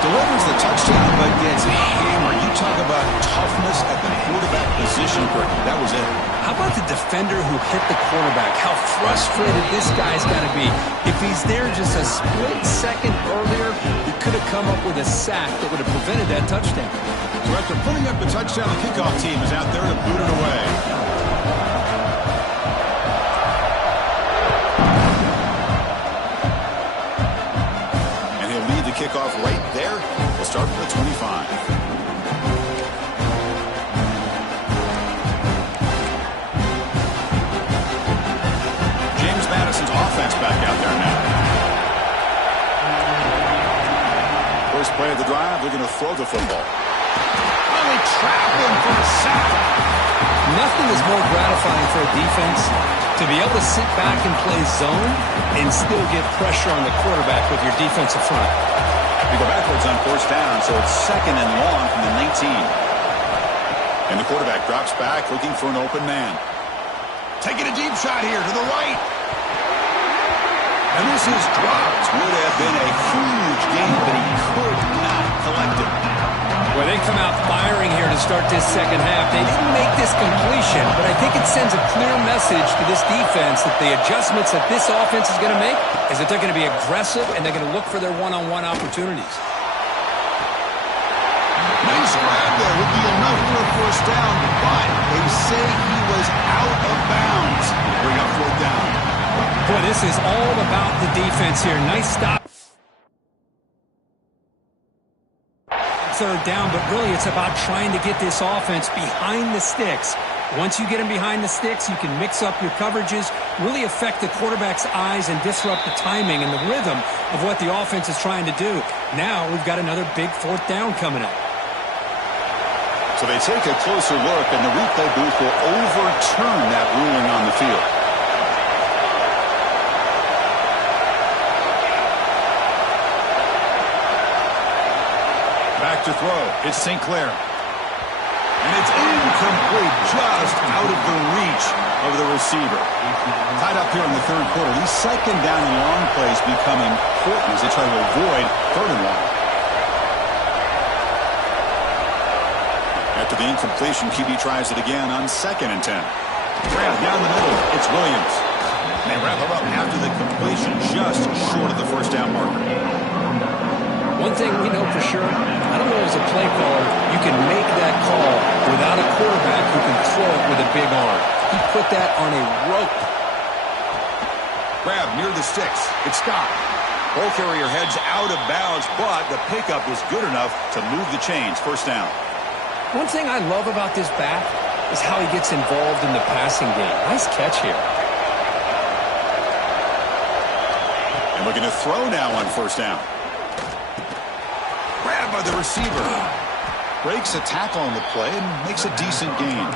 Delivers the touchdown, but gets hammered. You talk about toughness at the quarterback position. That was it. How about the defender who hit the quarterback? How frustrated this guy's got to be. If he's there just a split second earlier, he could have come up with a sack that would have prevented that touchdown. So after putting up the touchdown, the kickoff team is out there to boot it away. And he'll lead the kickoff right there. We'll start from the 25. Madison's offense back out there now. First play of the drive, they're going to throw the football. Oh, they trap him for a sack. Nothing is more gratifying for a defense to be able to sit back and play zone and still get pressure on the quarterback with your defensive front. We go backwards on 4th down, so it's 2nd and long from the 19. And the quarterback drops back looking for an open man. Taking a deep shot here to the right. And this is dropped. Would have been a huge game, but he could not collect it. Well, they come out firing here to start this second half. They didn't make this completion, but I think it sends a clear message to this defense that the adjustments that this offense is going to make is that they're going to be aggressive and they're going to look for their one-on-one opportunities. Nice grab there. Would be enough for a 1st down, but they say he was out of bounds. Bring up 4th down. Boy, this is all about the defense here. Nice stop. 3rd down, but really it's about trying to get this offense behind the sticks. Once you get them behind the sticks, you can mix up your coverages, really affect the quarterback's eyes and disrupt the timing and the rhythm of what the offense is trying to do. Now we've got another big 4th down coming up. So they take a closer look, and the replay booth will overturn that ruling on the field. Back to throw. It's Sinclair. And it's incomplete, just out of the reach of the receiver. Tied up here in the 3rd quarter. These 2nd down and long plays become important as they try to avoid 3rd and long. After the incompletion, QB tries it again on 2nd and 10. Grab down the middle. It's Williams. And they wrap him up after the completion, just short of the 1st down marker. One thing we know for sure, I don't know as a play caller, you can make that call without a quarterback who can throw it with a big arm. He put that on a rope. Grab near the sticks. It's Scott. Ball carrier heads out of bounds, but the pickup is good enough to move the chains. 1st down. One thing I love about this back is how he gets involved in the passing game. Nice catch here. And looking to throw now on 1st down. Grabbed by the receiver. Breaks a tackle on the play and makes a decent gain.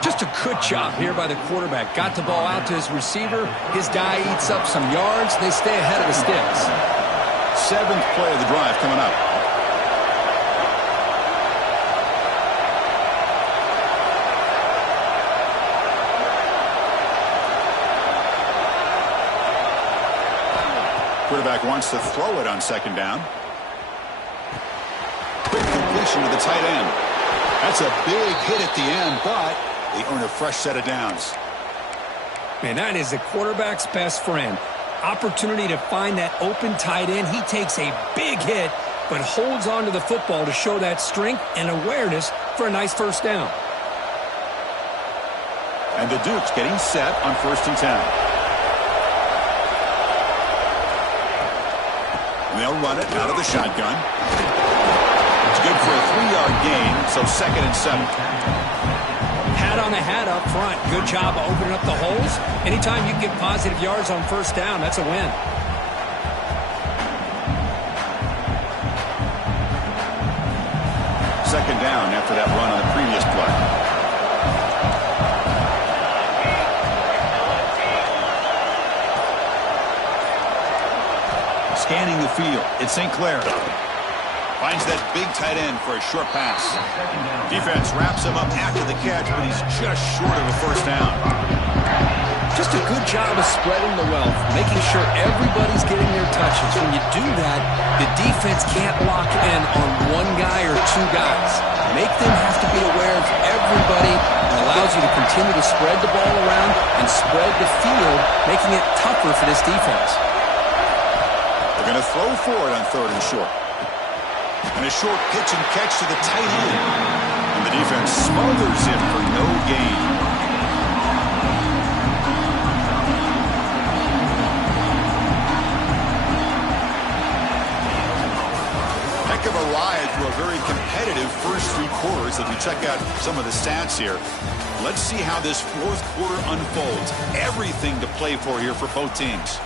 Just a good job here by the quarterback. Got the ball out to his receiver. His guy eats up some yards. They stay ahead of the sticks. 7th play of the drive coming up. Quarterback wants to throw it on 2nd down. Quick completion to the tight end. That's a big hit at the end, but they earn a fresh set of downs. Man, that is the quarterback's best friend. Opportunity to find that open tight end. He takes a big hit, but holds on to the football to show that strength and awareness for a nice 1st down. And the Dukes getting set on 1st and 10. And they'll run it out of the shotgun. It's good for a 3-yard gain, so 2nd and 7. Hat on a hat up front. Good job of opening up the holes. Anytime you get positive yards on 1st down, that's a win. Second down after that run on the previous play. Scanning the field, it's St. Clair. Finds that big tight end for a short pass. Defense wraps him up after the catch, but he's just short of a first down. Just a good job of spreading the wealth, making sure everybody's getting their touches. When you do that, the defense can't lock in on one guy or two guys. Make them have to be aware of everybody. It allows you to continue to spread the ball around and spread the field, making it tougher for this defense. They're going to throw for it on 3rd and short. And a short pitch and catch to the tight end. And the defense smothers it for no gain. Heck of a ride through a very competitive first 3 quarters. As we check out some of the stats here, let's see how this 4th quarter unfolds. Everything to play for here for both teams.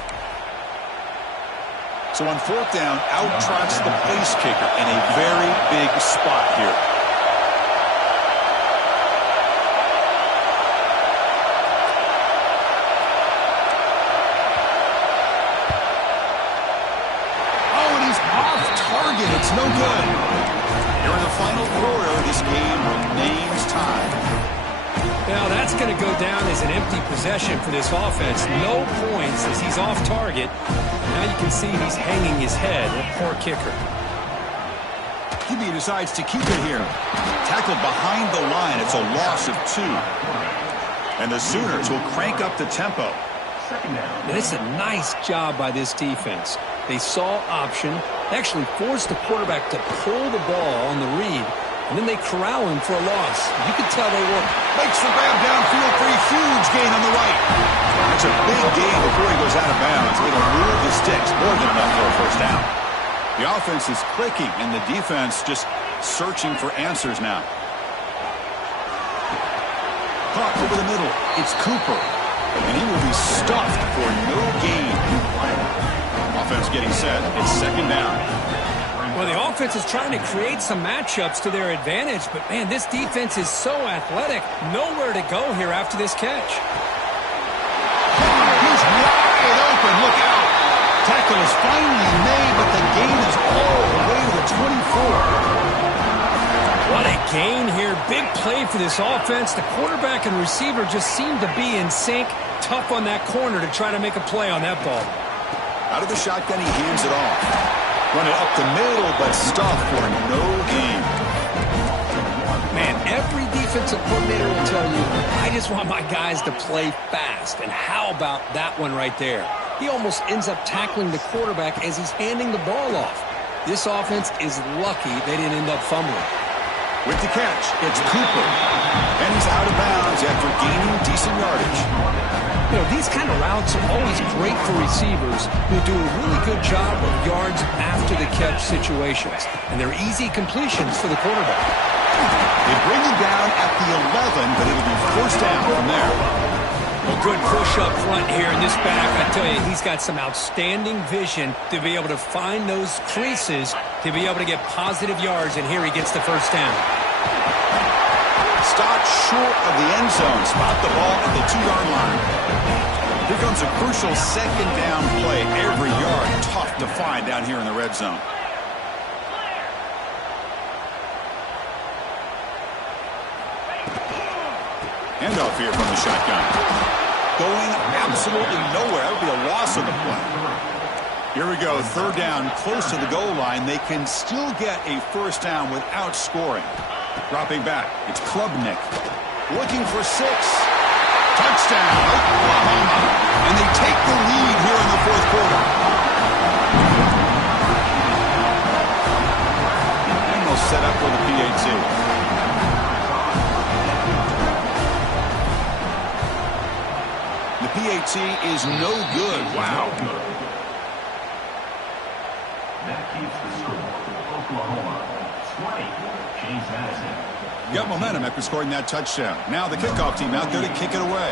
So on 4th down, out trots the place kicker in a very big spot here. Oh, and he's off target. It's no good. Here in the final quarter, this game remains tied. Now that's going to go down as an empty possession for this offense. No points as he's off target. Now you can see he's hanging his head. Poor kicker. QB decides to keep it here. Tackled behind the line. It's a loss of 2. And the Sooners will crank up the tempo. And it's a nice job by this defense. They saw option. They actually forced the quarterback to pull the ball on the read. And then they corral him for a loss. You can tell they were. Makes the grab downfield for a huge gain on the right. That's a big gain before he goes out of bounds. It'll move the sticks more than enough for a first down. The offense is clicking, and the defense just searching for answers now. Caught over the middle. It's Cooper. And he will be stuffed for no gain. Offense getting set. It's second down. Well, the offense is trying to create some matchups to their advantage, but, man, this defense is so athletic. Nowhere to go here after this catch. He's wide open. Look out. Tackle is finally made, but the gain is all the way to the 24. What a gain here. Big play for this offense. The quarterback and receiver just seem to be in sync. Tough on that corner to try to make a play on that ball. Out of the shotgun, he hands it off. Run it up the middle, but stuffed for no gain. Man, every defensive coordinator will tell you, I just want my guys to play fast. And how about that one right there? He almost ends up tackling the quarterback as he's handing the ball off. This offense is lucky they didn't end up fumbling. With the catch, it's Cooper. And he's out of bounds after gaining decent yardage. You know, these kind of routes are always great for receivers who do a really good job of yards after the catch situations. And they're easy completions for the quarterback. They bring him down at the 11, but it'll be first down from there. Well, good push up front here in this back. I tell you, he's got some outstanding vision to be able to find those creases, to be able to get positive yards, and here he gets the first down. Stopped short of the end zone. Spot the ball at the 2-yard line. Here comes a crucial second down play. Every yard tough to find down here in the red zone. Handoff here from the shotgun. Going absolutely nowhere. That would be a loss on the play. Here we go. Third down, close to the goal line. They can still get a first down without scoring. Dropping back, it's Klubnik. Looking for 6. Touchdown, Oklahoma. And they take the lead here in the 4th quarter. And they'll set up for the PAT. The PAT is no good. Wow. That keeps the score. Oklahoma 20. James Madison. Got momentum after scoring that touchdown. Now the kickoff team out there to kick it away.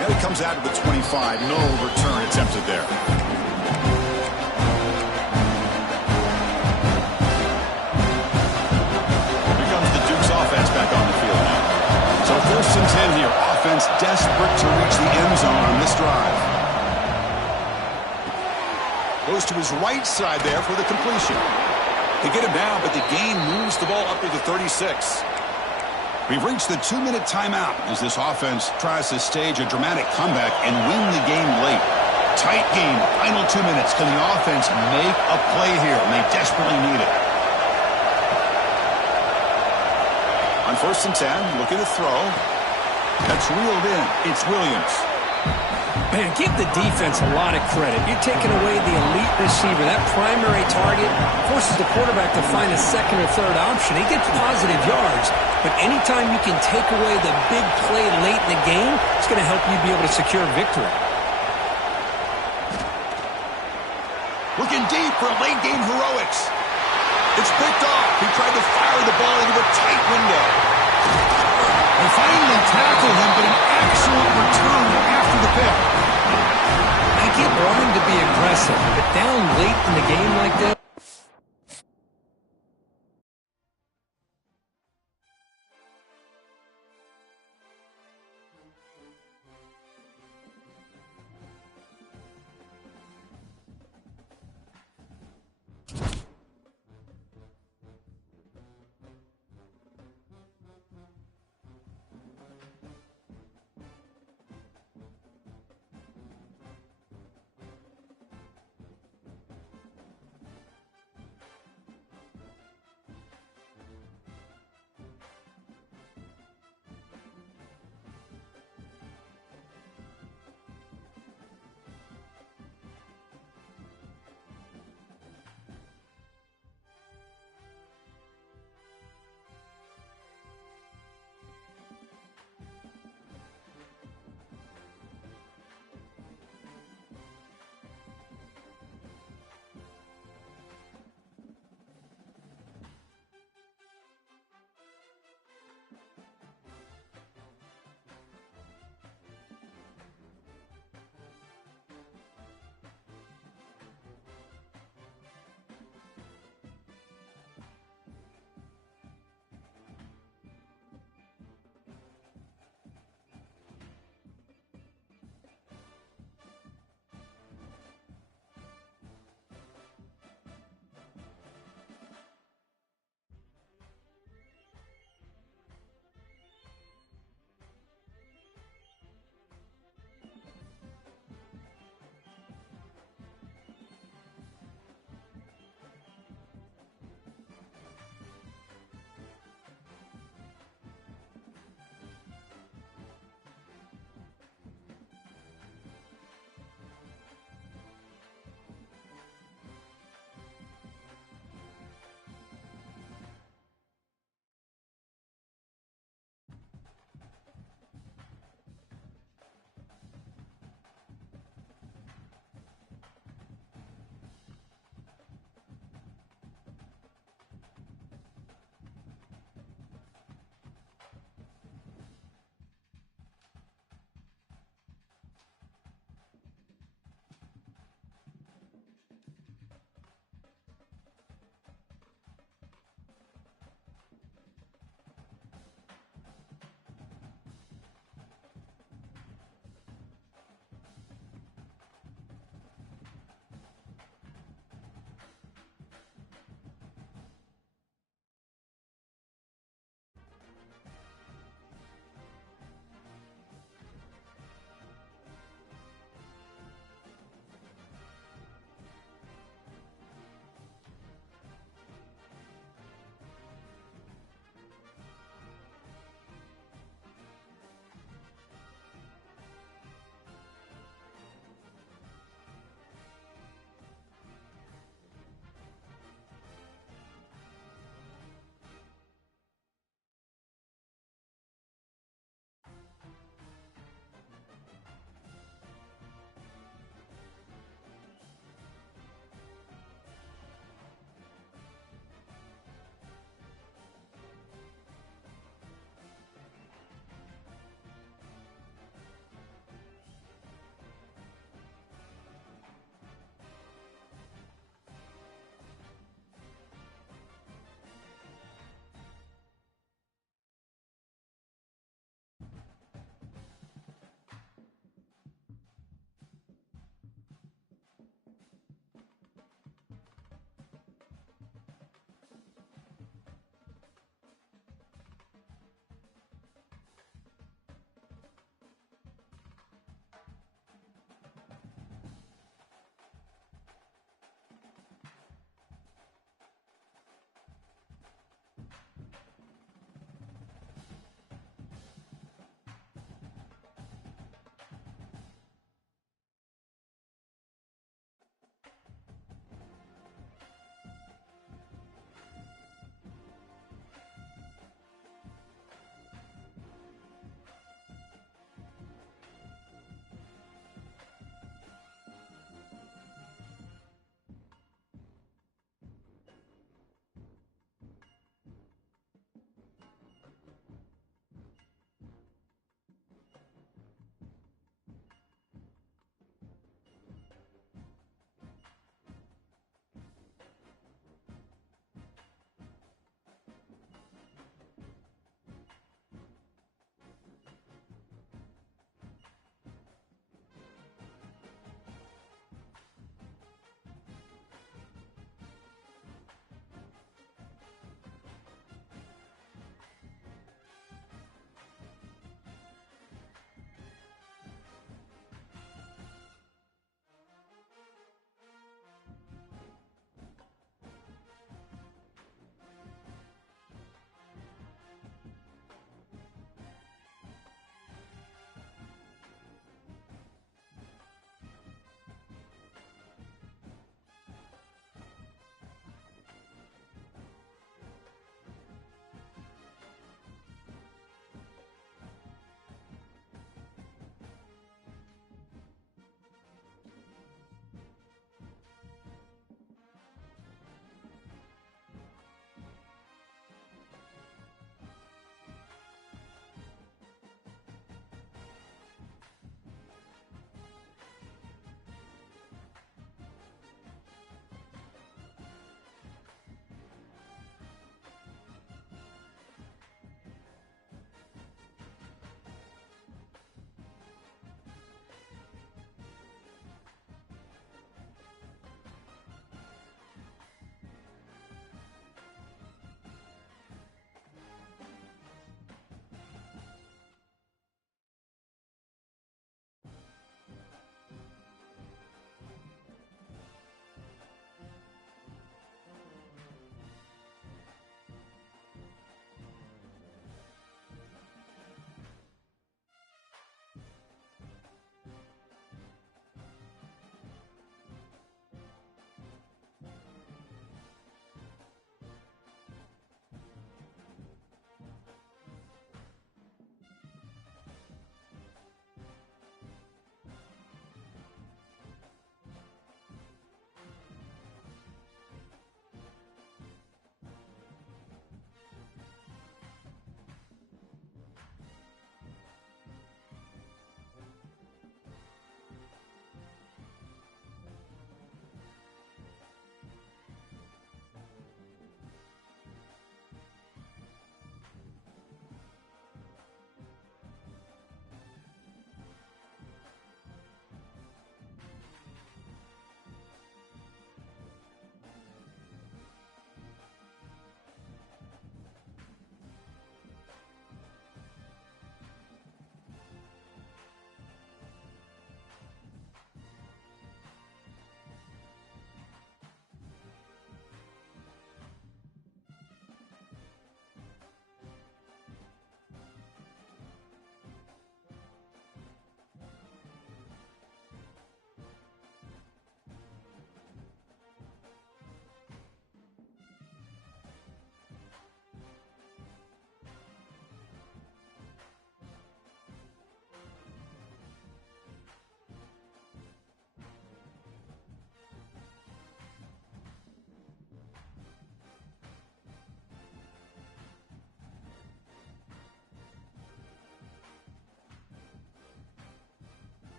And it comes out to the 25. No return attempted there. defense desperate to reach the end zone on this drive. Goes to his right side there for the completion. They get him down, but the gain moves the ball up to the 36. We've reached the 2-minute timeout as this offense tries to stage a dramatic comeback and win the game late. Tight game, final 2 minutes. Can the offense make a play here? And they desperately need it. On 1st and 10, looking to throw. That's reeled in. It's Williams. Man, give the defense a lot of credit. You're taking away the elite receiver. That primary target forces the quarterback to find a second or third option. He gets positive yards, but anytime you can take away the big play late in the game, it's going to help you be able to secure victory. Looking deep for late game heroics. It's picked off. He tried to fire the ball into a tight window. They finally tackle him, but an excellent return after the pick. I get wanting to be aggressive, but down late in the game like this,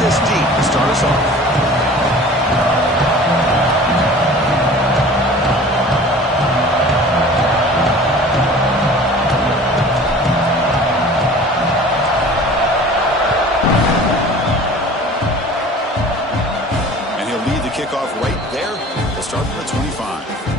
this deep to start us off. Kickoff right there. They'll start from the 25.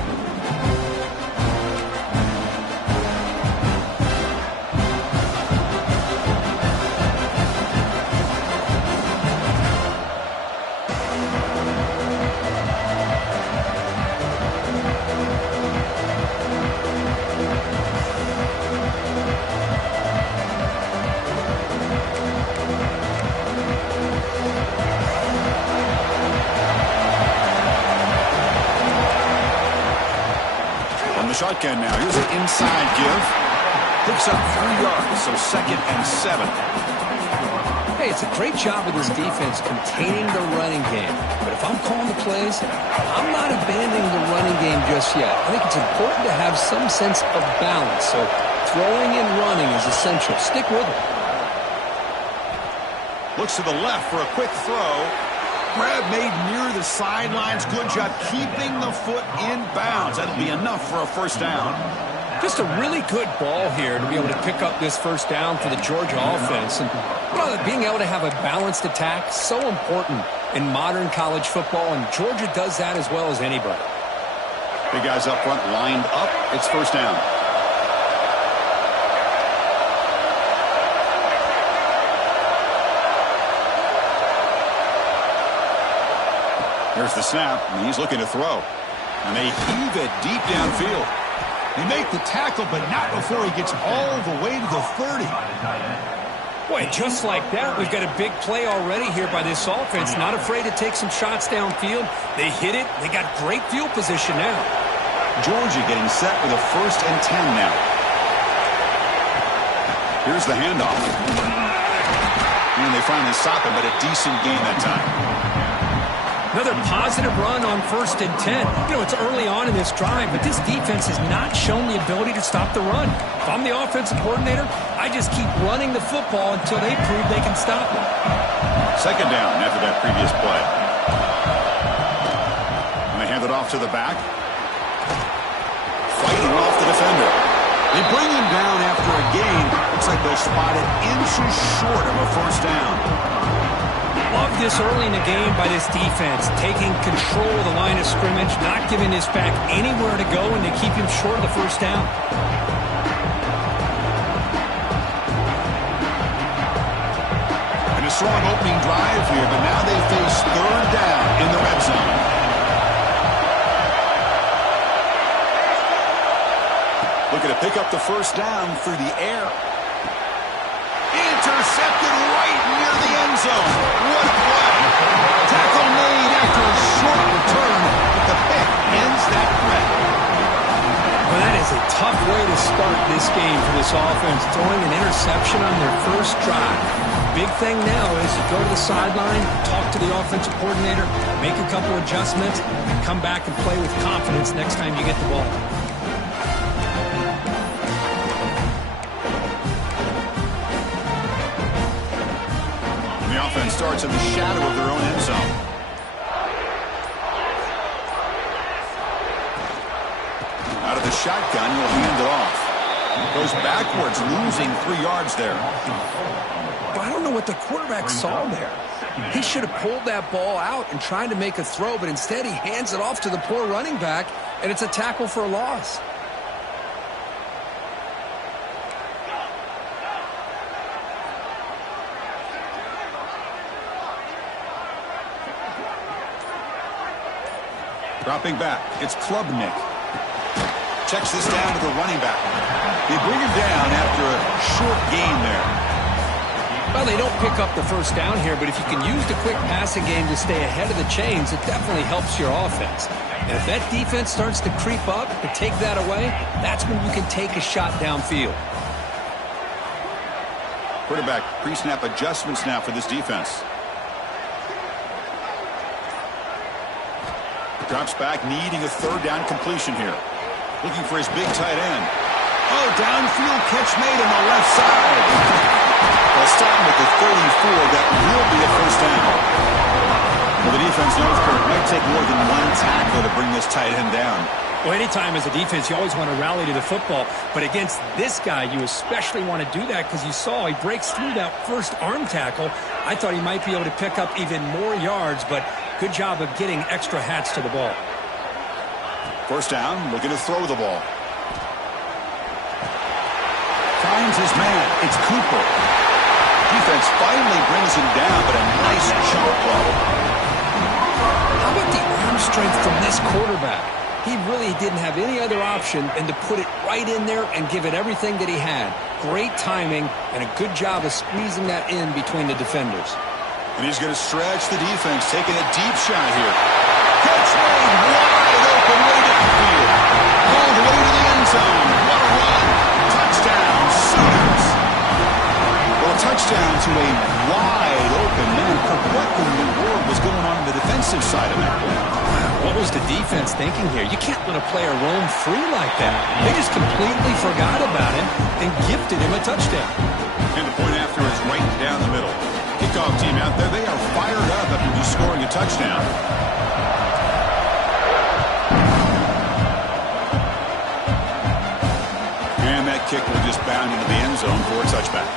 Shotgun now. Here's an inside give. Picks up 3 yards, so 2nd and 7. Hey, it's a great job of this defense containing the running game. But if I'm calling the plays, I'm not abandoning the running game just yet. I think it's important to have some sense of balance. So throwing and running is essential. Stick with it. Looks to the left for a quick throw. Grab made near the sidelines. Good job keeping the foot in bounds. That'll be enough for a first down. Just a really good ball here to be able to pick up this first down for the Georgia offense. And you know, being able to have a balanced attack, so important in modern college football, and Georgia does that as well as anybody. Big guys up front lined up. It's first down. Here's the snap, and he's looking to throw. And they heave it deep downfield. They make the tackle, but not before he gets all the way to the 30. Boy, just like that, we've got a big play already here by this offense. Not afraid to take some shots downfield. They hit it. They got great field position now. Georgia getting set for the 1st and 10 now. Here's the handoff. And they finally stop him, but a decent gain that time. Another positive run on 1st and 10. You know, it's early on in this drive, but this defense has not shown the ability to stop the run. If I'm the offensive coordinator, I just keep running the football until they prove they can stop it. 2nd down after that previous play. And they hand it off to the back. Fighting off the defender. They bring him down after a gain. Looks like they'll spot it inches short of a first down. Love this early in the game by this defense, taking control of the line of scrimmage, not giving this back anywhere to go, and they keep him short of the first down. And a strong opening drive here, but now they face 3rd down in the red zone. Looking to pick up the first down through the air. Intercepted right near the end zone. What a play. Tackle made after a short return, but the pick ends that threat. Well, that is a tough way to start this game for this offense, throwing an interception on their first drive. Big thing now is you go to the sideline, talk to the offensive coordinator, make a couple adjustments, and come back and play with confidence next time you get the ball. The offense starts in the shadow of their own end zone. Out of the shotgun, he'll hand it off. Goes backwards, losing 3 yards there. I don't know what the quarterback saw there. He should have pulled that ball out and tried to make a throw, but instead he hands it off to the poor running back, and it's a tackle for a loss. Dropping back, it's Klubnik. Checks this down to the running back. They bring him down after a short gain there. Well, they don't pick up the first down here, but if you can use the quick passing game to stay ahead of the chains, it definitely helps your offense. And if that defense starts to creep up and take that away, that's when you can take a shot downfield. Quarterback pre-snap adjustments now for this defense. Drops back, needing a 3rd down completion here. Looking for his big tight end. Oh, downfield catch made on the left side. Well, starting with the 34, that will be a first down. Well, the defense knows it might take more than one tackle to bring this tight end down. Well, anytime as a defense, you always want to rally to the football. But against this guy, you especially want to do that because you saw he breaks through that first arm tackle. I thought he might be able to pick up even more yards, but good job of getting extra hats to the ball. First down, looking to throw the ball. Finds his man. It's Cooper. Defense finally brings him down, but a nice chunk blow. How about the arm strength from this quarterback? He really didn't have any other option than to put it right in there and give it everything that he had. Great timing and a good job of squeezing that in between the defenders. And he's going to stretch the defense, taking a deep shot here. Catch made wide open way downfield. All the way to the end zone. What a run. Touchdown, Sooners. Well, a touchdown to a wide open man. What in the world was going on the defensive side of that play? What was the defense thinking here? You can't let a player roam free like that. They just completely forgot about him and gifted him a touchdown. And the point after is right down the middle. Kickoff team out there, they are fired up after just scoring a touchdown. And that kick will just bound into the end zone for a touchback.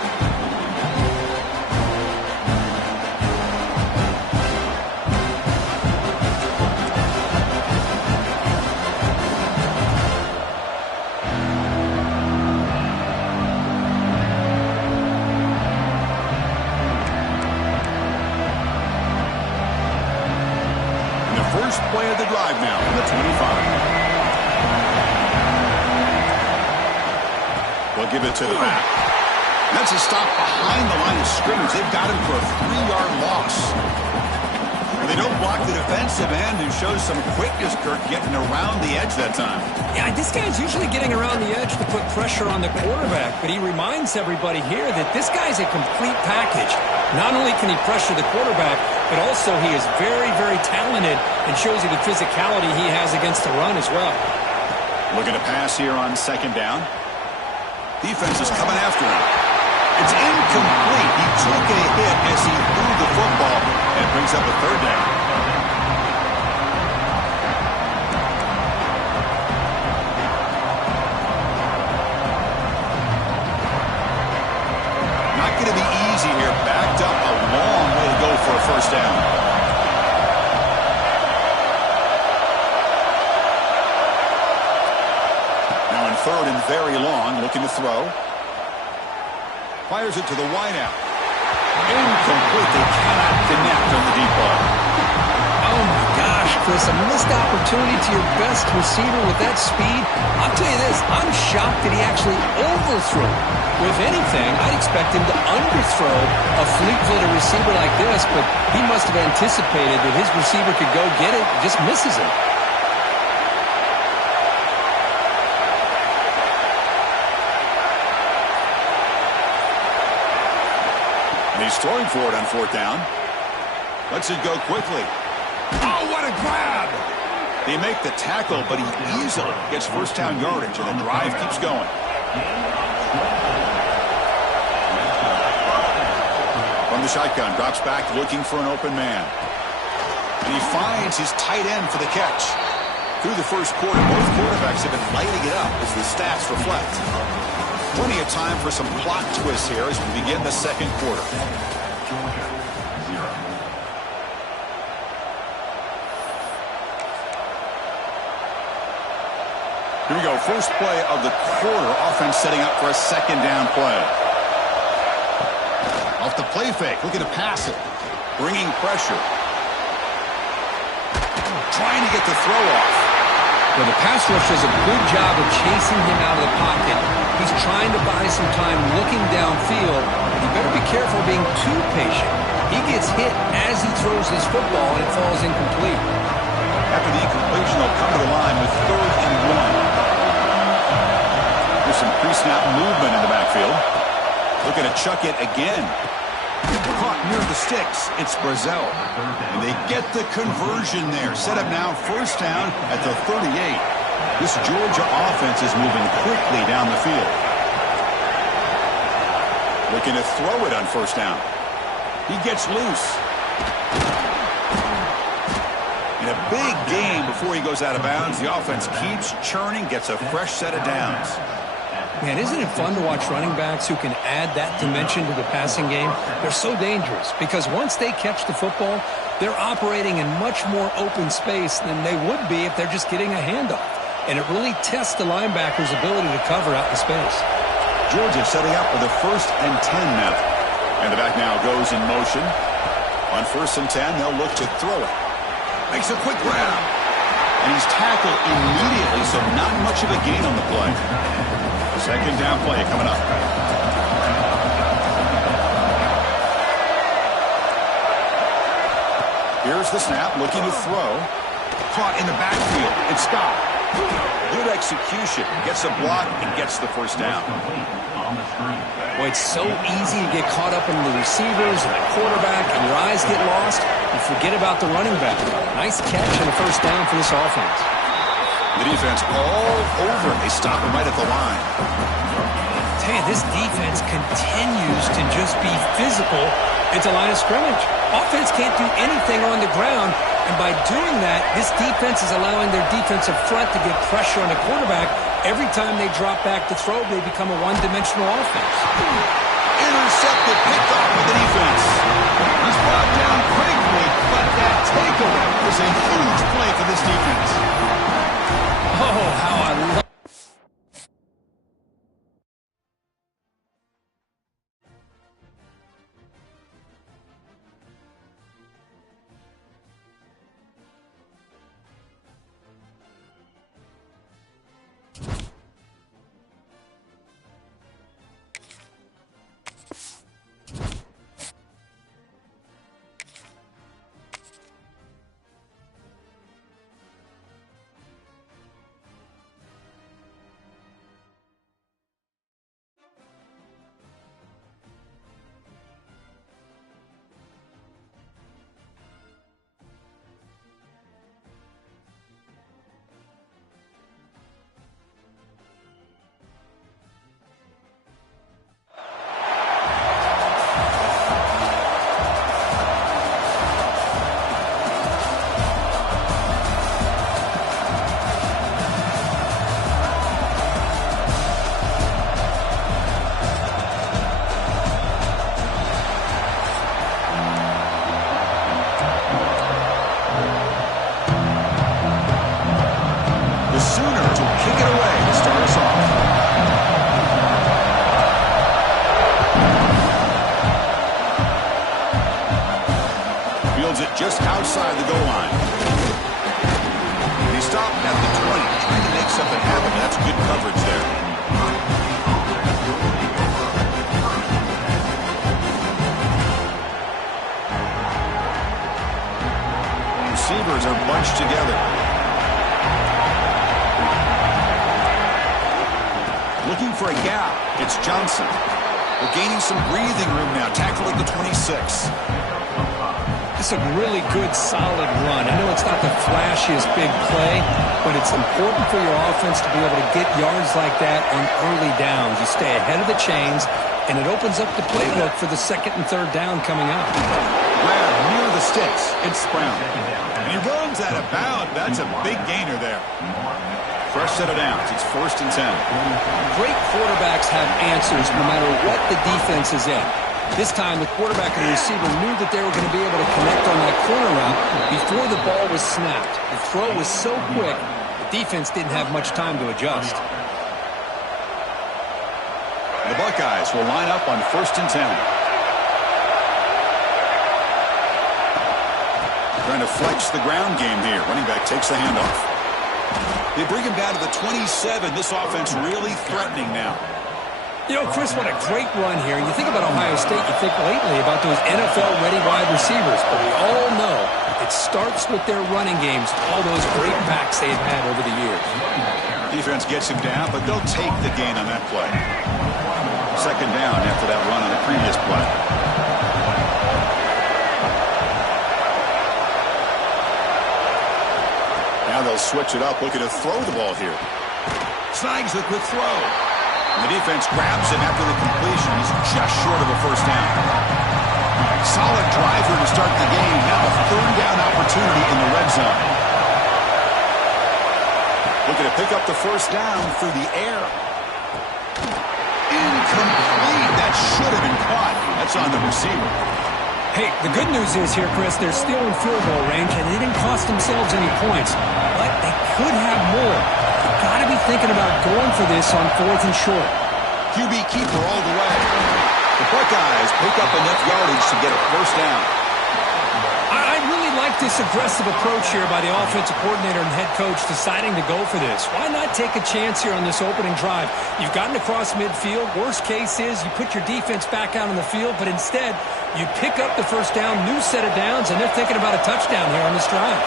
First play of the drive now from the 25. We'll give it to the back. That's a stop behind the line of scrimmage. They've got him for a 3-yard loss. They don't block the defensive end and shows some quickness, Kirk, getting around the edge that time. Yeah, this guy's usually getting around the edge to put pressure on the quarterback, but he reminds everybody here that this guy's a complete package. Not only can he pressure the quarterback, but also he is very, very talented and shows you the physicality he has against the run as well. Looking to pass here on second down. Defense is coming after him. It's incomplete. He took a hit as he threw the football and brings up a third down. Not going to be easy here. Backed up a long way to go for a first down. Now in third and very long, looking to throw. Fires it to the wideout. Incomplete. They cannot connect on the deep ball. Oh, my gosh, Chris, a missed opportunity to your best receiver with that speed. I'll tell you this, I'm shocked that he actually overthrew. If anything, I'd expect him to underthrow a fleet-footed receiver like this, but he must have anticipated that his receiver could go get it, just misses it. He's throwing for it on fourth down. Lets it go quickly. Oh, what a grab! They make the tackle, but he easily gets first down yardage, and the drive keeps going. From the shotgun, drops back looking for an open man. And he finds his tight end for the catch. Through the first quarter, both quarterbacks have been lighting it up as the stats reflect. Plenty of time for some plot twists here as we begin the second quarter. Georgia, 0. Here we go. First play of the quarter. Offense setting up for a second down play. Off the play fake. Looking to pass it. Bringing pressure. Trying to get the throw off. Well, the pass rush does a good job of chasing him out of the pocket. He's trying to buy some time looking downfield. You better be careful being too patient. He gets hit as he throws this football, and it falls incomplete. After the incompletion, they'll come to the line with 3rd and 1. There's some pre-snap movement in the backfield. Looking to chuck it again. Caught near the sticks. It's Brazil. And they get the conversion there. Set up now first down at the 38. This Georgia offense is moving quickly down the field. Looking to throw it on first down. He gets loose. In a big game before he goes out of bounds, the offense keeps churning, gets a fresh set of downs. Man, isn't it fun to watch running backs who can add that dimension to the passing game? They're so dangerous because once they catch the football, they're operating in much more open space than they would be if they're just getting a handoff. And it really tests the linebacker's ability to cover out in space. Georgia setting up with a 1st and 10 now. And the back now goes in motion. On 1st and 10, they'll look to throw it. Makes a quick grab. And he's tackled immediately, so not much of a gain on the play. Second down play coming up. Here's the snap, looking to throw. Caught in the backfield. It's Scott. Good execution. Gets a block and gets the first down. Boy, it's so easy to get caught up in the receivers and the quarterback, and your eyes get lost. You forget about the running back. Nice catch and a first down for this offense. The defense all over. They stop him right at the line. Man, this defense continues to just be physical at the line of scrimmage. Offense can't do anything on the ground, and by doing that, this defense is allowing their defensive front to get pressure on the quarterback. Every time they drop back to throw, they become a one-dimensional offense. Intercepted, picked off by the defense. He's brought down quickly, but that takeaway was a huge play for this defense. Oh, how I love just outside the goal line. And he stopped at the 20, trying to make something happen. That's good coverage there. Receivers are bunched together. Looking for a gap. It's Johnson. They're gaining some breathing room now. Tackle at the 26. It's a really good, solid run. I know it's not the flashiest big play, but it's important for your offense to be able to get yards like that on early downs. You stay ahead of the chains, and it opens up the playbook for the second and third down coming up. Grab near the sticks. It's Brown. And he runs out of bounds. That's a big gainer there. Fresh set of downs. It's 1st and 10. Great quarterbacks have answers no matter what the defense is in. This time, the quarterback and the receiver knew that they were going to be able to connect on that corner route before the ball was snapped. The throw was so quick, the defense didn't have much time to adjust. The Buckeyes will line up on 1st and 10. Trying to flex the ground game here. Running back takes the handoff. They bring him down to the 27. This offense really threatening now. You know, Chris, what a great run here. You think about Ohio State, you think lately about those NFL-ready wide receivers. But we all know it starts with their running games, all those great backs they've had over the years. Defense gets him down, but they'll take the gain on that play. Second down after that run on the previous play. Now they'll switch it up, looking to throw the ball here. Snags the quick throw. The defense grabs him after the completion. He's just short of a first down. Solid drive here to start the game. Now a third down opportunity in the red zone. Looking to pick up the first down through the air. Incomplete. That should have been caught. That's on the receiver. Hey, the good news is here, Chris, they're still in field goal range, and they didn't cost themselves any points. But they could have more. You've got to be thinking about going for this on 4th and short. QB keeper all the way. The Buckeyes pick up enough yardage to get a first down. I really like this aggressive approach here by the offensive coordinator and head coach deciding to go for this. Why not take a chance here on this opening drive? You've gotten across midfield. Worst case is you put your defense back out on the field, but instead you pick up the first down, new set of downs, and they're thinking about a touchdown here on this drive.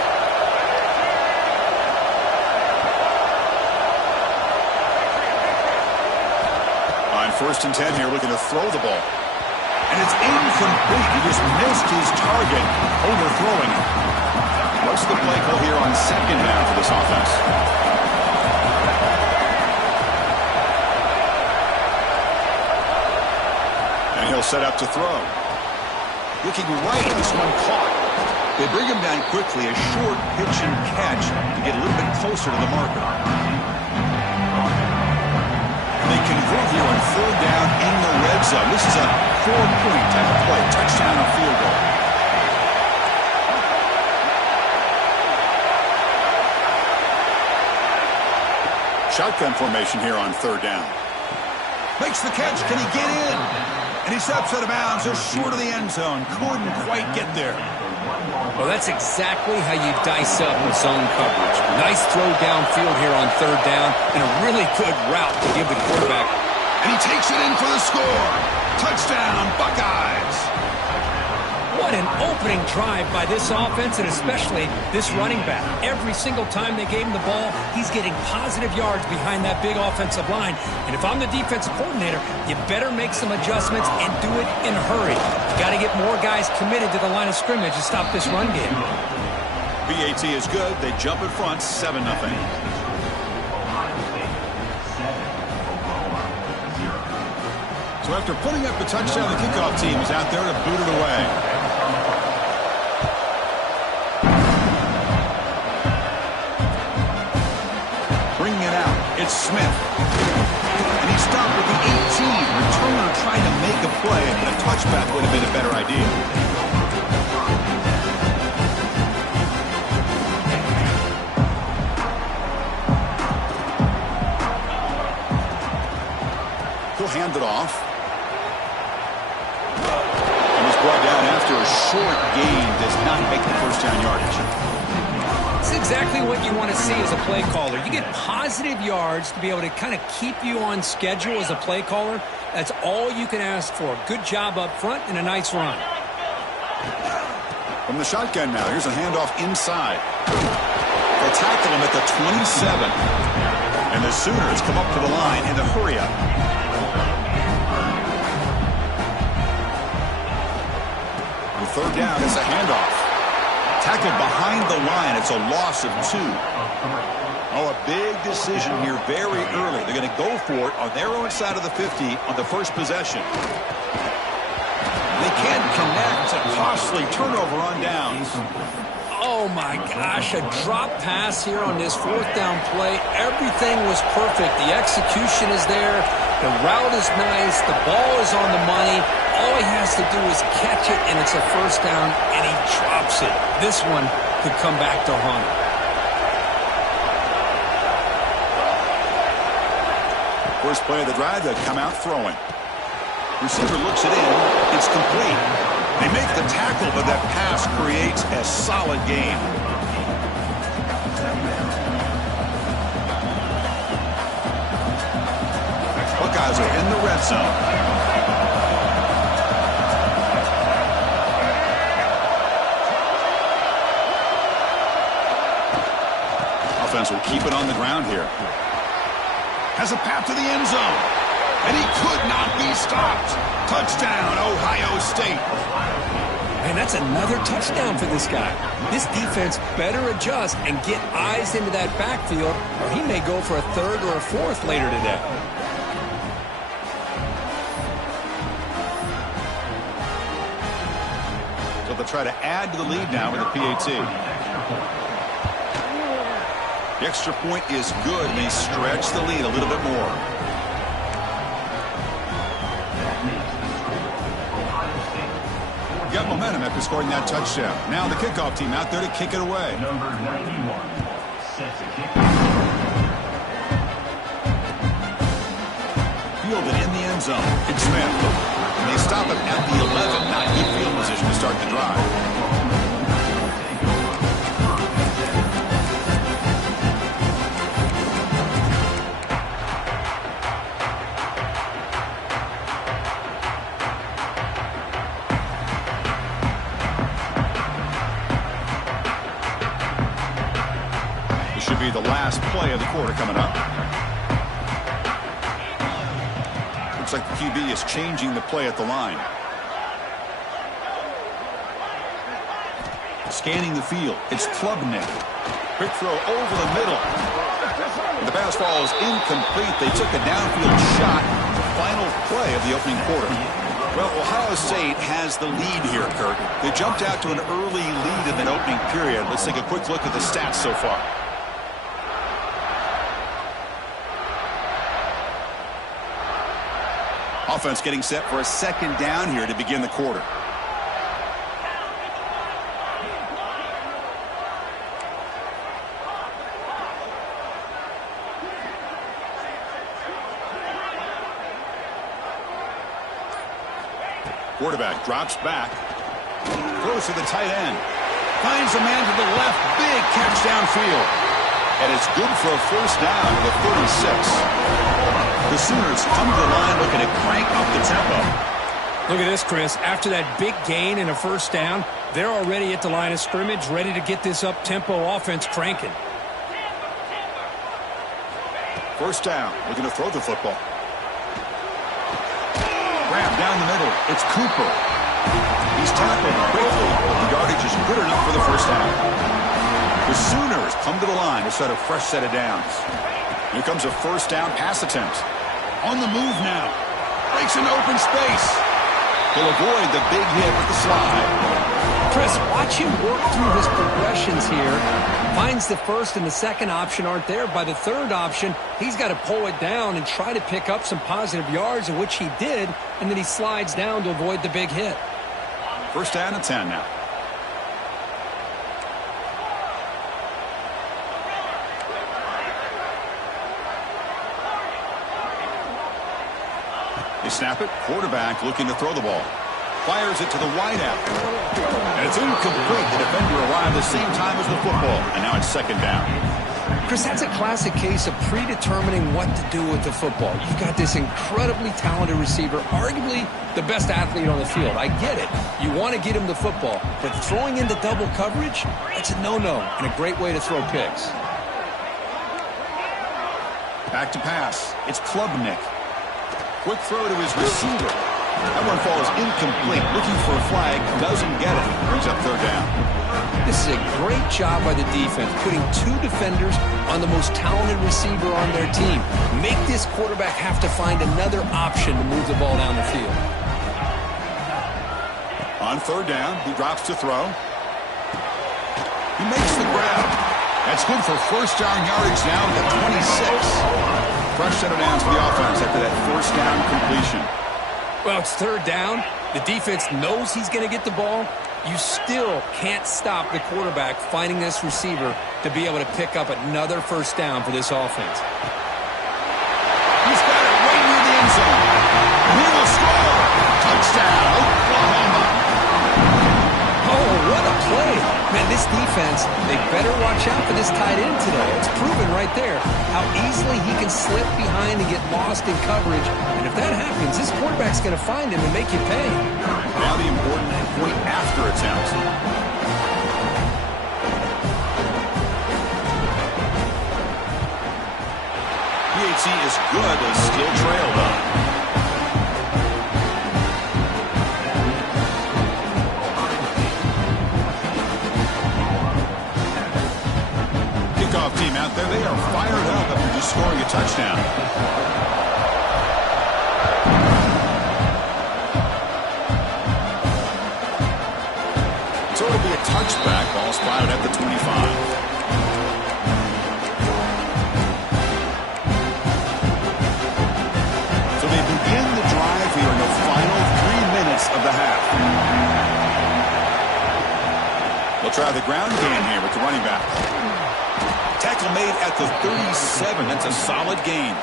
On 1st and 10 here, looking to throw the ball. And it's incomplete. He just missed his target, overthrowing it. What's the play call here on 2nd down for this offense? And he'll set up to throw. Looking right, this one caught. They bring him down quickly, a short pitch and catch to get a little bit closer to the marker. They convert here on 3rd down in the red zone. This is a 4-point type of play. Touchdown or field goal. Shotgun formation here on 3rd down. Makes the catch. Can he get in? And he steps out of bounds just short of the end zone. Couldn't quite get there. Well, that's exactly how you dice up zone coverage. Nice throw downfield here on 3rd down, and a really good route to give the quarterback. And he takes it in for the score. Touchdown, Buckeyes. What an opening drive by this offense, and especially this running back. Every single time they gave him the ball, he's getting positive yards behind that big offensive line. And if I'm the defensive coordinator, you better make some adjustments and do it in a hurry. You got to get more guys committed to the line of scrimmage to stop this run game. BAT is good. They jump in front, 7-0. So after putting up the touchdown, the kickoff team is out there to boot it away. Bringing it out, it's Smith. And he stopped with the 18. Returner trying to make a play, and a touchback would have been a better idea. He'll hand it off. And he's brought down after a short gain. Does not make the first down yardage. It's exactly what you want to see as a play caller. You get positive yards to be able to kind of keep you on schedule as a play caller. That's all you can ask for. Good job up front and a nice run. From the shotgun now, here's a handoff inside. They'll tackle him at the 27. And the Sooners come up to the line in the hurry-up. On 3rd down, it's a handoff. Tackled behind the line. It's a loss of 2. Oh, a big decision here very early. They're going to go for it on their own side of the 50 on the first possession. They can't connect. A costly turnover on downs. Oh, my gosh, a drop pass here on this 4th down play. Everything was perfect. The execution is there. The route is nice. The ball is on the money. All he has to do is catch it, and it's a first down, and he drops it. This one could come back to haunt him. First play of the drive, they come out throwing. Receiver looks it in. It's complete. They make the tackle, but that pass creates a solid gain. Buckeyes are in the red zone. Offense will keep it on the ground here. Has a path to the end zone. And he could not be stopped. Touchdown, Ohio State. Man, that's another touchdown for this guy. This defense better adjust and get eyes into that backfield, or he may go for a 3rd or a 4th later today. try to add to the lead now with a PAT. The extra point is good, and they stretch the lead a little bit more. Got momentum after scoring that touchdown. Now the kickoff team out there to kick it away. Number 91 sets a kick. Fielded in the end zone. It's Smith. And they stop it at the 11. Not good field position to start the drive. Should be the last play of the quarter coming up. Looks like the QB is changing the play at the line. Scanning the field. It's Klubnik. Quick throw over the middle. The pass falls incomplete. They took a downfield shot. Final play of the opening quarter. Well, Ohio State has the lead here, Kurt. They jumped out to an early lead in the opening period. Let's take a quick look at the stats so far. Offense getting set for a second down here to begin the quarter. Quarterback drops back. Throws to the tight end. Finds a man to the left. Big catch downfield. And it's good for a first down to the 46. The Sooners come to the line looking to crank up the tempo. Look at this, Chris. After that big gain and a first down, they're already at the line of scrimmage, ready to get this up-tempo offense cranking. First down. Looking to throw the football. Grab down the middle. It's Cooper. He's tackled quickly. The yardage is good enough for the first down. The Sooners come to the line to set a fresh set of downs. Here comes a first down pass attempt. On the move now. Breaks an open space. He'll avoid the big hit with the slide. Chris, watch him work through his progressions here. Finds the first and the second option aren't there. By the third option, he's got to pull it down and try to pick up some positive yards, of which he did, and then he slides down to avoid the big hit. First down and 10 now. They snap it. Quarterback looking to throw the ball. Fires it to the wideout. And it's incomplete. The defender arrived the same time as the football. And now it's second down. Chris, that's a classic case of predetermining what to do with the football. You've got this incredibly talented receiver, arguably the best athlete on the field. I get it. You want to get him the football. But throwing into double coverage, that's a no-no and a great way to throw picks. Back to pass. It's Klubnik. Quick throw to his receiver. That one falls incomplete. Looking for a flag. Doesn't get it. Brings up third down. This is a great job by the defense, putting two defenders on the most talented receiver on their team. Make this quarterback have to find another option to move the ball down the field. On third down, he drops to throw. He makes the grab. That's good for first down yardage now at 26. Fresh set of downs for the offense after that first down completion. Well, it's third down. The defense knows he's going to get the ball. You still can't stop the quarterback finding this receiver to be able to pick up another first down for this offense. He's got it right near the end zone. And he will score. Touchdown, Oklahoma. Oh, what a play. Man, this defense, they better watch out for this tight end today. It's proven right there how easily he can slip behind and get lost in coverage. And if that happens, this quarterback's going to find him and make you pay. Now the important point after attempt. PAT is good, but still trailed up. Kickoff team out there, they are fired up after just scoring a touchdown. looks back. Ball spotted at the 25. So they begin the drive here in the final 3 minutes of the half. They'll try the ground game here with the running back. Tackle made at the 37. That's a solid gain.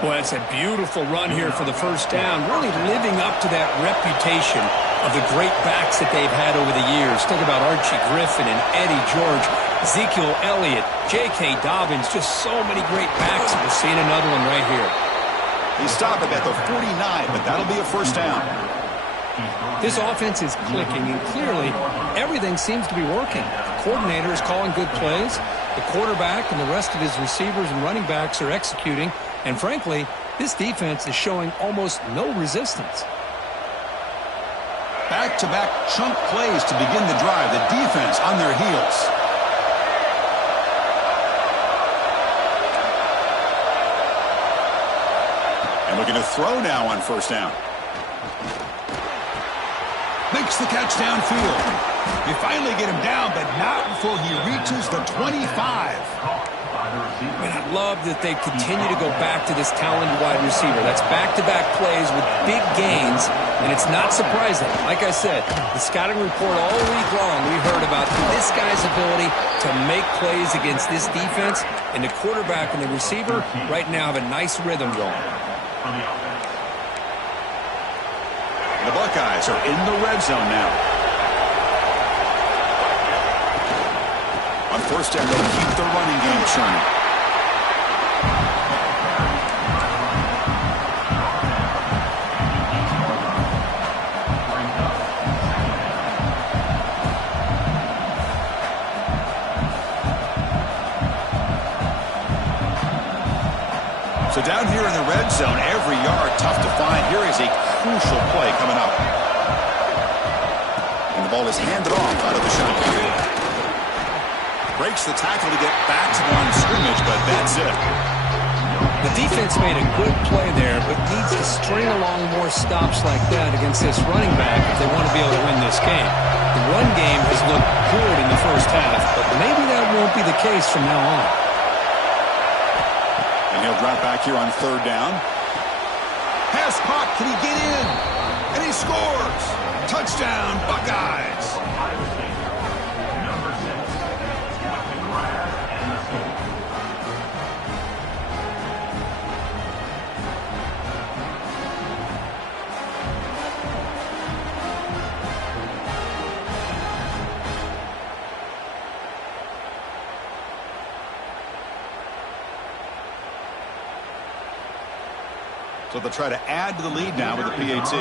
Well, it's a beautiful run here for the first down, really living up to that reputation of the great backs that they've had over the years. Think about Archie Griffin and Eddie George, Ezekiel Elliott, J.K. Dobbins, just so many great backs. We're seeing another one right here. They stop it at the 49, but that'll be a first down. This offense is clicking, and clearly everything seems to be working. The coordinator is calling good plays. The quarterback and the rest of his receivers and running backs are executing. And frankly, this defense is showing almost no resistance. Back-to-back chunk plays to begin the drive. The defense on their heels. And looking to throw now on first down. Makes the catch downfield. They finally get him down, but not before he reaches the 25. And I love that they continue to go back to this talented wide receiver. That's back-to-back plays with big gains, and it's not surprising. Like I said, the scouting report all week long, we heard about this guy's ability to make plays against this defense, and the quarterback and the receiver right now have a nice rhythm going. The Buckeyes are in the red zone now. On first down, they'll keep the running game churning. So down here in the red zone, every yard tough to find. Here is a crucial play coming up. And the ball is handed off out of the shotgun. Breaks the tackle to get back to the line of scrimmage, but that's it. The defense made a good play there, but needs to string along more stops like that against this running back if they want to be able to win this game. The run game has looked good in the first half, but maybe that won't be the case from now on. And he'll drop back here on third down. Pass caught. Can he get in? And he scores. Touchdown, Buckeyes. So they'll try to add to the lead now with the PAT.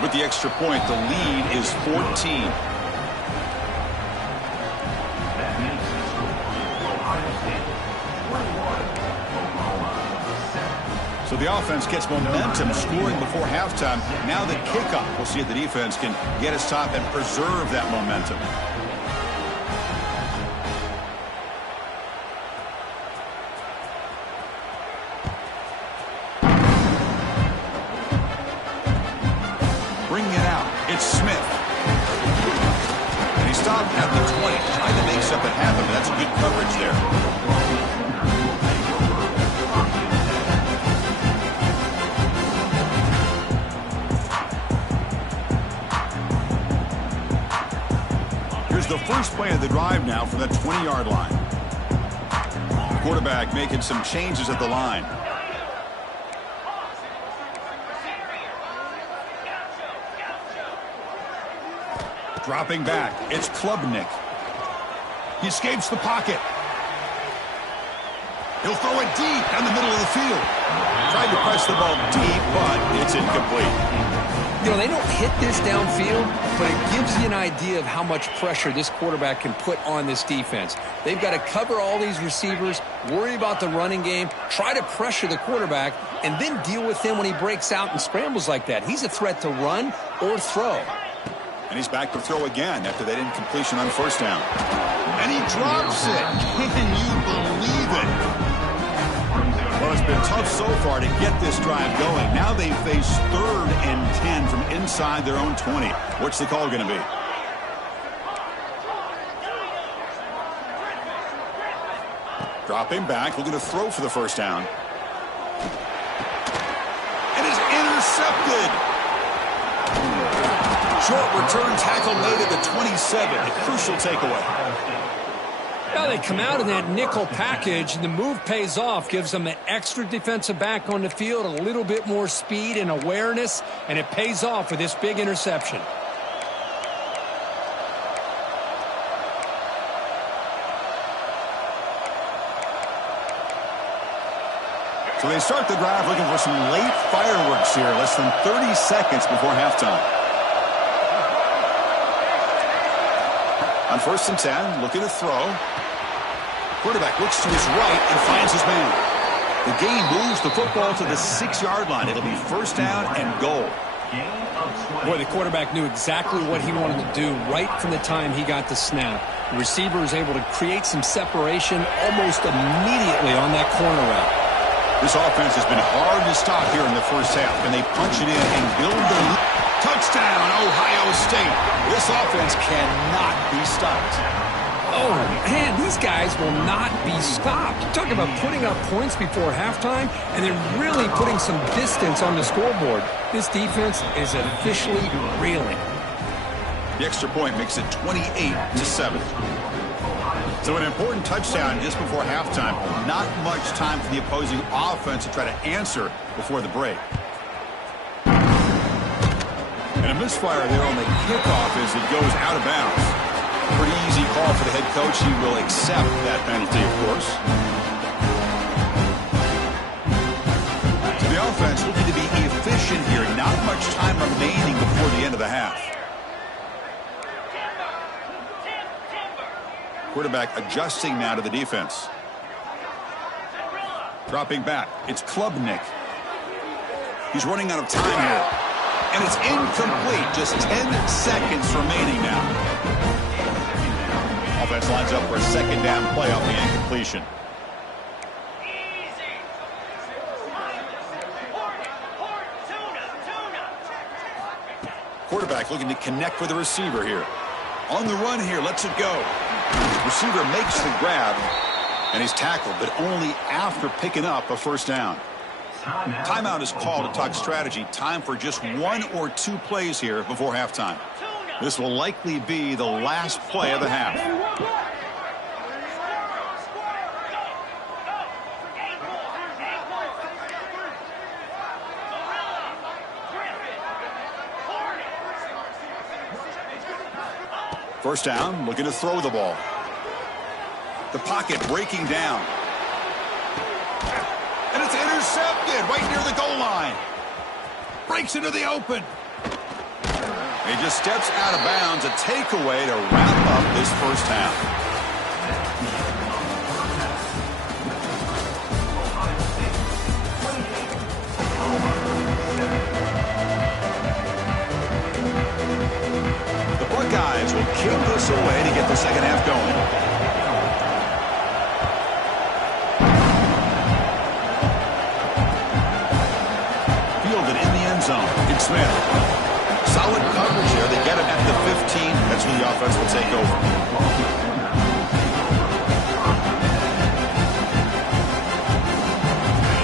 With the extra point, the lead is 14. So the offense gets momentum scoring before halftime. Now the kickoff. We'll see if the defense can get us top and preserve that momentum. It's Smith. And he stopped at the 20, trying to make something happen, but that's good coverage there. Here's the first play of the drive now from the 20-yard line. The quarterback making some changes at the line. Dropping back, it's Klubnik. He escapes the pocket. He'll throw it deep down the middle of the field. Tried to press the ball deep, but it's incomplete. You know, they don't hit this downfield, but it gives you an idea of how much pressure this quarterback can put on this defense. They've got to cover all these receivers, worry about the running game, try to pressure the quarterback, and then deal with him when he breaks out and scrambles like that. He's a threat to run or throw. And he's back to throw again after that incompletion on first down. And he drops it. Can you believe it? Well, it's been tough so far to get this drive going. Now they face 3rd and 10 from inside their own 20. What's the call going to be? Dropping back, looking to throw for the first down. It is intercepted. Short return tackle made at the 27. A crucial takeaway. Well, they come out in that nickel package, and the move pays off, gives them an extra defensive back on the field, a little bit more speed and awareness, and it pays off with this big interception. So they start the drive looking for some late fireworks here, less than 30 seconds before halftime. On 1st and 10, looking to throw. Quarterback looks to his right and finds his man. The game moves the football to the 6-yard line. It'll be first down and goal. Boy, the quarterback knew exactly what he wanted to do right from the time he got the snap. The receiver was able to create some separation almost immediately on that corner route. This offense has been hard to stop here in the first half, and they punch it in and build the lead. Touchdown, Ohio State. This offense cannot be stopped. Oh, man, these guys will not be stopped. Talk about putting up points before halftime and then really putting some distance on the scoreboard. This defense is officially reeling. The extra point makes it 28-7. So an important touchdown just before halftime. Not much time for the opposing offense to try to answer before the break. And a misfire there on the kickoff as it goes out of bounds. Pretty easy call for the head coach. He will accept that penalty, of course. So the offense looking to be efficient here. Not much time remaining before the end of the half. Quarterback adjusting now to the defense. Dropping back. It's Klubnik. He's running out of time here. And it's incomplete. Just 10 seconds remaining now. Offense lines up for a second down play off the incompletion. Quarterback looking to connect with the receiver here. On the run here, lets it go. Receiver makes the grab, and he's tackled, but only after picking up a first down. Timeout is called to talk strategy. Time for just 1 or 2 plays here before halftime. This will likely be the last play of the half. First down, looking to throw the ball. The pocket breaking down. And it's intercepted right near the goal line. Breaks into the open. He just steps out of bounds. A takeaway to wrap up this first half. The Buckeyes will kick this away to get the second half going. Fielded in the end zone. It's Smith. Solid coverage here. They get it at the 15. That's when the offense will take over.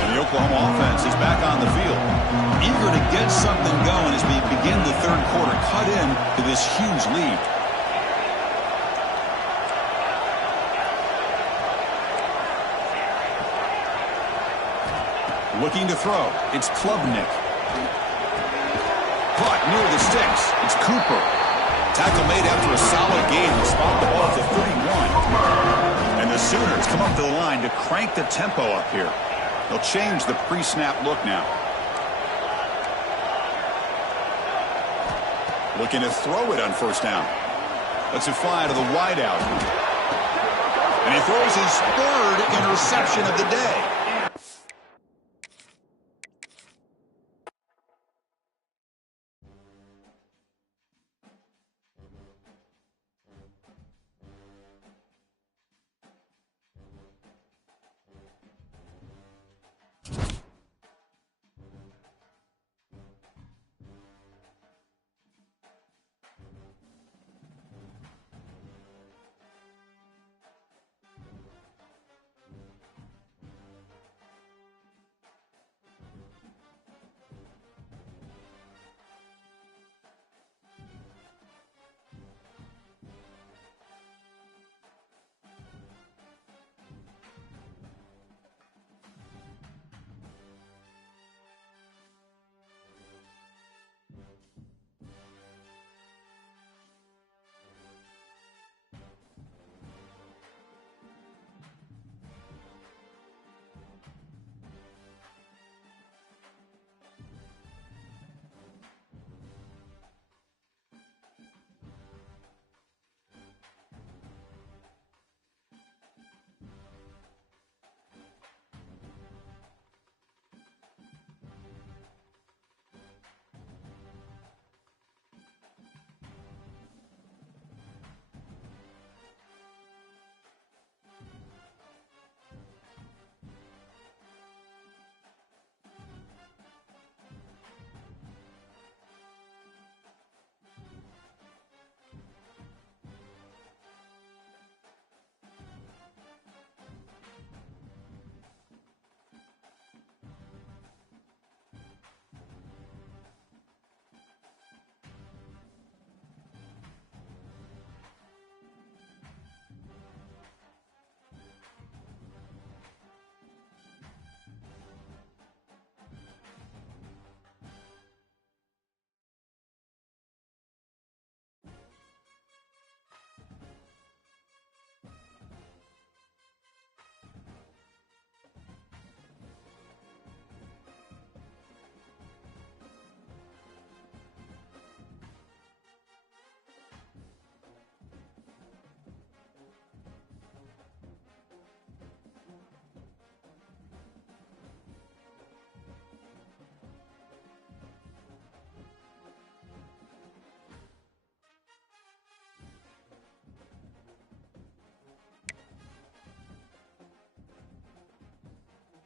And the Oklahoma offense is back on the field. Eager to get something going as we begin the third quarter. Cut in to this huge lead. Looking to throw. It's Klubnik. Caught near the sticks. It's Cooper. Tackle made after a solid gain. Will spot the ball at the 31. And the Sooners come up to the line to crank the tempo up here. They'll change the pre-snap look now. Looking to throw it on first down. Lets it fly to the wideout. And he throws his 3rd interception of the day.